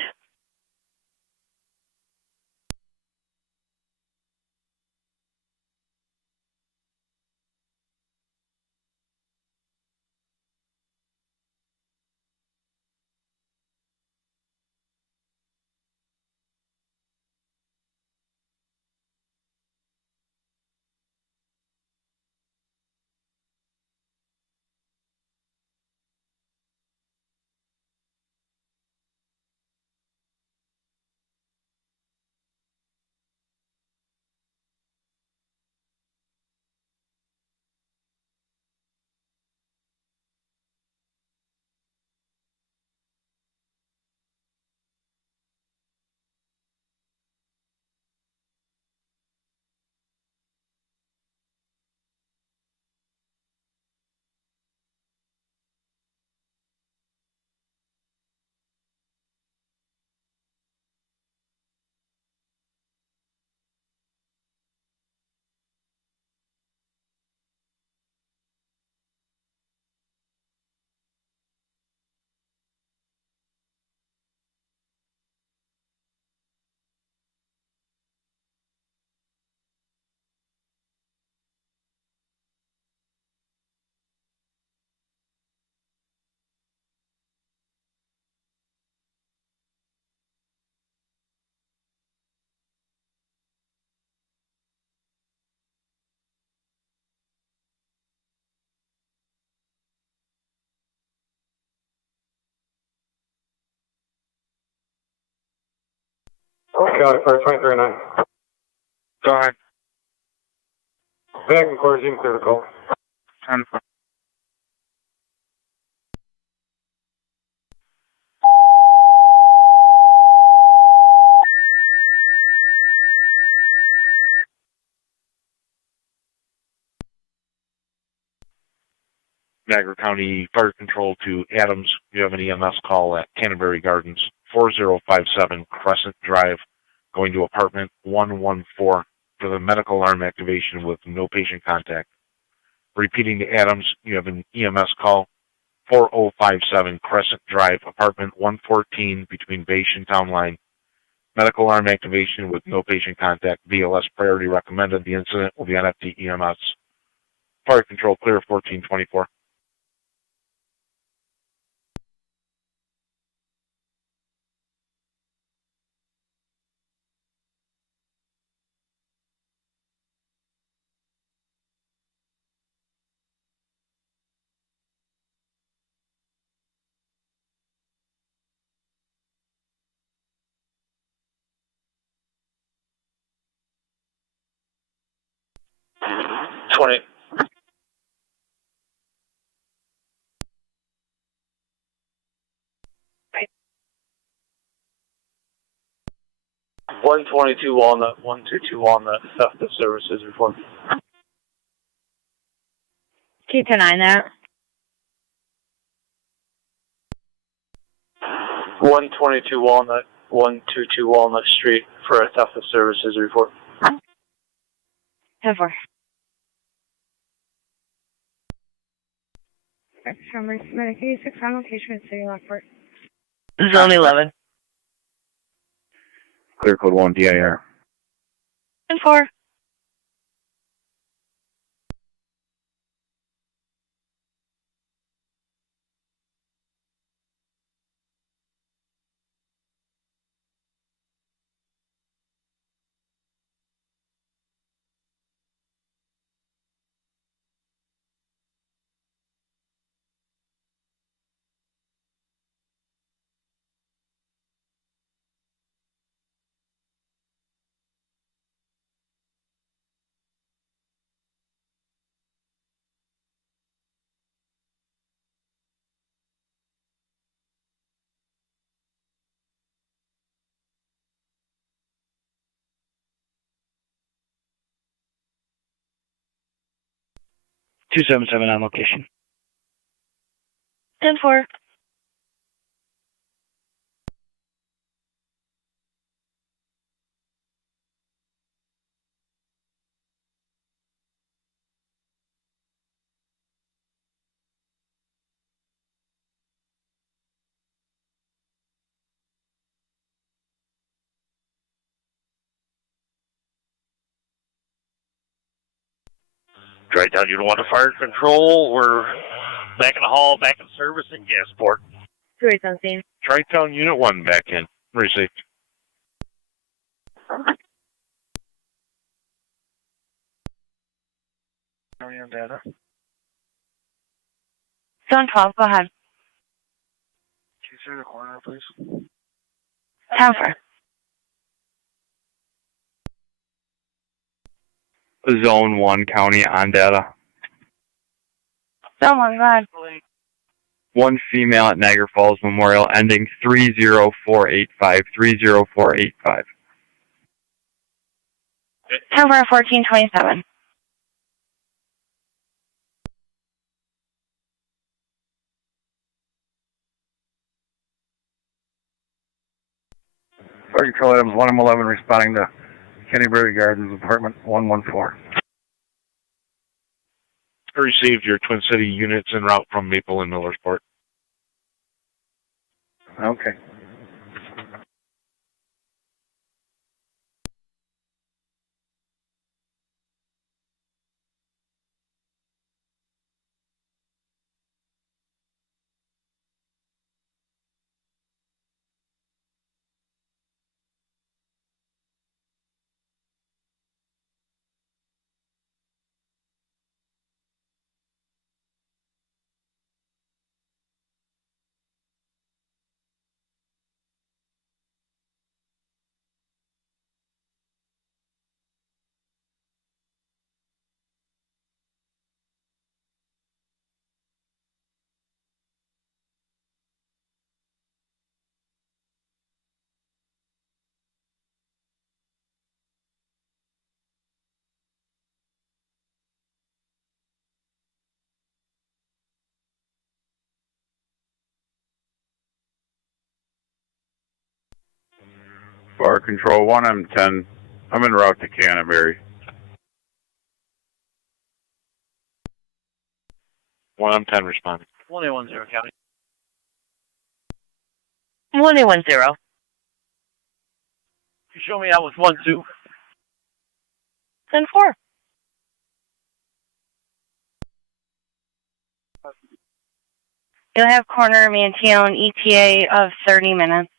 Okay, or 2309. Go ahead. Back and course, clear the call. 10-4. Niagara County Fire Control to Adams. You have an EMS call at Canterbury Gardens, 4057 Crescent Drive, going to apartment 114 for the medical alarm activation with no patient contact. Repeating to Adams, you have an EMS call, 4057 Crescent Drive, apartment 114 between Base and Town Line. Medical alarm activation with no patient contact. BLS priority recommended. The incident will be on FT EMS. Fire Control clear 1424. Twenty. One 22 Walnut, 122 Walnut, theft of services report. Keep an eye on that. 122 Walnut, 122 Walnut Street for a theft of services report. 10-4. Summary medic 86 on location at City Lockport. Zone 11. Clear code 1 DIR. 10-4. 277 on location. 10-4. Tri-Town, you don't want to fire control. We're back in the hall, back in service in Gasport. 2-8 on scene. Tri-Town, Unit 1 back in. Received. Data. Zone 12, go ahead. Can you say the corner, please? 10-4. Zone 1 county on data. Zone 1, go ahead. One female at Niagara Falls Memorial ending 30485. 30485. 10-4, 1427. Fire Control items 1M11 responding to Kennyberry Gardens, apartment 114. I received your Twin City units en route from Maple and Millersport. Okay. Fire Control 1M10. I'm en route to Canterbury. 1M10 responding. 1810 county. 1810. You show me that was 1-2. 10-4. You'll have corner Mantione ETA of 30 minutes.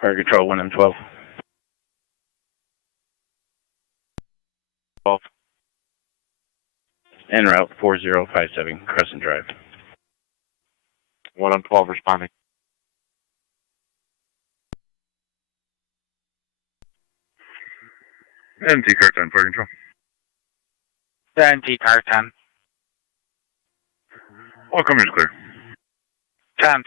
Fire Control 1M12. 12. En route 4057 Crescent Drive. 1M12 responding. NT car 10, Fire Control. 10T car 10. All comers clear. 10-4.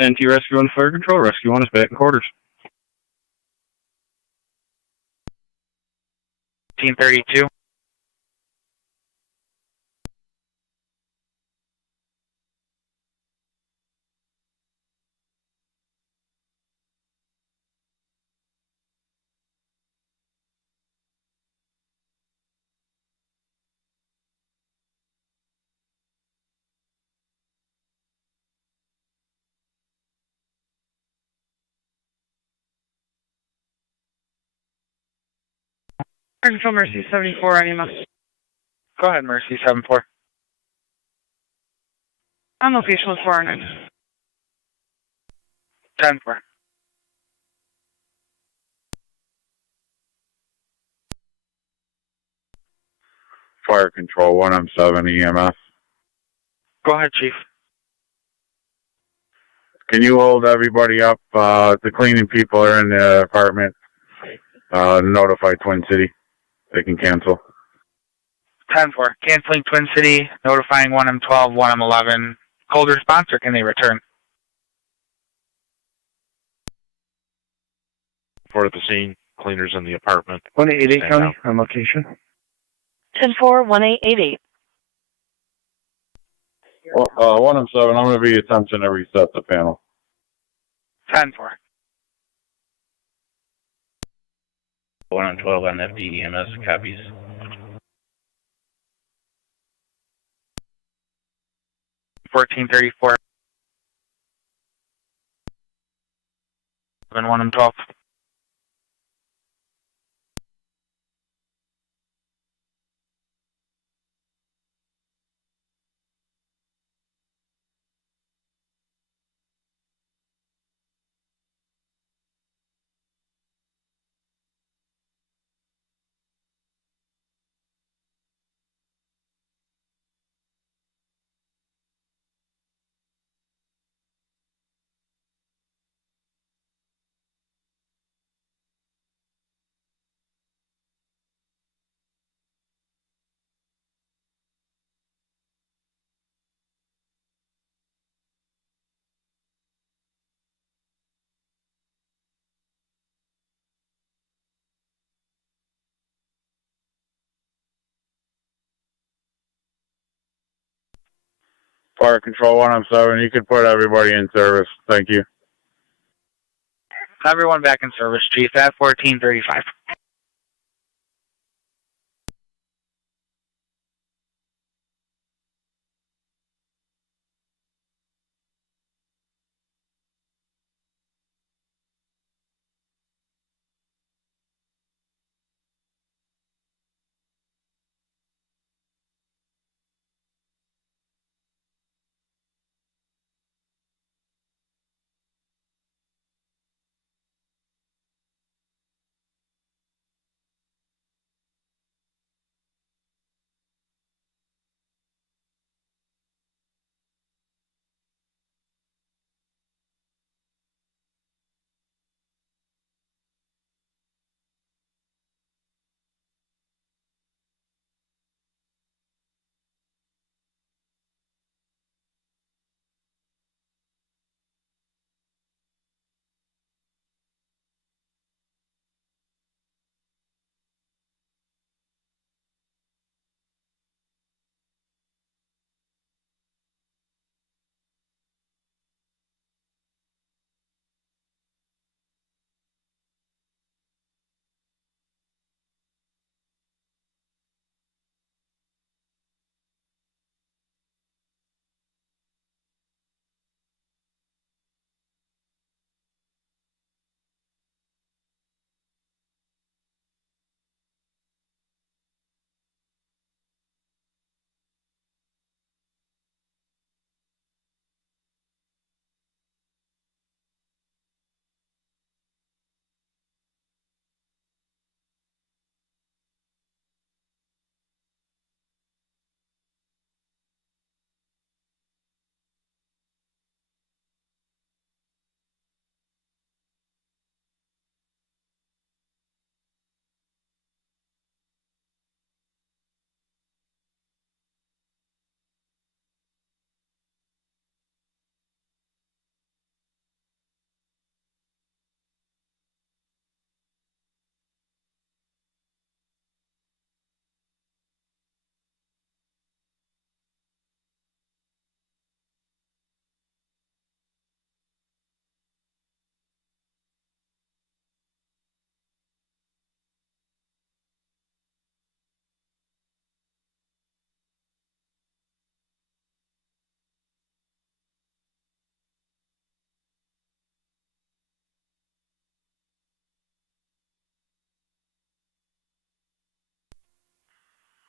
NT Rescue 1 Fire Control. Rescue 1 is back in quarters. 1432. Fire Control Mercy 74 on EMS. Go ahead, Mercy 74. On location with 409. 10-4. Fire Control 1M7 EMS. Go ahead, Chief. Can you hold everybody up? The cleaning people are in the apartment. Notify Twin City. They can cancel. 10-4. Canceling Twin City, notifying 1M12, 1M11. Cold response, or can they return? For the scene, cleaners in the apartment. 1888 Stand County, out. on location. 10-4, 1888. 1M7, I'm going to be attempting to reset the panel. 10-4. 1 on 12 on FD EMS copies. Fourteen 34. 1M12. Fire Control 1M7, you can put everybody in service. Thank you. Everyone back in service, Chief, at 1435.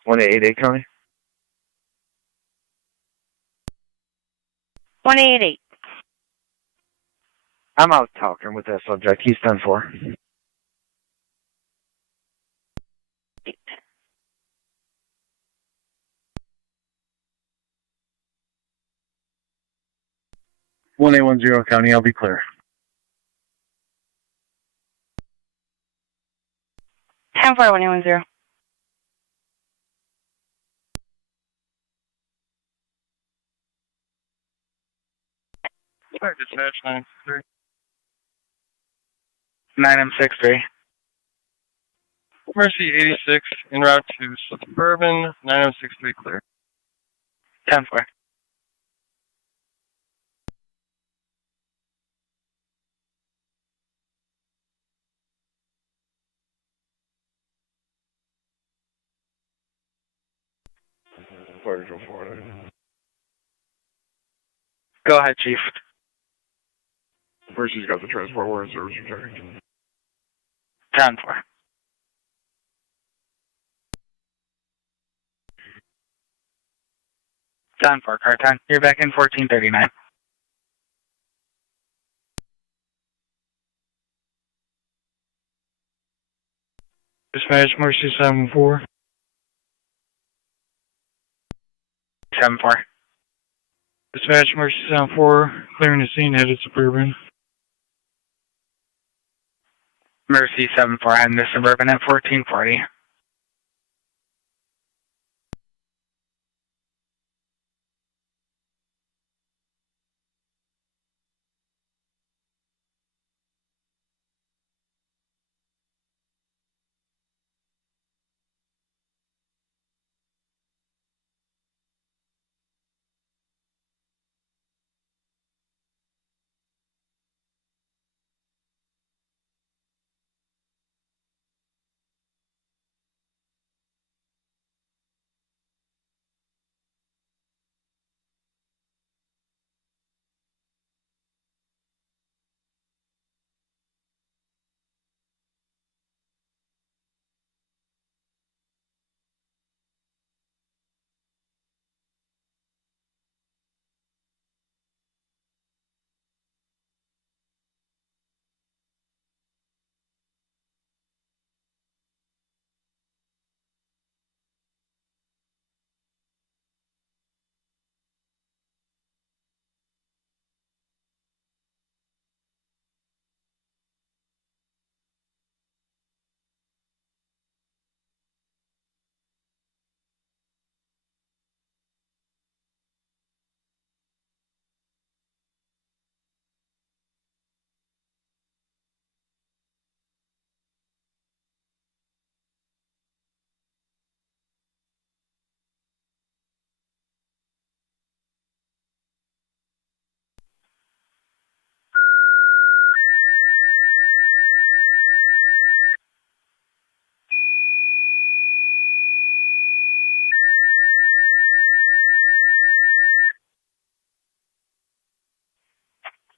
188 County. 188. I'm out talking with that subject. He's 10-4. One 810 County, I'll be clear. 10-4, 110. Dispatch 963. 9M63. Mercy 86 en route to Suburban 9063 clear. 10-4. Fire Control 4. Go ahead, Chief. Mercy's got the transport warrant service returned. 10-4. Car 10. You're back in 1439. Dispatch Mercy 7-4. 7-4. Dispatch Mercy 7-4. Clearing the scene headed Suburban. Mercy 7-4 heading to Suburban at 1440.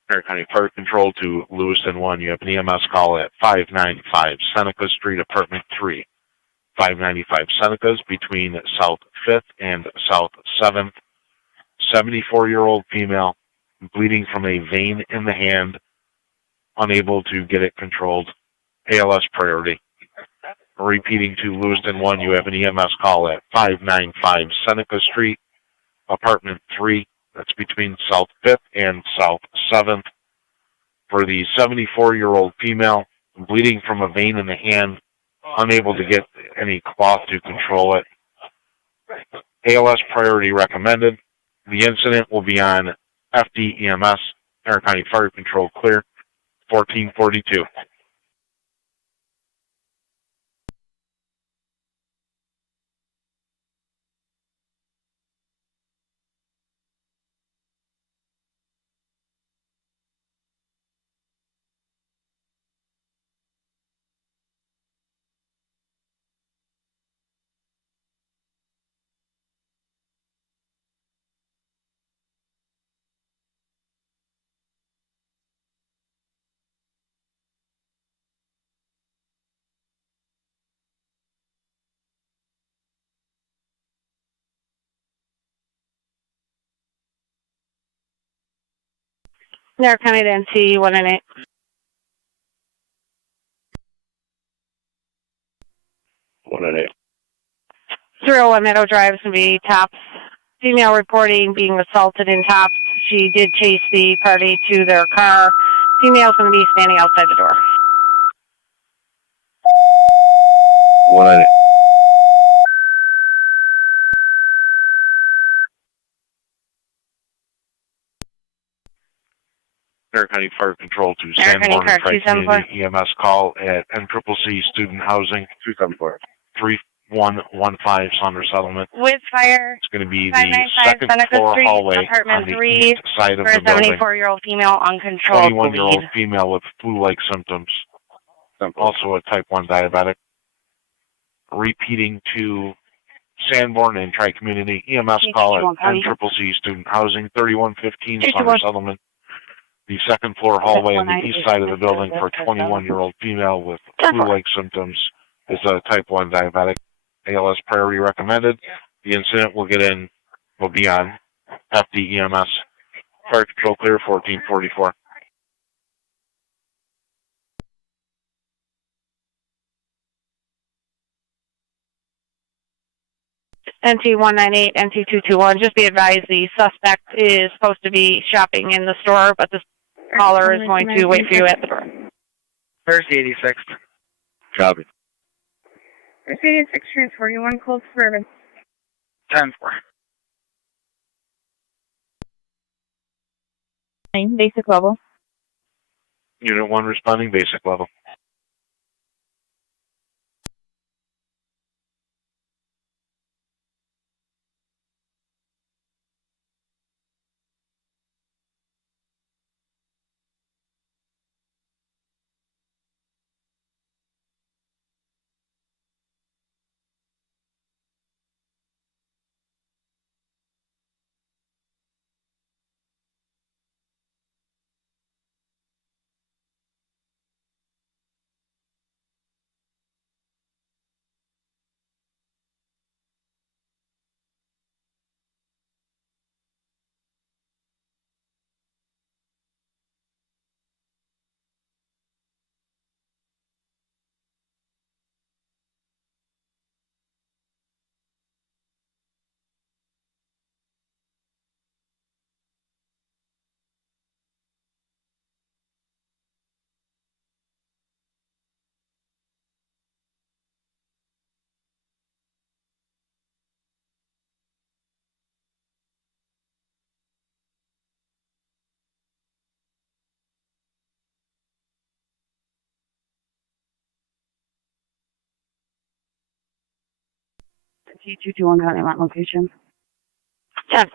Fire County Fire Control to Lewiston 1. You have an EMS call at 595 Seneca Street, Apartment 3. 595 Seneca's between South 5th and South 7th. 74-year-old female, bleeding from a vein in the hand, unable to get it controlled. ALS priority. Repeating to Lewiston 1, you have an EMS call at 595 Seneca Street, Apartment 3. That's between South 5th and South 7th. For the 74-year-old female, bleeding from a vein in the hand, unable to get any cloth to control it. ALS priority recommended. The incident will be on FDEMS, Fire County Fire Control clear, 1442. They're coming to NC 198. 198. 301 Meadow Drive is going to be Tops. Female reporting being assaulted in Tops. She did chase the party to their car. Female's going to be standing outside the door. 198. Niagara County Fire Control to Sanborn and Tri-Community EMS call at NCCC Student Housing 274 3115 Sumner Settlement. With fire. It's going to be the second floor Street, hallway apartment on the 3 east side of for the a building. 74-year-old female uncontrolled 21-year-old bleed. female with flu-like symptoms. Also a type 1 diabetic. Repeating to Sanborn and Tri-Community EMS call at NCCC Student Housing 3115 Sumner Settlement. The second floor hallway on the east side of the building for a 21-year-old female with flu-like symptoms is a type 1 diabetic. ALS priority recommended. The incident will be on FDEMS. Fire control clear 1444. NT 198, NT 221. Just be advised the suspect is supposed to be shopping in the store, but the caller is going to wait for you at the door. Thursday 86. Copy. Thursday 86, transfer. You want Cold Suburban. 10-4. Basic level. Unit 1 responding basic level. T221 County Line location. 10.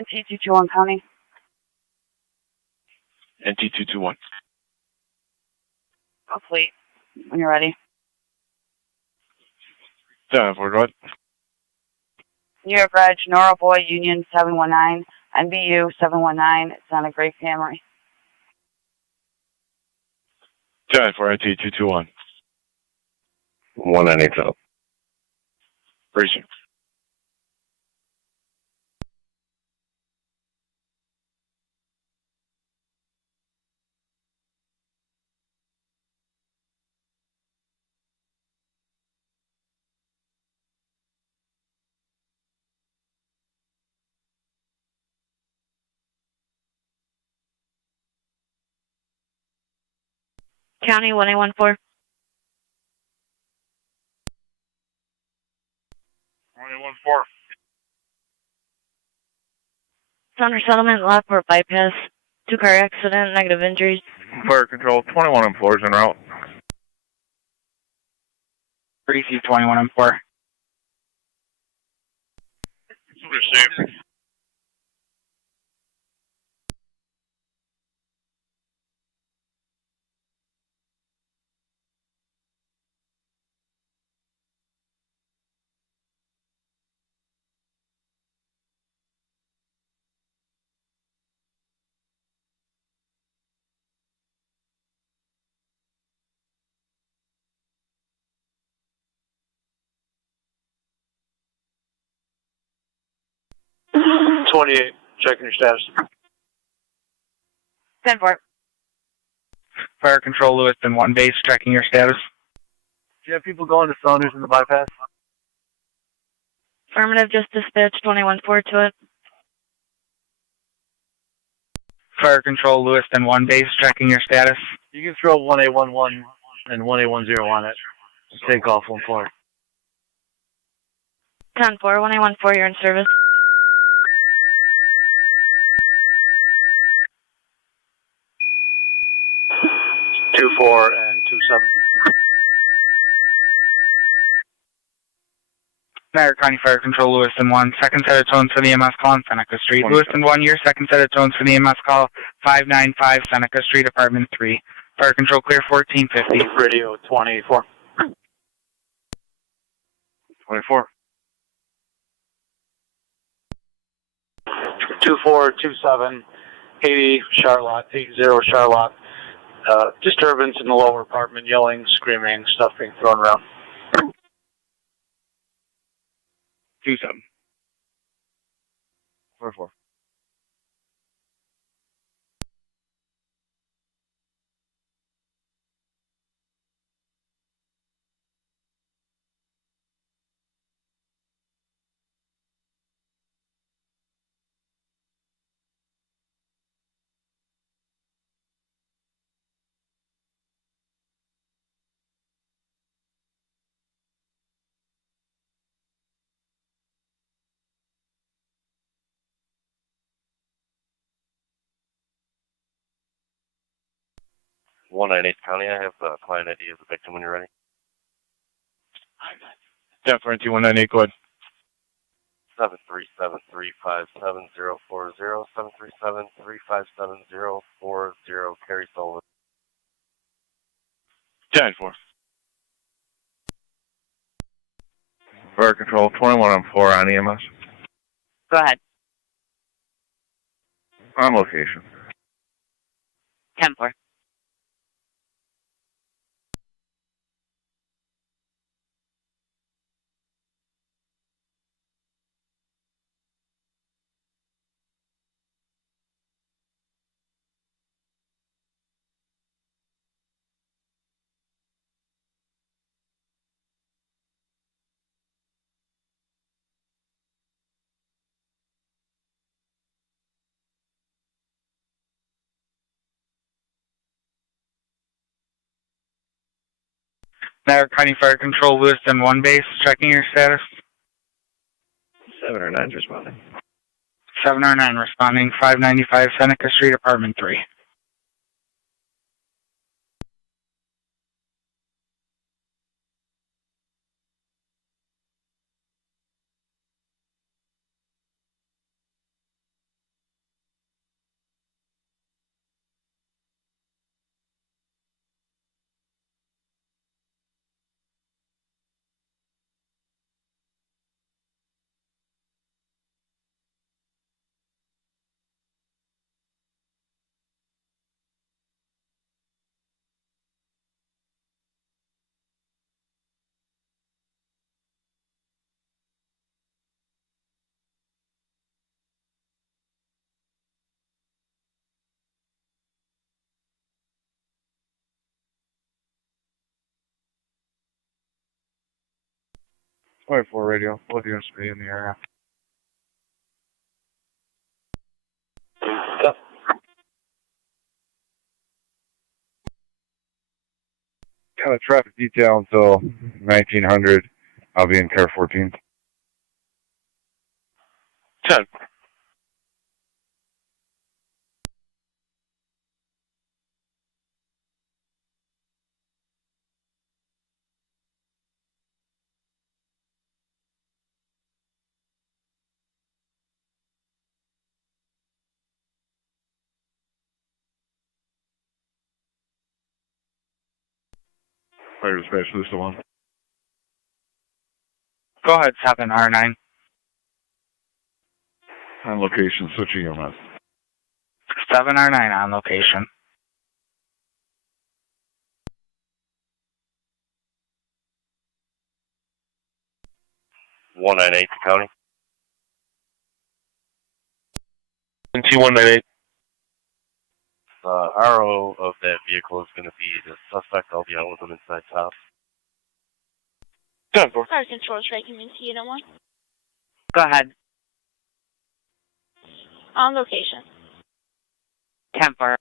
NT221 County. NT221. Hopefully, when you're ready. We're good. New York Reg, Nora Boy, Union 719, NBU 719. It's on a Gray Camry. For NT221. 198 up. Racing. County 1814. 2014. Thunder Settlement, Lockport bypass. 2-car accident, negative injuries. Fire control, 21 on 4 is en route. Receive 21 on 4. Received. Checking your status. 10-4. Fire control, Lewiston 1 base, checking your status. Do you have people going to Saunders in the bypass? Affirmative, just dispatched 21-4 to it. Fire control, Lewiston 1 base, checking your status. You can throw 1A11 and 1A10 on it. Take off 1-4. 10-4, 1A14, you're in service. 2-4 and 2-7. Niagara County Fire Control, Lewiston 1. Second set of tones for the EMS call on Seneca Street. Lewiston 1, your second set of tones for the EMS call, 595 Seneca Street, Apartment 3. Fire Control clear 1450. Radio 24. 24. 2427 80 Charlotte, 80 Charlotte. Disturbance in the lower apartment, yelling, screaming, stuff being thrown around. 27. 4-4. One nine eight County. I have the client ID as the victim when you're ready. 10-4 198, go ahead. 737-357-040, 737-357-040, Carrie Sullivan. 10-4. Fire control, 21 on 4 on EMS. Go ahead. On location. 10-4. Niagara County Fire Control, Lewiston 1 base, checking your status. 7 or 9's responding. 7 or 9 responding, 595 Seneca Street, Apartment 3. Fire 4 radio, what units to be in the area? Kind of traffic detail until 1900. I'll be in Care 14. 10. Fire dispatch, Lewiston 1. Go ahead, 7R9. On location, switching EMS. 7R9 on location. County. T198. The RO of that vehicle is going to be the suspect. I'll be out with him inside top. 10-4. Fire control tracking into unit 1. Go ahead. On location. 10-4.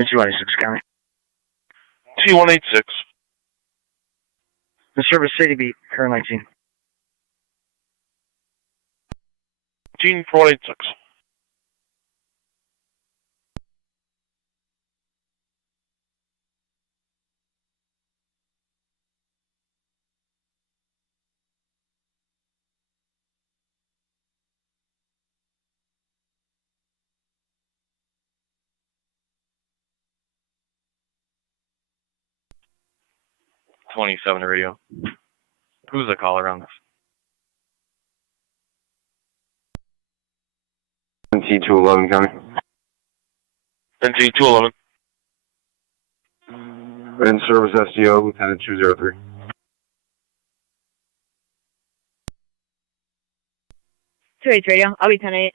T186 County. T186. The service city beat, current 19. Team 486. .27 radio. Who's the caller on this? T211 County. NT211. In service SDO, Lieutenant 203. 2-8 radio. I'll be 10-8.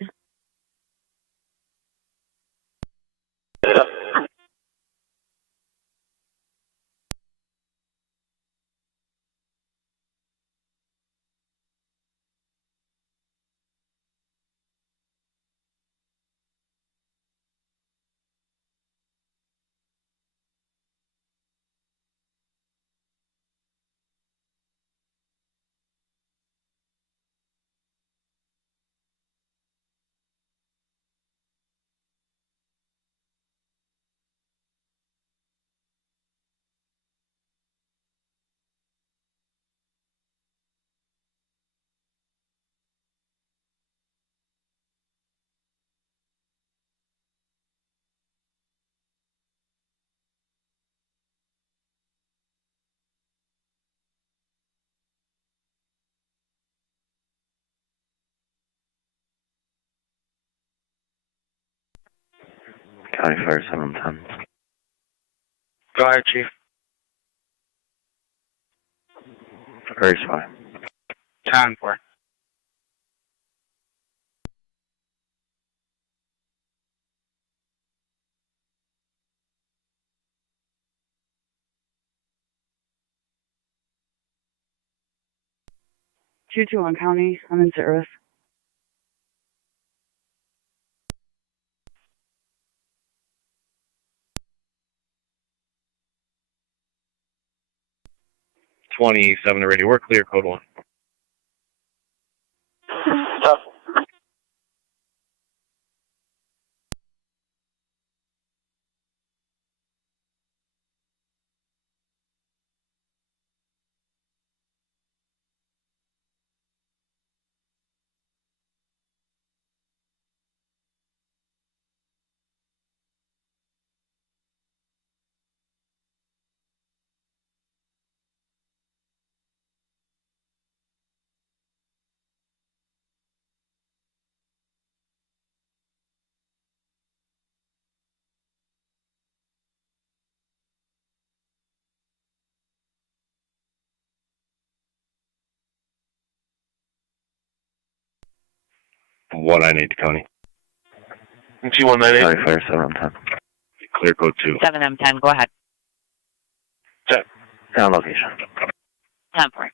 County Fire 710. Go ahead, Chief. Very fine. 10-4. Two-two-one County. I'm in service. .27 radio. We're clear, code 1. What I need, Coney. T198. Sorry, fire 7M10. Clear code 2. 7M10, go ahead. Check. Down location. 10-4.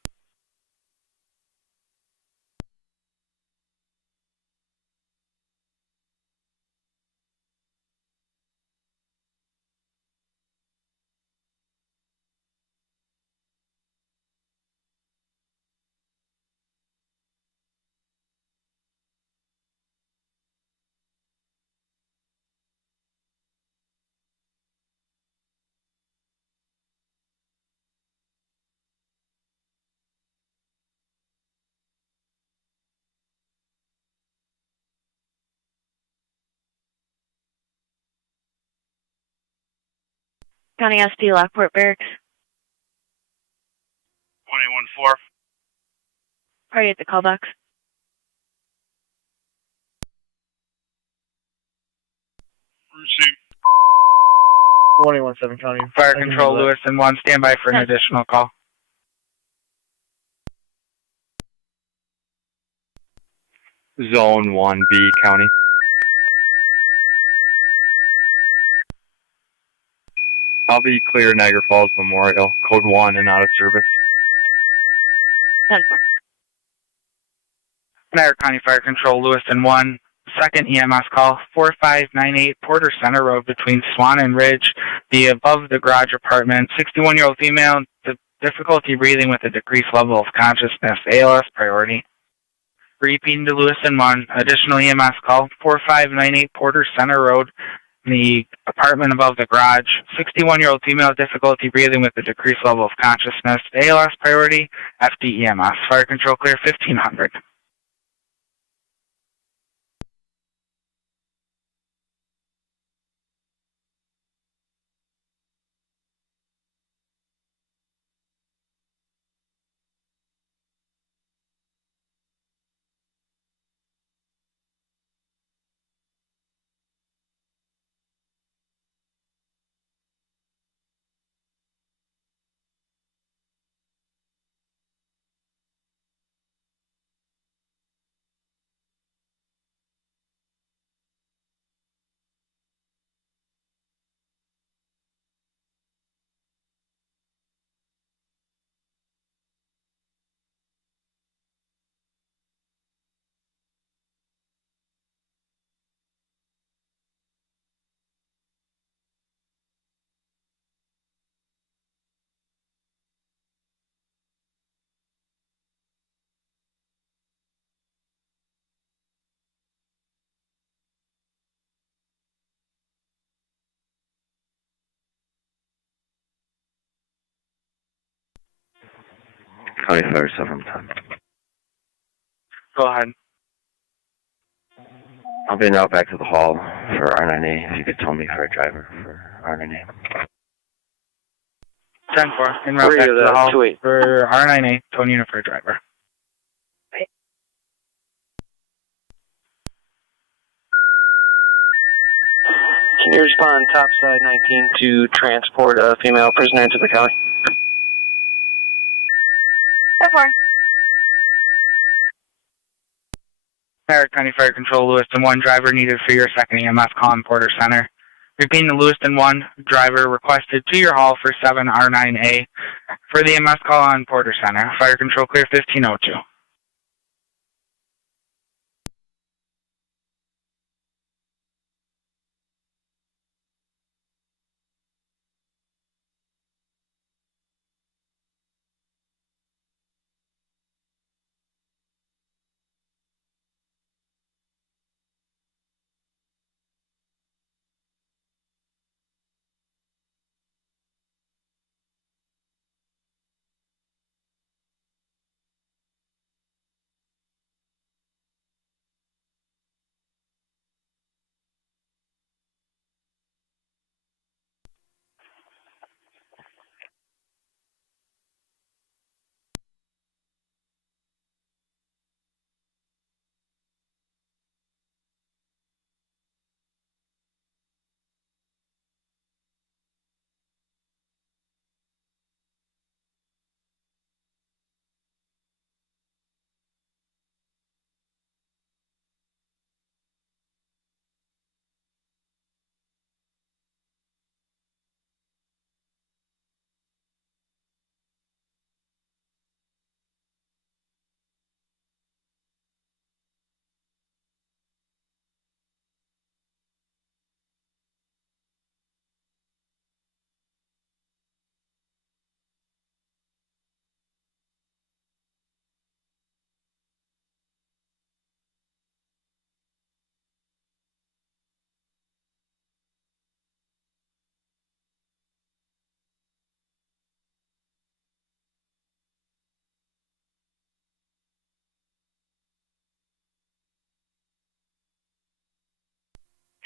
County SD, Lockport Barracks. 21-4. Party at the call box. Receive. 21-7 County. Fire Control, Lewiston 1, stand by for an additional call. Zone 1B, County. I'll be clear Niagara Falls Memorial, code 1 and out of service. 10-4. Niagara County Fire Control, Lewiston 1, second EMS call, 4598 Porter Center Road between Swan and Ridge, the above the garage apartment, 61-year-old female, difficulty breathing with a decreased level of consciousness, ALS priority. Repeating to Lewiston 1, additional EMS call, 4598 Porter Center Road, the apartment above the garage, 61-year-old female, difficulty breathing with a decreased level of consciousness, ALS priority, FDEMS. Fire Control clear 1500. County Fire 710. Go ahead. I'll be now back to the hall for R9A. If you could tell me for a driver for R9A. 10-4, en route back to the hall for R9A, Tony Unit for a driver. Can you respond topside 19 to transport a female prisoner into the county? 10-4. Niagara County Fire Control, Lewiston 1, driver needed for your second EMS call in Porter Center. Repeating to Lewiston 1, driver requested to your hall for 7 R9A for the EMS call on Porter Center. Fire Control clear 1502.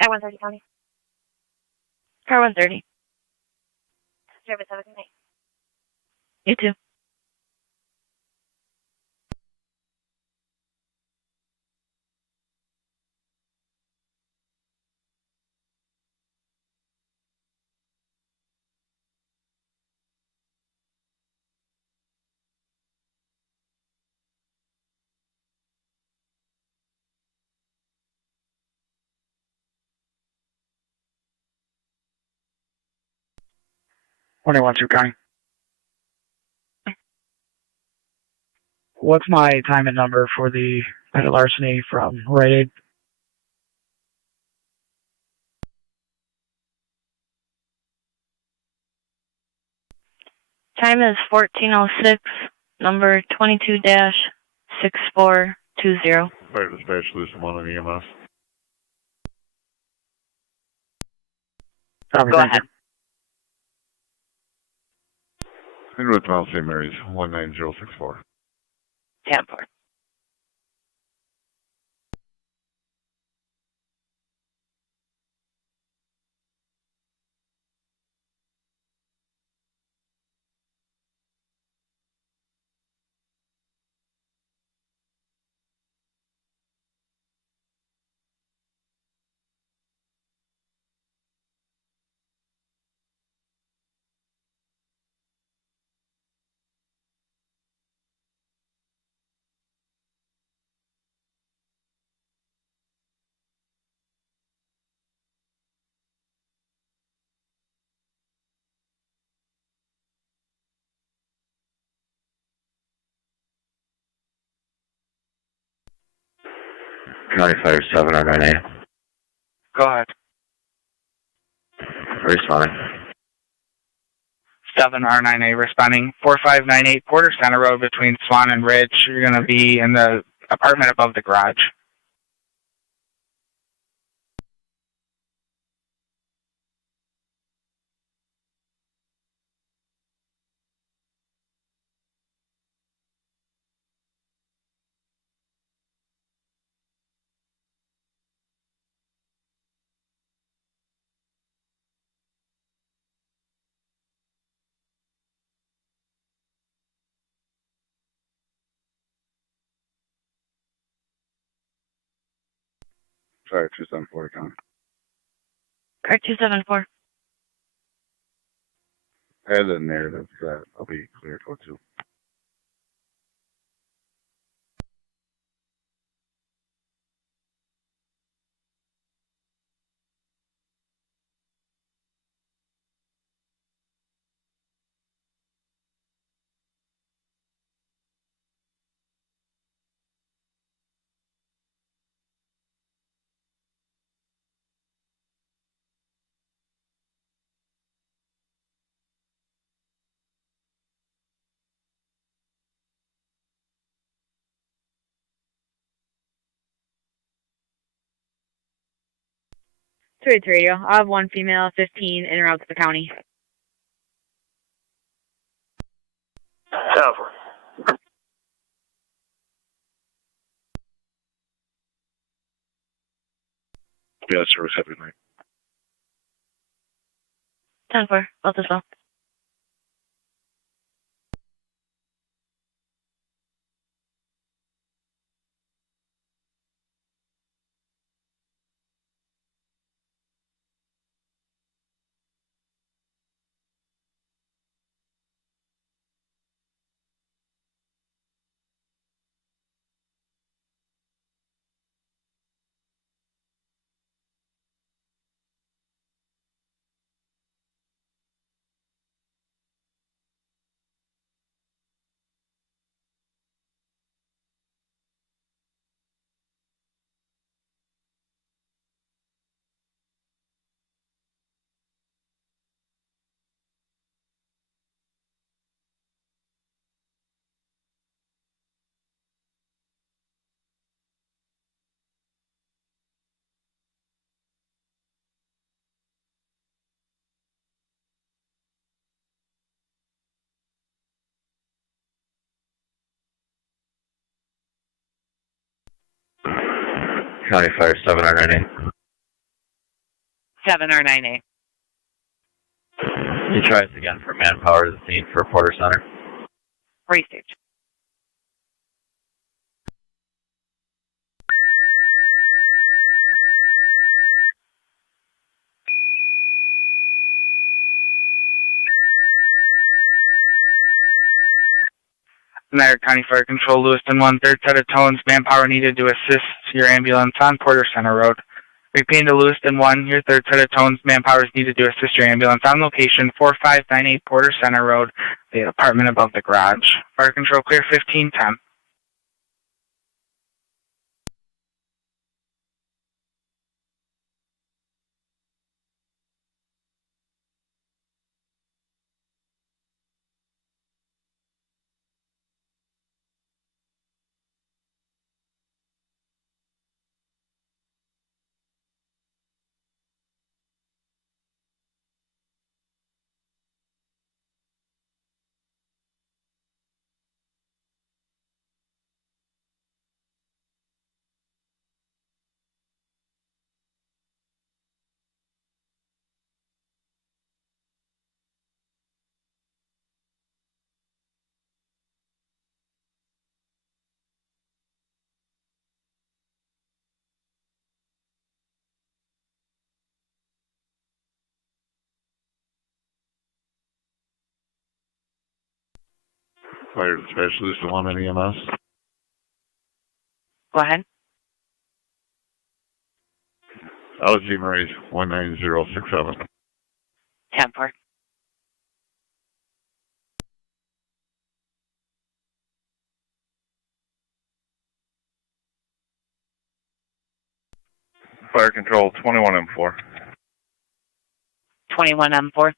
Car 130 County. Car 130. Service, have a good night. You too. Two County. What's my time and number for the larceny from Rite Aid? Time is 14:06. Number 22-6420. Fire dispatch, Lewiston 1 on EMS. Go ahead. In with Mount St. Mary's 19064. 10-4. County Fire 709A. Go ahead. Responding. 7R9A responding. 4598 Porter Center Road between Swan and Ridge. You're going to be in the apartment above the garage. Fire 274 County. Car 274. I had a narrative that I'll be cleared for 2. It's radio. I have one female, 15, in route to the county. Over. Yeah, service, have a good night. 10-4. Both as well. County Fire 709A. 7 or 9A. He tries again for manpower to the scene for Porter Center. Received. Niagara County Fire Control, Lewiston 1, third set of tones, manpower needed to assist your ambulance on Porter Center Road. Repeating to Lewiston 1, your third set of tones, manpower is needed to assist your ambulance on location 4598 Porter Center Road, the apartment above the garage. Fire Control clear 1510. Fire dispatch, Lewiston 1 and EMS. Go ahead. LG Mary's 19067. 10-4. Fire control 21M4. 21M4.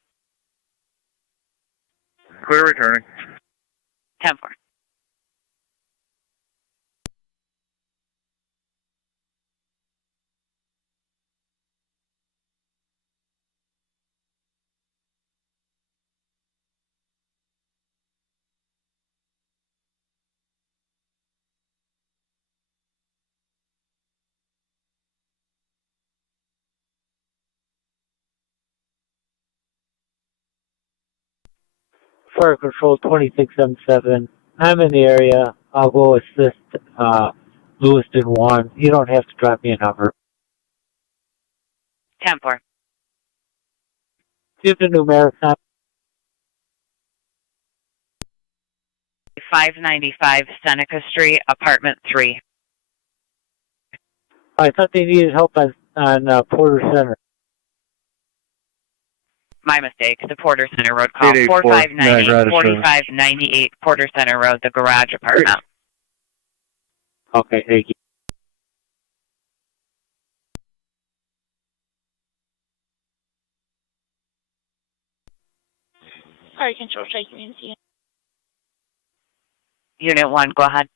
Clear returning. 10-4. Fire Control 2677. I'm in the area. I'll go assist Lewiston 1. You don't have to drop me a number. 10-4. Give the numeric number. 595 Seneca Street, apartment 3. I thought they needed help on Porter Center. My mistake. The Porter Center Road call. 4598, 4598 Porter Center Road, the garage apartment. Okay, thank you. Fire Control, Tri Community. Unit 1, go ahead.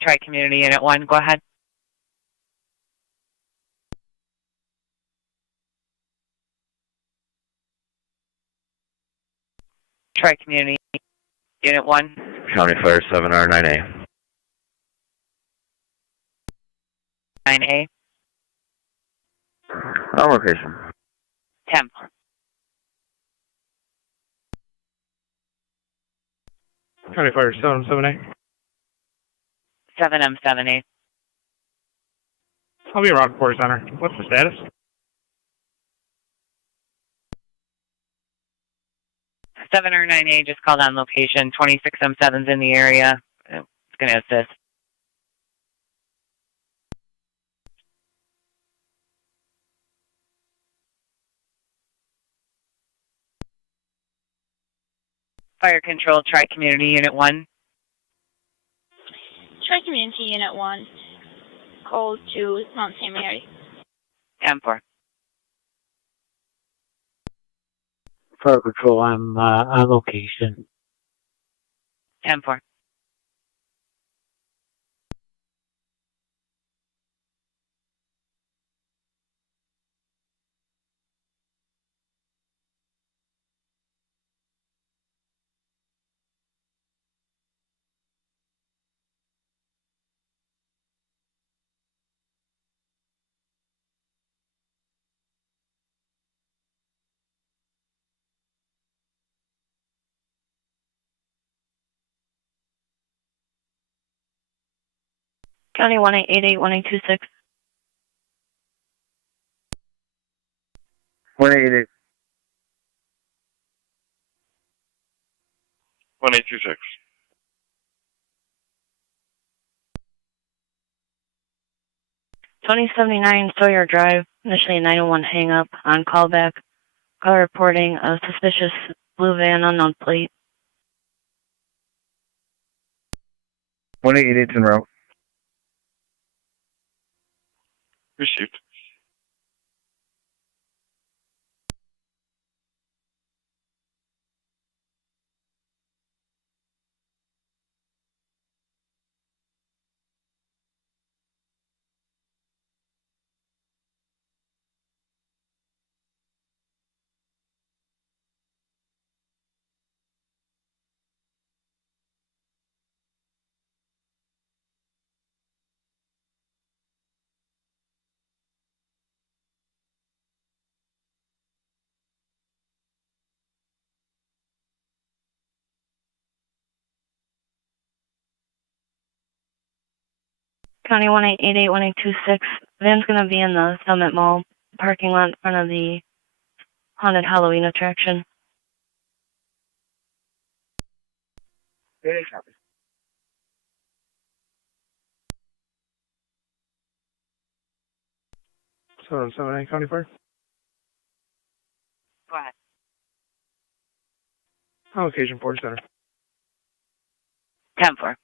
Tri-Community Unit 1, go ahead. Tri-Community Unit 1. County Fire 7R9A. 9A. On location. 10. County Fire 778. 7M7A. I'll be around Porter Center. What's the status? Seven or 9A just called on location. 26M7's in the area. It's going to assist. Fire Control, Tri-Community Unit 1. Tri-Community Unit 1. Call to Mount St. Mary. 10-4. Fire Control, I'm on location. 10-4. County 1888-1826. 188. 1826. Twenty 79 Sawyer Drive, initially a 901 hang-up on callback. Call reporting a suspicious blue van, unknown plate. 188's en route. Received. County 1888-1826. Van's going to be in the Summit Mall parking lot in front of the haunted Halloween attraction. Hey, copy. So, 78 County Fire. Go ahead. Location, Port Center. 10-4.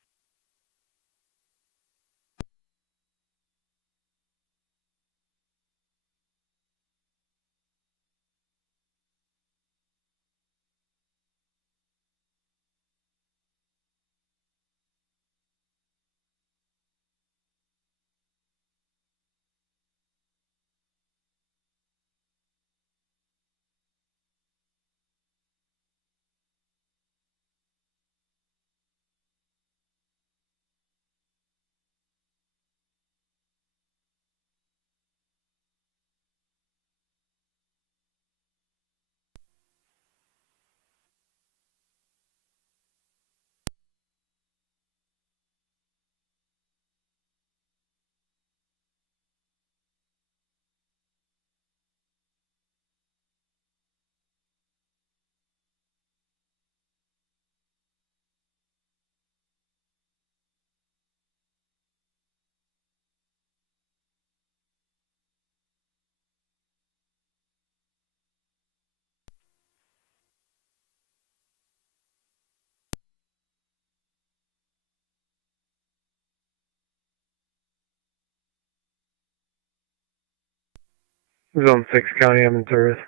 Zone 6 County, I'm in service.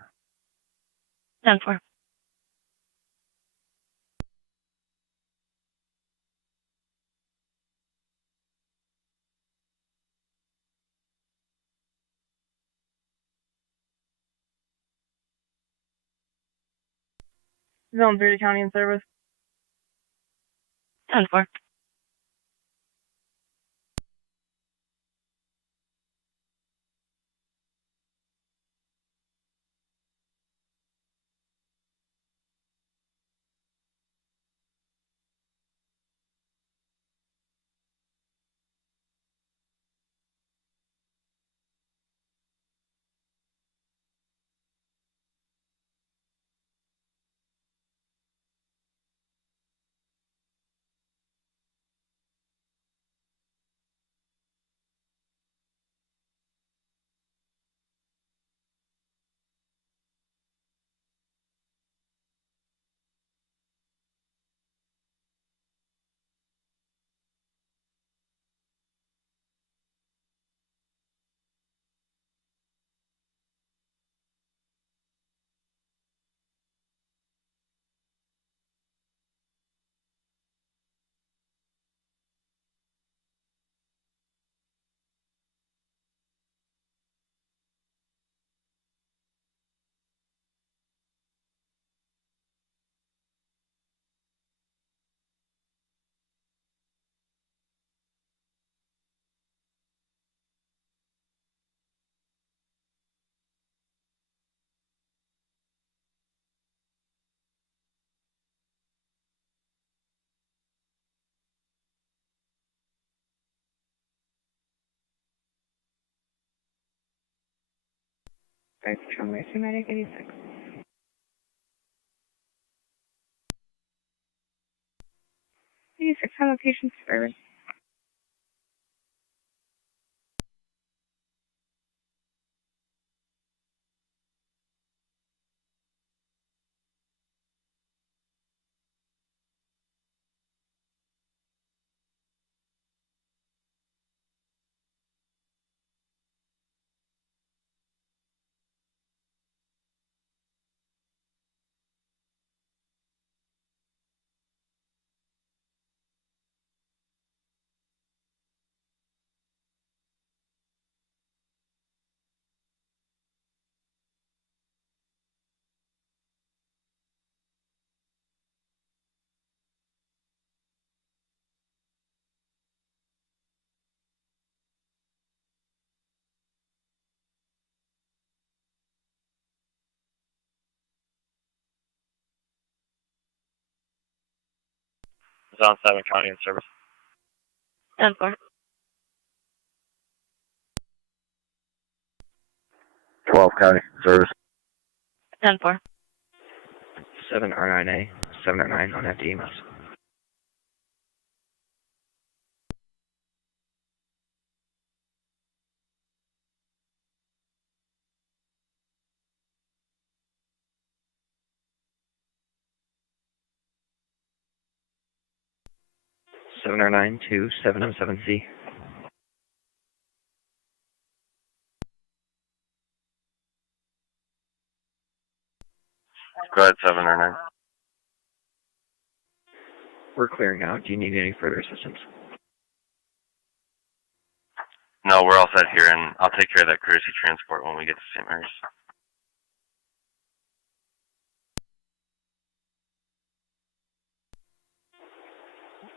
10-4. Zone 3 County in service. 10-4. Fire Patrol Emergency Medic 86. 86 on location service. Zone 7 County in service. 10-4. 12 County service. 10-4. 7 R9A, 7 R9 on empty EMS. Seven R9 to 7M7C. Go ahead, 7 R9. We're clearing out. Do you need any further assistance? No, we're all set here, and I'll take care of that courtesy transport when we get to St. Mary's.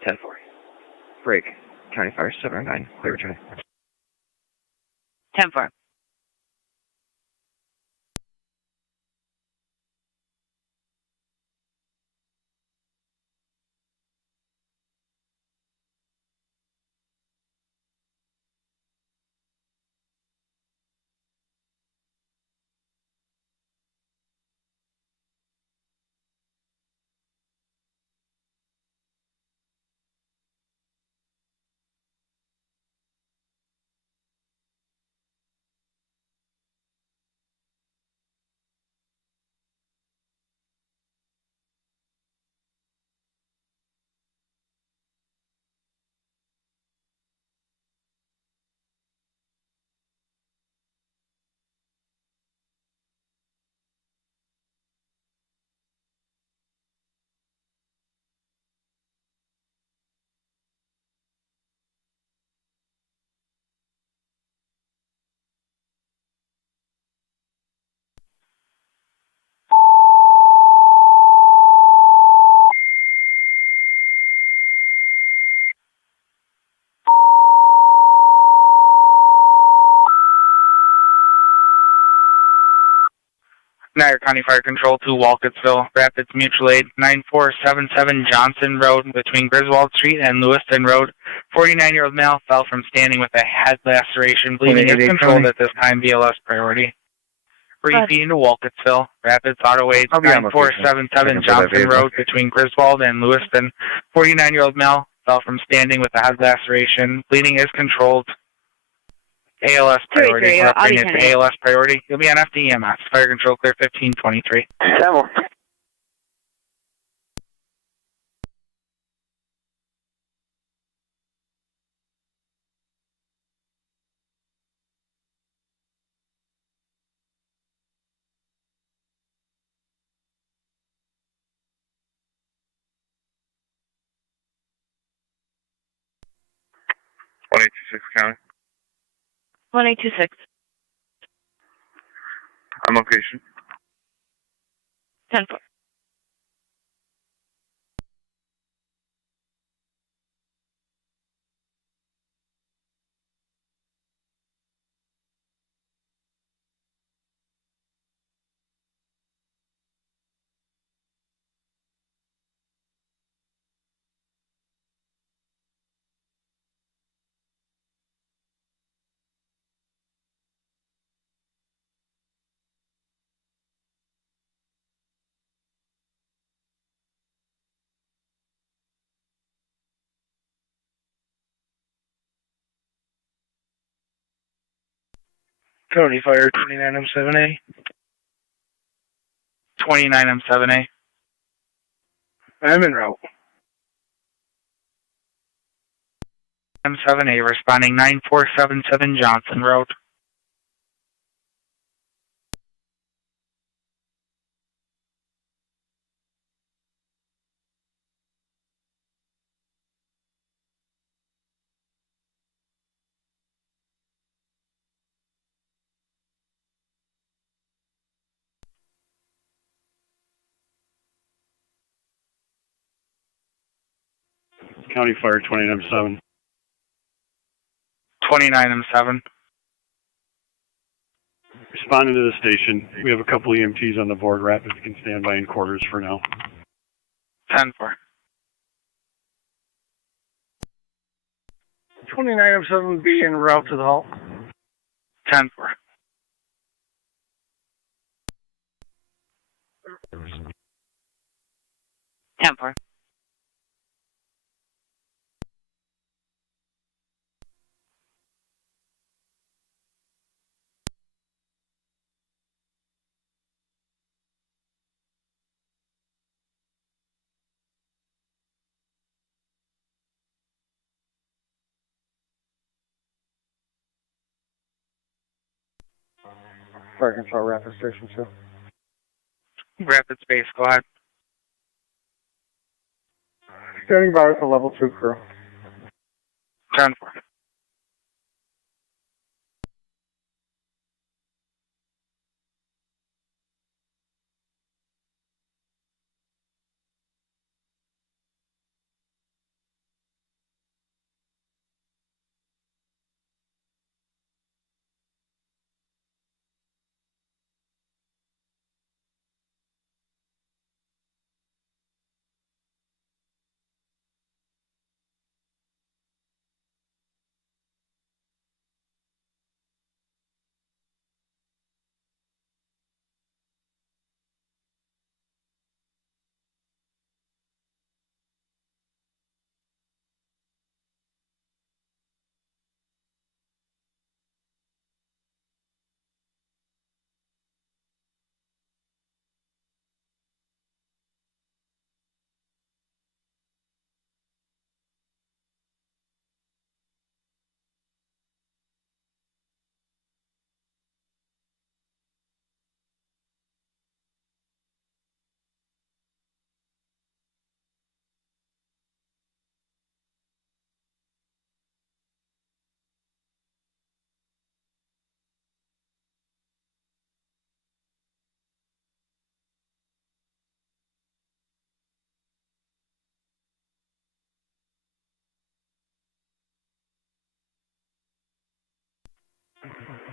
Ten four. Break. County Fire 709. Clear return. 10-4. Niagara County Fire Control to Walcottsville, Rapids Mutual Aid, 9477 Johnson Road between Griswold Street and Lewiston Road. 49-year-old male fell from standing with a head laceration. Bleeding is controlled at this time, BLS priority. Briefing to Walcottsville, Rapids Auto Aid, 9477 Johnson Road between Griswold and Lewiston. 49-year-old male fell from standing with a head laceration. Bleeding is controlled. ALS priority. It's ALS priority. You'll be on FDEMS. Fire control clear 1523. Camel. One 826 County. 1826. On location. 10-4. Tony Fire 29M7A. 29M7A. I'm en route. M7A responding 9477 Johnson Road. County Fire 29M7. 29M7. Responding to the station. We have a couple EMTs on the board. Rapids can stand by in quarters for now. 10-4. 29M7B en route to the halt. 10-4. Temper. Fire Control Rapid Station 2. Rapid Space, go ahead. Standing by with a level 2 crew. 10-4.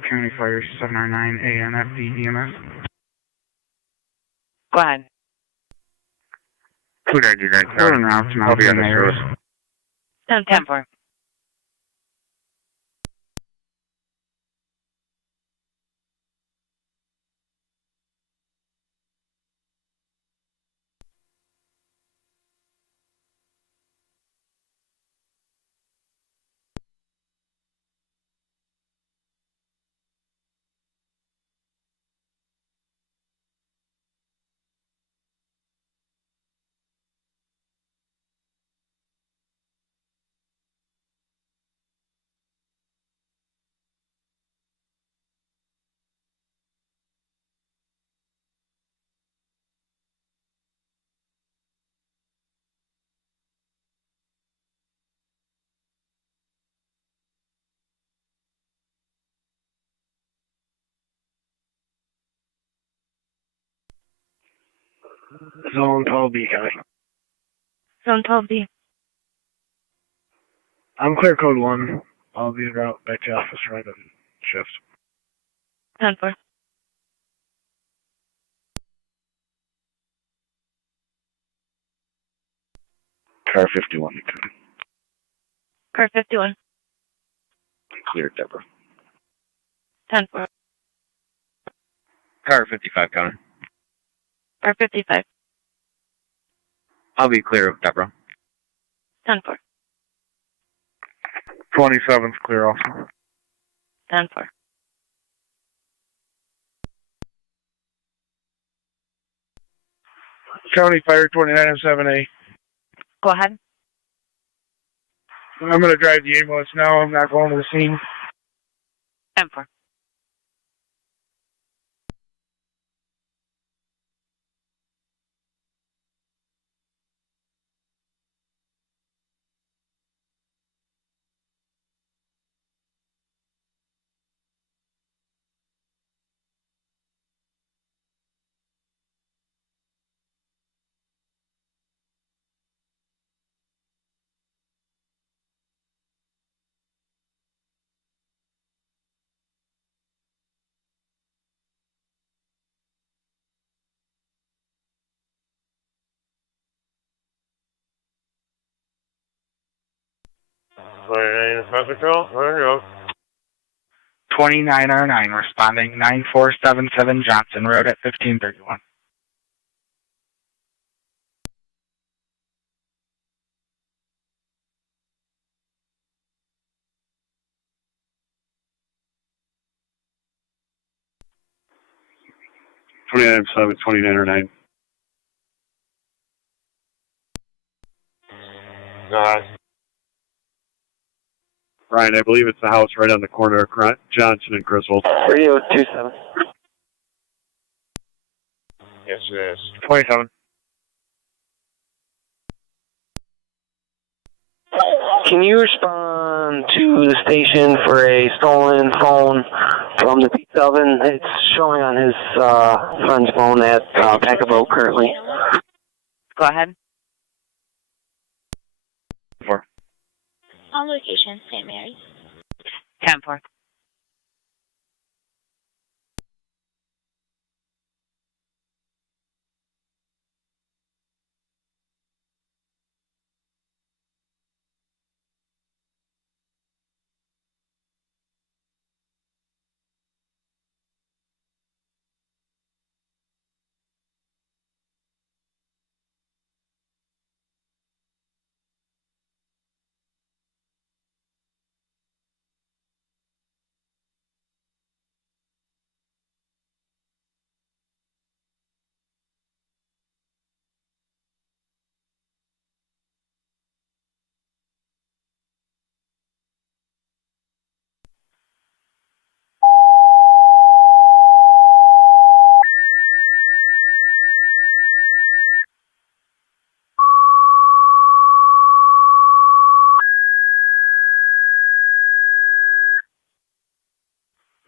County Fire 709 ANFD EMS. Go ahead. 299 routes and I'll be on the service. 10-4. Zone 12B, County. Zone 12B. I'm clear code 1. I'll be en route back to office right on shift. 10-4. Car 51, County. Car 51. Clear, Deborah. 10-4. Car 55, County. Car 55. I'll be clear of Deborah. 10-4. 27's clear also. 10-4. County Fire 29M7A. Go ahead. I'm going to drive the ambulance now. I'm not going to the scene. 10-4. Control, where you go? 29R9 responding 9477 Johnson Road at 1531. (29M7, 29R9). Ryan, I believe it's the house right on the corner of Johnson and Griswold. Radio 27. Yes, it is. 27. Can you respond to the station for a stolen phone from the pizza oven? It's showing on his friend's phone at Pack a Boat currently. Go ahead. 4. On location, St. Mary's. 10-4.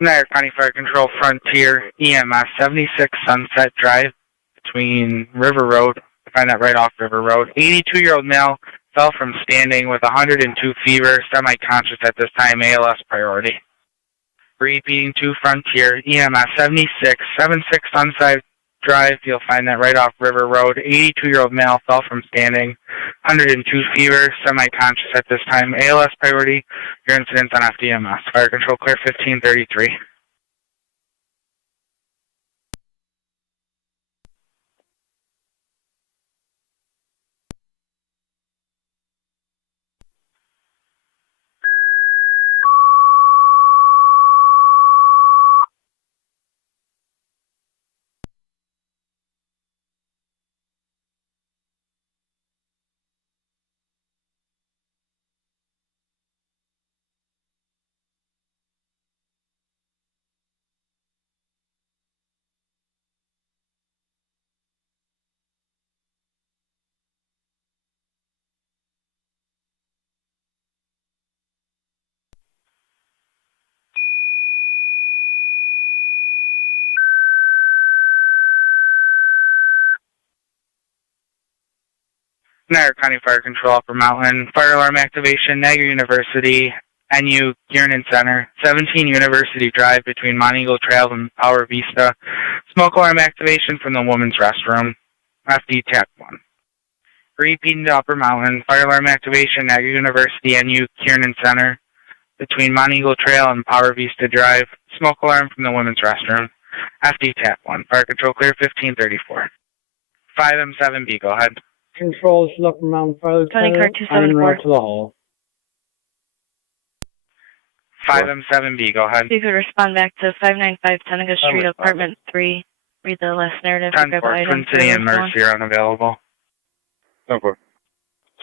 Niagara County Fire Control Frontier EMS 76 Sunset Drive between River Road. Find that right off River Road. 82-year-old male fell from standing with 102 fever, semi-conscious at this time, ALS priority. Repeating to Frontier EMS 76 Sunset Drive. You'll find that right off River Road. 82-year-old male fell from standing, 102 fever, semi-conscious at this time, ALS priority. Your incident's on FDMS. Fire Control clear 1533. Niagara County Fire Control, Upper Mountain. Fire alarm activation, Niagara University, NU, Kiernan Center, 17 University Drive between Monteagle Trail and Power Vista. Smoke alarm activation from the women's restroom. FD TAC 1. Repeating to Upper Mountain. Fire alarm activation, Niagara University, NU, Kiernan Center, between Monteagle Trail and Power Vista Drive. Smoke alarm from the women's restroom. FD TAC 1. Fire Control clear 1534. 5M7B, go ahead. Controls, Lockport Mountain Fire County Car en 274. route to the hall. 5M7B, go ahead. You could respond back to 595 Seneca Street, Apartment 3. Read the last narrative. 10-4, Twin City and Mercy are unavailable. 10-4.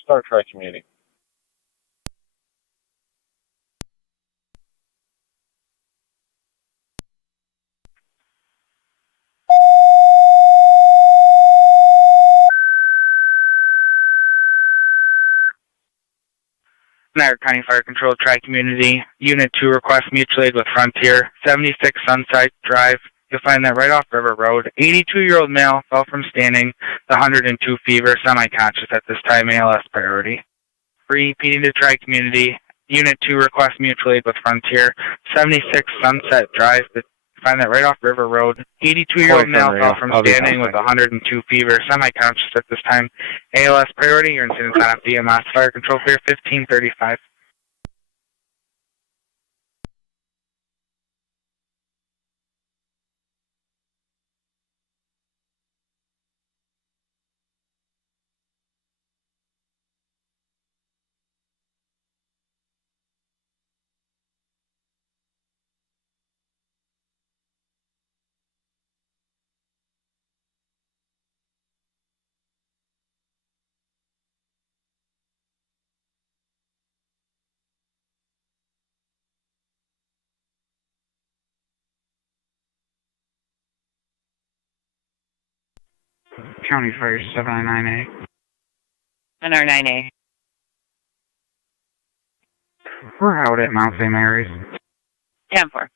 Star Trek Community. Niagara County Fire Control Tri-Community. Unit 2 requests mutual aid with Frontier. 76 Sunset Drive. You'll find that right off River Road. 82-year-old male fell from standing. The 102 fever, semi-conscious at this time, ALS priority. Repeating to Tri-Community. Unit 2 requests mutual aid with Frontier. 76 Sunset Drive. You'll find that right off River Road. 82-year-old male fell from standing with 102 fever, semi-conscious at this time. ALS priority. Your incident's on DMS. Fire Control clear 1535. County Fire 798. 998. We're out at Mount St. Mary's. 10-4.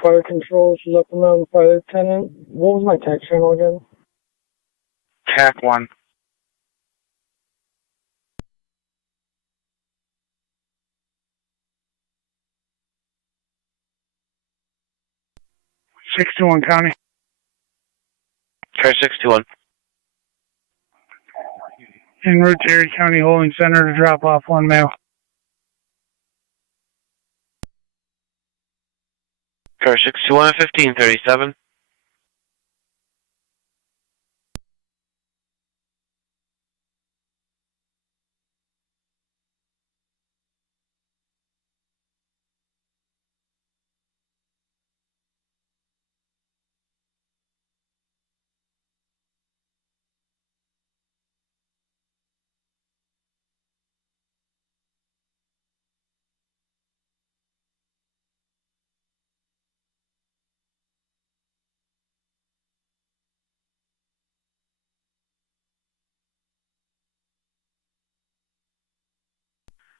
Fire Control, Local Mountain Fire Lieutenant. What was my TAC channel again? TAC 1. #621 County. Car 621. En route to Erie County Holding Center to drop off one male. Car 621 1537.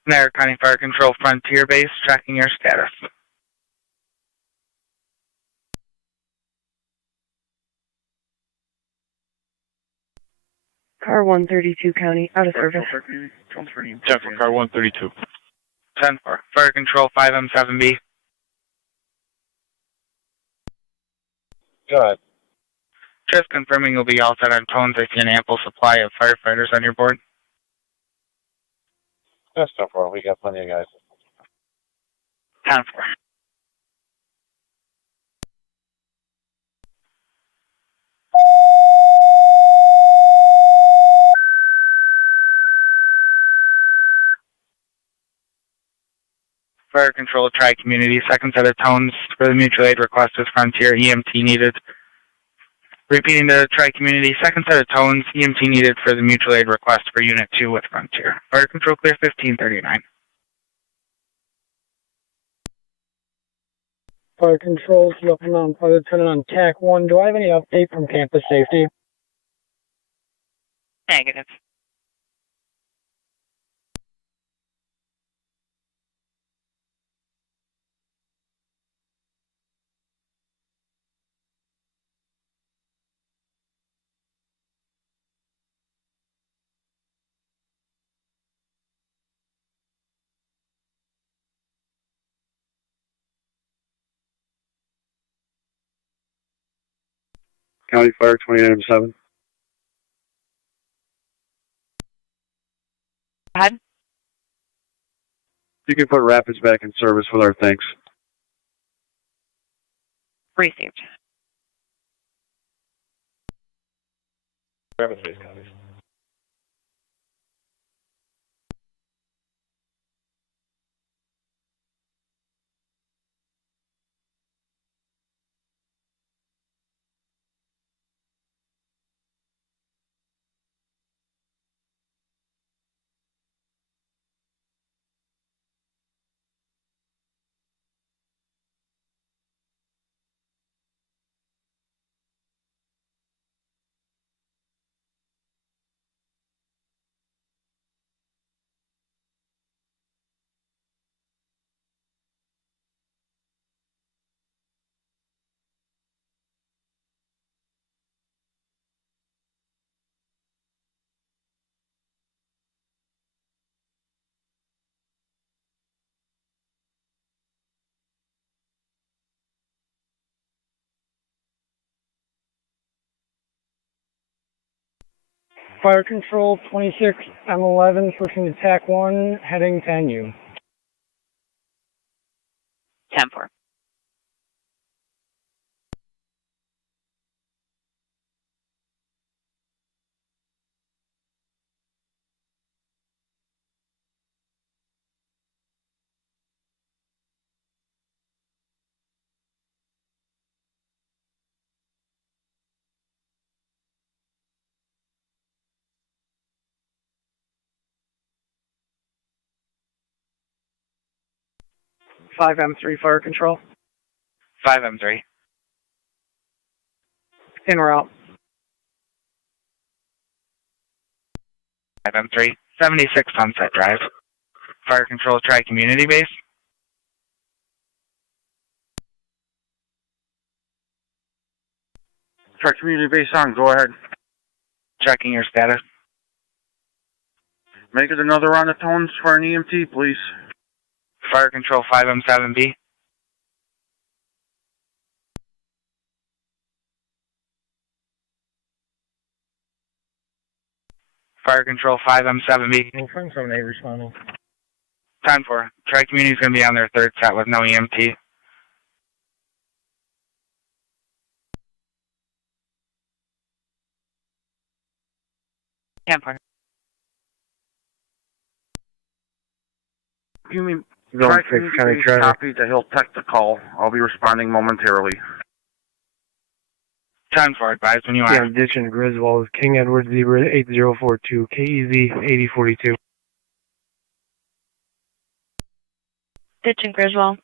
Niagara County Fire Control Frontier Base, tracking your status. Car 132 County, out of service. 10 for car 132. 10-4. Fire Control 5M7B. Go ahead. Just confirming you'll be all set on tones. I see an ample supply of firefighters on your board. That's 10-4. We got plenty of guys. 10-4. Fire Control Tri-Community, second set of tones for the mutual aid request is Frontier, EMT needed. Repeating the Tri-Community, second set of tones, EMT needed for the mutual aid request for Unit 2 with Frontier. Fire Control clear 1539. Fire Control, Local Mountain Fire Lieutenant on TAC 1. Do I have any update from campus safety? Negative. County Fire 2907. Go ahead. You can put Rapids back in service with our thanks. Received. Rapids base copies. Fire Control 26 M11 pushing to TAC 1, heading 10U. 10-4. Five M3 Fire Control. 5M3. In route. 5M3. 76 Sunset Drive. Fire Control, try community base. Try community base on, go ahead. Checking your status. Make it another round of tones for an EMT, please. Fire Control 5M7B. Fire Control 5M7B. 7A responding. 10-4. Tri Community is going to be on their third set with no EMT. You mean Zone try 6, community County base Driver. copy that he'll text the call. I'll be responding momentarily. 10-4, advise when you are. Yeah, Ditch and Griswold, King Edward Zebra 8042, KEZ 8042. Ditch and Griswold.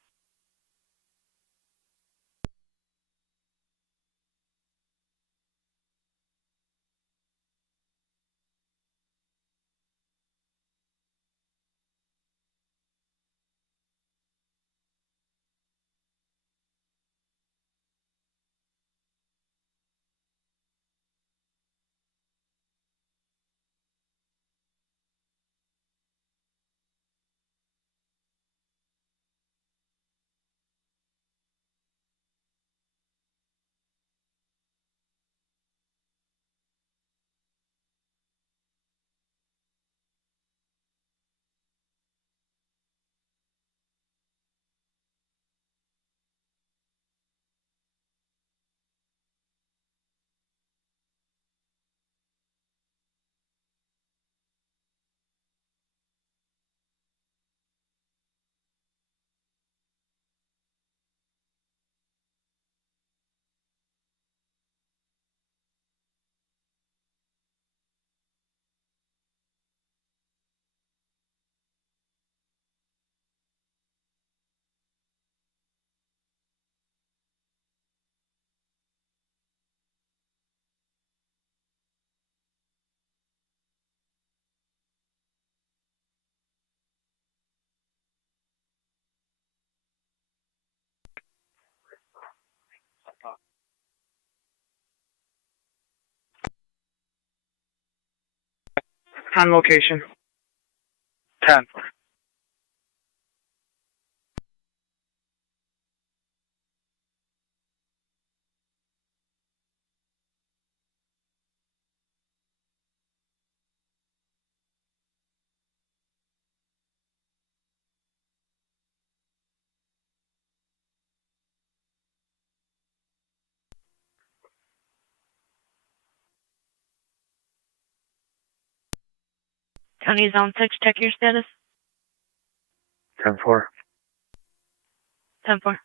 On location. 10-4. County Zone 6, check your status. 10-4. 10-4.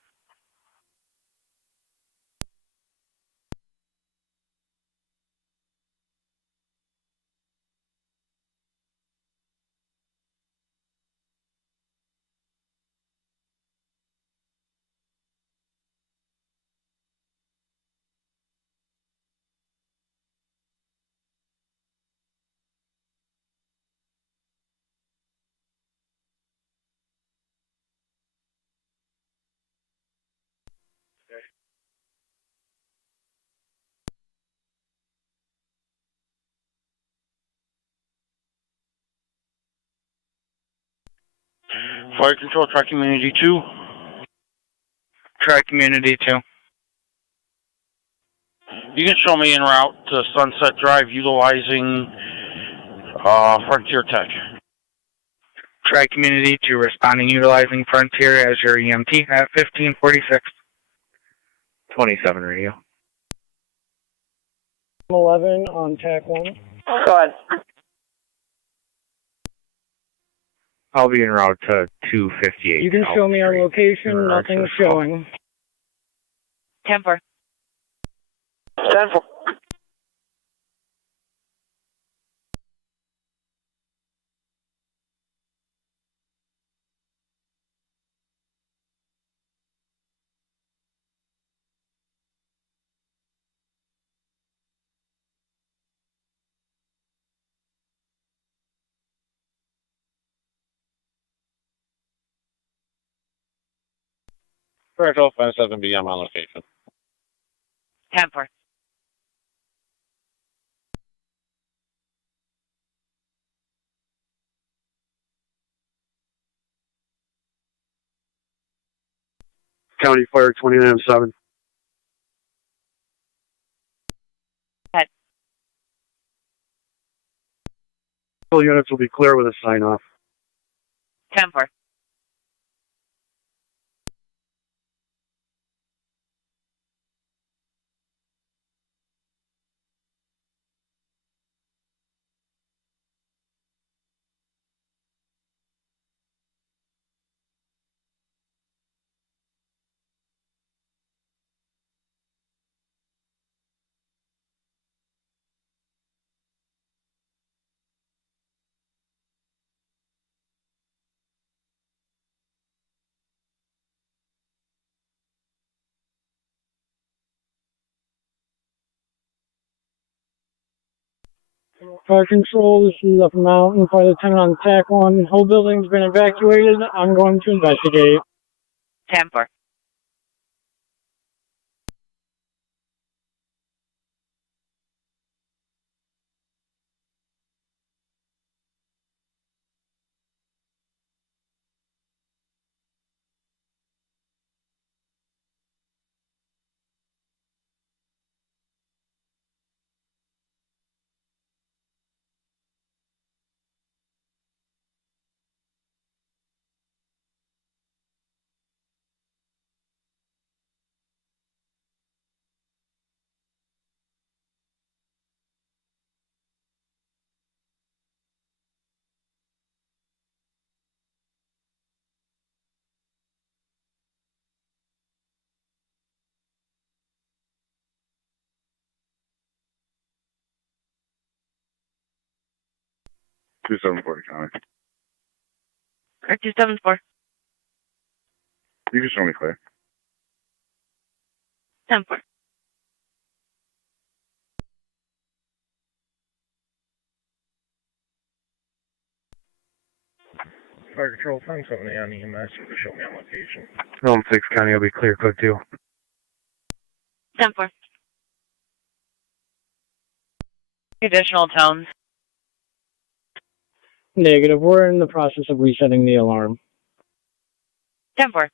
Fire control, try community 2. Try community 2. You can show me en route to Sunset Drive utilizing Frontier Tech. Try community 2, responding utilizing Frontier as your EMT at 1546. 27 radio. 11 on TAC 1. Go ahead. I'll be en route to 258. You can show me on location, nothing's showing. 10-4. 10-4. Correct, 057 BM on location. 10-4. County Fire 29-7. Head. All units will be clear with a sign off. 10-4. Fire control, this is Upper Mountain, Fire Lieutenant on TAC 1. Whole building's been evacuated. I'm going to investigate. 10-4. Two 740 County. Correct, 274. You can show me clear. 10-4. Fire control, find somebody on EMS to show me on location. Zone 6 County will be clear, code 2. 10-4. Additional tones. Negative. We're in the process of resetting the alarm. 10-4.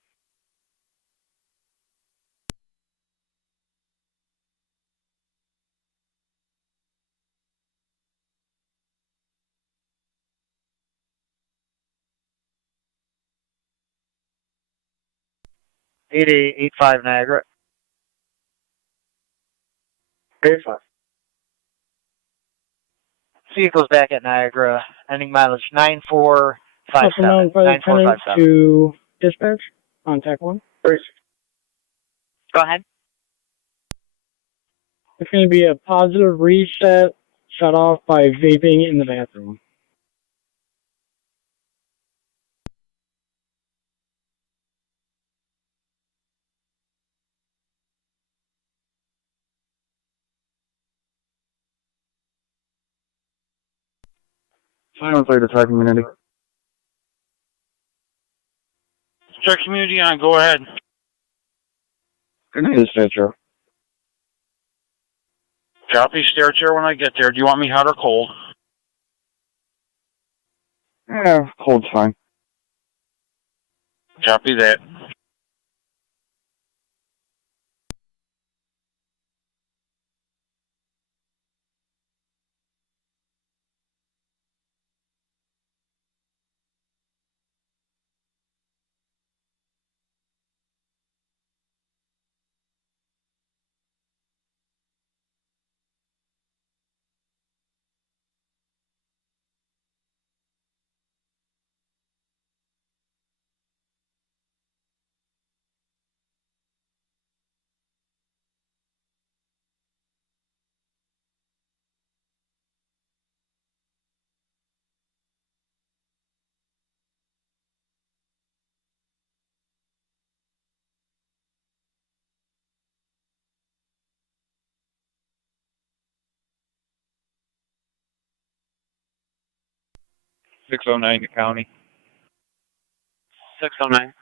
Eight 5 Niagara. 85. Vehicle's back at Niagara. ending mileage 9457. Unknown for Lieutenant 9457. to dispatch on TAC 1. Go ahead. It's going to be a positive reset shut off by vaping in the bathroom. Silence later, TAC community. Check community on, go ahead. Good night, dispatcher. Copy, stair chair when I get there. Do you want me hot or cold? Yeah, cold's fine. Copy that. .609 to county. 609.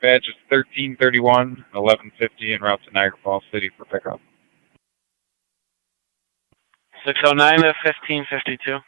Badge is 1331, 1150 en route to Niagara Falls City for pickup. 609 to 1552.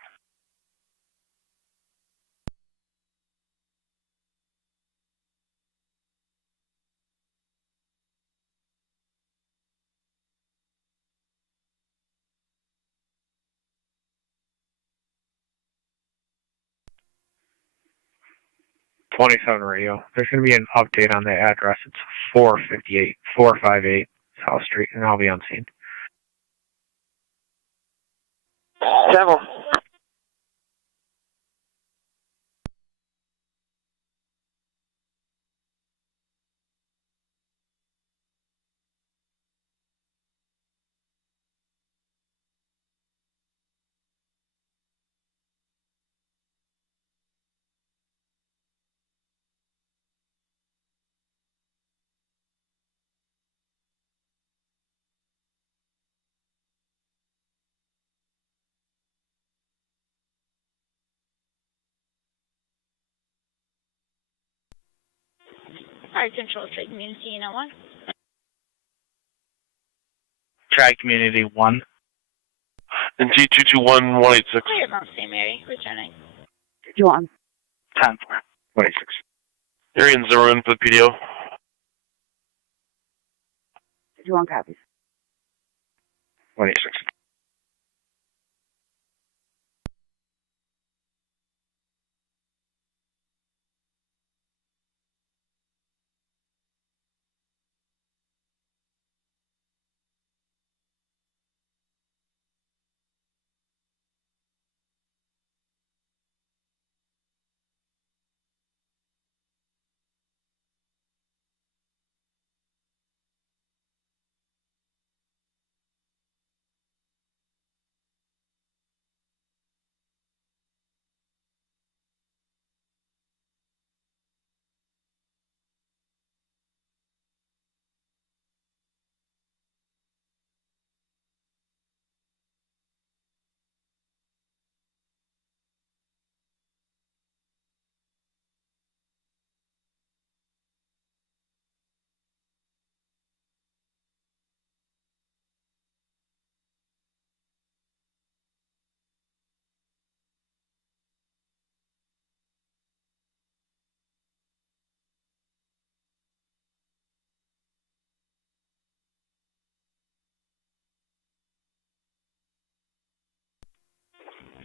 Radio. There's going to be an update on the address. It's 458 South Street, and I'll be on scene. 7. Fire control, trade community, and 1. Try community 1. And T221186. Clear about same area. Returning. 51. 10-4. 26. Arian 0 input PDO. 51 copies. 26.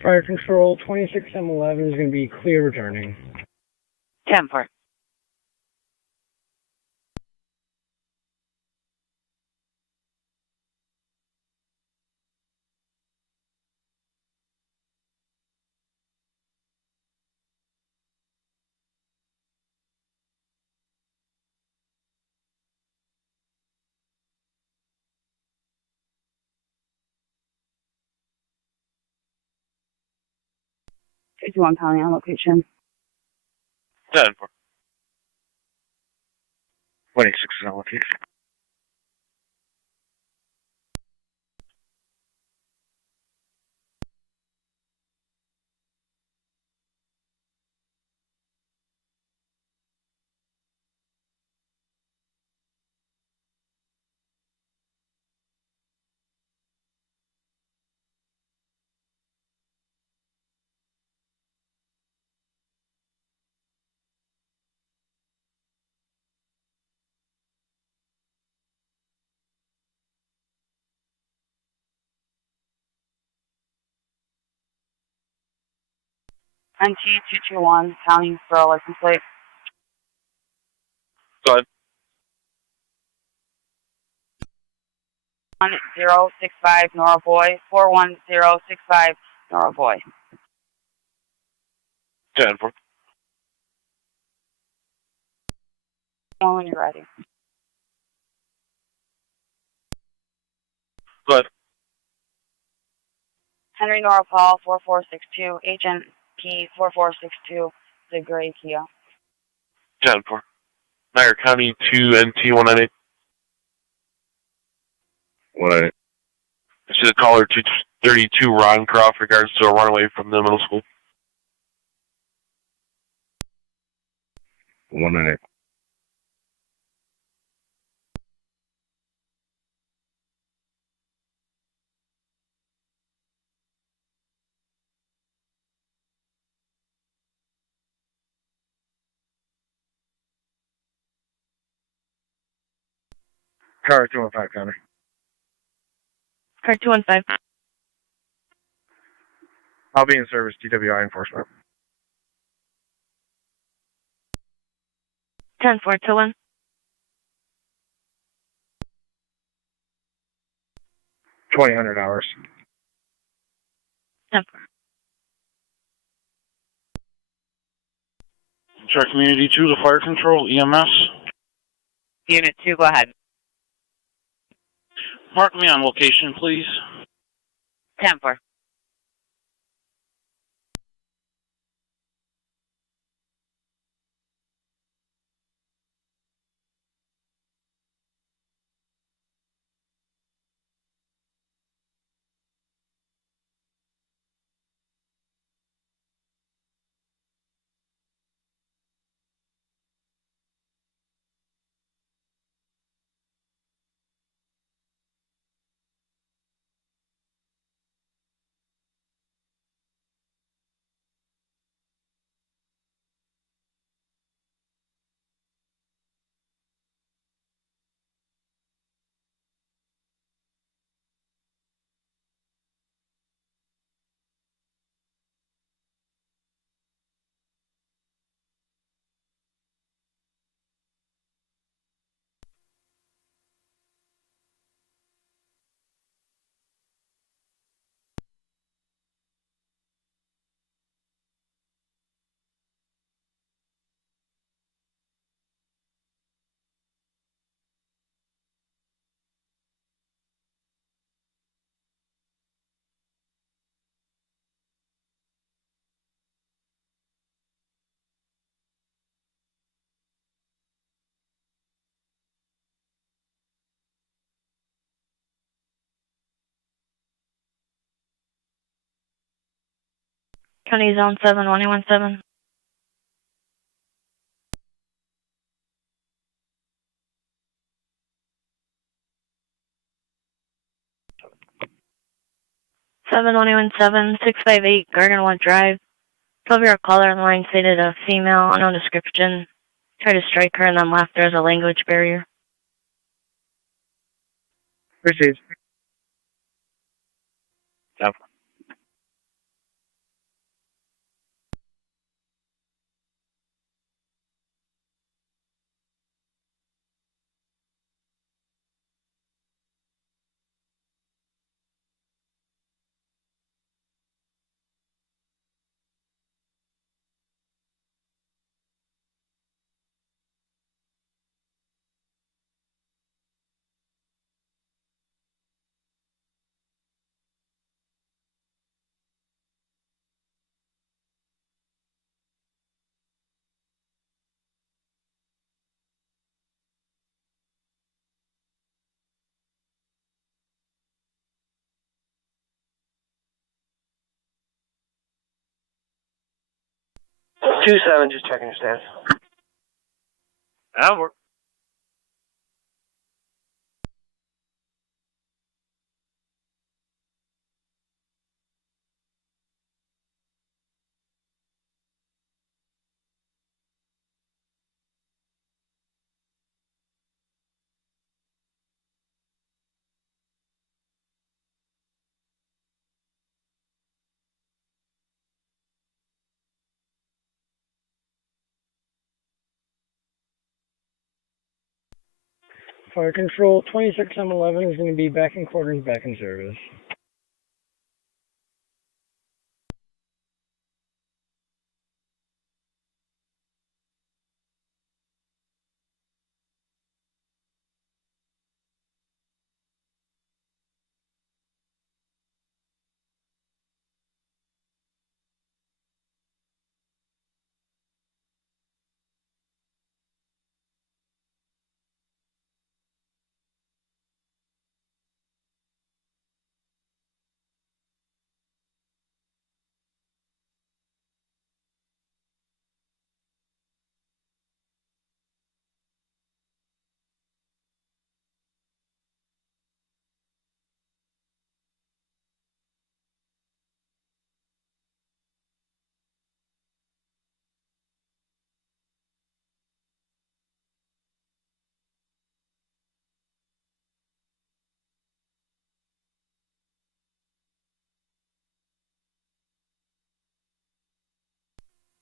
Fire control 26M11 is going to be clear returning. 10-4. 51 County on location. 10-4. 26 is on location. NT221 County for a license plate. Go ahead. 1065 Nora Boy, 41065 Nora Boy. 10-4. When you're ready. Go ahead. Henry Nora Paul, 4462, Agent P, 4462, the gray Kia. 10-4. Niagara County 2 NT 198. 198. I see the caller 232 Ron Croft regards to a runaway from the middle school. 198. Car 215 County. Car 215. I'll be in service, DWI enforcement. 10-421. 2000 hours. 10-4. Check Community 2 to Fire Control, EMS. Unit 2, go ahead. Mark me on location, please. 10-4. County Zone 7-117. Seven 658 Gardenwood Drive. 12-year-old caller on the line stated a female, unknown description. Tried to strike her and then left. There's a language barrier. Received. 10-4. 2-7, just checking your status. That'll work. Fire Control 26M11 is going to be back in quarters, back in service.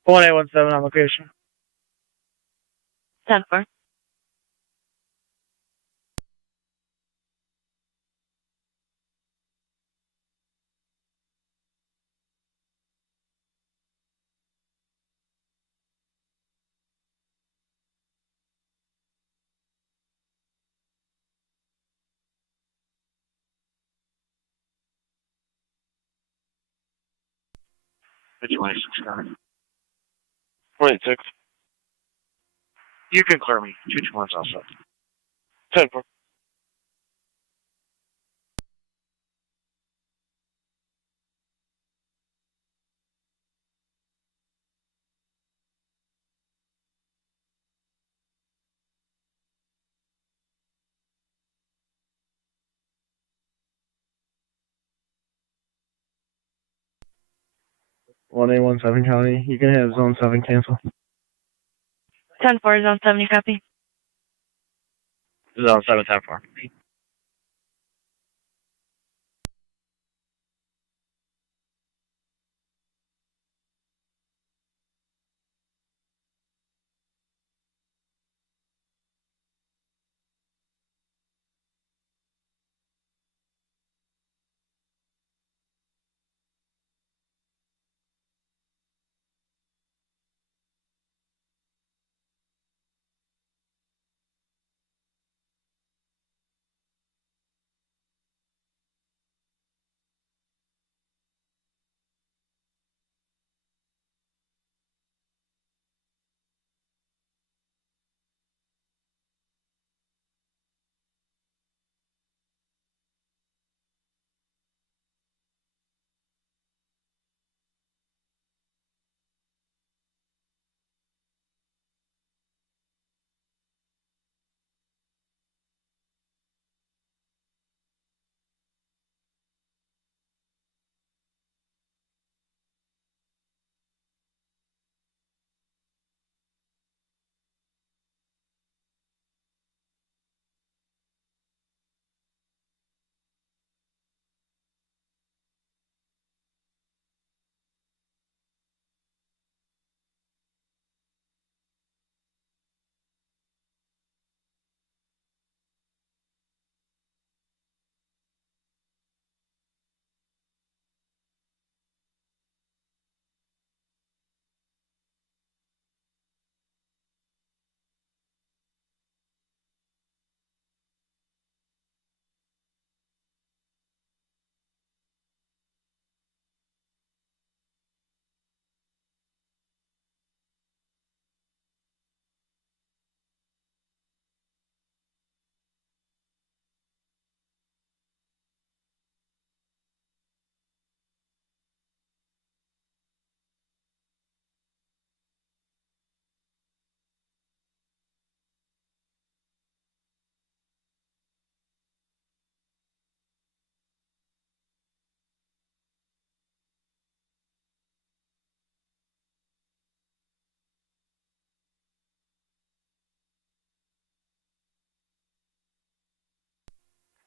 One 817 on location. 10-4. It's 26, got it. 26. You can clear me. 221's outside. 10-4. One 817 County. You can have Zone 7 cancel. 10-4, Zone 7, you copy? Zone 7, 10-4.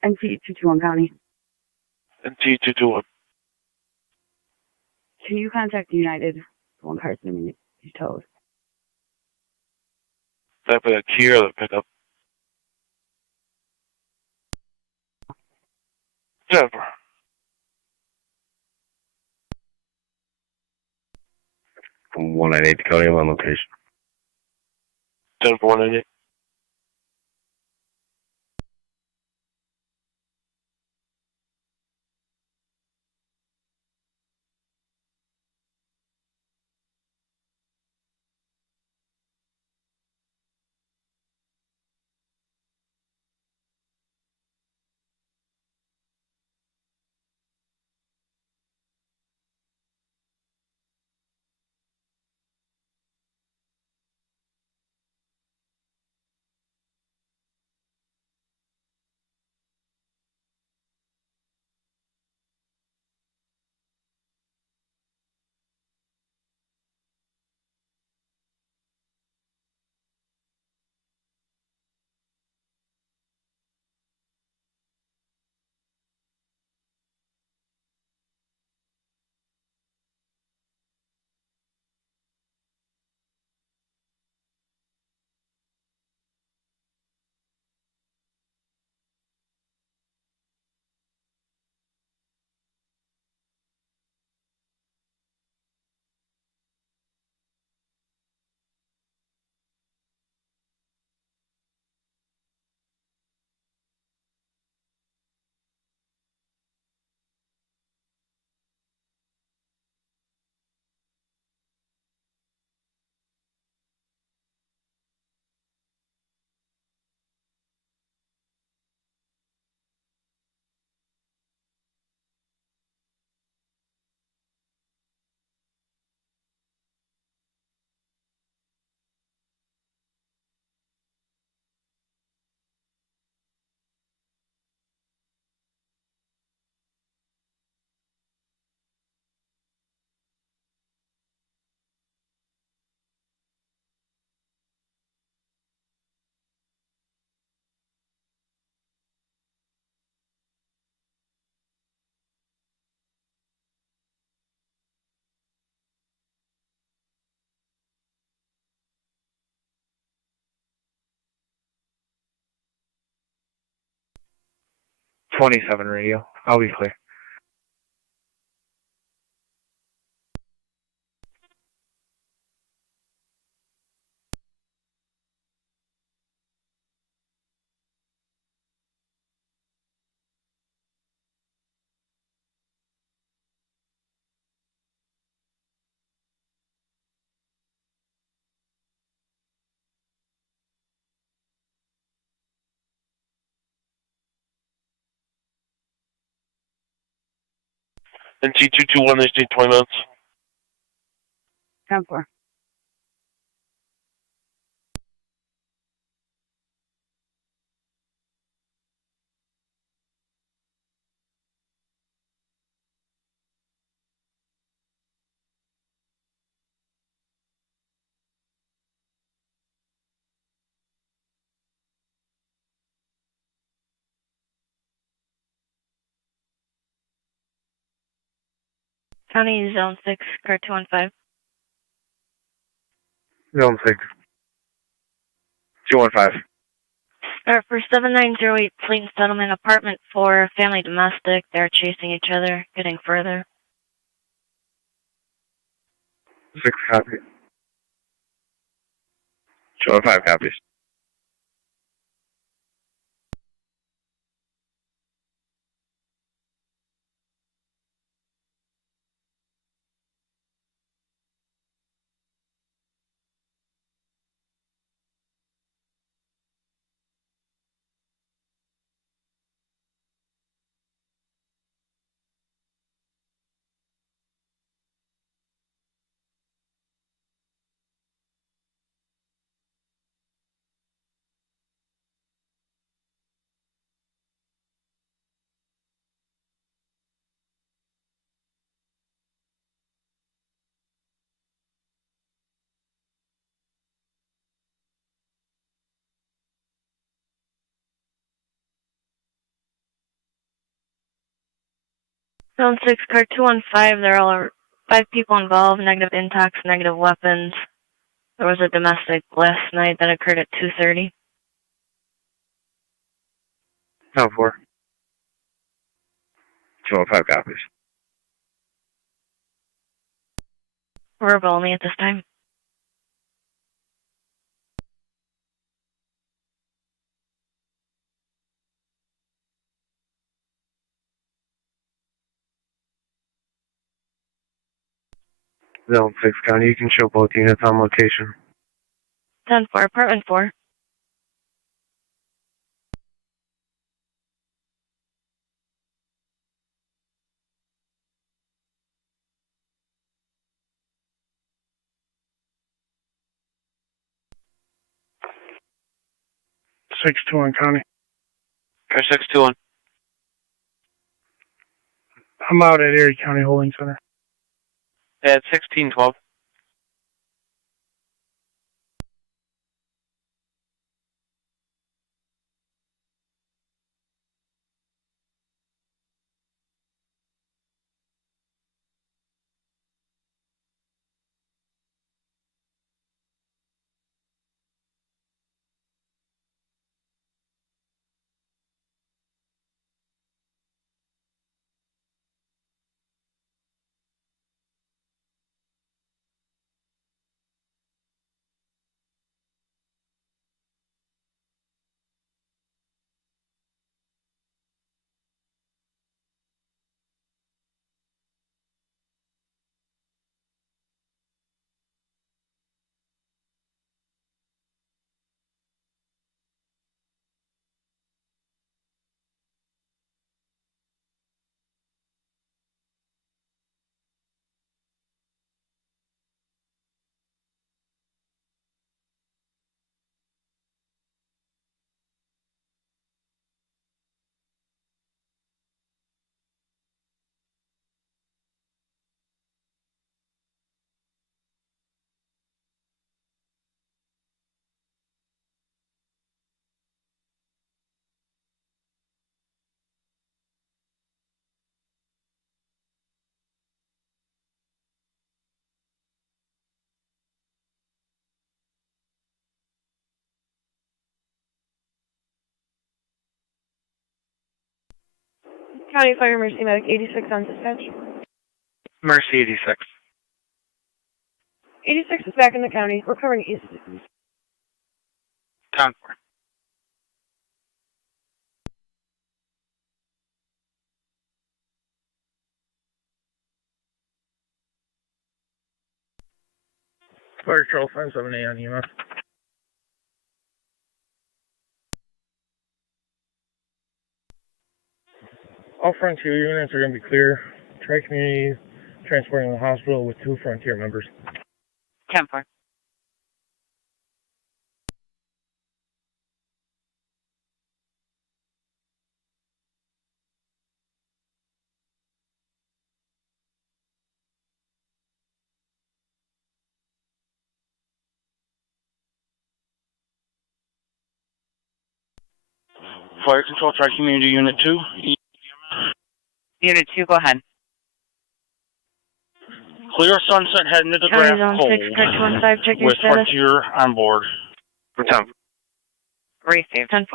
NT221 County. NT221. Can you contact United? One person you told. That be a key or the pickup? Denver. 198 Dakota, one location. Denver 198. '27 radio. I'll be clear. NT221, they need 20 minutes. 10-4. County Zone 6, car 215. Zone 6. 215. For 7908 Fleet Settlement Apartment 4, family domestic, they're chasing each other, getting further. 6 copies. 215 copies. Zone 6, car 215, there are 5 people involved, negative intox, negative weapons. There was a domestic last night that occurred at 2:30. 10-4. 205 copies. Verbal only at this time. Zone 6 County, you can show both units on location. 10-4, apartment 4. Six-two-one County. Car 621. I'm out at Erie County Holding Center. At 1612. County Fire Emergency Medic 86 on dispatch. Mercy 86. 86 is back in the county. We're covering east. Town 4. Fire Patrol 578 on EMS. All Frontier units are going to be clear. Tri-Community transporting to the hospital with 2 Frontier members. 10-4. Fire Control, Tri-Community Unit 2. Unit 2, go ahead. Clear Sunset heading to the County Graph Zone 6, car 215, check your with status. Frontier on board. 10. Received. 10-4.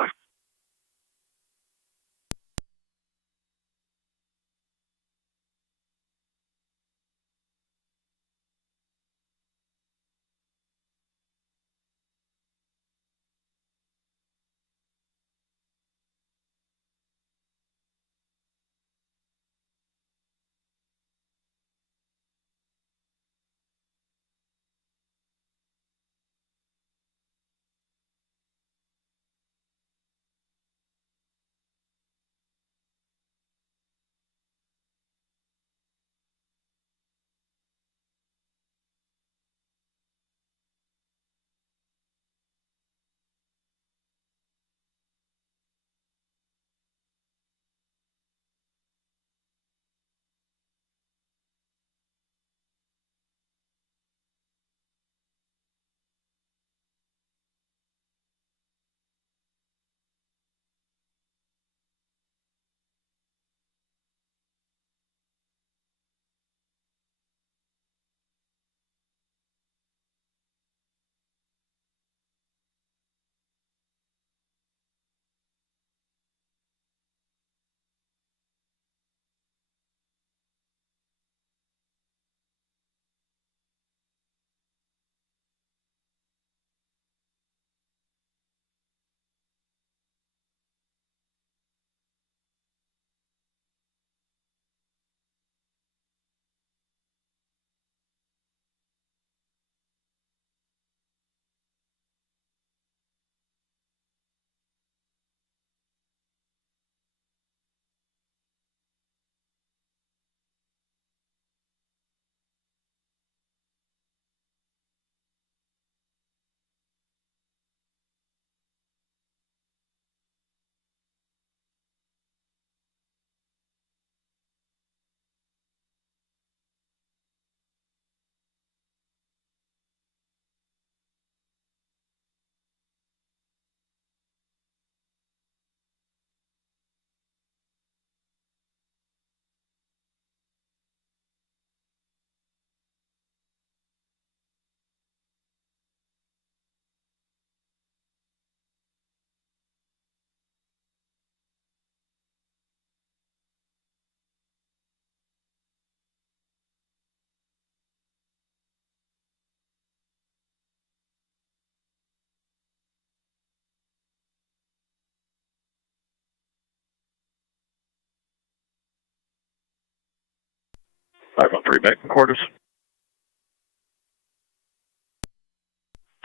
513 back in quarters.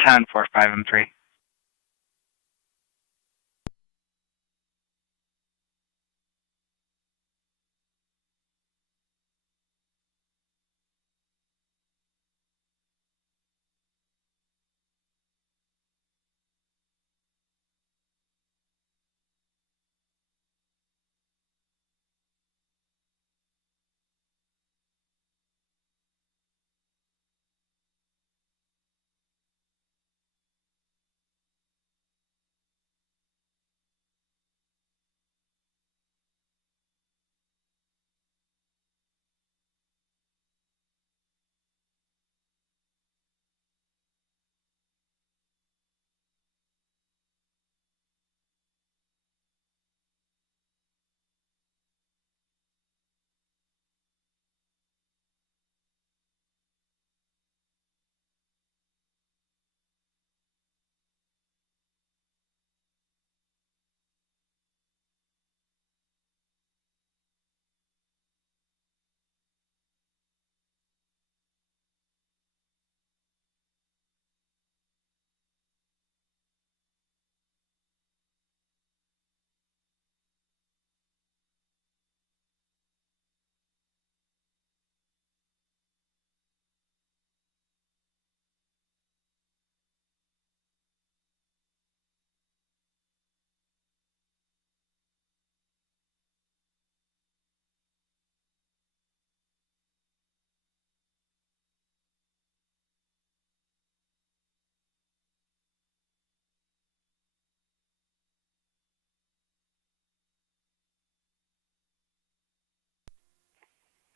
10-4, 5 and 3.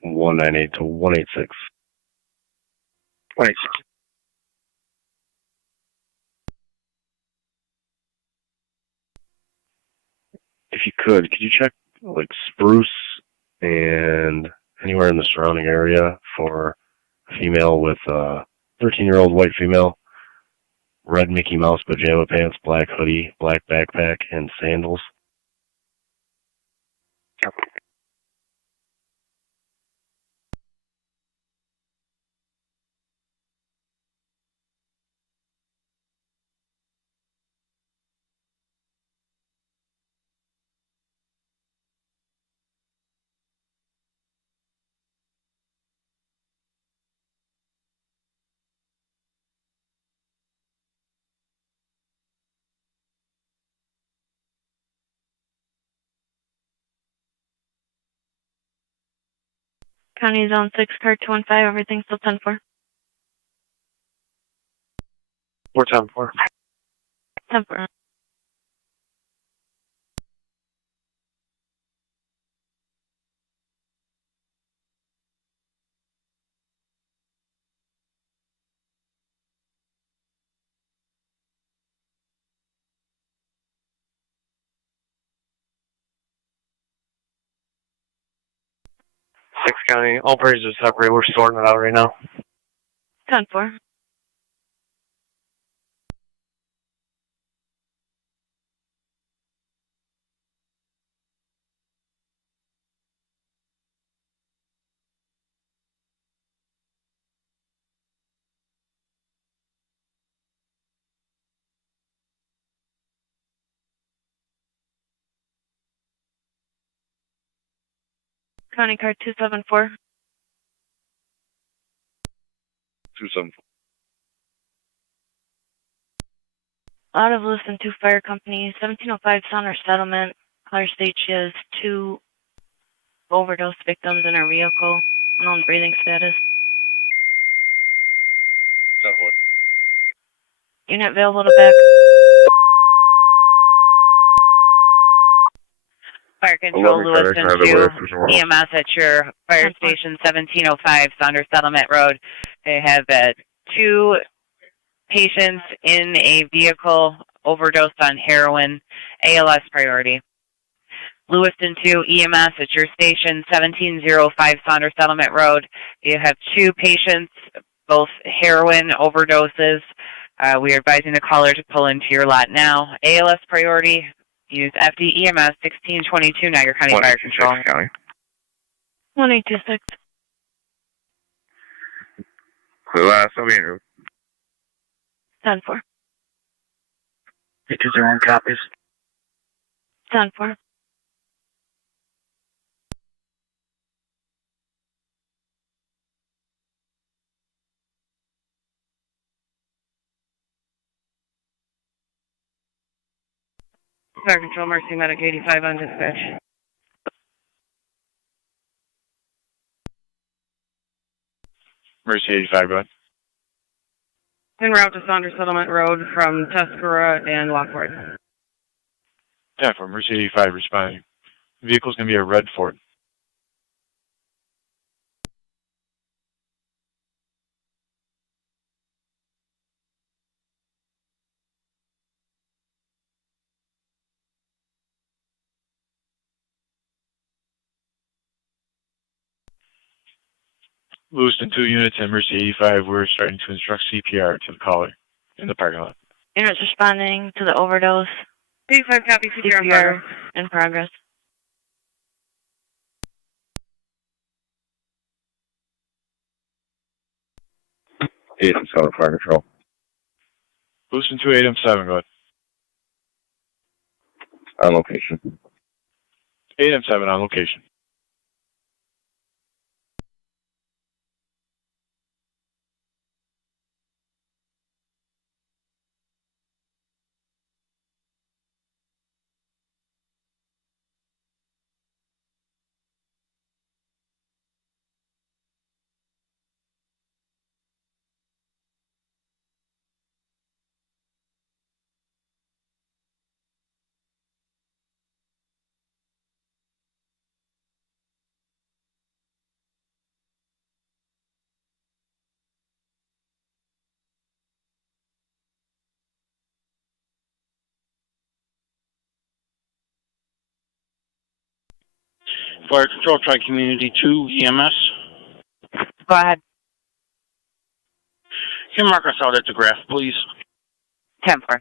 One 198 to 186. 186. If you could you check like Spruce and anywhere in the surrounding area for a female with 13-year-old white female, red Mickey Mouse pajama pants, black hoodie, black backpack, and sandals? County Zone 6, car 215, everything's still 10-4. 410-4. 10-4. Six County, all parties are separate. We're sorting it out right now. 10-4. County car 274. 274. Out of Lewiston 2 Fire Company, 1705 Saunders Settlement. Caller states she has 2 overdose victims in her vehicle. Unknown breathing status. 10-4. Unit available to back. Fire Control, Lewiston 2, EMS at your fire 10-4. station, 1705 Saunders Settlement Road. They have 2 patients in a vehicle overdosed on heroin, ALS priority. Lewiston 2, EMS at your station, 1705 Saunders Settlement Road. You have 2 patients, both heroin overdoses. We are advising the caller to pull into your lot now. ALS priority. Use FD-EMS 1622 Niagara County Fire Control. County. 1826. Still being route. 10-4. Pictures their own copies. 10-4. Fire Control, Mercy Medic 85 on dispatch. Mercy 85, go ahead. En route to Saunders Settlement Road from Tuscarora and Lockport. 10-4, Mercy 85 responding. The vehicle's going to be a red Ford. Lewiston 2 units and Mercy 85, we're starting to instruct CPR to the caller in the parking lot. Units responding to the overdose. 85 copy, CPR in progress. Agent Southern Fire Control. Lewiston 2 8M7, go ahead. On location. 8M7 on location. Fire Control, try Community 2 EMS. Go ahead. Can you mark us out at the graph, please? 10-4.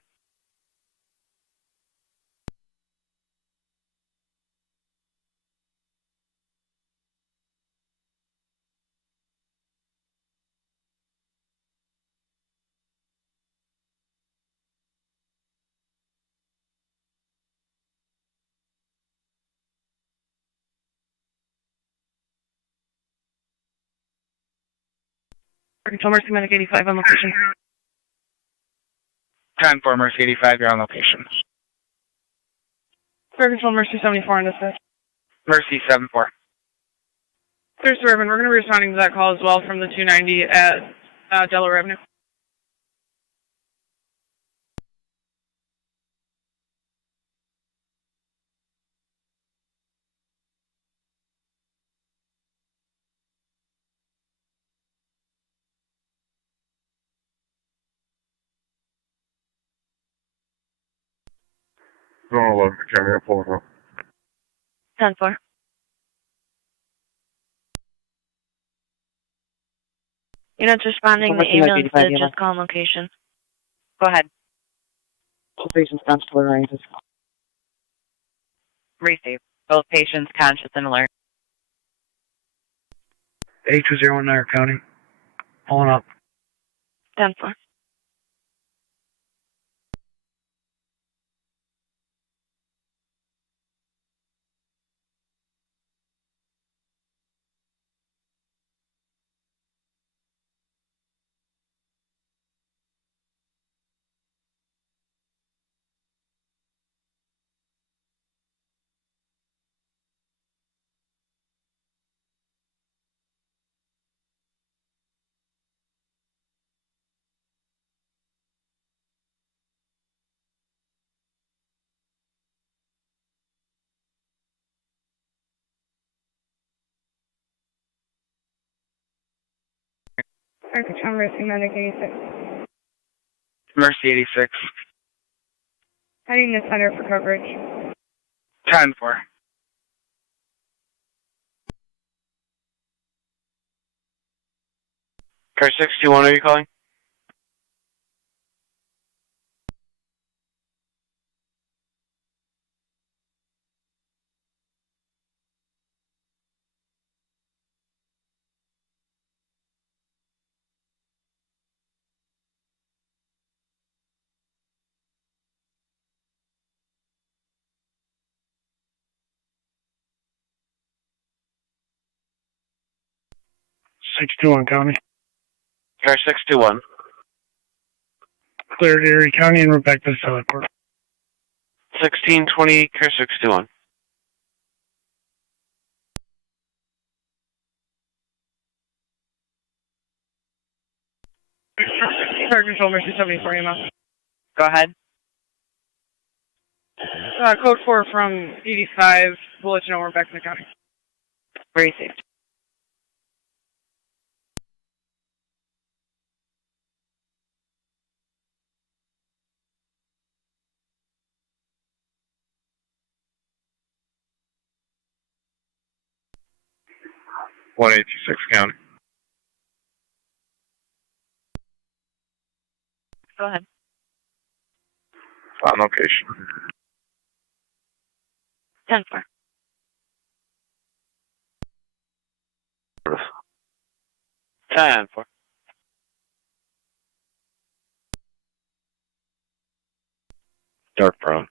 Fire Control, Mercy Medic 85 on location. 10-4, Mercy 85, you're on location. Fire Control, Mercy 74 on dispatch. Mercy 74. Clear Suburban, we're going to be responding to that call as well from the 290 at Delaware Avenue. Zone 11, County Pulling up. 10-4. Units responding, the ambulance did just call location. Go ahead. All patients constable ranges. Receive. Both patients conscious and alert. 820 in Niagara County. Pulling up. 10-4. Fire Control, Mercy Medic 86. Mercy 86. Heading to center for coverage. 10-4. Car 61, are you calling? 621 County. Car 621. Cleared Erie County and we're back to the Lockport. 1620, car 621. Fire Control, Mercy 74 EMS. Go ahead. Code 4 from 85. We'll let you know we're back in the county. Received. One 826 County. Go ahead. On location. 10-4. Ten four. Dark brown.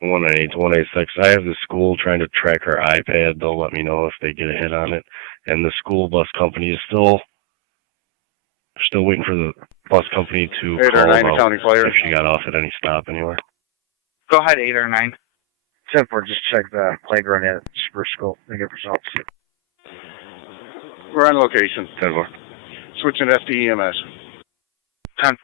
One 186. I have the school trying to track her iPad. They'll let me know if they get a hit on it. And the school bus company is still waiting for the bus company to 8 or call 9 about County Fire. if she got off at any stop anywhere. Go ahead, 8 or 9. 10-4, just check the playground at Spruce School and get results. We're on location. 10-4. Switching FDEMS. 10-4.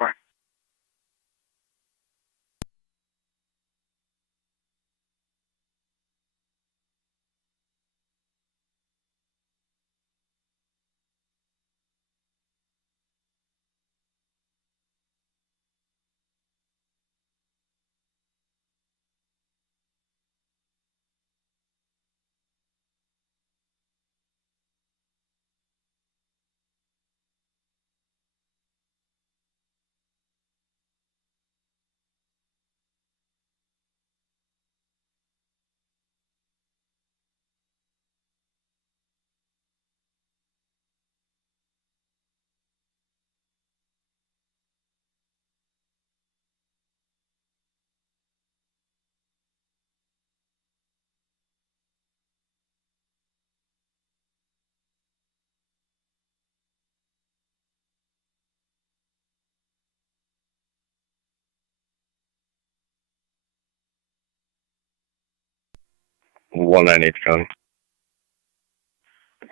One 198 County.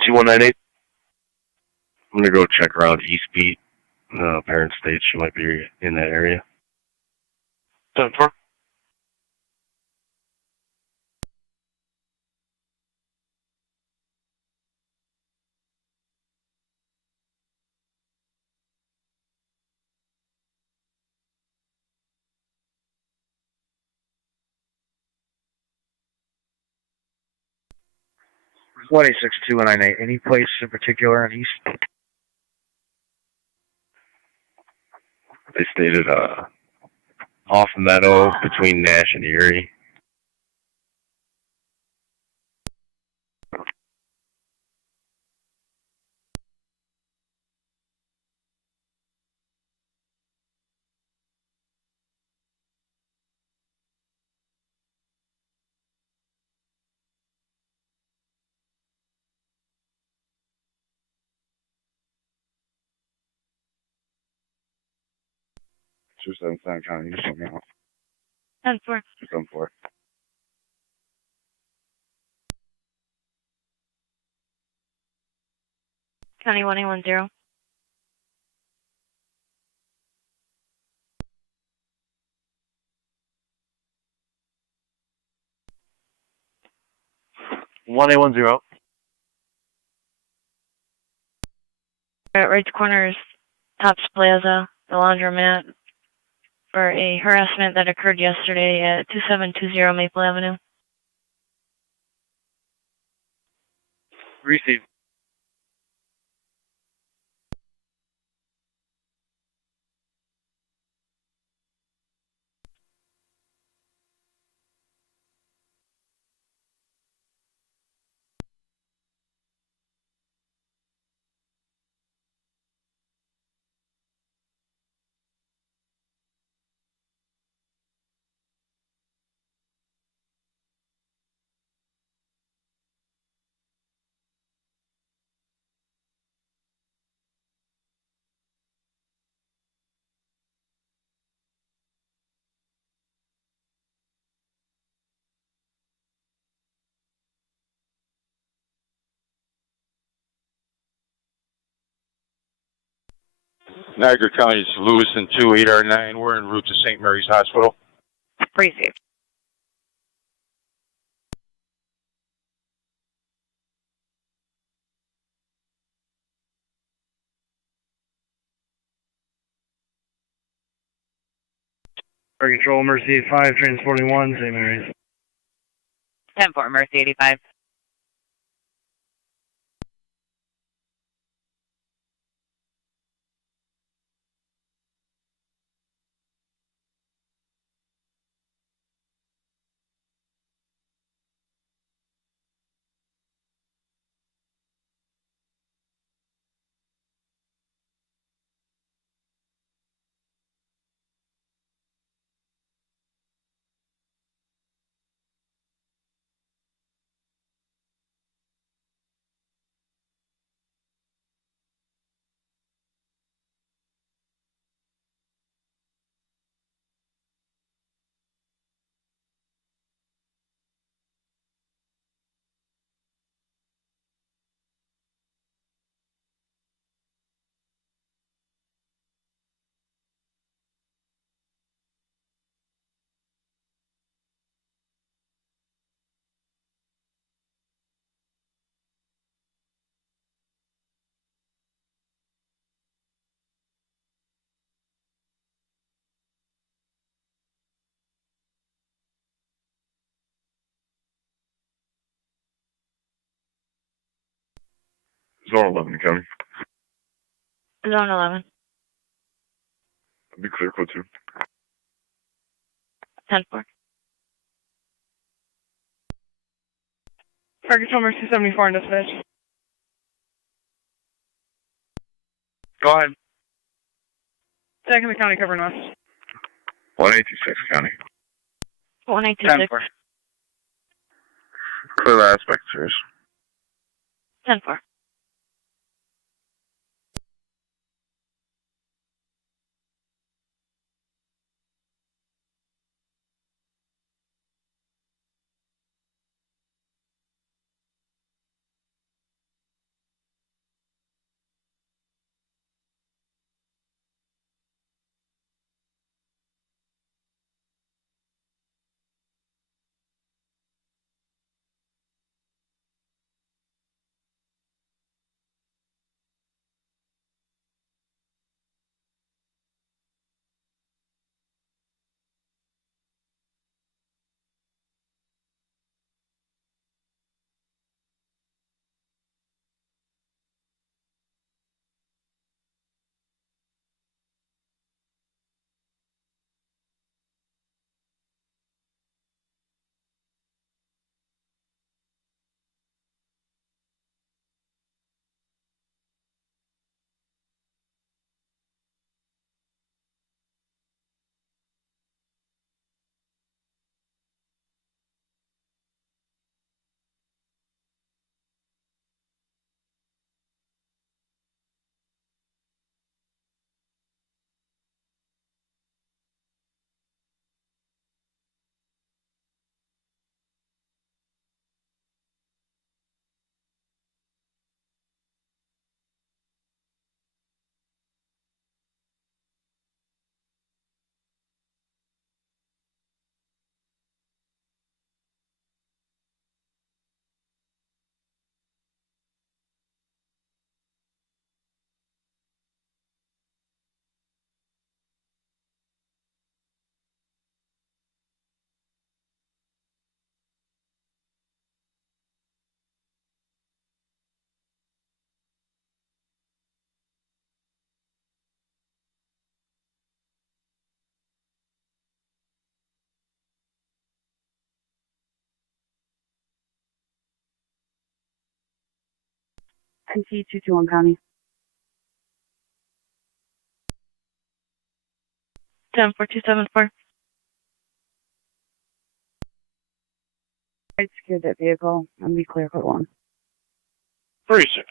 2198. I'm gonna go check around East Beat. Parent states she might be in that area. 10-4. One 862 any place in particular on East? They stated off Meadow between Nash and Erie. Two 7 County. You just let me know. 10-4. 10-4. County 1810. One 810. Right corners, Tops Plaza, the laundromat, for a harassment that occurred yesterday at 2720 Maple Avenue. Receive. Niagara County's Lewiston 28R9. We're en route to St. Mary's Hospital. Received. Fire Control, Mercy 85, transporting 1, St. Mary's. 10-4, Mercy 85. Zone 11 coming. Zone 11. Be clear, code 2. 10-4. Fire Control, Mercy 74 in dispatch. Go ahead. TAC and the county covering west. 1826 County. 1826. 10-4. Clear the aspect, serious. 10-4. NC 221 County. 10-4-274. I secured that vehicle. I'm be clear code 1. 36.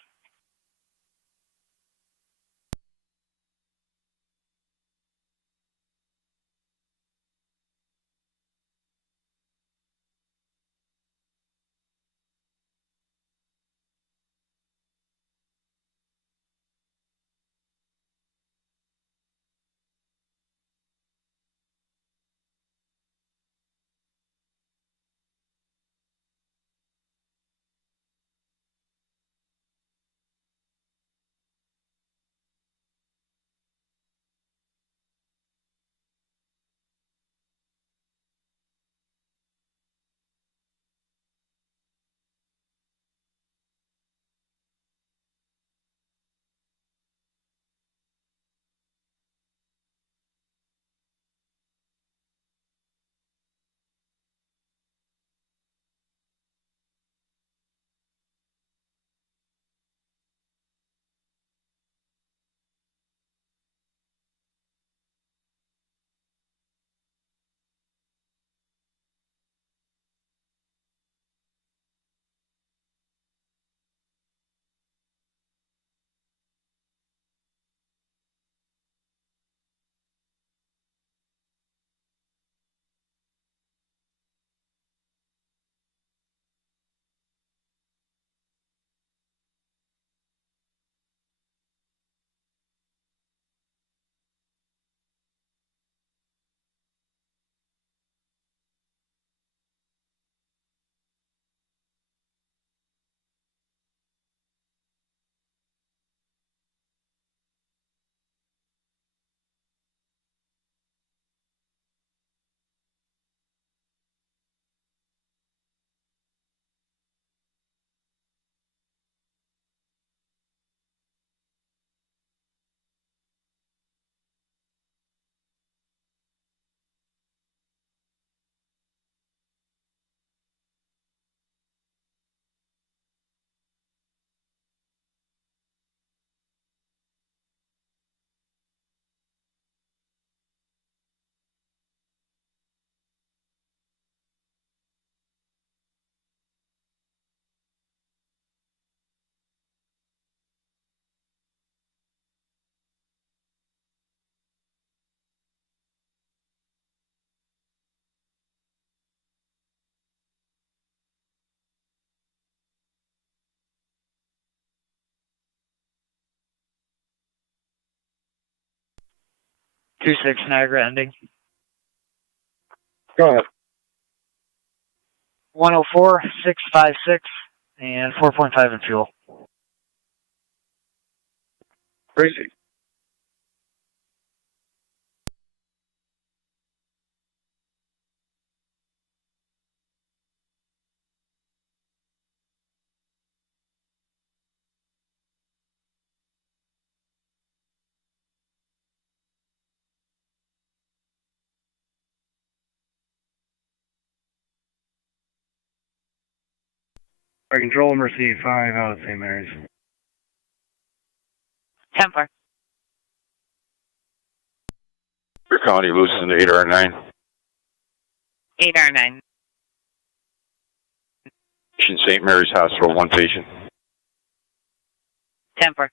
26 Niagara ending. Go ahead. 104,656 and 4.5 in fuel. Crazy. I control Mercy 5 out of St. Mary's. 10-4. County, Lewiston, 8R9. 8R9. St. Mary's Hospital, 1 patient. 10-4.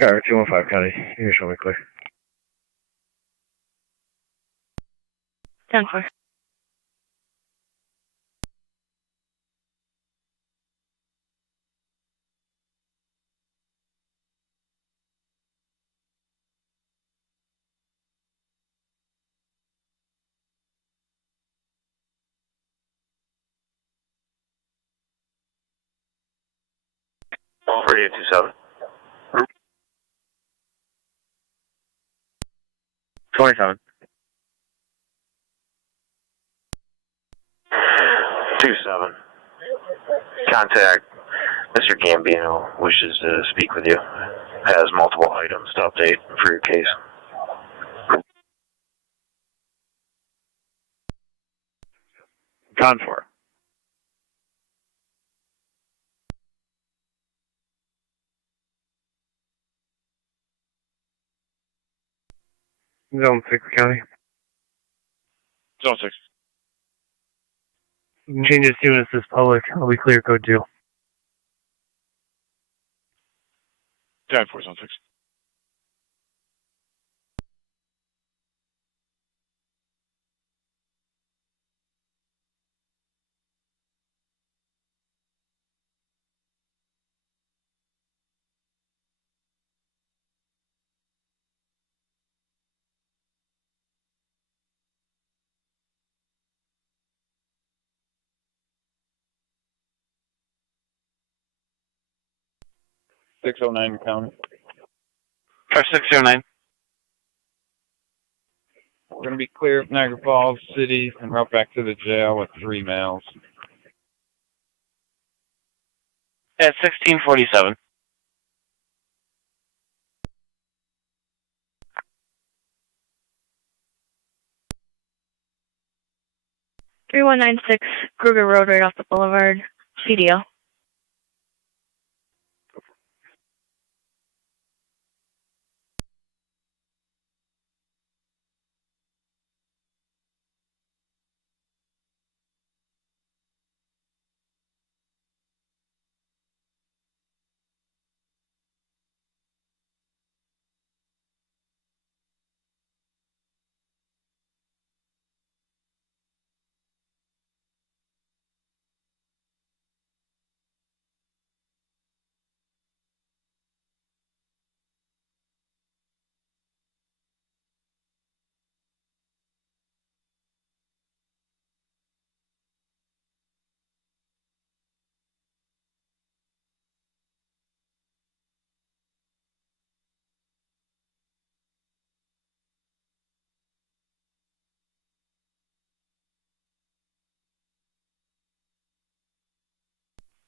Car 215 County, you can show me clear. 10-4. Radio 27. 27. 27. Contact Mr. Gambino wishes to speak with you. Has multiple items to update for your case. Con 4. Zone 6 County. Zone 6. Changes to and assist public. I'll be clear code 2. 10-4, Zone 6. County. 5609. We're going to be clear of Niagara Falls City and route back to the jail with 3 males. At 1647. Three 196 Kruger Road right off the boulevard. CDO.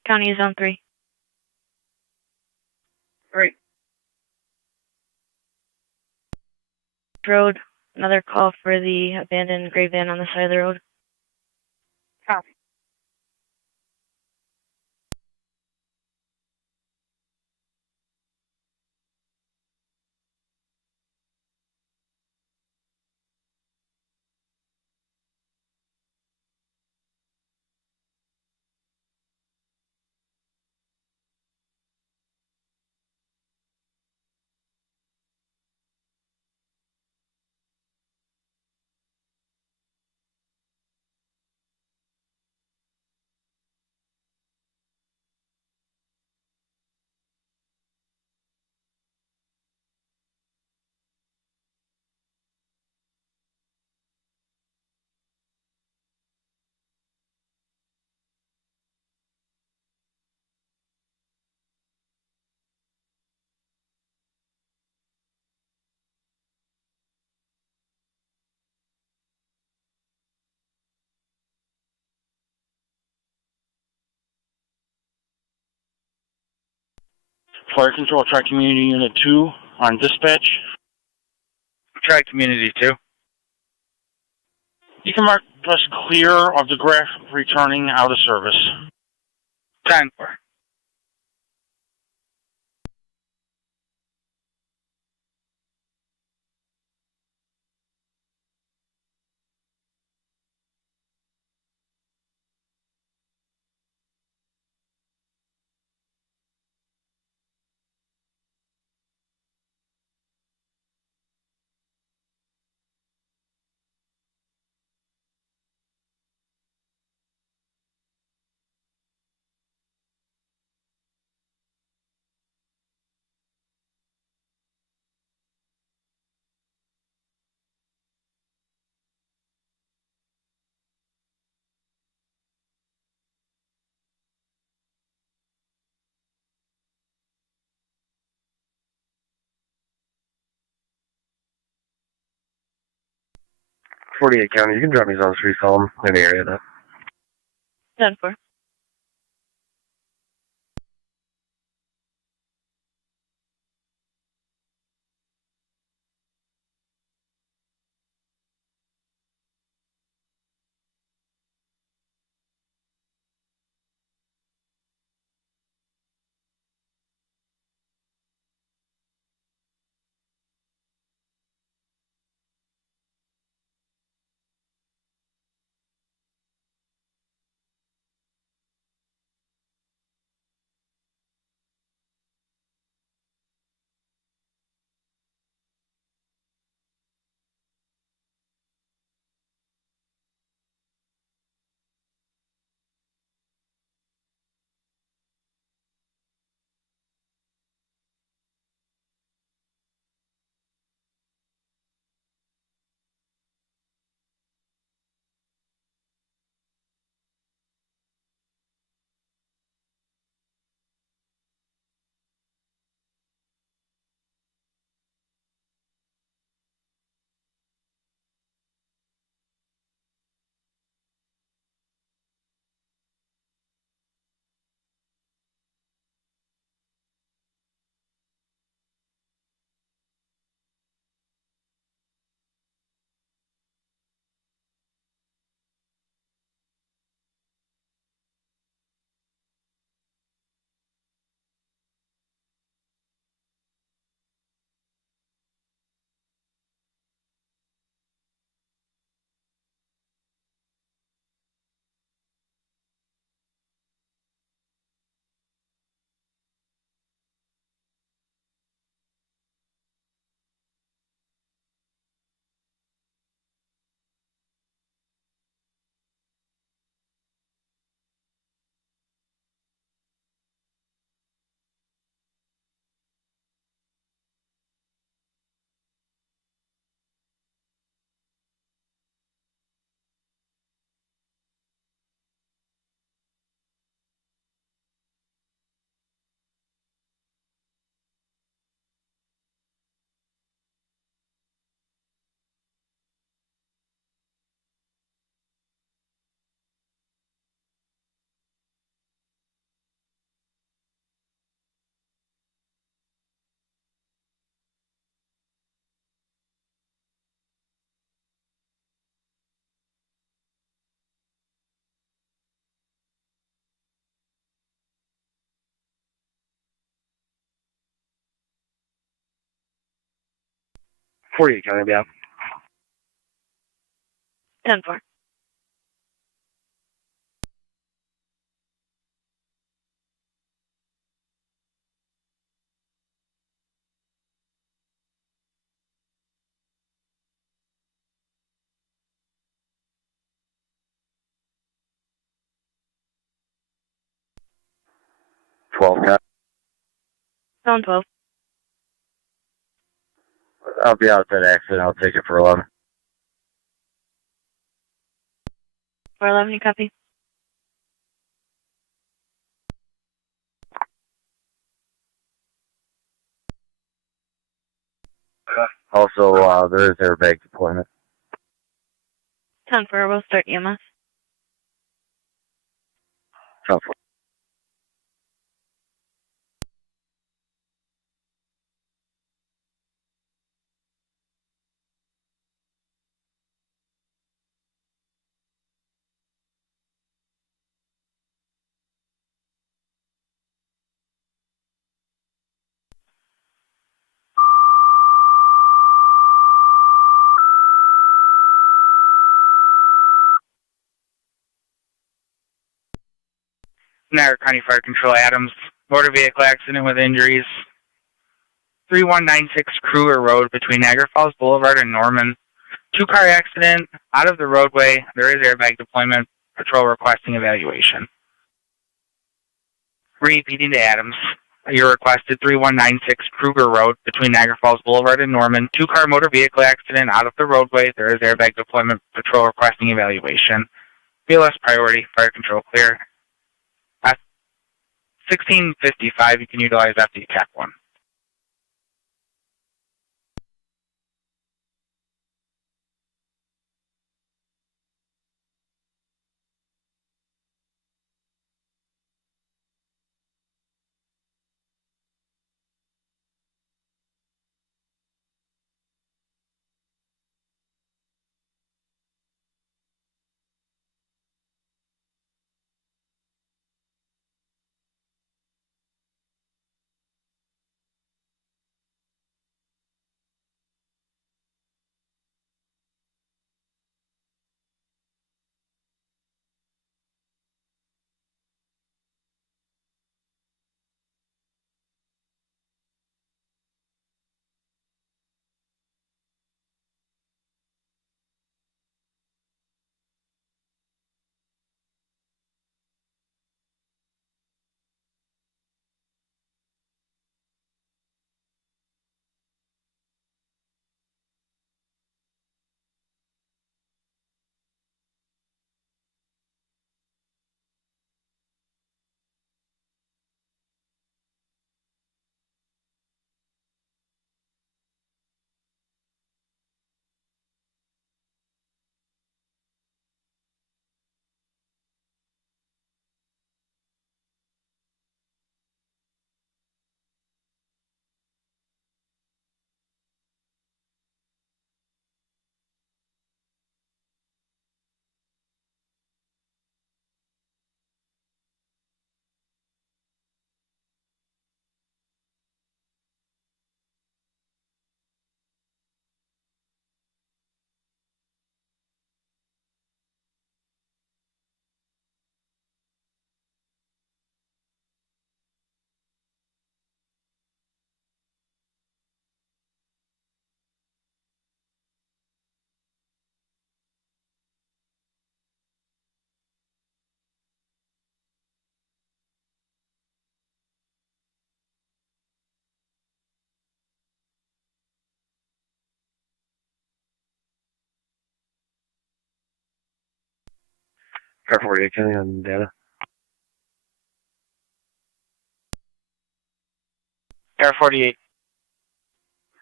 County is Zone 3. Right. Road. Another call for the abandoned gray van on the side of the road. Copy. Fire Control, Tri Community Unit 2 on dispatch. Try Community 2. You can mark us clear of the graph returning out of service. 10-4. County, you can drop me Zone 3 column in the area though. 10-4. 48 County, be out. 10-4. Zone 12. I'll be out at that accident. I'll take it for 11. 411, you copy? Also, there is airbag deployment. 10-4, we'll start EMS. 10-4. Niagara County Fire Control, Adams. Motor vehicle accident with injuries. 3196 Kruger Road between Niagara Falls Boulevard and Norman. Two-car accident, out of the roadway. There is airbag deployment. Patrol requesting evaluation. Repeating to Adams. You're requested 3196 Kruger Road between Niagara Falls Boulevard and Norman. Two-car motor vehicle accident, out of the roadway. There is airbag deployment. Patrol requesting evaluation. BLS priority. Fire control clear. 1655, you can utilize after you TAC 1. Car 48 County on data. Air 48.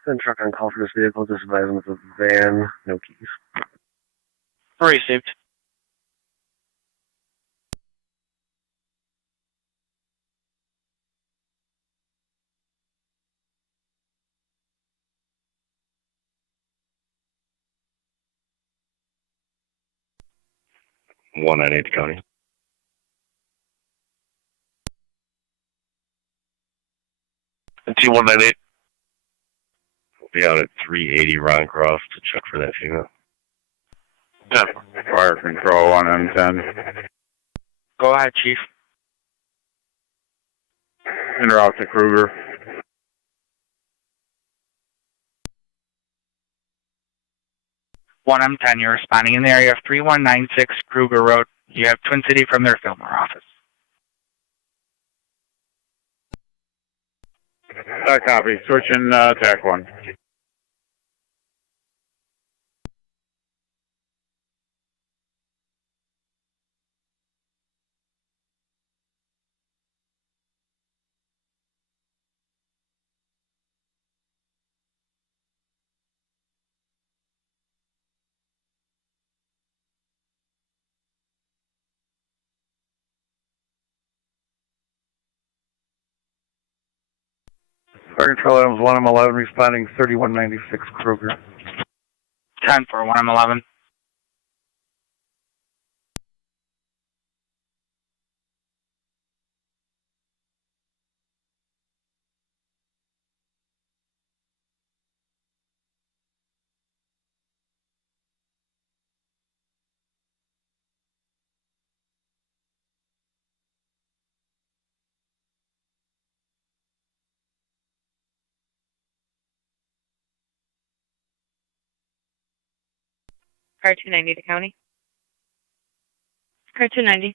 Send truck on call for this vehicle. Just advising it's a van, no keys. Received. One on 8 County. T198. Be out at 380 Ron Cross to check for that female. 10. Fire control 1M10. Go ahead, Chief. En route to Kruger. One M10, you're responding in the area of 3196 Kruger Road. You have Twin City from their Fillmore office. Copy. Switching TAC 1. Fire Control Adams 1M11 responding 3196 Kruger. 10 for 1M11. Car 290 to county. Car 290.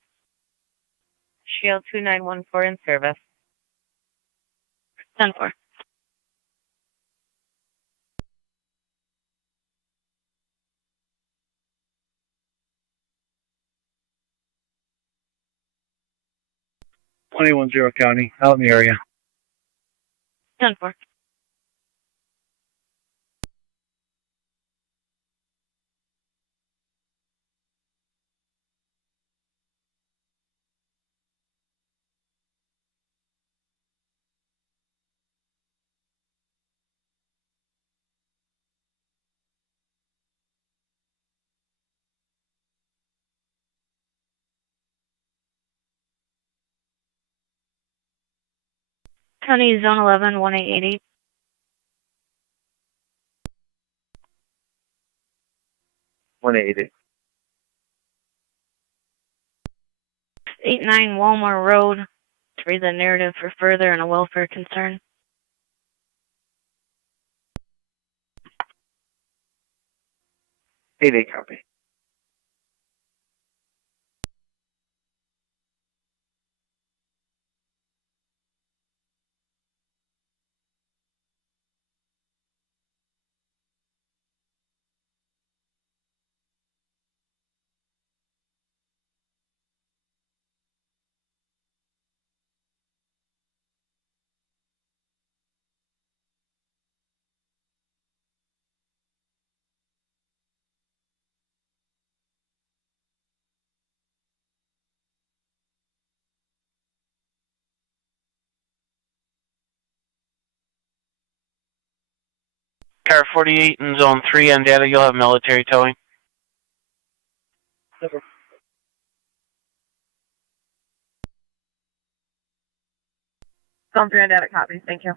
Shield 2914 in service. 10-4. Zero County, out in the area. 10-4. County Zone 11, 1888. 180. 89 Walmart Road. To read the narrative for further and a welfare concern. Copy. Car 48 in Zone 3 on data, you'll have military towing. Zone 3 on data copy. Thank you.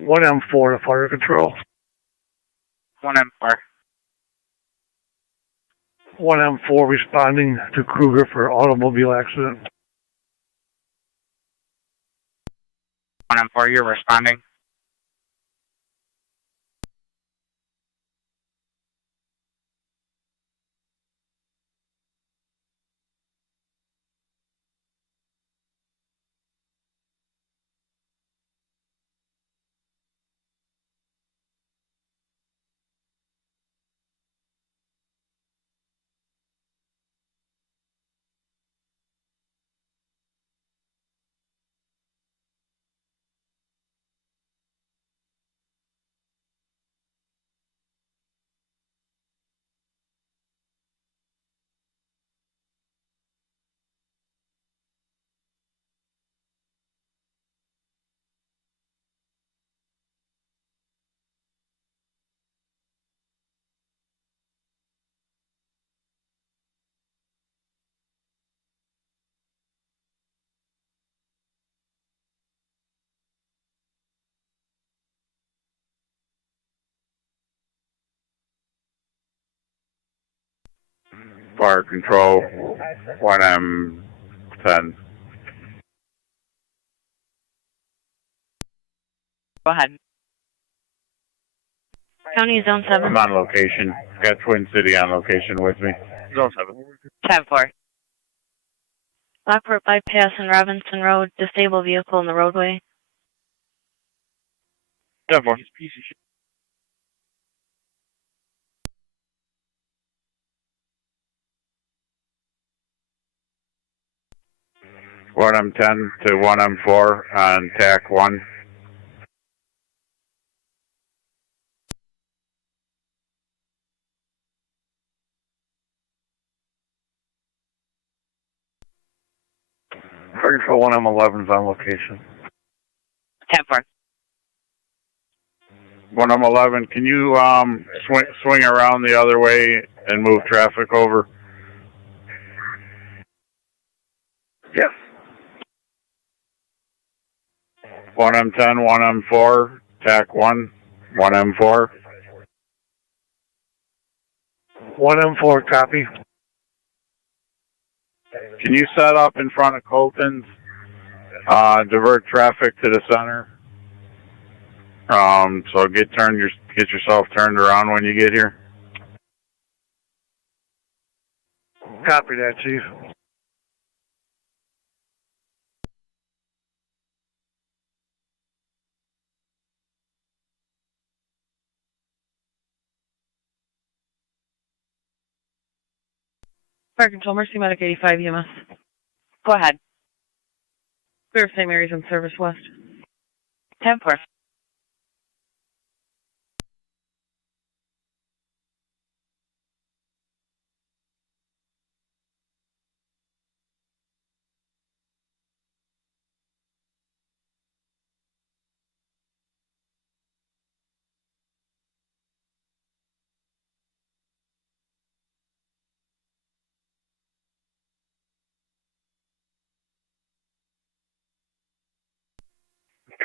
One M4 to Fire Control. 1M4. 1M4 responding to Kruger for automobile accident. 1M4, you're responding. Fire Control, 1M10. Go ahead. County Zone 7. I'm on location. Got Twin City on location with me. Zone 7. 10-4. Lockport bypass and Robinson Road. Disabled vehicle in the roadway. 10-4. One M10 to 1M4 on TAC 1. Fire Control 1M11 is on location. 10-4. 1M11, can you swing around the other way and move traffic over? Yes. 1M10, 1M4, TAC 1, 1M4. 1M4, copy. Can you set up in front of Colton's, divert traffic to the center? So get yourself turned around when you get here. Copy that, Chief. Fire Control, Mercy Medic 85 EMS. Go ahead. Clear of St. Mary's and Service West. 10-4.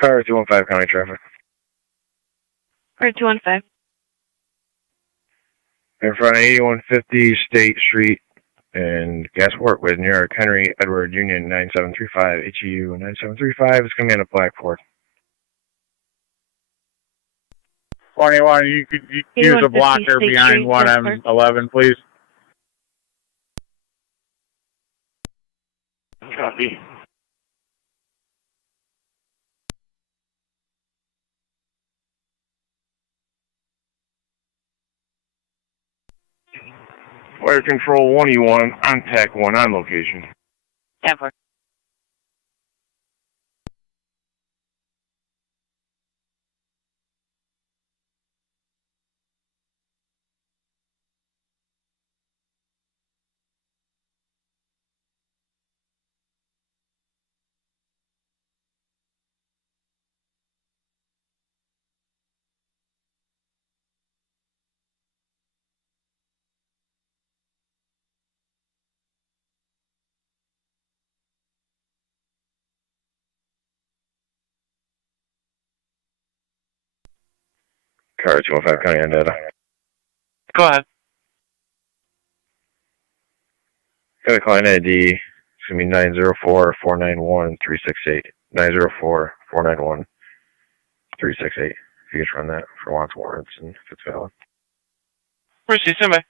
Car 215 County Traffic. Car 215. In front of 8150 State Street and Gasport with New York Henry Edward Union 9735 HEU 9735 is coming in at Blackport. 21, you could use a blocker behind 1M11, please. Copy. Fire Control 1E1 on TAC 1 on location. 10-4. Car 215 County on data. Go ahead. Got a client ID. It's going to be 904-491-368. 904-491-368. If you just run that for wants warrants and if it's valid. Mercy, stand by.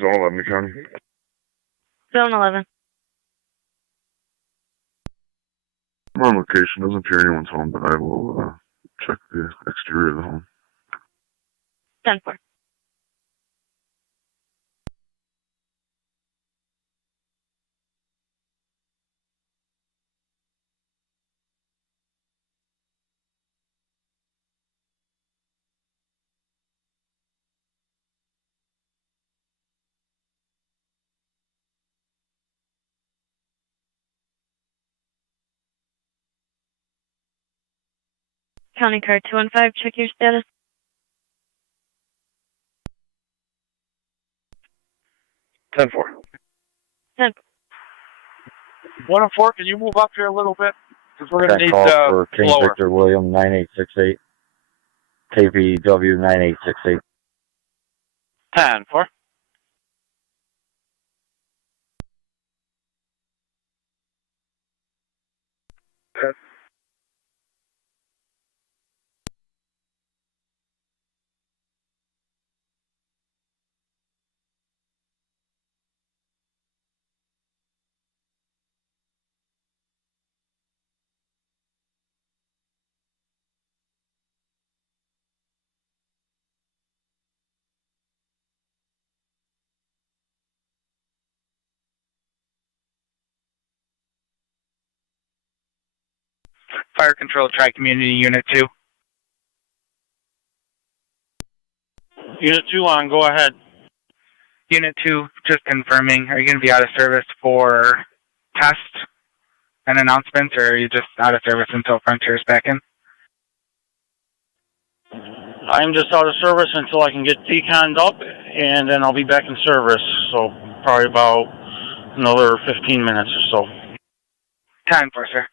Zone 11 County. Zone 11. I'm on location. Doesn't appear anyone's home, but I will check the exterior of the home. 10-4. County car 215, check your status. 10-4. 10. 104, can you move up here a little bit? Because we're going to need call for King lower. Victor William 9868. KPW 9868. 10-4. Fire Control, Tri-Community Unit 2. Unit 2 on, go ahead. Unit 2, just confirming, are you going to be out of service for test and announcements, or are you just out of service until Frontier's back in? I'm just out of service until I can get deconned up, and then I'll be back in service. So probably about another 15 minutes or so. 10-4, sir.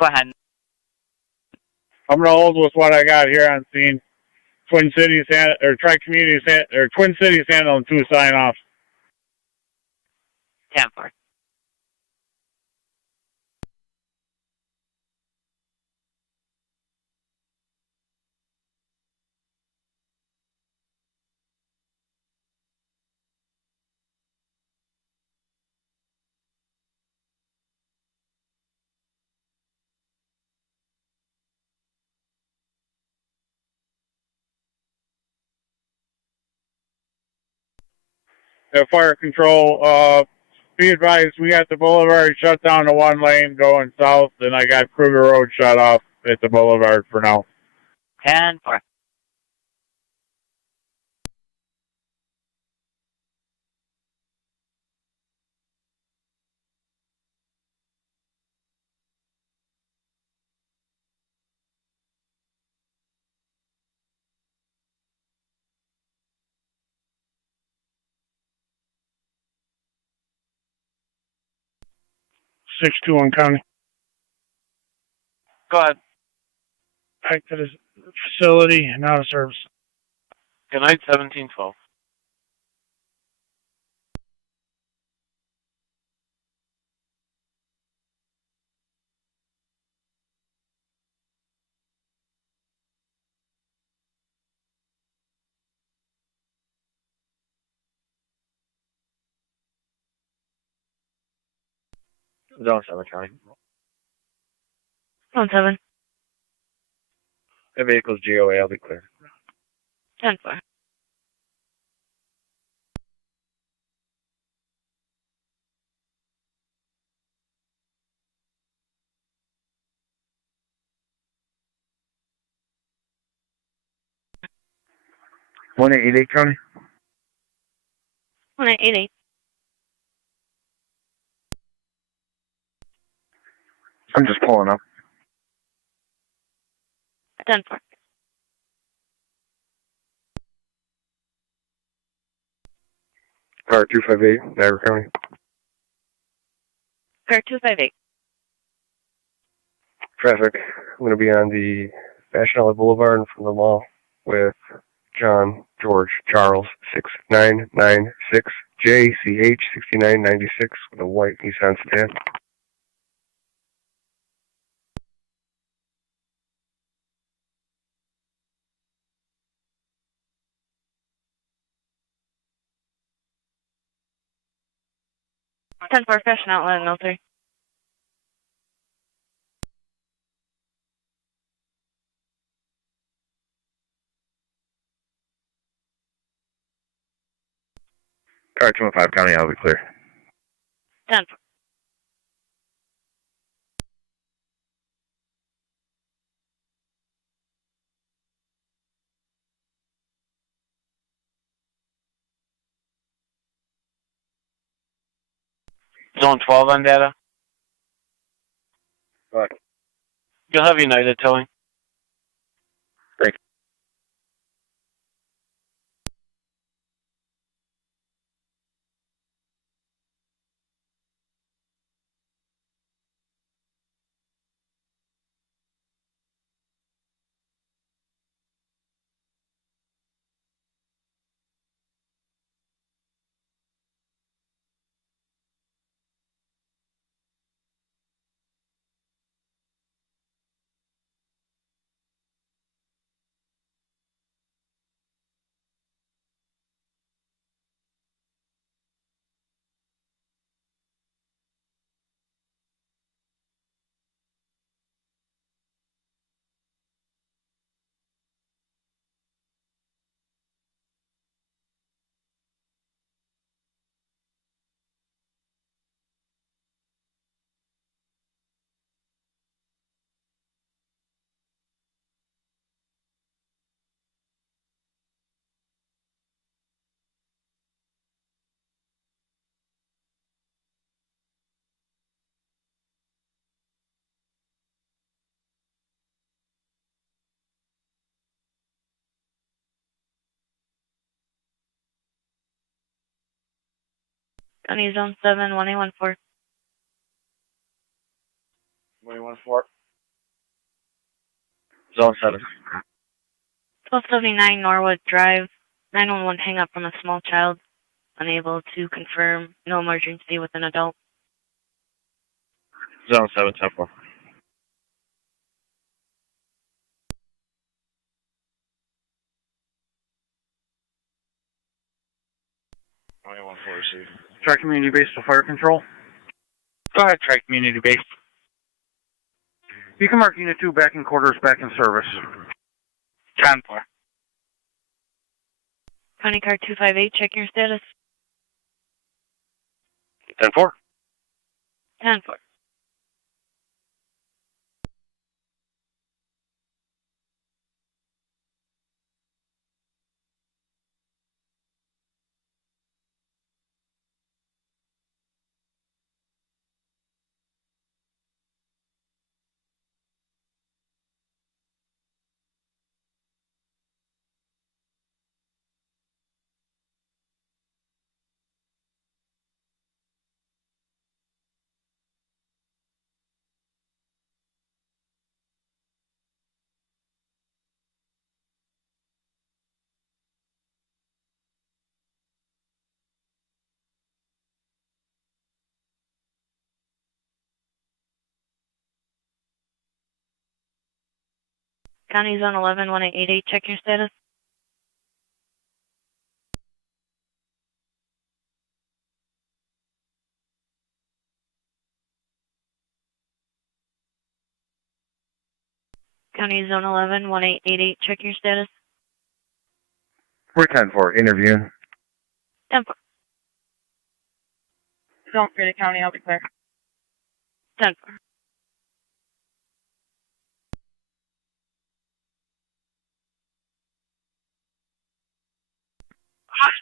Go ahead. I'm gonna hold with what I got here on scene. Twin Cities or Tri-Community or Twin Cities handling 2 sign off. 10-4. Fire Control, be advised, we got the boulevard shut down to 1 lane going south, and I got Kruger Road shut off at the boulevard for now. 10-4. Six two one County. Go ahead. Back to the facility and out of service. Good night, 1712. Zone 7 County. Zone 7. The vehicle's GOA, I'll be clear. 10-4. One 88 County. 1888. I'm just pulling up. 10-4. Car 258, Niagara County. Car 258. Traffic. I'm going to be on the National Boulevard in front of the mall with John, George, Charles, 6996, JCH 6996 with a white Nissan sedan. For Fashion Outlet in 03. Car 215 County, I'll be clear. 10-4. Zone 12 on data. Right. You'll have United towing. Thank County Zone 7, 1814. 114. Zone 7. 1279 Norwood Drive. 911 hang up from a small child. Unable to confirm. No emergency with an adult. Zone 7, 10-4. Try community base for fire control. Go ahead, try community base. You can mark Unit 2 back in quarters, back in service. 10-4. County Car 258, check your status. 10-4. 10-4. County Zone 11, 1888, check your status. County Zone 11, 1888, check your status. We're 10-4, interviewing. 10-4. Zone 3 to county, I'll be clear. 10-4.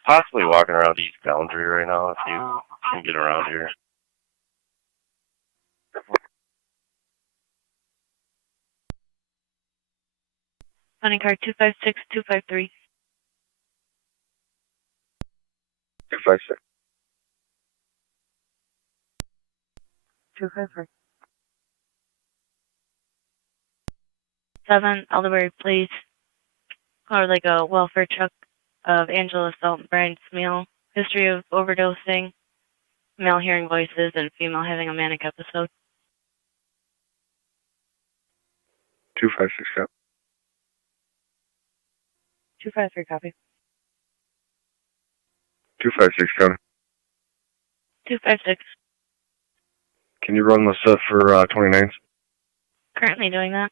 Possibly walking around East Boundary right now if you can get around here. County Car 256, 253. 256. 253. 7, Elderberry Place. Or like a welfare truck of Angela Salt and Brian Smeal. History of overdosing. Male hearing voices and female having a manic episode. 256, yeah. 253, copy. 256, County. 256. Can you run the set for 29th? Currently doing that.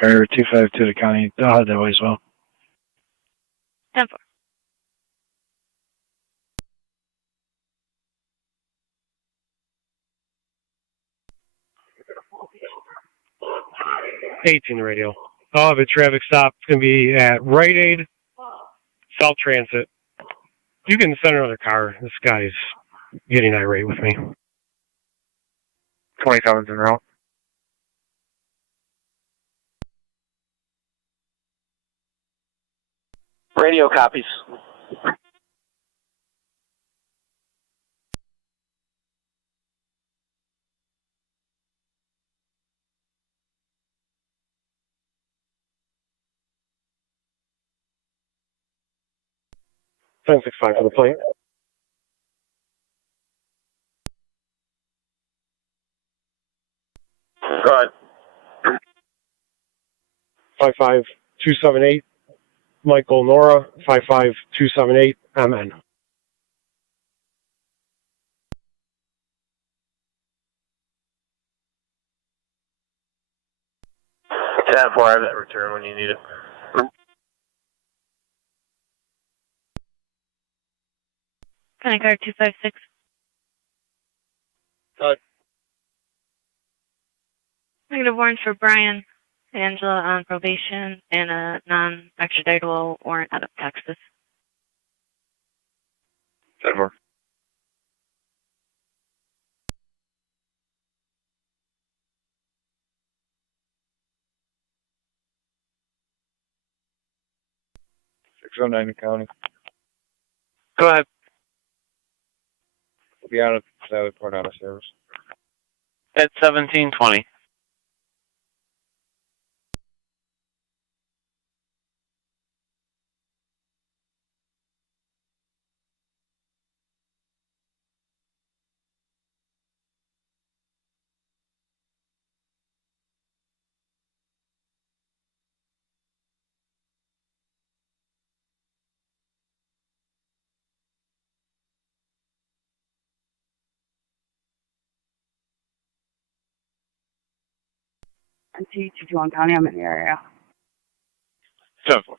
Carrier 252 to county. I'll head that way as well. 10-4. 18 radio. I'll have a traffic stop. It's going to be at Rite Aid, South Transit. You can send another car. This guy's getting irate with me. 27's en route. Radio copies. Ten 65 for the plate. Go ahead. 55278, Michael Nora, 55278, MN. 10-4, I have that return when you need it. County Guard 256. Negative warrants for Brian Angela on probation and a non-extraditable warrant out of Texas. 10-4. County. Go ahead. We'll be out of Lewiston out of service. At 1720. T21 County, I'm in the area. 10-4.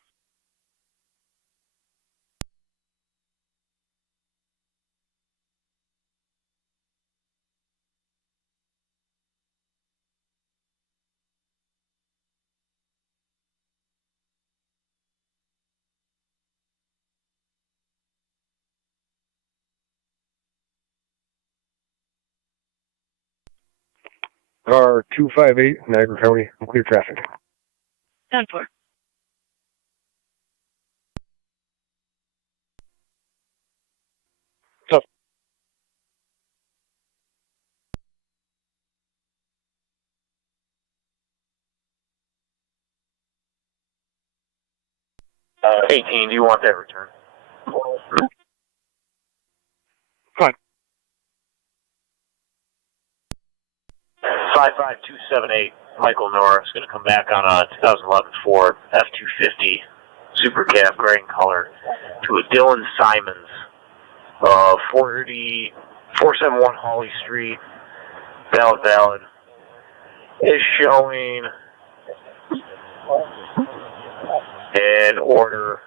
Car 258, Niagara County, clear traffic. 10-4. Tough. Uh, 18, do you want that return? Fine. 55278, Michael Nora is going to come back on a 2011 Ford F-250 Super Cab gray in color to a Dylan Simons, 471 Hawley Street, valid, is showing an order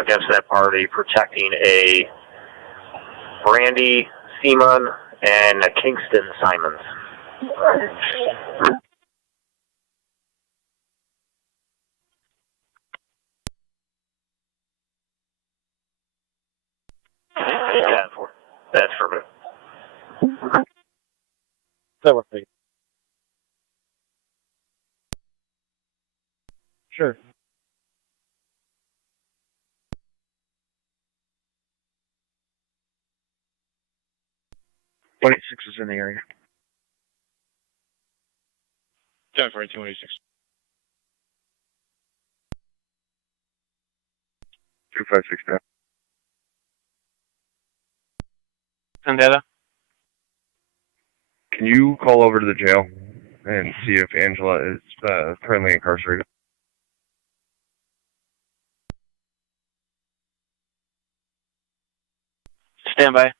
against that party protecting a Brandy Seaman and a Kingston Simons. That's for me. That works for you. Sure. Is in the area. 10-4, 286. 256 now. Vendetta. Can you call over to the jail and see if Angela is currently incarcerated? Stand by.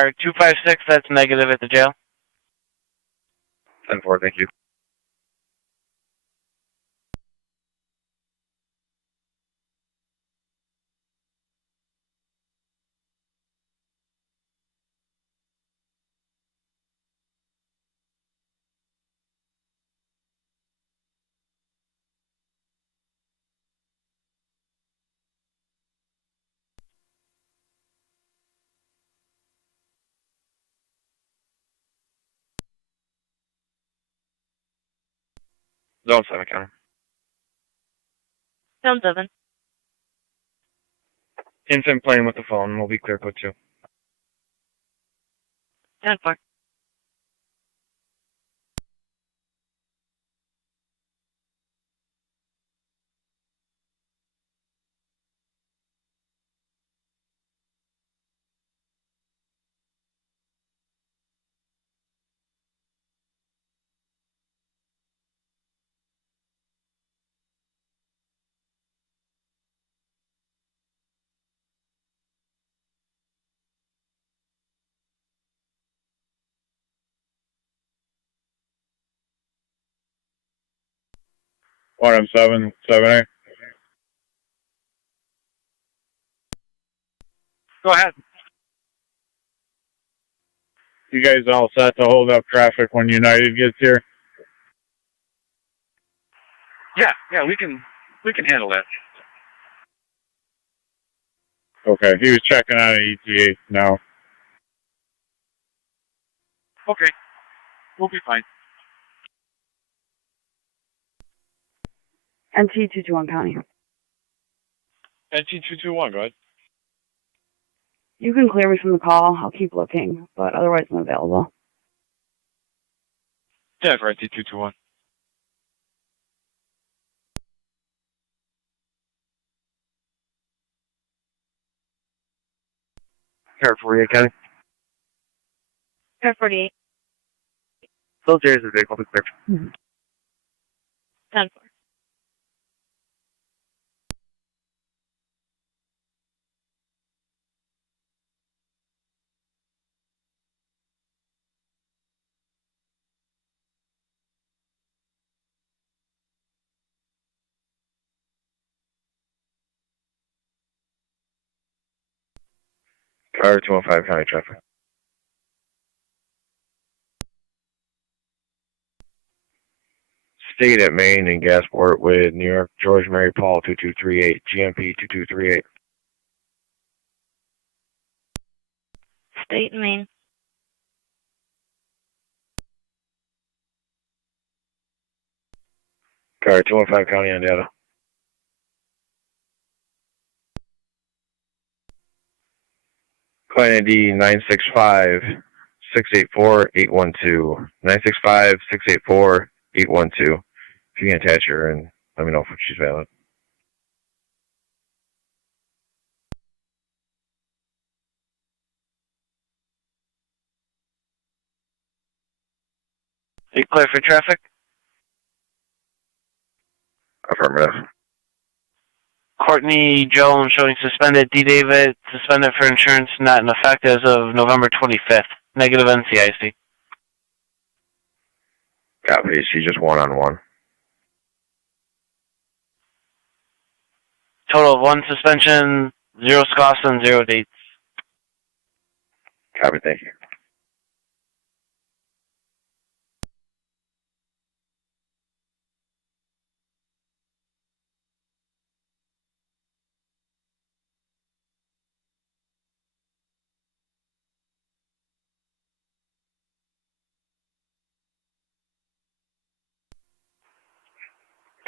Car 256, that's negative at the jail. 10-4, thank you. Zone 7, counter. Zone 7. Infant playing with the phone. We'll be clear code 2. 10-4. One M7, 7A. Go ahead. You guys all set to hold up traffic when United gets here? Yeah, we can handle that. Okay, he was checking on an ETA now. Okay, we'll be fine. NT221 County. NT221, go ahead. You can clear me from the call. I'll keep looking, but otherwise I'm available. Yeah, for NT221. Car 48, County. Car 48. Those areas are vehicle to clear. 10-4. Car 215, county traffic. State at Main and Gasport with New York, George Mary Paul 2238, GMP 2238. State and Maine. Car 215, county on data. Client ID 965-684-812. 965-684-812. If you can attach her and let me know if she's valid. Are you clear for traffic? Affirmative. Courtney Jones showing suspended. D. David suspended for insurance not in effect as of November 25th. Negative NCIC. Copy. She's just one-on-one. Total of 1 suspension, 0 scoffs, and 0 dates. Copy. Thank you.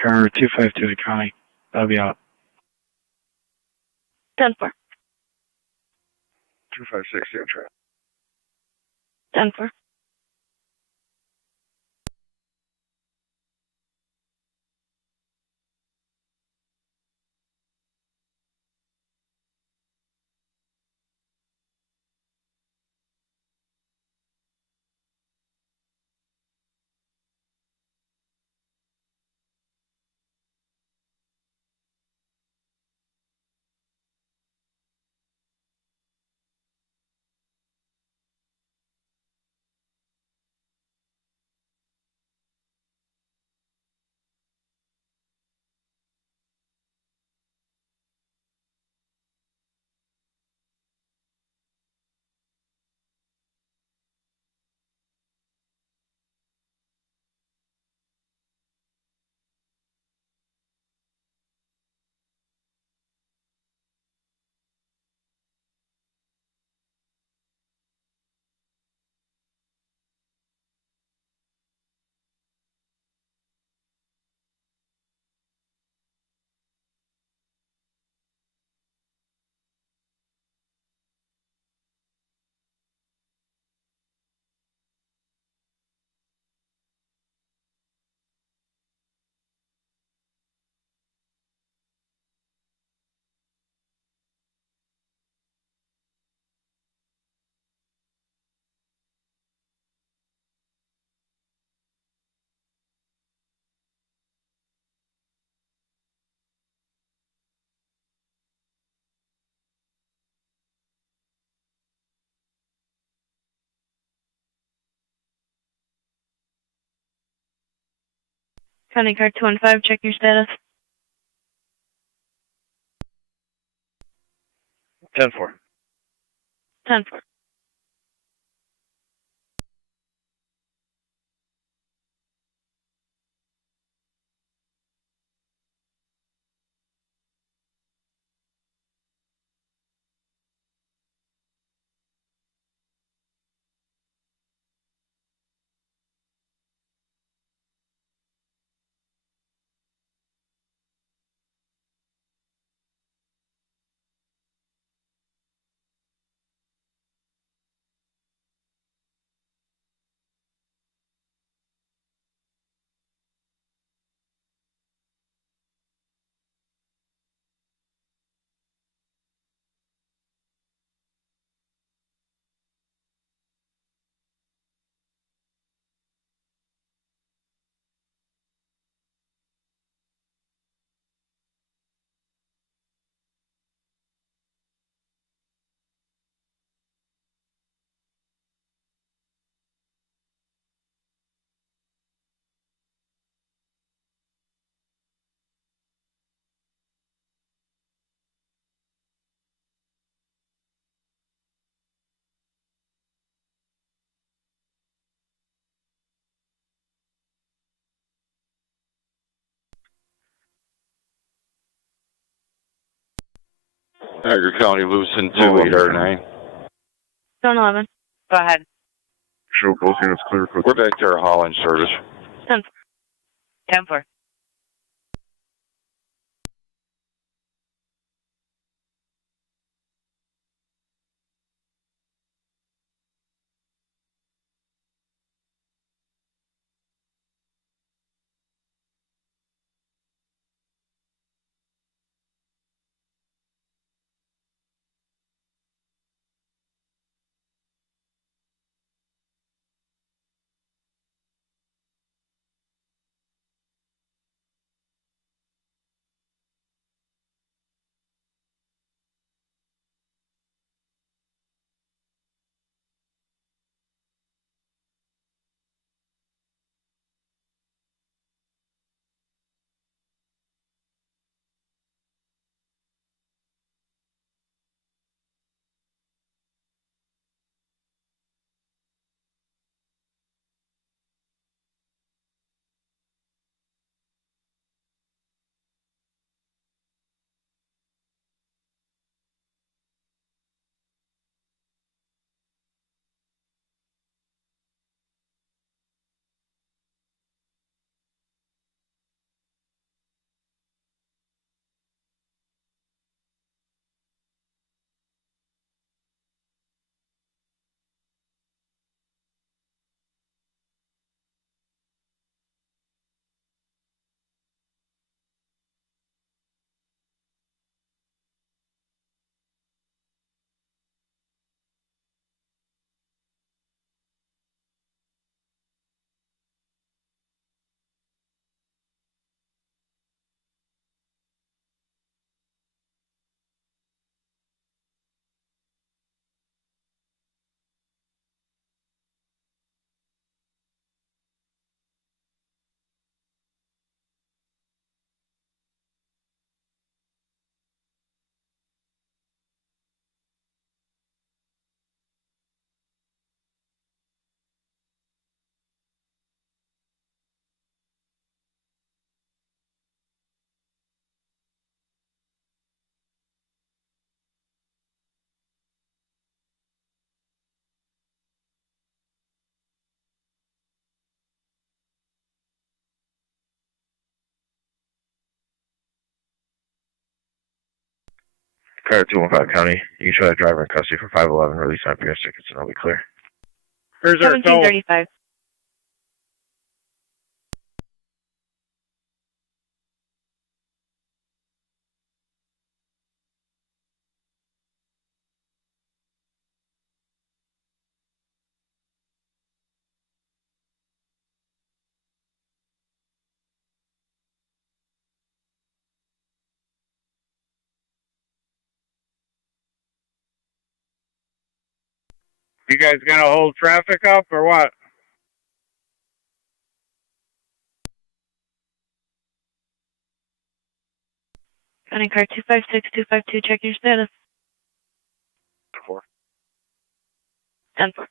Car 252 to county. That'll be out. 10-4. 256, zero traffic. 10-4. County car 215, check your status. 10-4. 10-4. Niagara County, Lewiston 28R9. Zone 11. Go ahead. Show both units clear. We're back to our hauling service. 10-4. 10-4. Car 215 County, you can show that driver in custody for 511, release on PS tickets, and I'll be clear. Here's our tow. 1735. You guys gonna hold traffic up or what? County car 256252, check your status. 4. 10-4.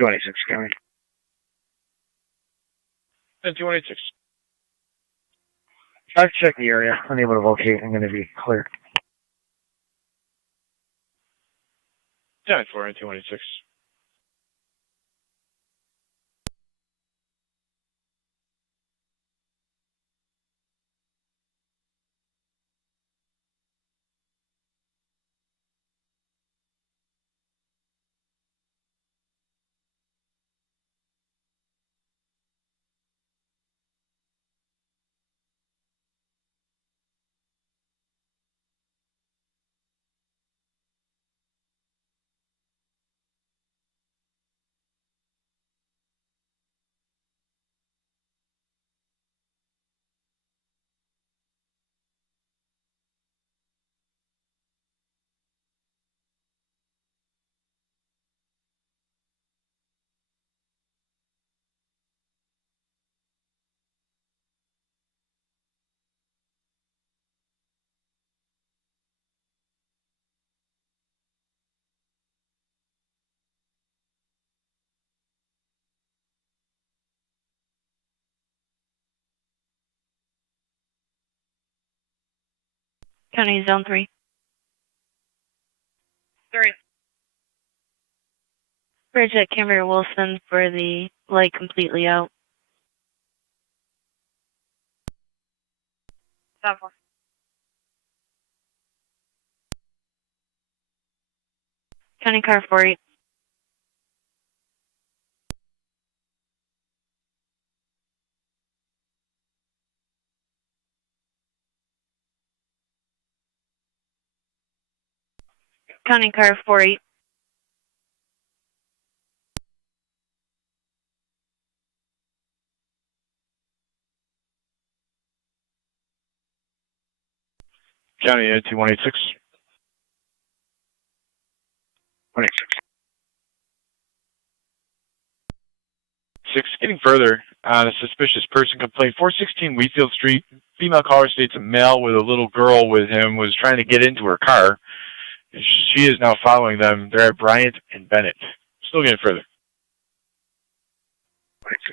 $226 County. 226. I've checked the area. Unable to locate. I'm going to be clear. 10-4 on 226. County Zone 3. 3. Bridge at Cambria Wilson for the light completely out. 10-4. County car 48. County car 48. County 226. 26. 6. Getting further on a suspicious person complaint. 416 Wheatfield Street. Female caller states a male with a little girl with him was trying to get into her car. She is now following them. They're at Bryant and Bennett. Still getting further. 26.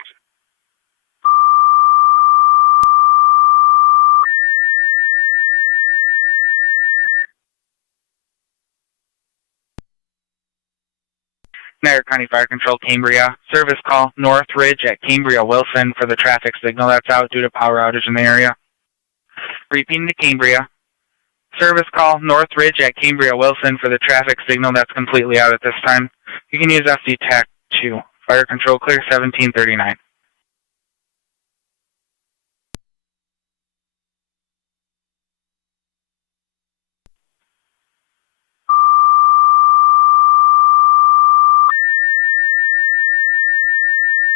Niagara County Fire Control, Cambria. Service call, North Ridge at Cambria Wilson for the traffic signal that's out due to power outage in the area. Repeating to Cambria. Service call, North Ridge at Cambria Wilson for the traffic signal that's completely out at this time. You can use FD TAC 2. Fire Control clear 1739.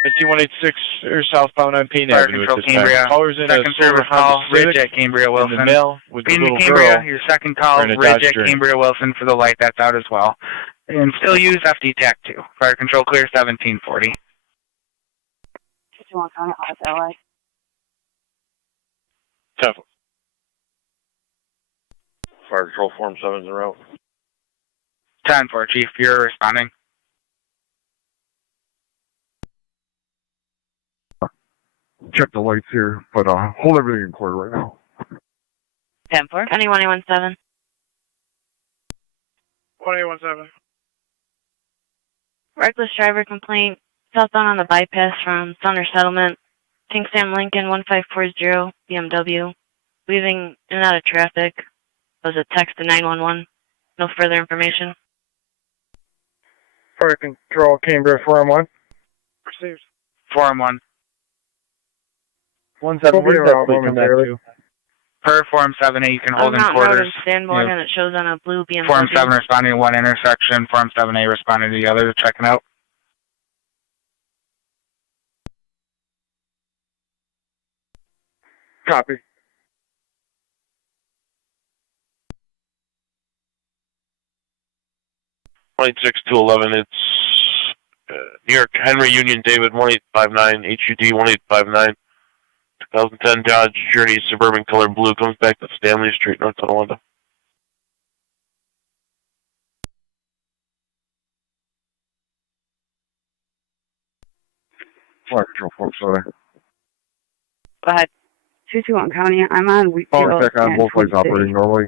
At 186 or southbound on Payne Fire Avenue Control, at this Cambria. time. Callers in Second a service call, Ridge at Cambria and the Wilson. male with the Being little Cambria, girl. your second call, are in a Ridge Dodge at Journey. Cambria Wilson for the light that's out as well. And still use FD TAC 2. Fire Control clear 1740. 51 County, LA. Tough. Fire Control Form 7's en route. 10-4, Chief. You're responding. Check the lights here, but hold everything in quarter right now. 10-4. County 1817. 1817. Reckless driver complaint. Southbound on the bypass from Thunder Settlement. Kingston Lincoln 1540 BMW. Weaving in and out of traffic. Was a text to 911. No further information. Fire Control, Cambria 4-1. Received. 4-1. 17, where's that plate come back to? Per Form 7A, you can hold in Mountain Road quarters. and Sanborn, and it shows on a blue BMW. Form 7 responding to one intersection, Form 7A responding to the other, checking out. Copy. to 11. It's New York Henry Union David 1859 HUD 1859 2010 Dodge Journey Suburban color blue comes back to Stanley Street, North Tonawanda. Fire Control 4, Go ahead. 221 County. I'm on Wheatfield. Falling back on, both lights operating normally.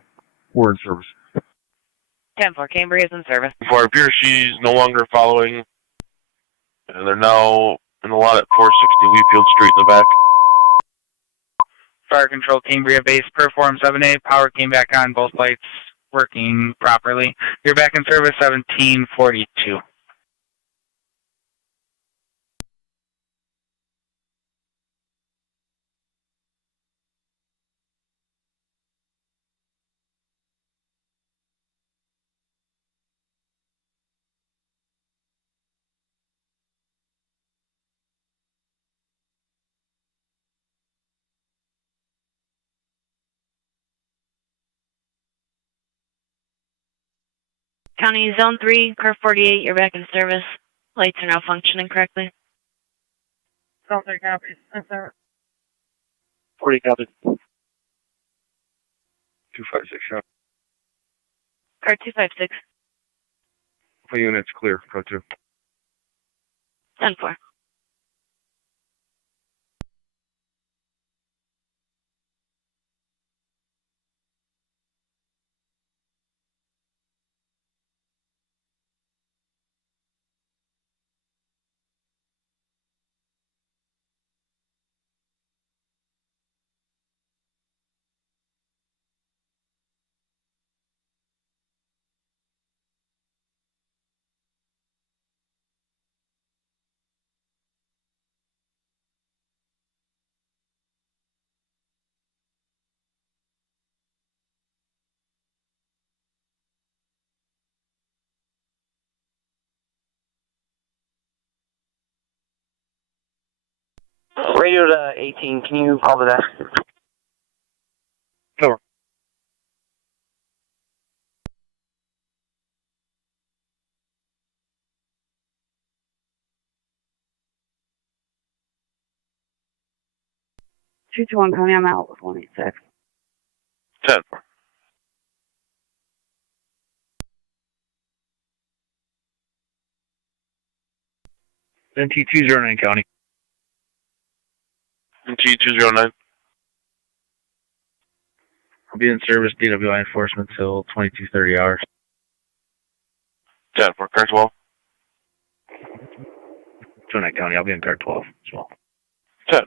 We're in service. 10-4. Cambria is in service. For it appears she's no longer following, and they're now in the lot at 460 Wheatfield Street in the back. Fire Control Cambria Base, per Form 7A, power came back on, both lights working properly. You're back in service 1742. County Zone 3, Curve 48, you're back in service. Lights are now functioning correctly. Zone 3 copy. I'm sorry. 40 copies. 256, shot. Car 256, For units clear, code 2. 10-4. Radio to 18, can you call to that? Over. Two to one County. I'm out with 186. 10. NT209 County. NT209. I'll be in service DWI enforcement till 22:30 hours. 10 for car 12. 209 County. I'll be in car 12 as well. 10.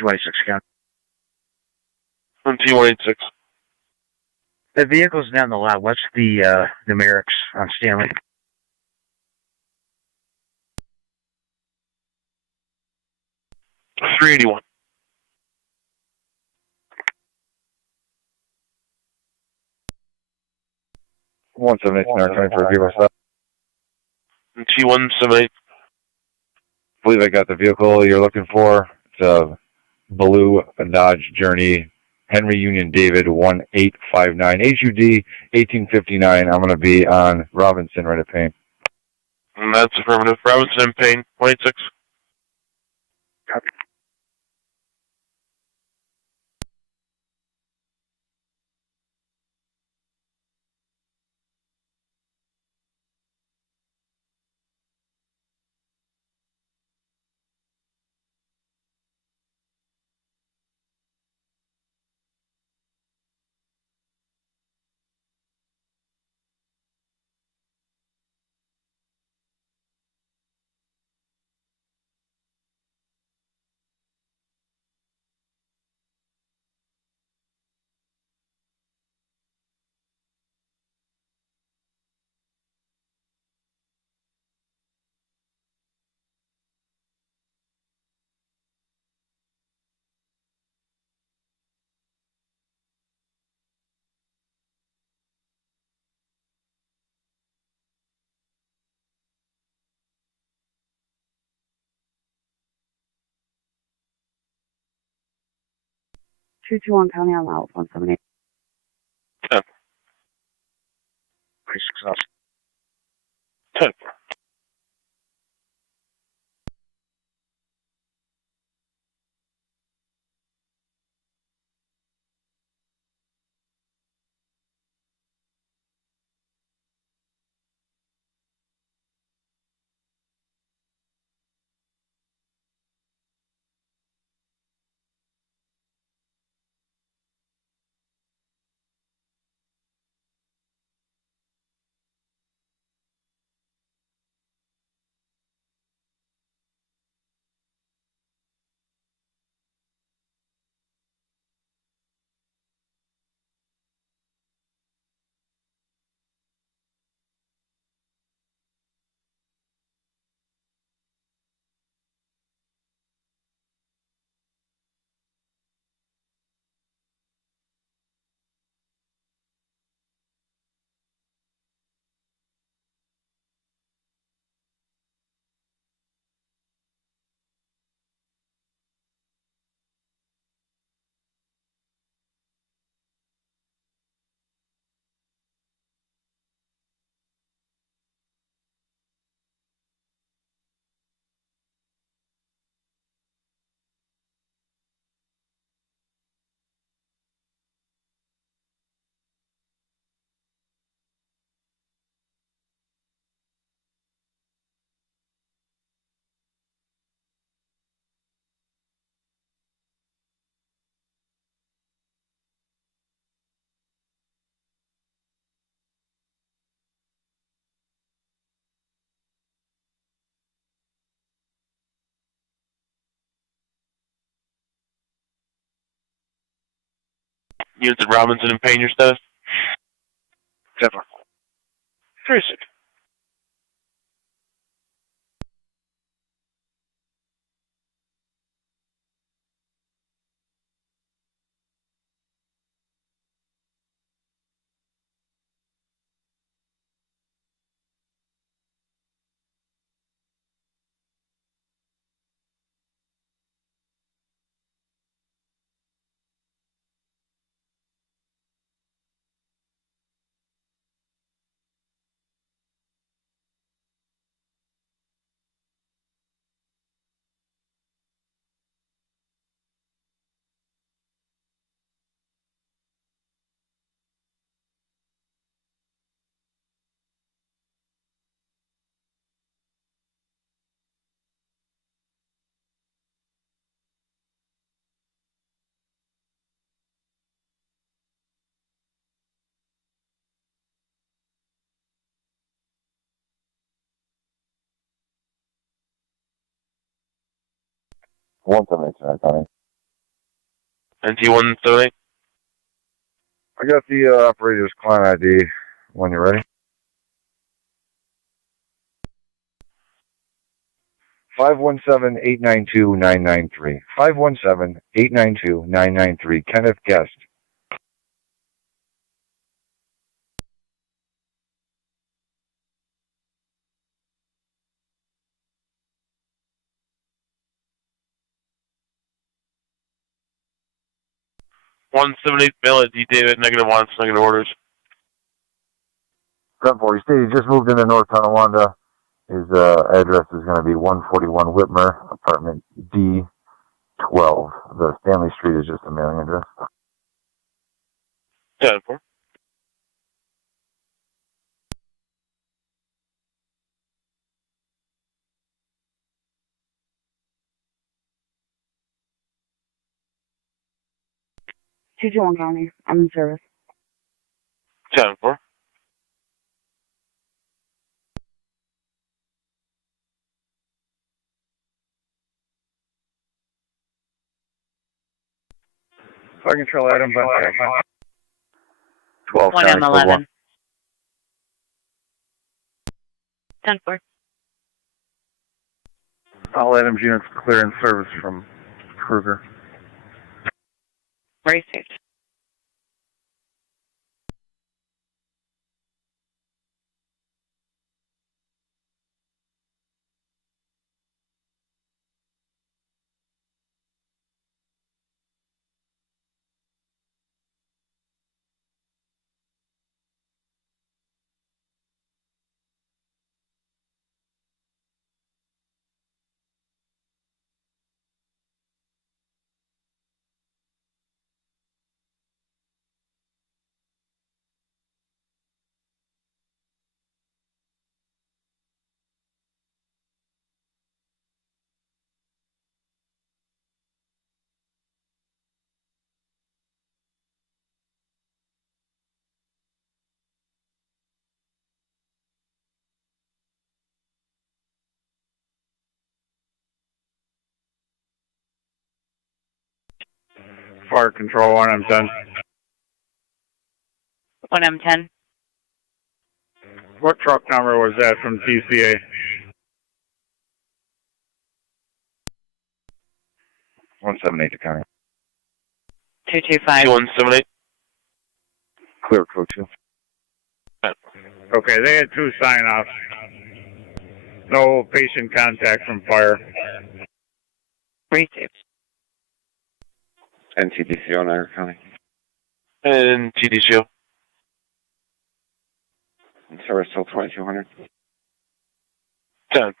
T186 County. NT186. The vehicle's down the lot. What's the numerics on Stanley? 381. One 7 8 9 for give us that. T178. I believe I got the vehicle you're looking for. It's a blue Dodge Journey, Henry Union David 1859 HUD 1859. I'm going to be on Robinson, right at Payne. And that's affirmative. Robinson and Payne, 186. Copy. Two-two-one County, I'm out. 178. 10. 10. Units at Robinson and Payne, your status? 10. 36. One 7 8 9 NT178. I got the operator's client ID when you're ready. 517-892-993. 517-892-993. Kenneth Guest. $178 mail at D. David, negative wants, negative orders. 740. He stated he just moved into North Tonawanda. His address is going to be 141 Whitmer, apartment D12. The Stanley Street is just a mailing address. 10-4. County. I'm in service. 10-4. Fire control item, but 12. 1M11. 10-4. all items units clear in service from Kruger. Received. Fire control 1M10. 1M10. What truck number was that from TCA? 178 to county. 225. 178. Clear code 2. Okay, they had 2 sign-offs. No patient contact from fire. Received. NTDCO, Niagara County. And TDCO. Service till 2200. 10.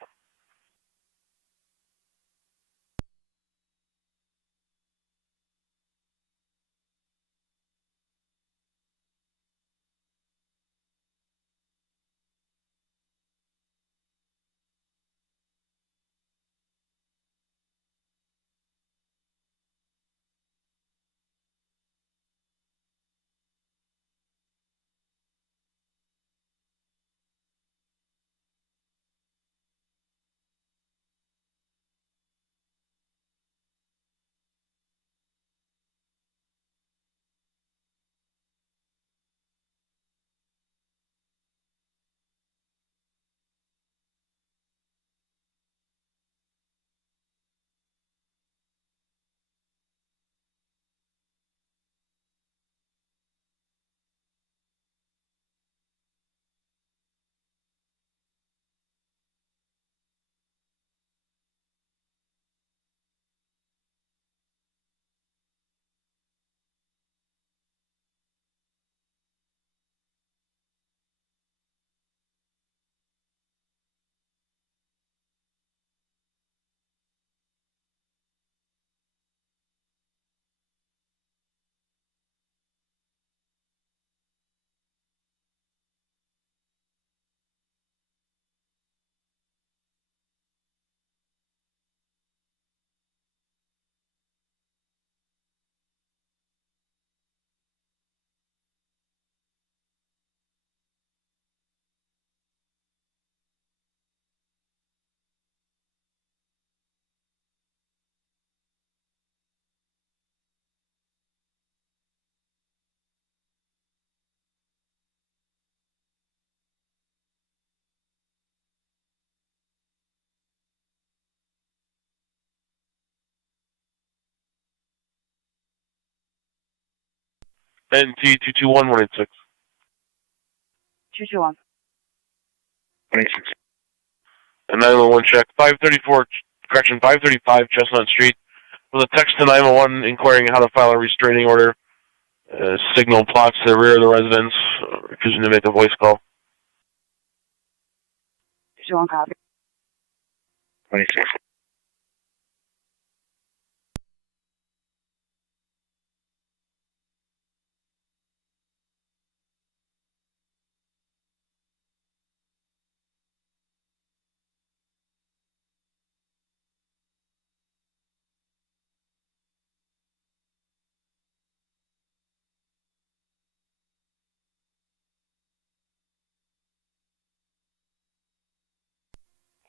NT 221-186. 221. 26. A 911 check, 535 Chestnut Street, with a text to 911 inquiring how to file a restraining order. Signal blocks to the rear of the residence, refusing to make a voice call. 221 copy. 26.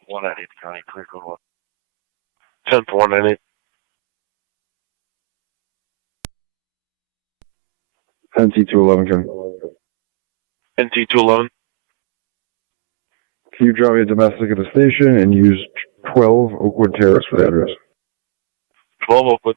One at 8 County, clear code 1. 10 for 198. NT 211, NT 211. Can you drop me a domestic at the station and use 12 Oakwood Terrace for the address? 12 Oakwood.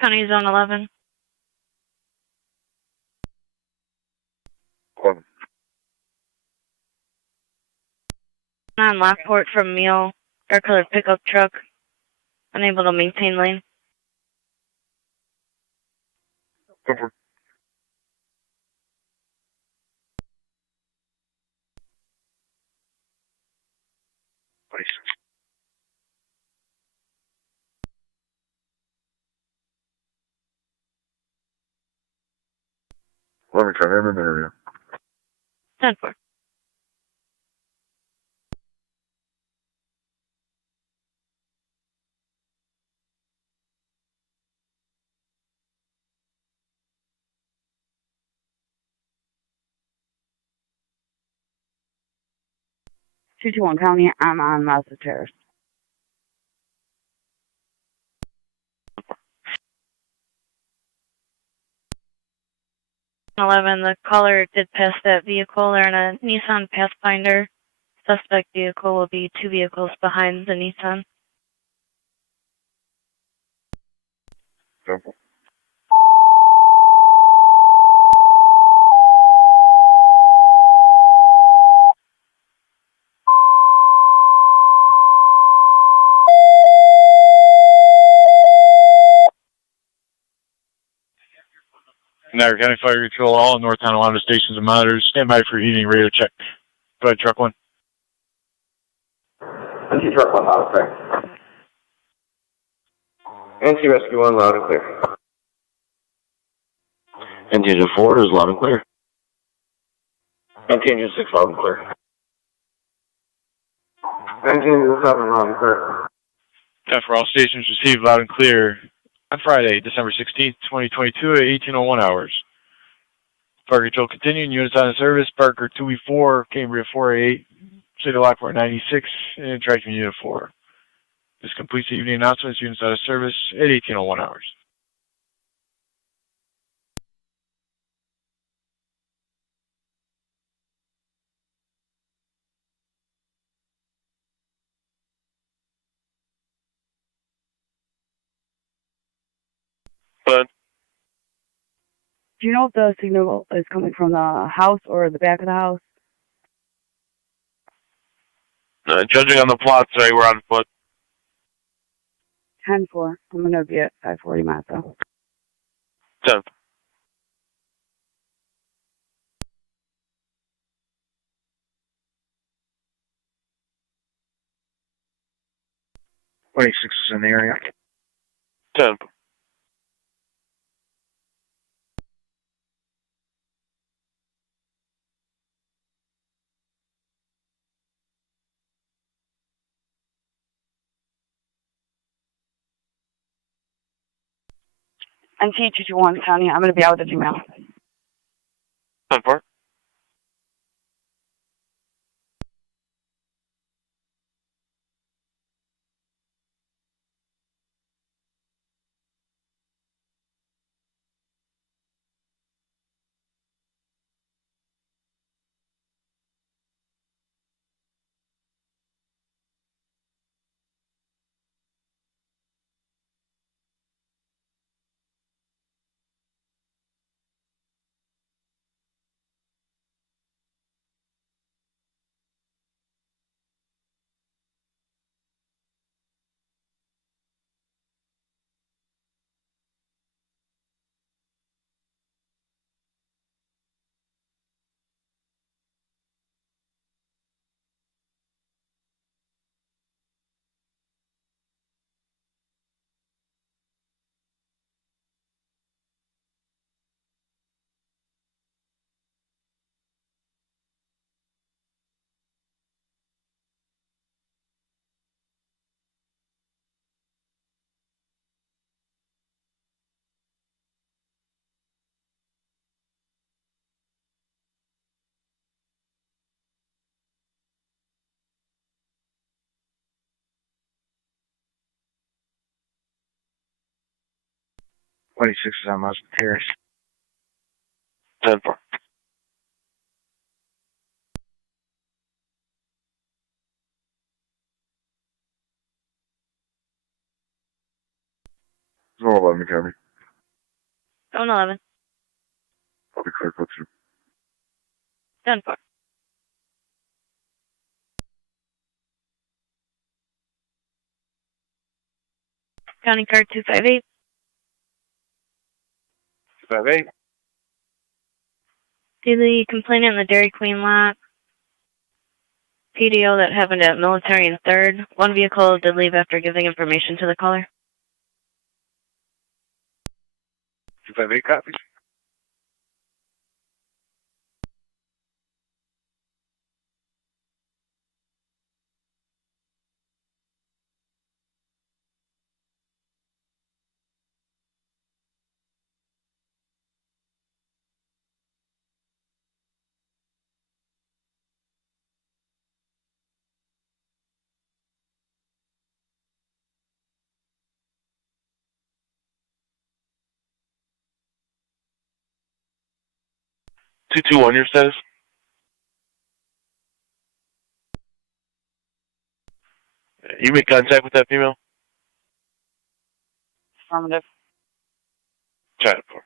County Zone 11. On Lockport from Meal, dark colored pickup truck, unable to maintain lane. Over. Let me try. I'm in the area. 10-4. County, I'm on Mazda Terrace. 11, the caller did pass that vehicle. They're in a Nissan Pathfinder. Suspect vehicle will be 2 vehicles behind the Nissan. Simple. Niagara County Fire Control, all North Tonawanda stations and monitors. Stand by for heating radio check. Go ahead, truck 1. NC truck 1, loud and clear. NC rescue 1, loud and clear. NT engine 4 is loud and clear. NT engine 6 loud and clear. NT engine 7 loud and clear. Time for all stations received loud and clear on Friday, December 16th, 2022 at 18:01 hours. Fire control continuing. Units on the service. Parker 2E4, Cambria 488, City of Lockport 96, and Tracking Unit 4. This completes the evening announcements. Units out of service at 18:01 hours. But Do you know if the signal is coming from the house or the back of the house? Judging on the plot, sorry, we're on foot. 10-4. I'm going to be at 540 miles though. 10. is in the area. 10. NT 221 County, I'm going to be out with the Gmail. 10-4. Is on Muslim Terrace. 10-4. Zone 11, County. Zone 11. I'll be clear, code 2. 10-4. County card 258. 258. To the complainant in the Dairy Queen lot. PDO that happened at Military and 3rd. One vehicle did leave after giving information to the caller. 258 copies. Two-two-one, your status? You made contact with that female? Affirmative. Chat for.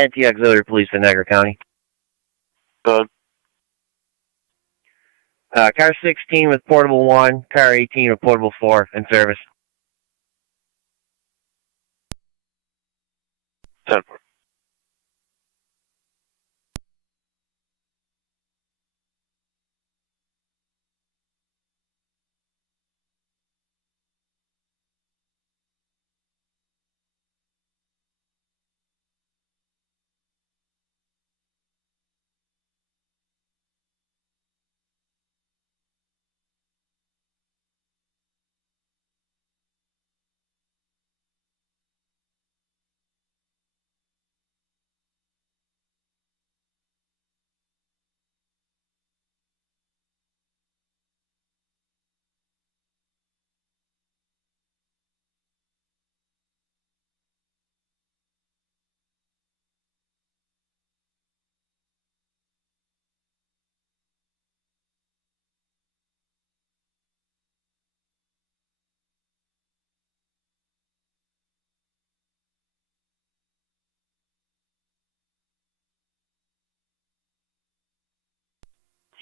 NT Auxiliary Police in Niagara County. Good. Car 16 with portable 1, car 18 with portable 4 in service. 10.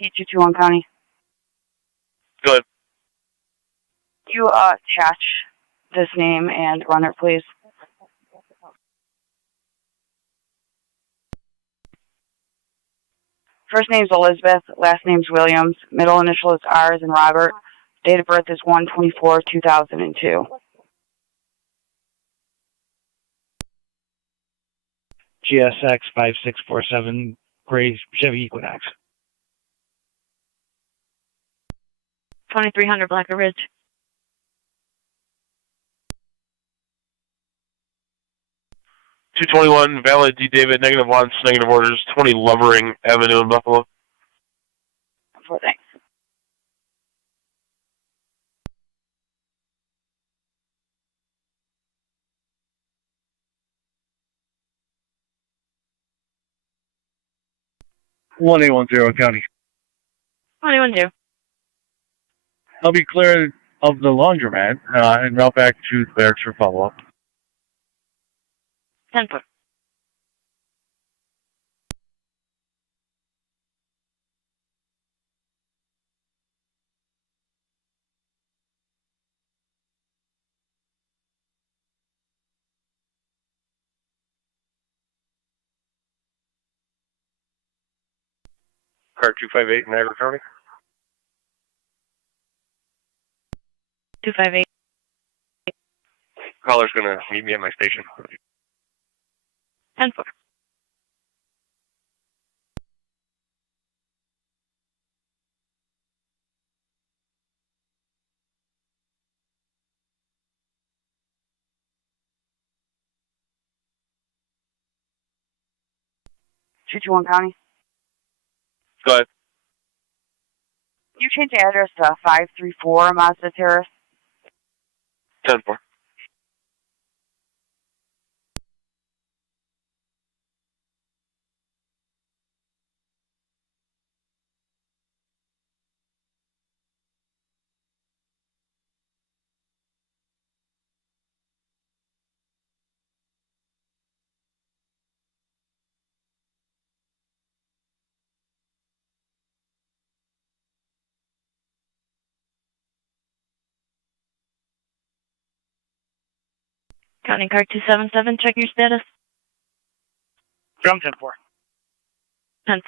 C221 County. Good. You attach this name and run it, please. First name's Elizabeth, last name's Williams, middle initial is R as in Robert, date of birth is 1/24/2002. GSX 5647 gray Chevy Equinox. 2300 Blacker Ridge. 221 Valid D. David, negative wants, negative orders, 20 Lovering Avenue in Buffalo. Thanks. One 810 County. 21-2. I'll be cleared of the laundromat and route back to the barracks for follow-up. 10-4. Car 258 in Niagara County. 258. Caller's going to meet me at my station. 10-4. C221 County. Go ahead. You change the address to 534 Mazda Terrace. 10-4. County car 277, check your status. Drum 10-4. 10-4.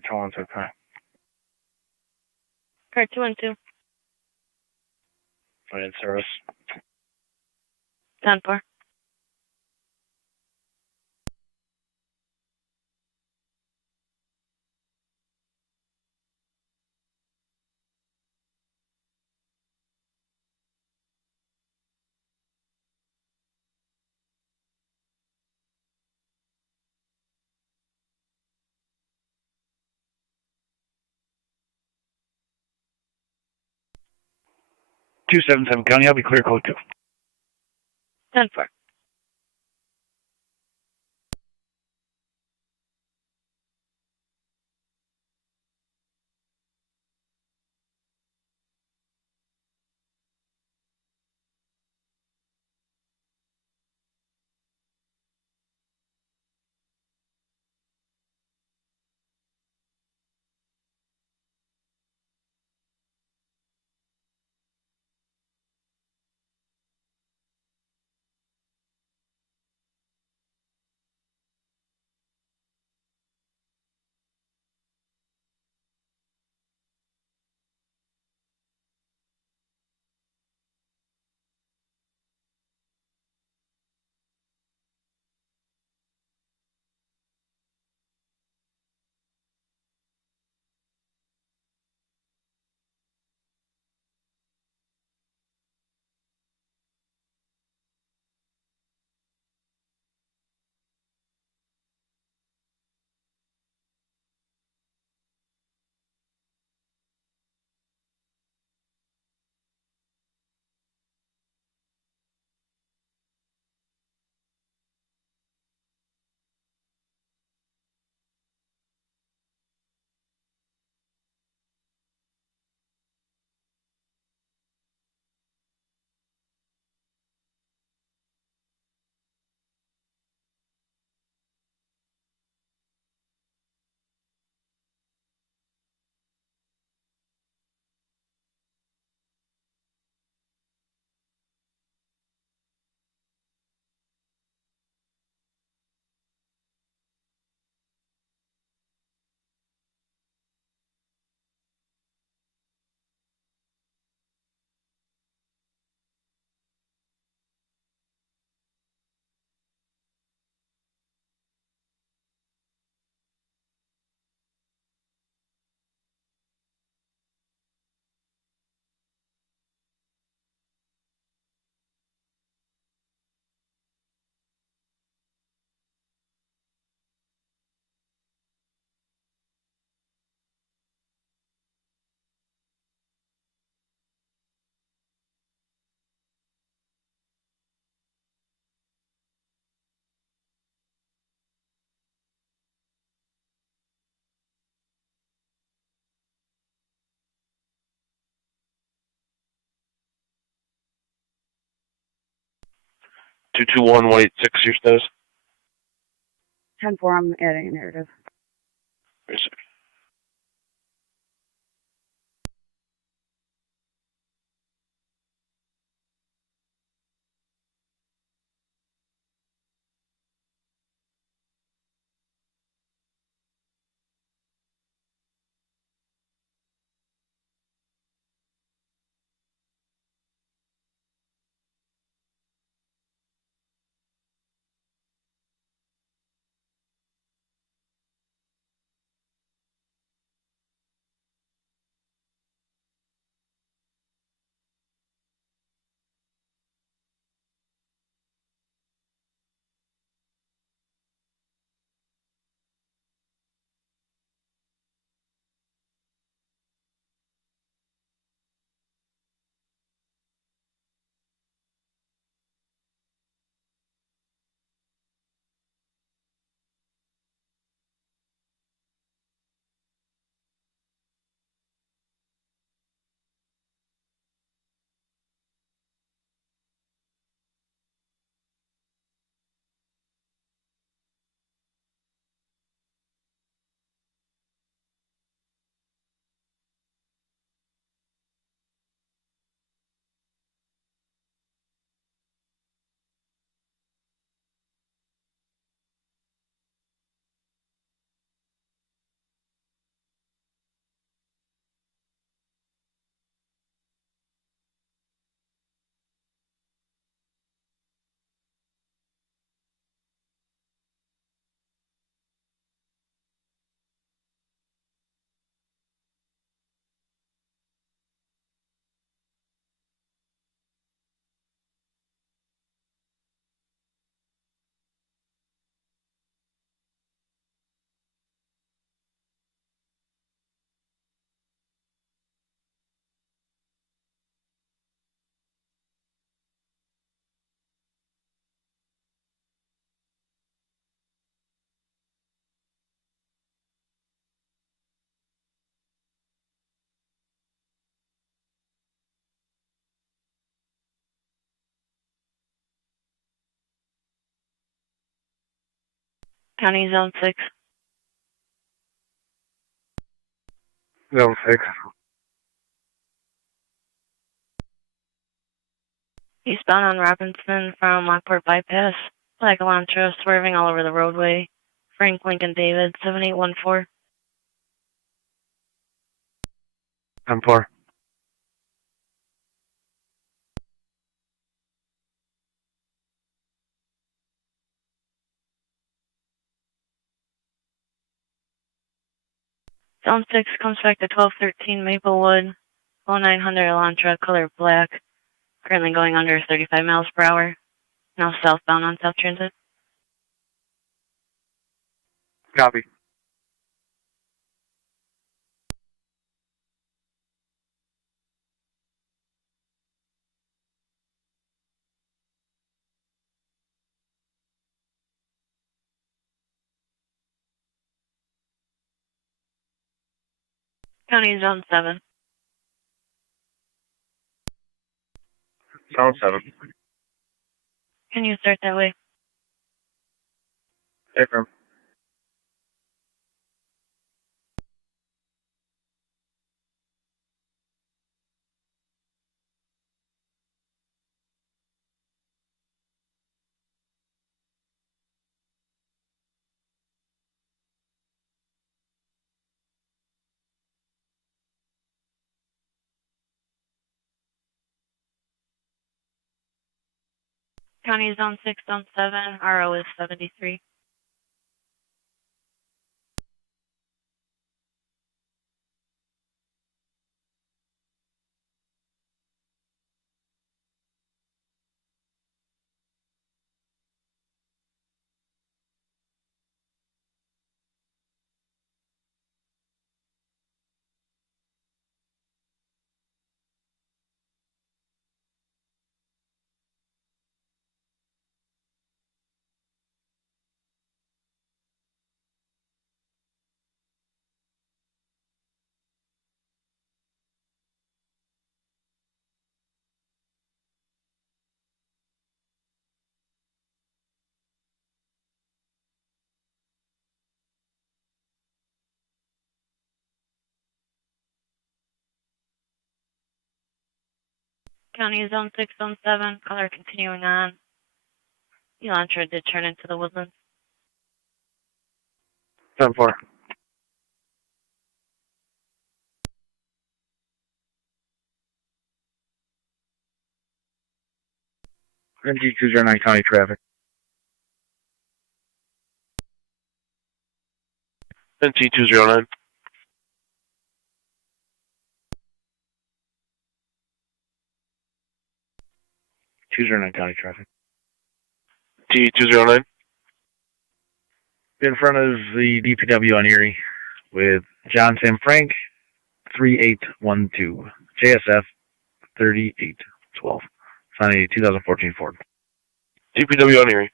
car 212. Car 212. Put in service. 10-4. County, I'll be clear code 2. 10-4. Two two one 186. Your status. 10-4, I'm adding a narrative. Wait a second. County Zone 6. Zone 6. Eastbound on Robinson from Lockport Bypass. Black Elantra swerving all over the roadway. Frank Lincoln David, 7814. 10-4. Zone 6 comes back to 1213 Maplewood. 0900 Elantra, color black. Currently going under 35 miles per hour. Now southbound on South Transit. Copy. County Zone 7. Zone 7. Can you start that way? Affirm. County Zone 6, Zone 7. RO is 73. County Zone 6, Zone 7. Color continuing on. Elantra did turn into the woodlands. 10-4. NG209 County traffic. NT209. County traffic. T209. In front of the DPW on Erie with John Sam Frank, 3812. JSF 3812. It's on a 2014 Ford. DPW on Erie.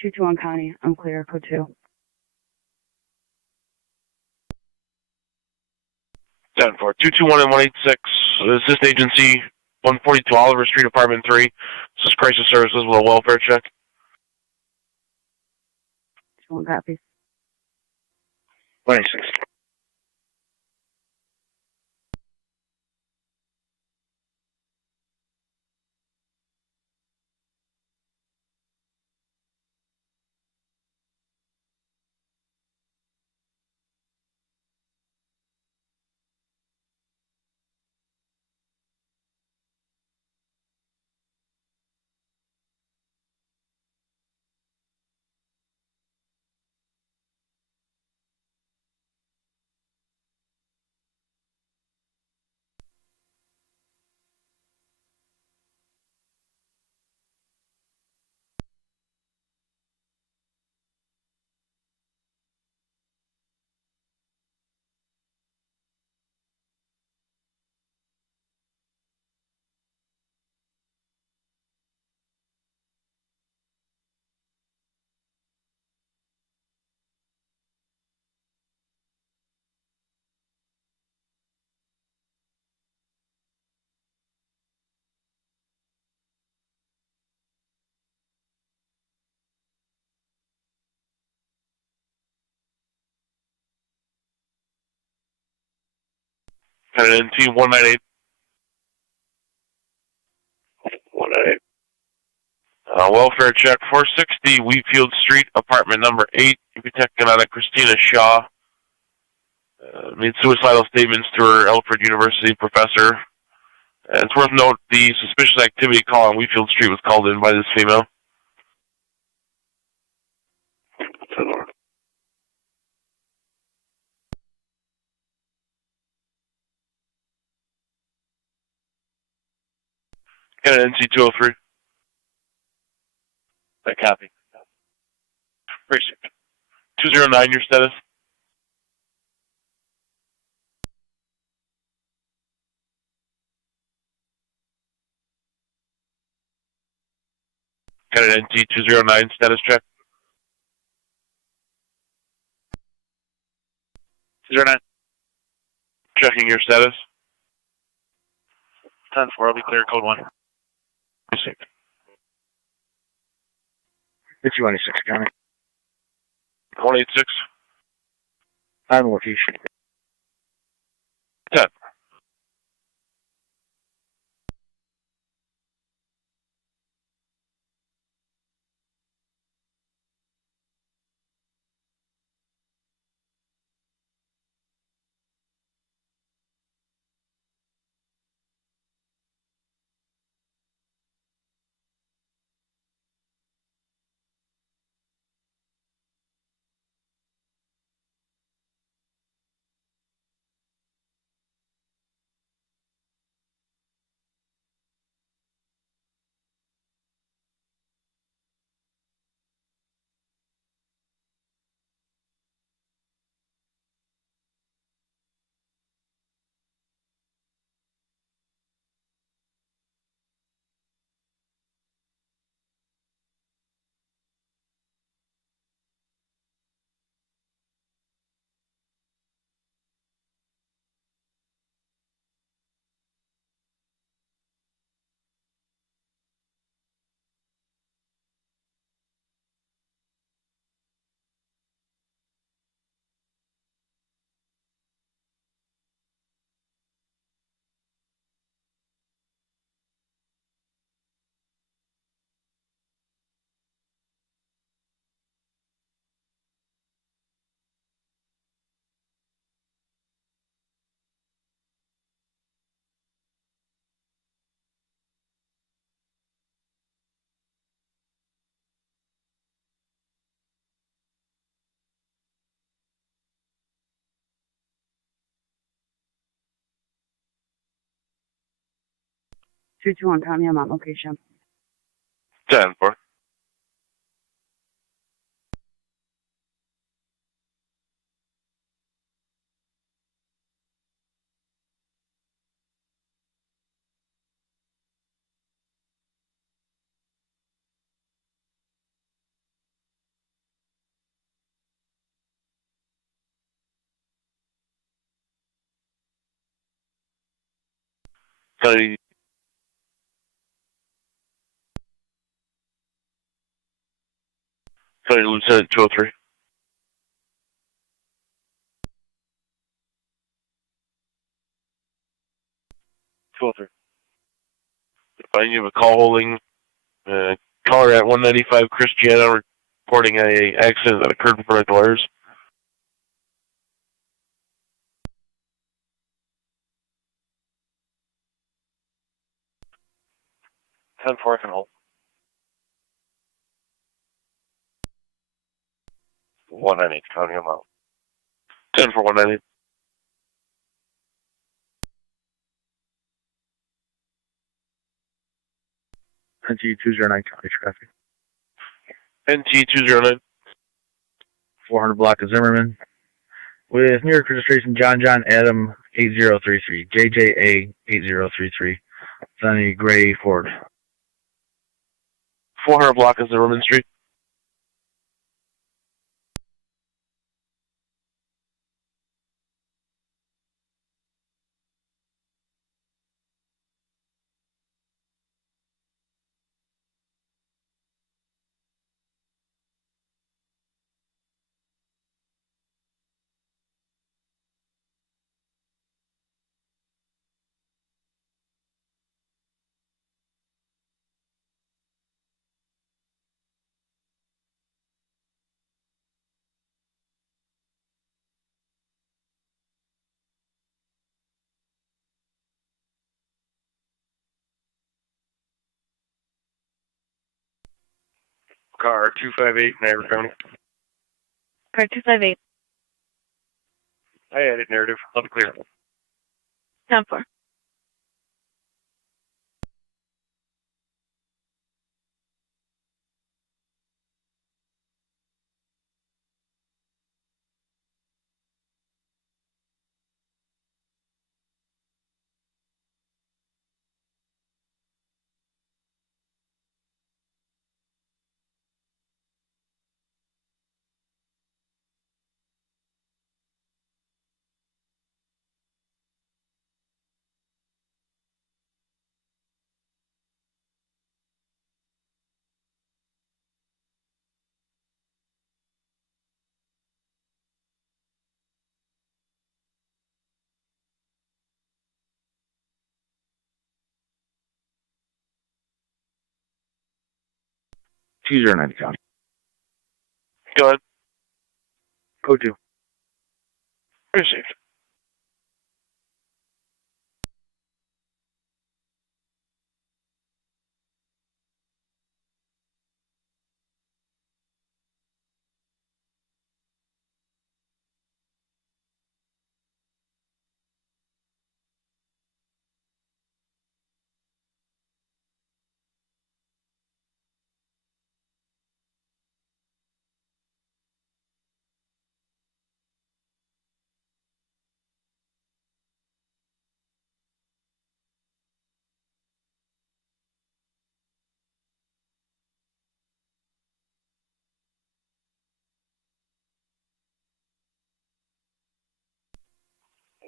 221 County. I'm clear. Code 2. 10-4. 221 and 186. Assist agency 142 Oliver Street, Apartment 3. This is crisis services with a welfare check. 2-1 copy. 26. Got an NT 198. 198. Welfare check 460 Wheatfield Street, apartment number 8. You can check out Christina Shaw. Made suicidal statements to her Alfred University professor. It's worth note the suspicious activity call on Wheatfield Street was called in by this female. Got an NC 203. I copy. Precinct 209, your status. Got an NT 209 status check. 209. Checking your status. 10-4, I'll be clear, code 1. Precinct. 5186 County. 186. On location. 10. Two-two-one County, I'm on location. 10-4. County Lieutenant 203. 203. Fine, you have a call holding caller at 195 Christiana reporting a accident that occurred in front of doors. Ten four can hold. 198 County amount. 10 for 198. NT 209 County traffic. NT 209. 400 block of Zimmerman. With New York registration John Adam 8033. JJA 8033. It's on a gray Ford. 400 block of Zimmerman Street. Car 258, Niagara County. Car 258. I added narrative. I'll be clear. 10-4. County. Go ahead. Code 2. Received.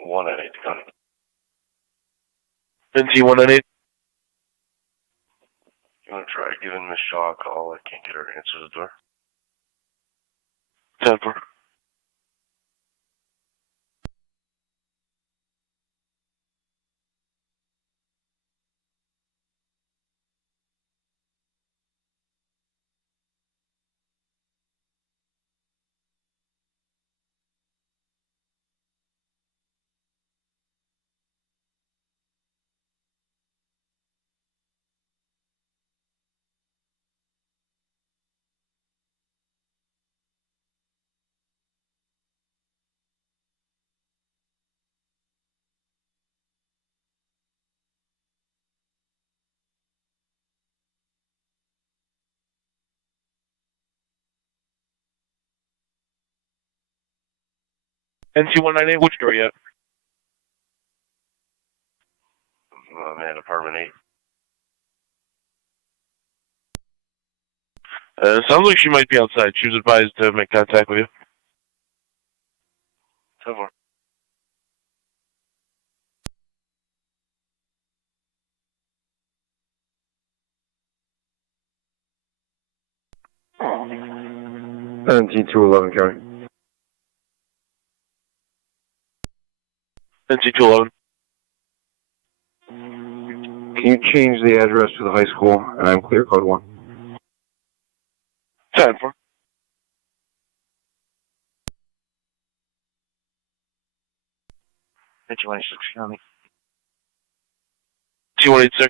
One at 8 County. NT 198. You want to try giving Miss Shaw a call? I can't get her to answer the door. 10-4. NT 198. Which door yet? I'm at apartment 8. Sounds like she might be outside. She was advised to make contact with you. 10-4. NT 211 County. NT 211. Can you change the address to the high school? And I'm clear, code 1. 10-4. NT 186 County. T186.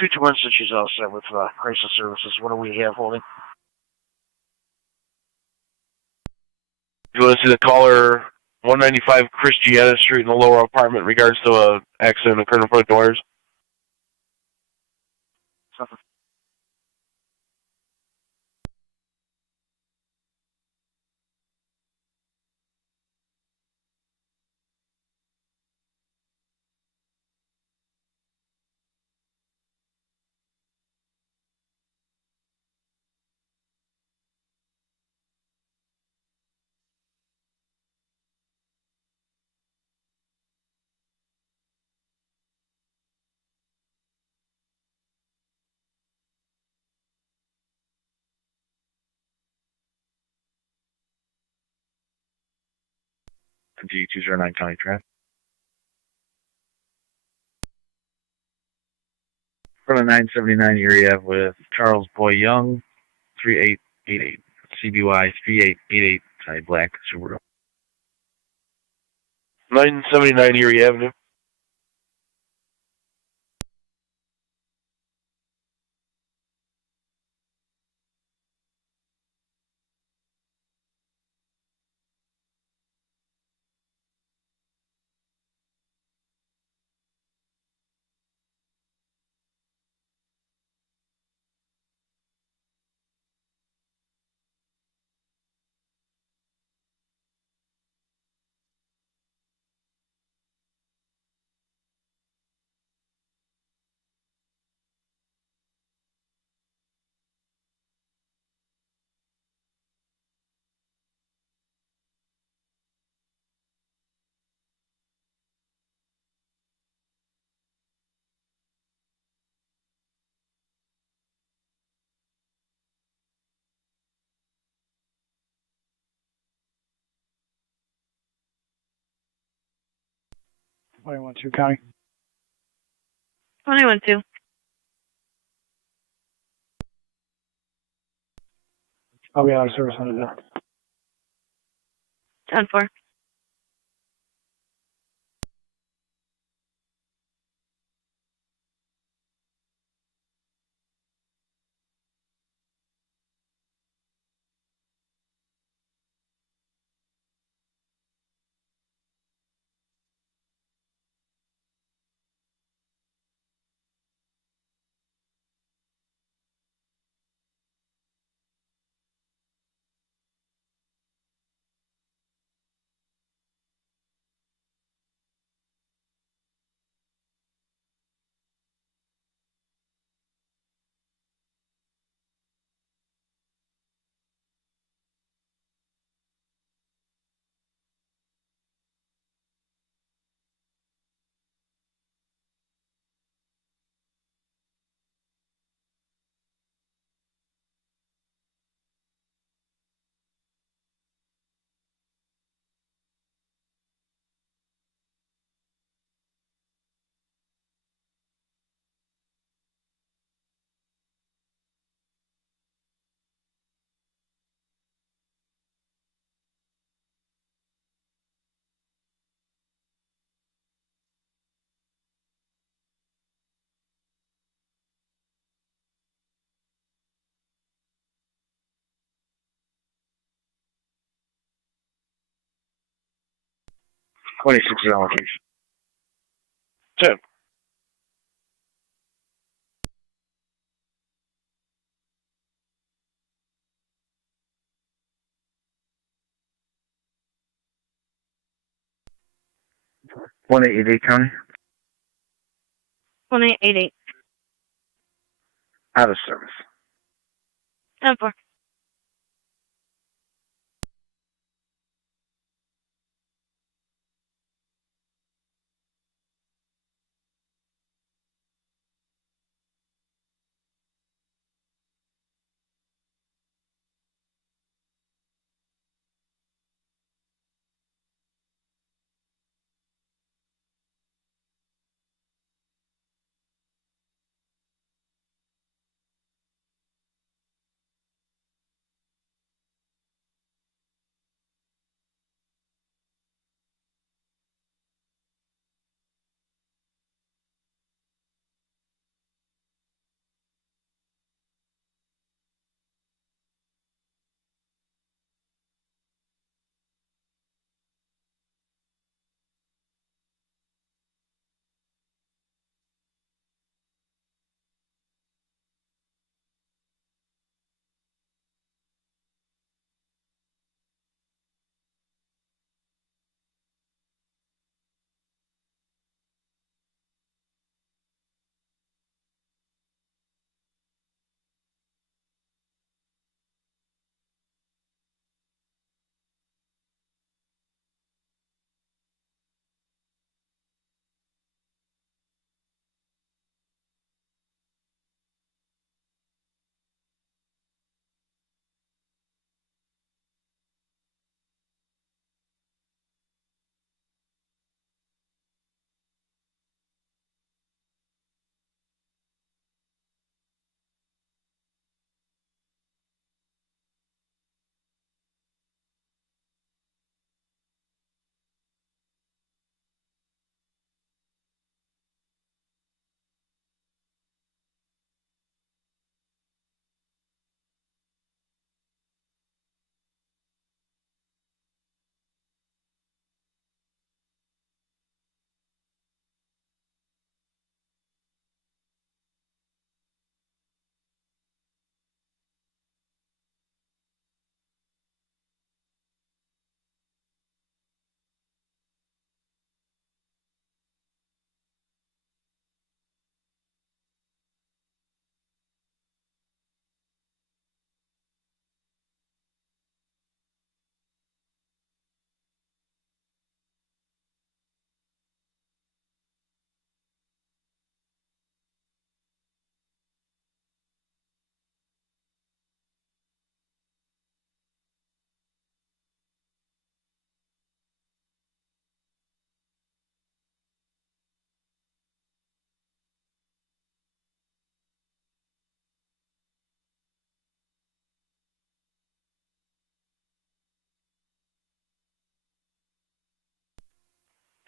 221 says she's all set with crisis services. What do we have holding? You want to see the caller 195 Christiana Street in the lower apartment in regards to an accident occurred in front of doors? Something. G209 County Traffic. Front of 979 Erie Ave with Charles Boy Young, 3888. CBY 3888, side black, Subaru. 979 Erie Avenue. 21-2 County. 21-2. I'll be out of service on it now. 10-4. $26 please. 10. One eight eight County. 1888. Out of service. 10-4.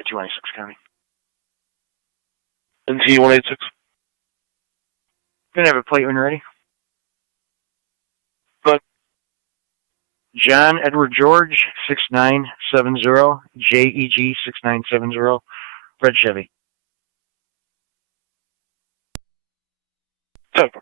296 County. NT 186. Gonna have a plate when you're ready. Good. John Edward George 6970, JEG 6970, red Chevy. 10-4.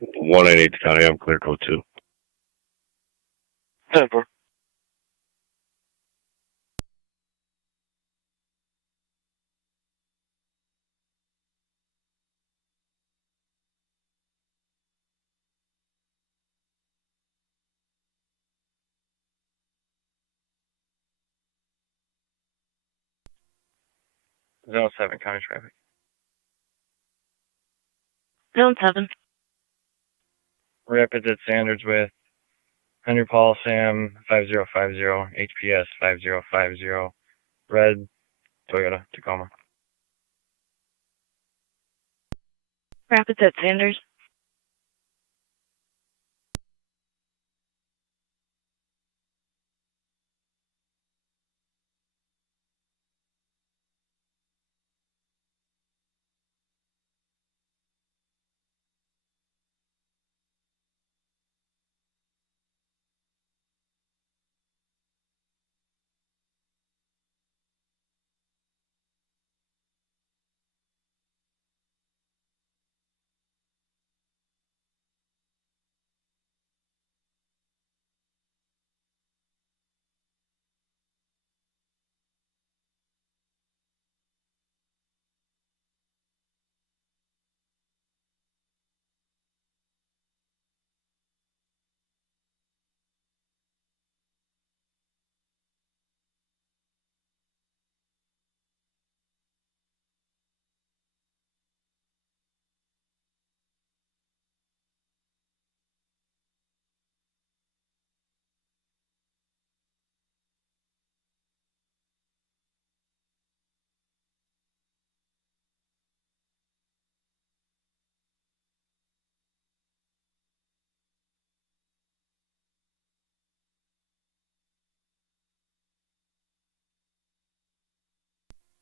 One eight eight County. I'm clear code 2. 10-4. Zone 7 county traffic. Zone 7. Rapids at Sanders with Henry Paul Sam 5050, HPS 5050, red Toyota Tacoma. Rapids at Sanders.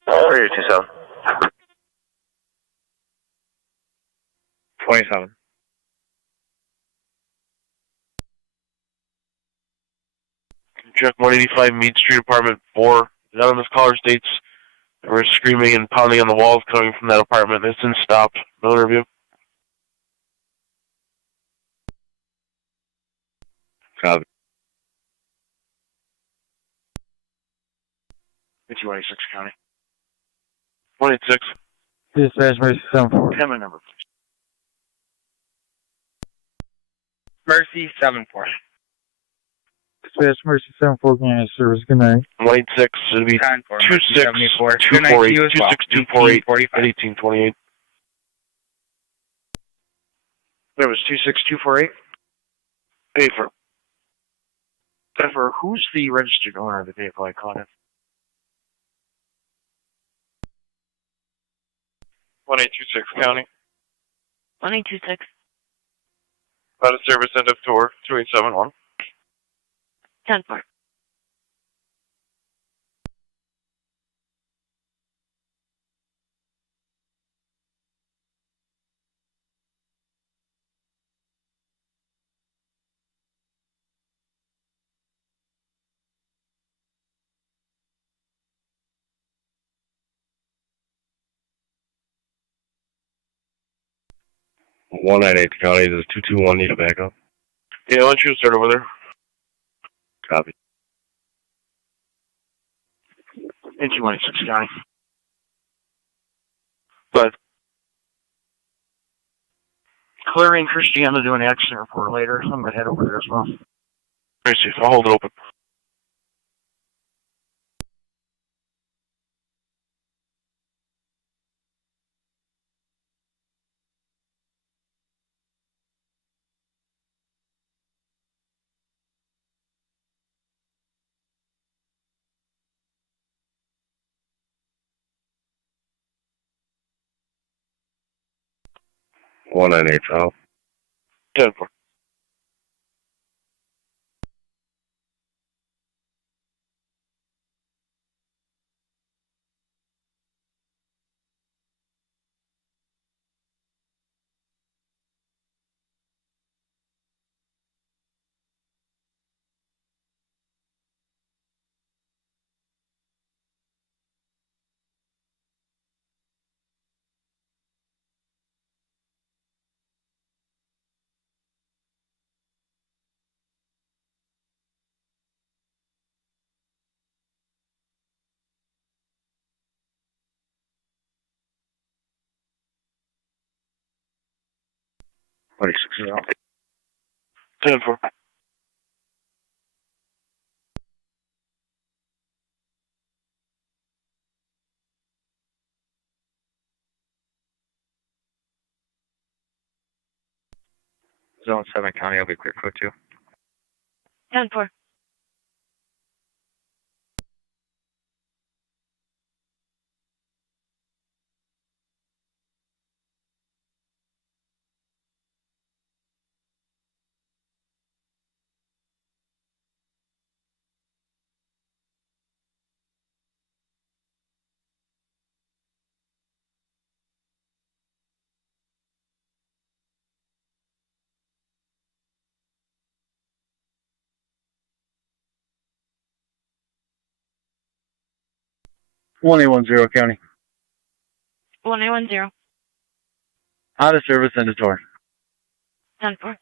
Where are you, 27? 27. Check 185 Mead Street, apartment 4. Anonymous caller states there was screaming and pounding on the walls coming from that apartment. It's since stopped. No interview. Copy. 296 County. 186. Dispatch Mercy 74. Tell me a number, please. Mercy 7-4. Dispatch Mercy 74, County Service. Good night. 186. It'll be 10-4. 26 Good night to you as well. 248 1845. 1828. There was 26248. Pay for. Jennifer, who's the registered owner of the vehicle I caught it? 1826 County. 1826. About a service end of tour 2871. 10-4. 198 County, does 221 need a backup? Yeah, why don't you start over there? Copy. And 216 County. But Clary and Christiana do an accident report later. I'm going to head over there as well. let me see. I'll hold it open. One nine eight South. 10-4. What 60? 10-4. Zone 7 County, I'll be clear code 2. 10-4. One 110 County. 1810. Out of service, end of tour. 10-4.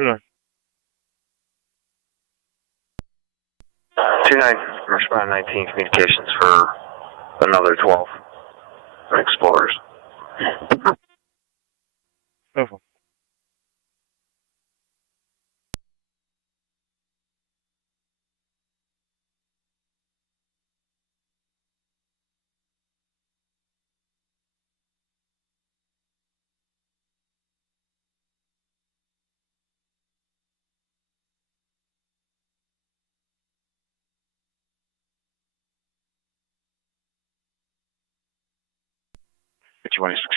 2-9. 29, respond 19 communications for another 12 explorers. 10-4.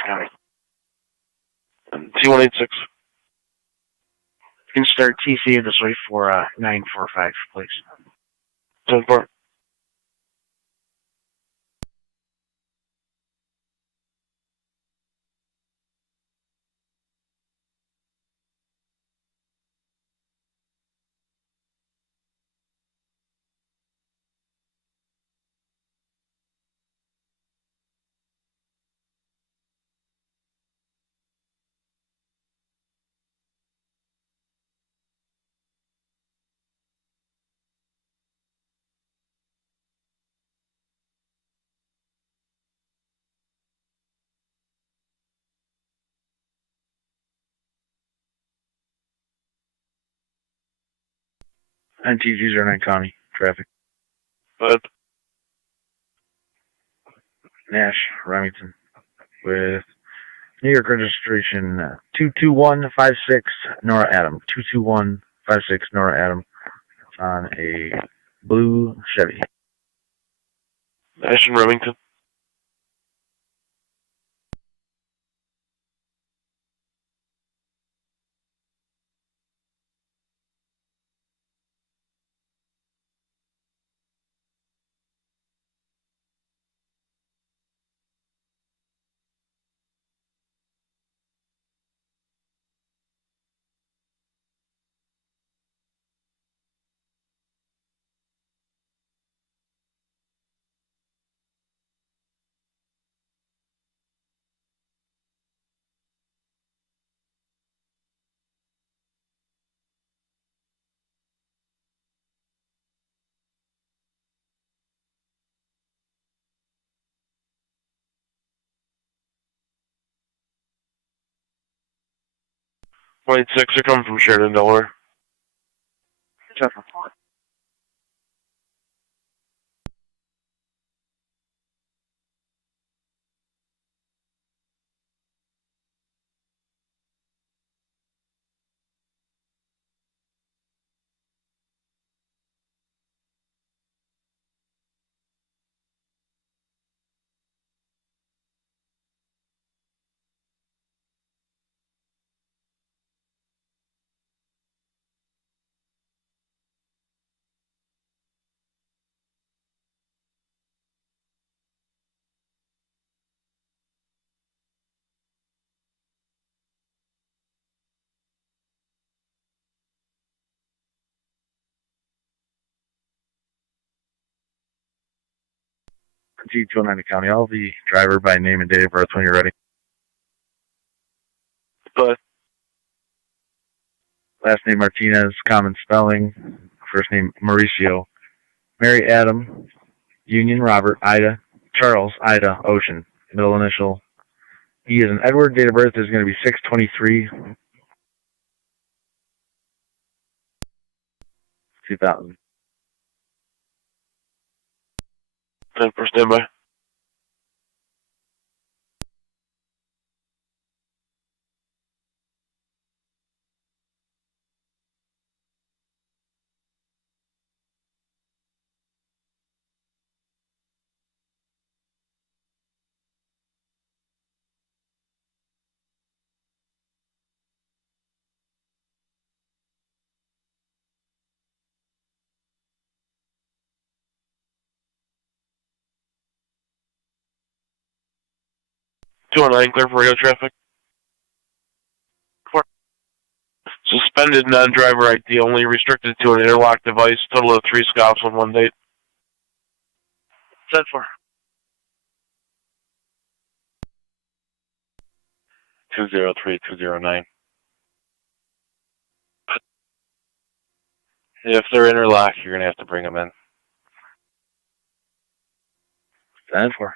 County. T186. You can start TC this way for 945, please. 10-4. NTG09 County. Traffic. But Nash, Remington. With New York registration 22156 Nora Adam. 22156 Nora Adam. On a blue Chevy. Nash and Remington. 186 are coming from Sheridan, Delaware. 209 County. I'll the driver by name and date of birth when you're ready. But last name Martinez, common spelling. First name Mauricio. Mary Adam, Union Robert, Ida, Charles, Ida, Ocean. Middle initial. He is an Edward. Date of birth is going to be 6/23/2000. 10 for standby. Clear for radio traffic. Suspended non-driver ID, only restricted to an interlock device. Total of 3 stops on one date. 10-4. 203-209. If they're interlocked, you're going to have to bring them in. 10-4.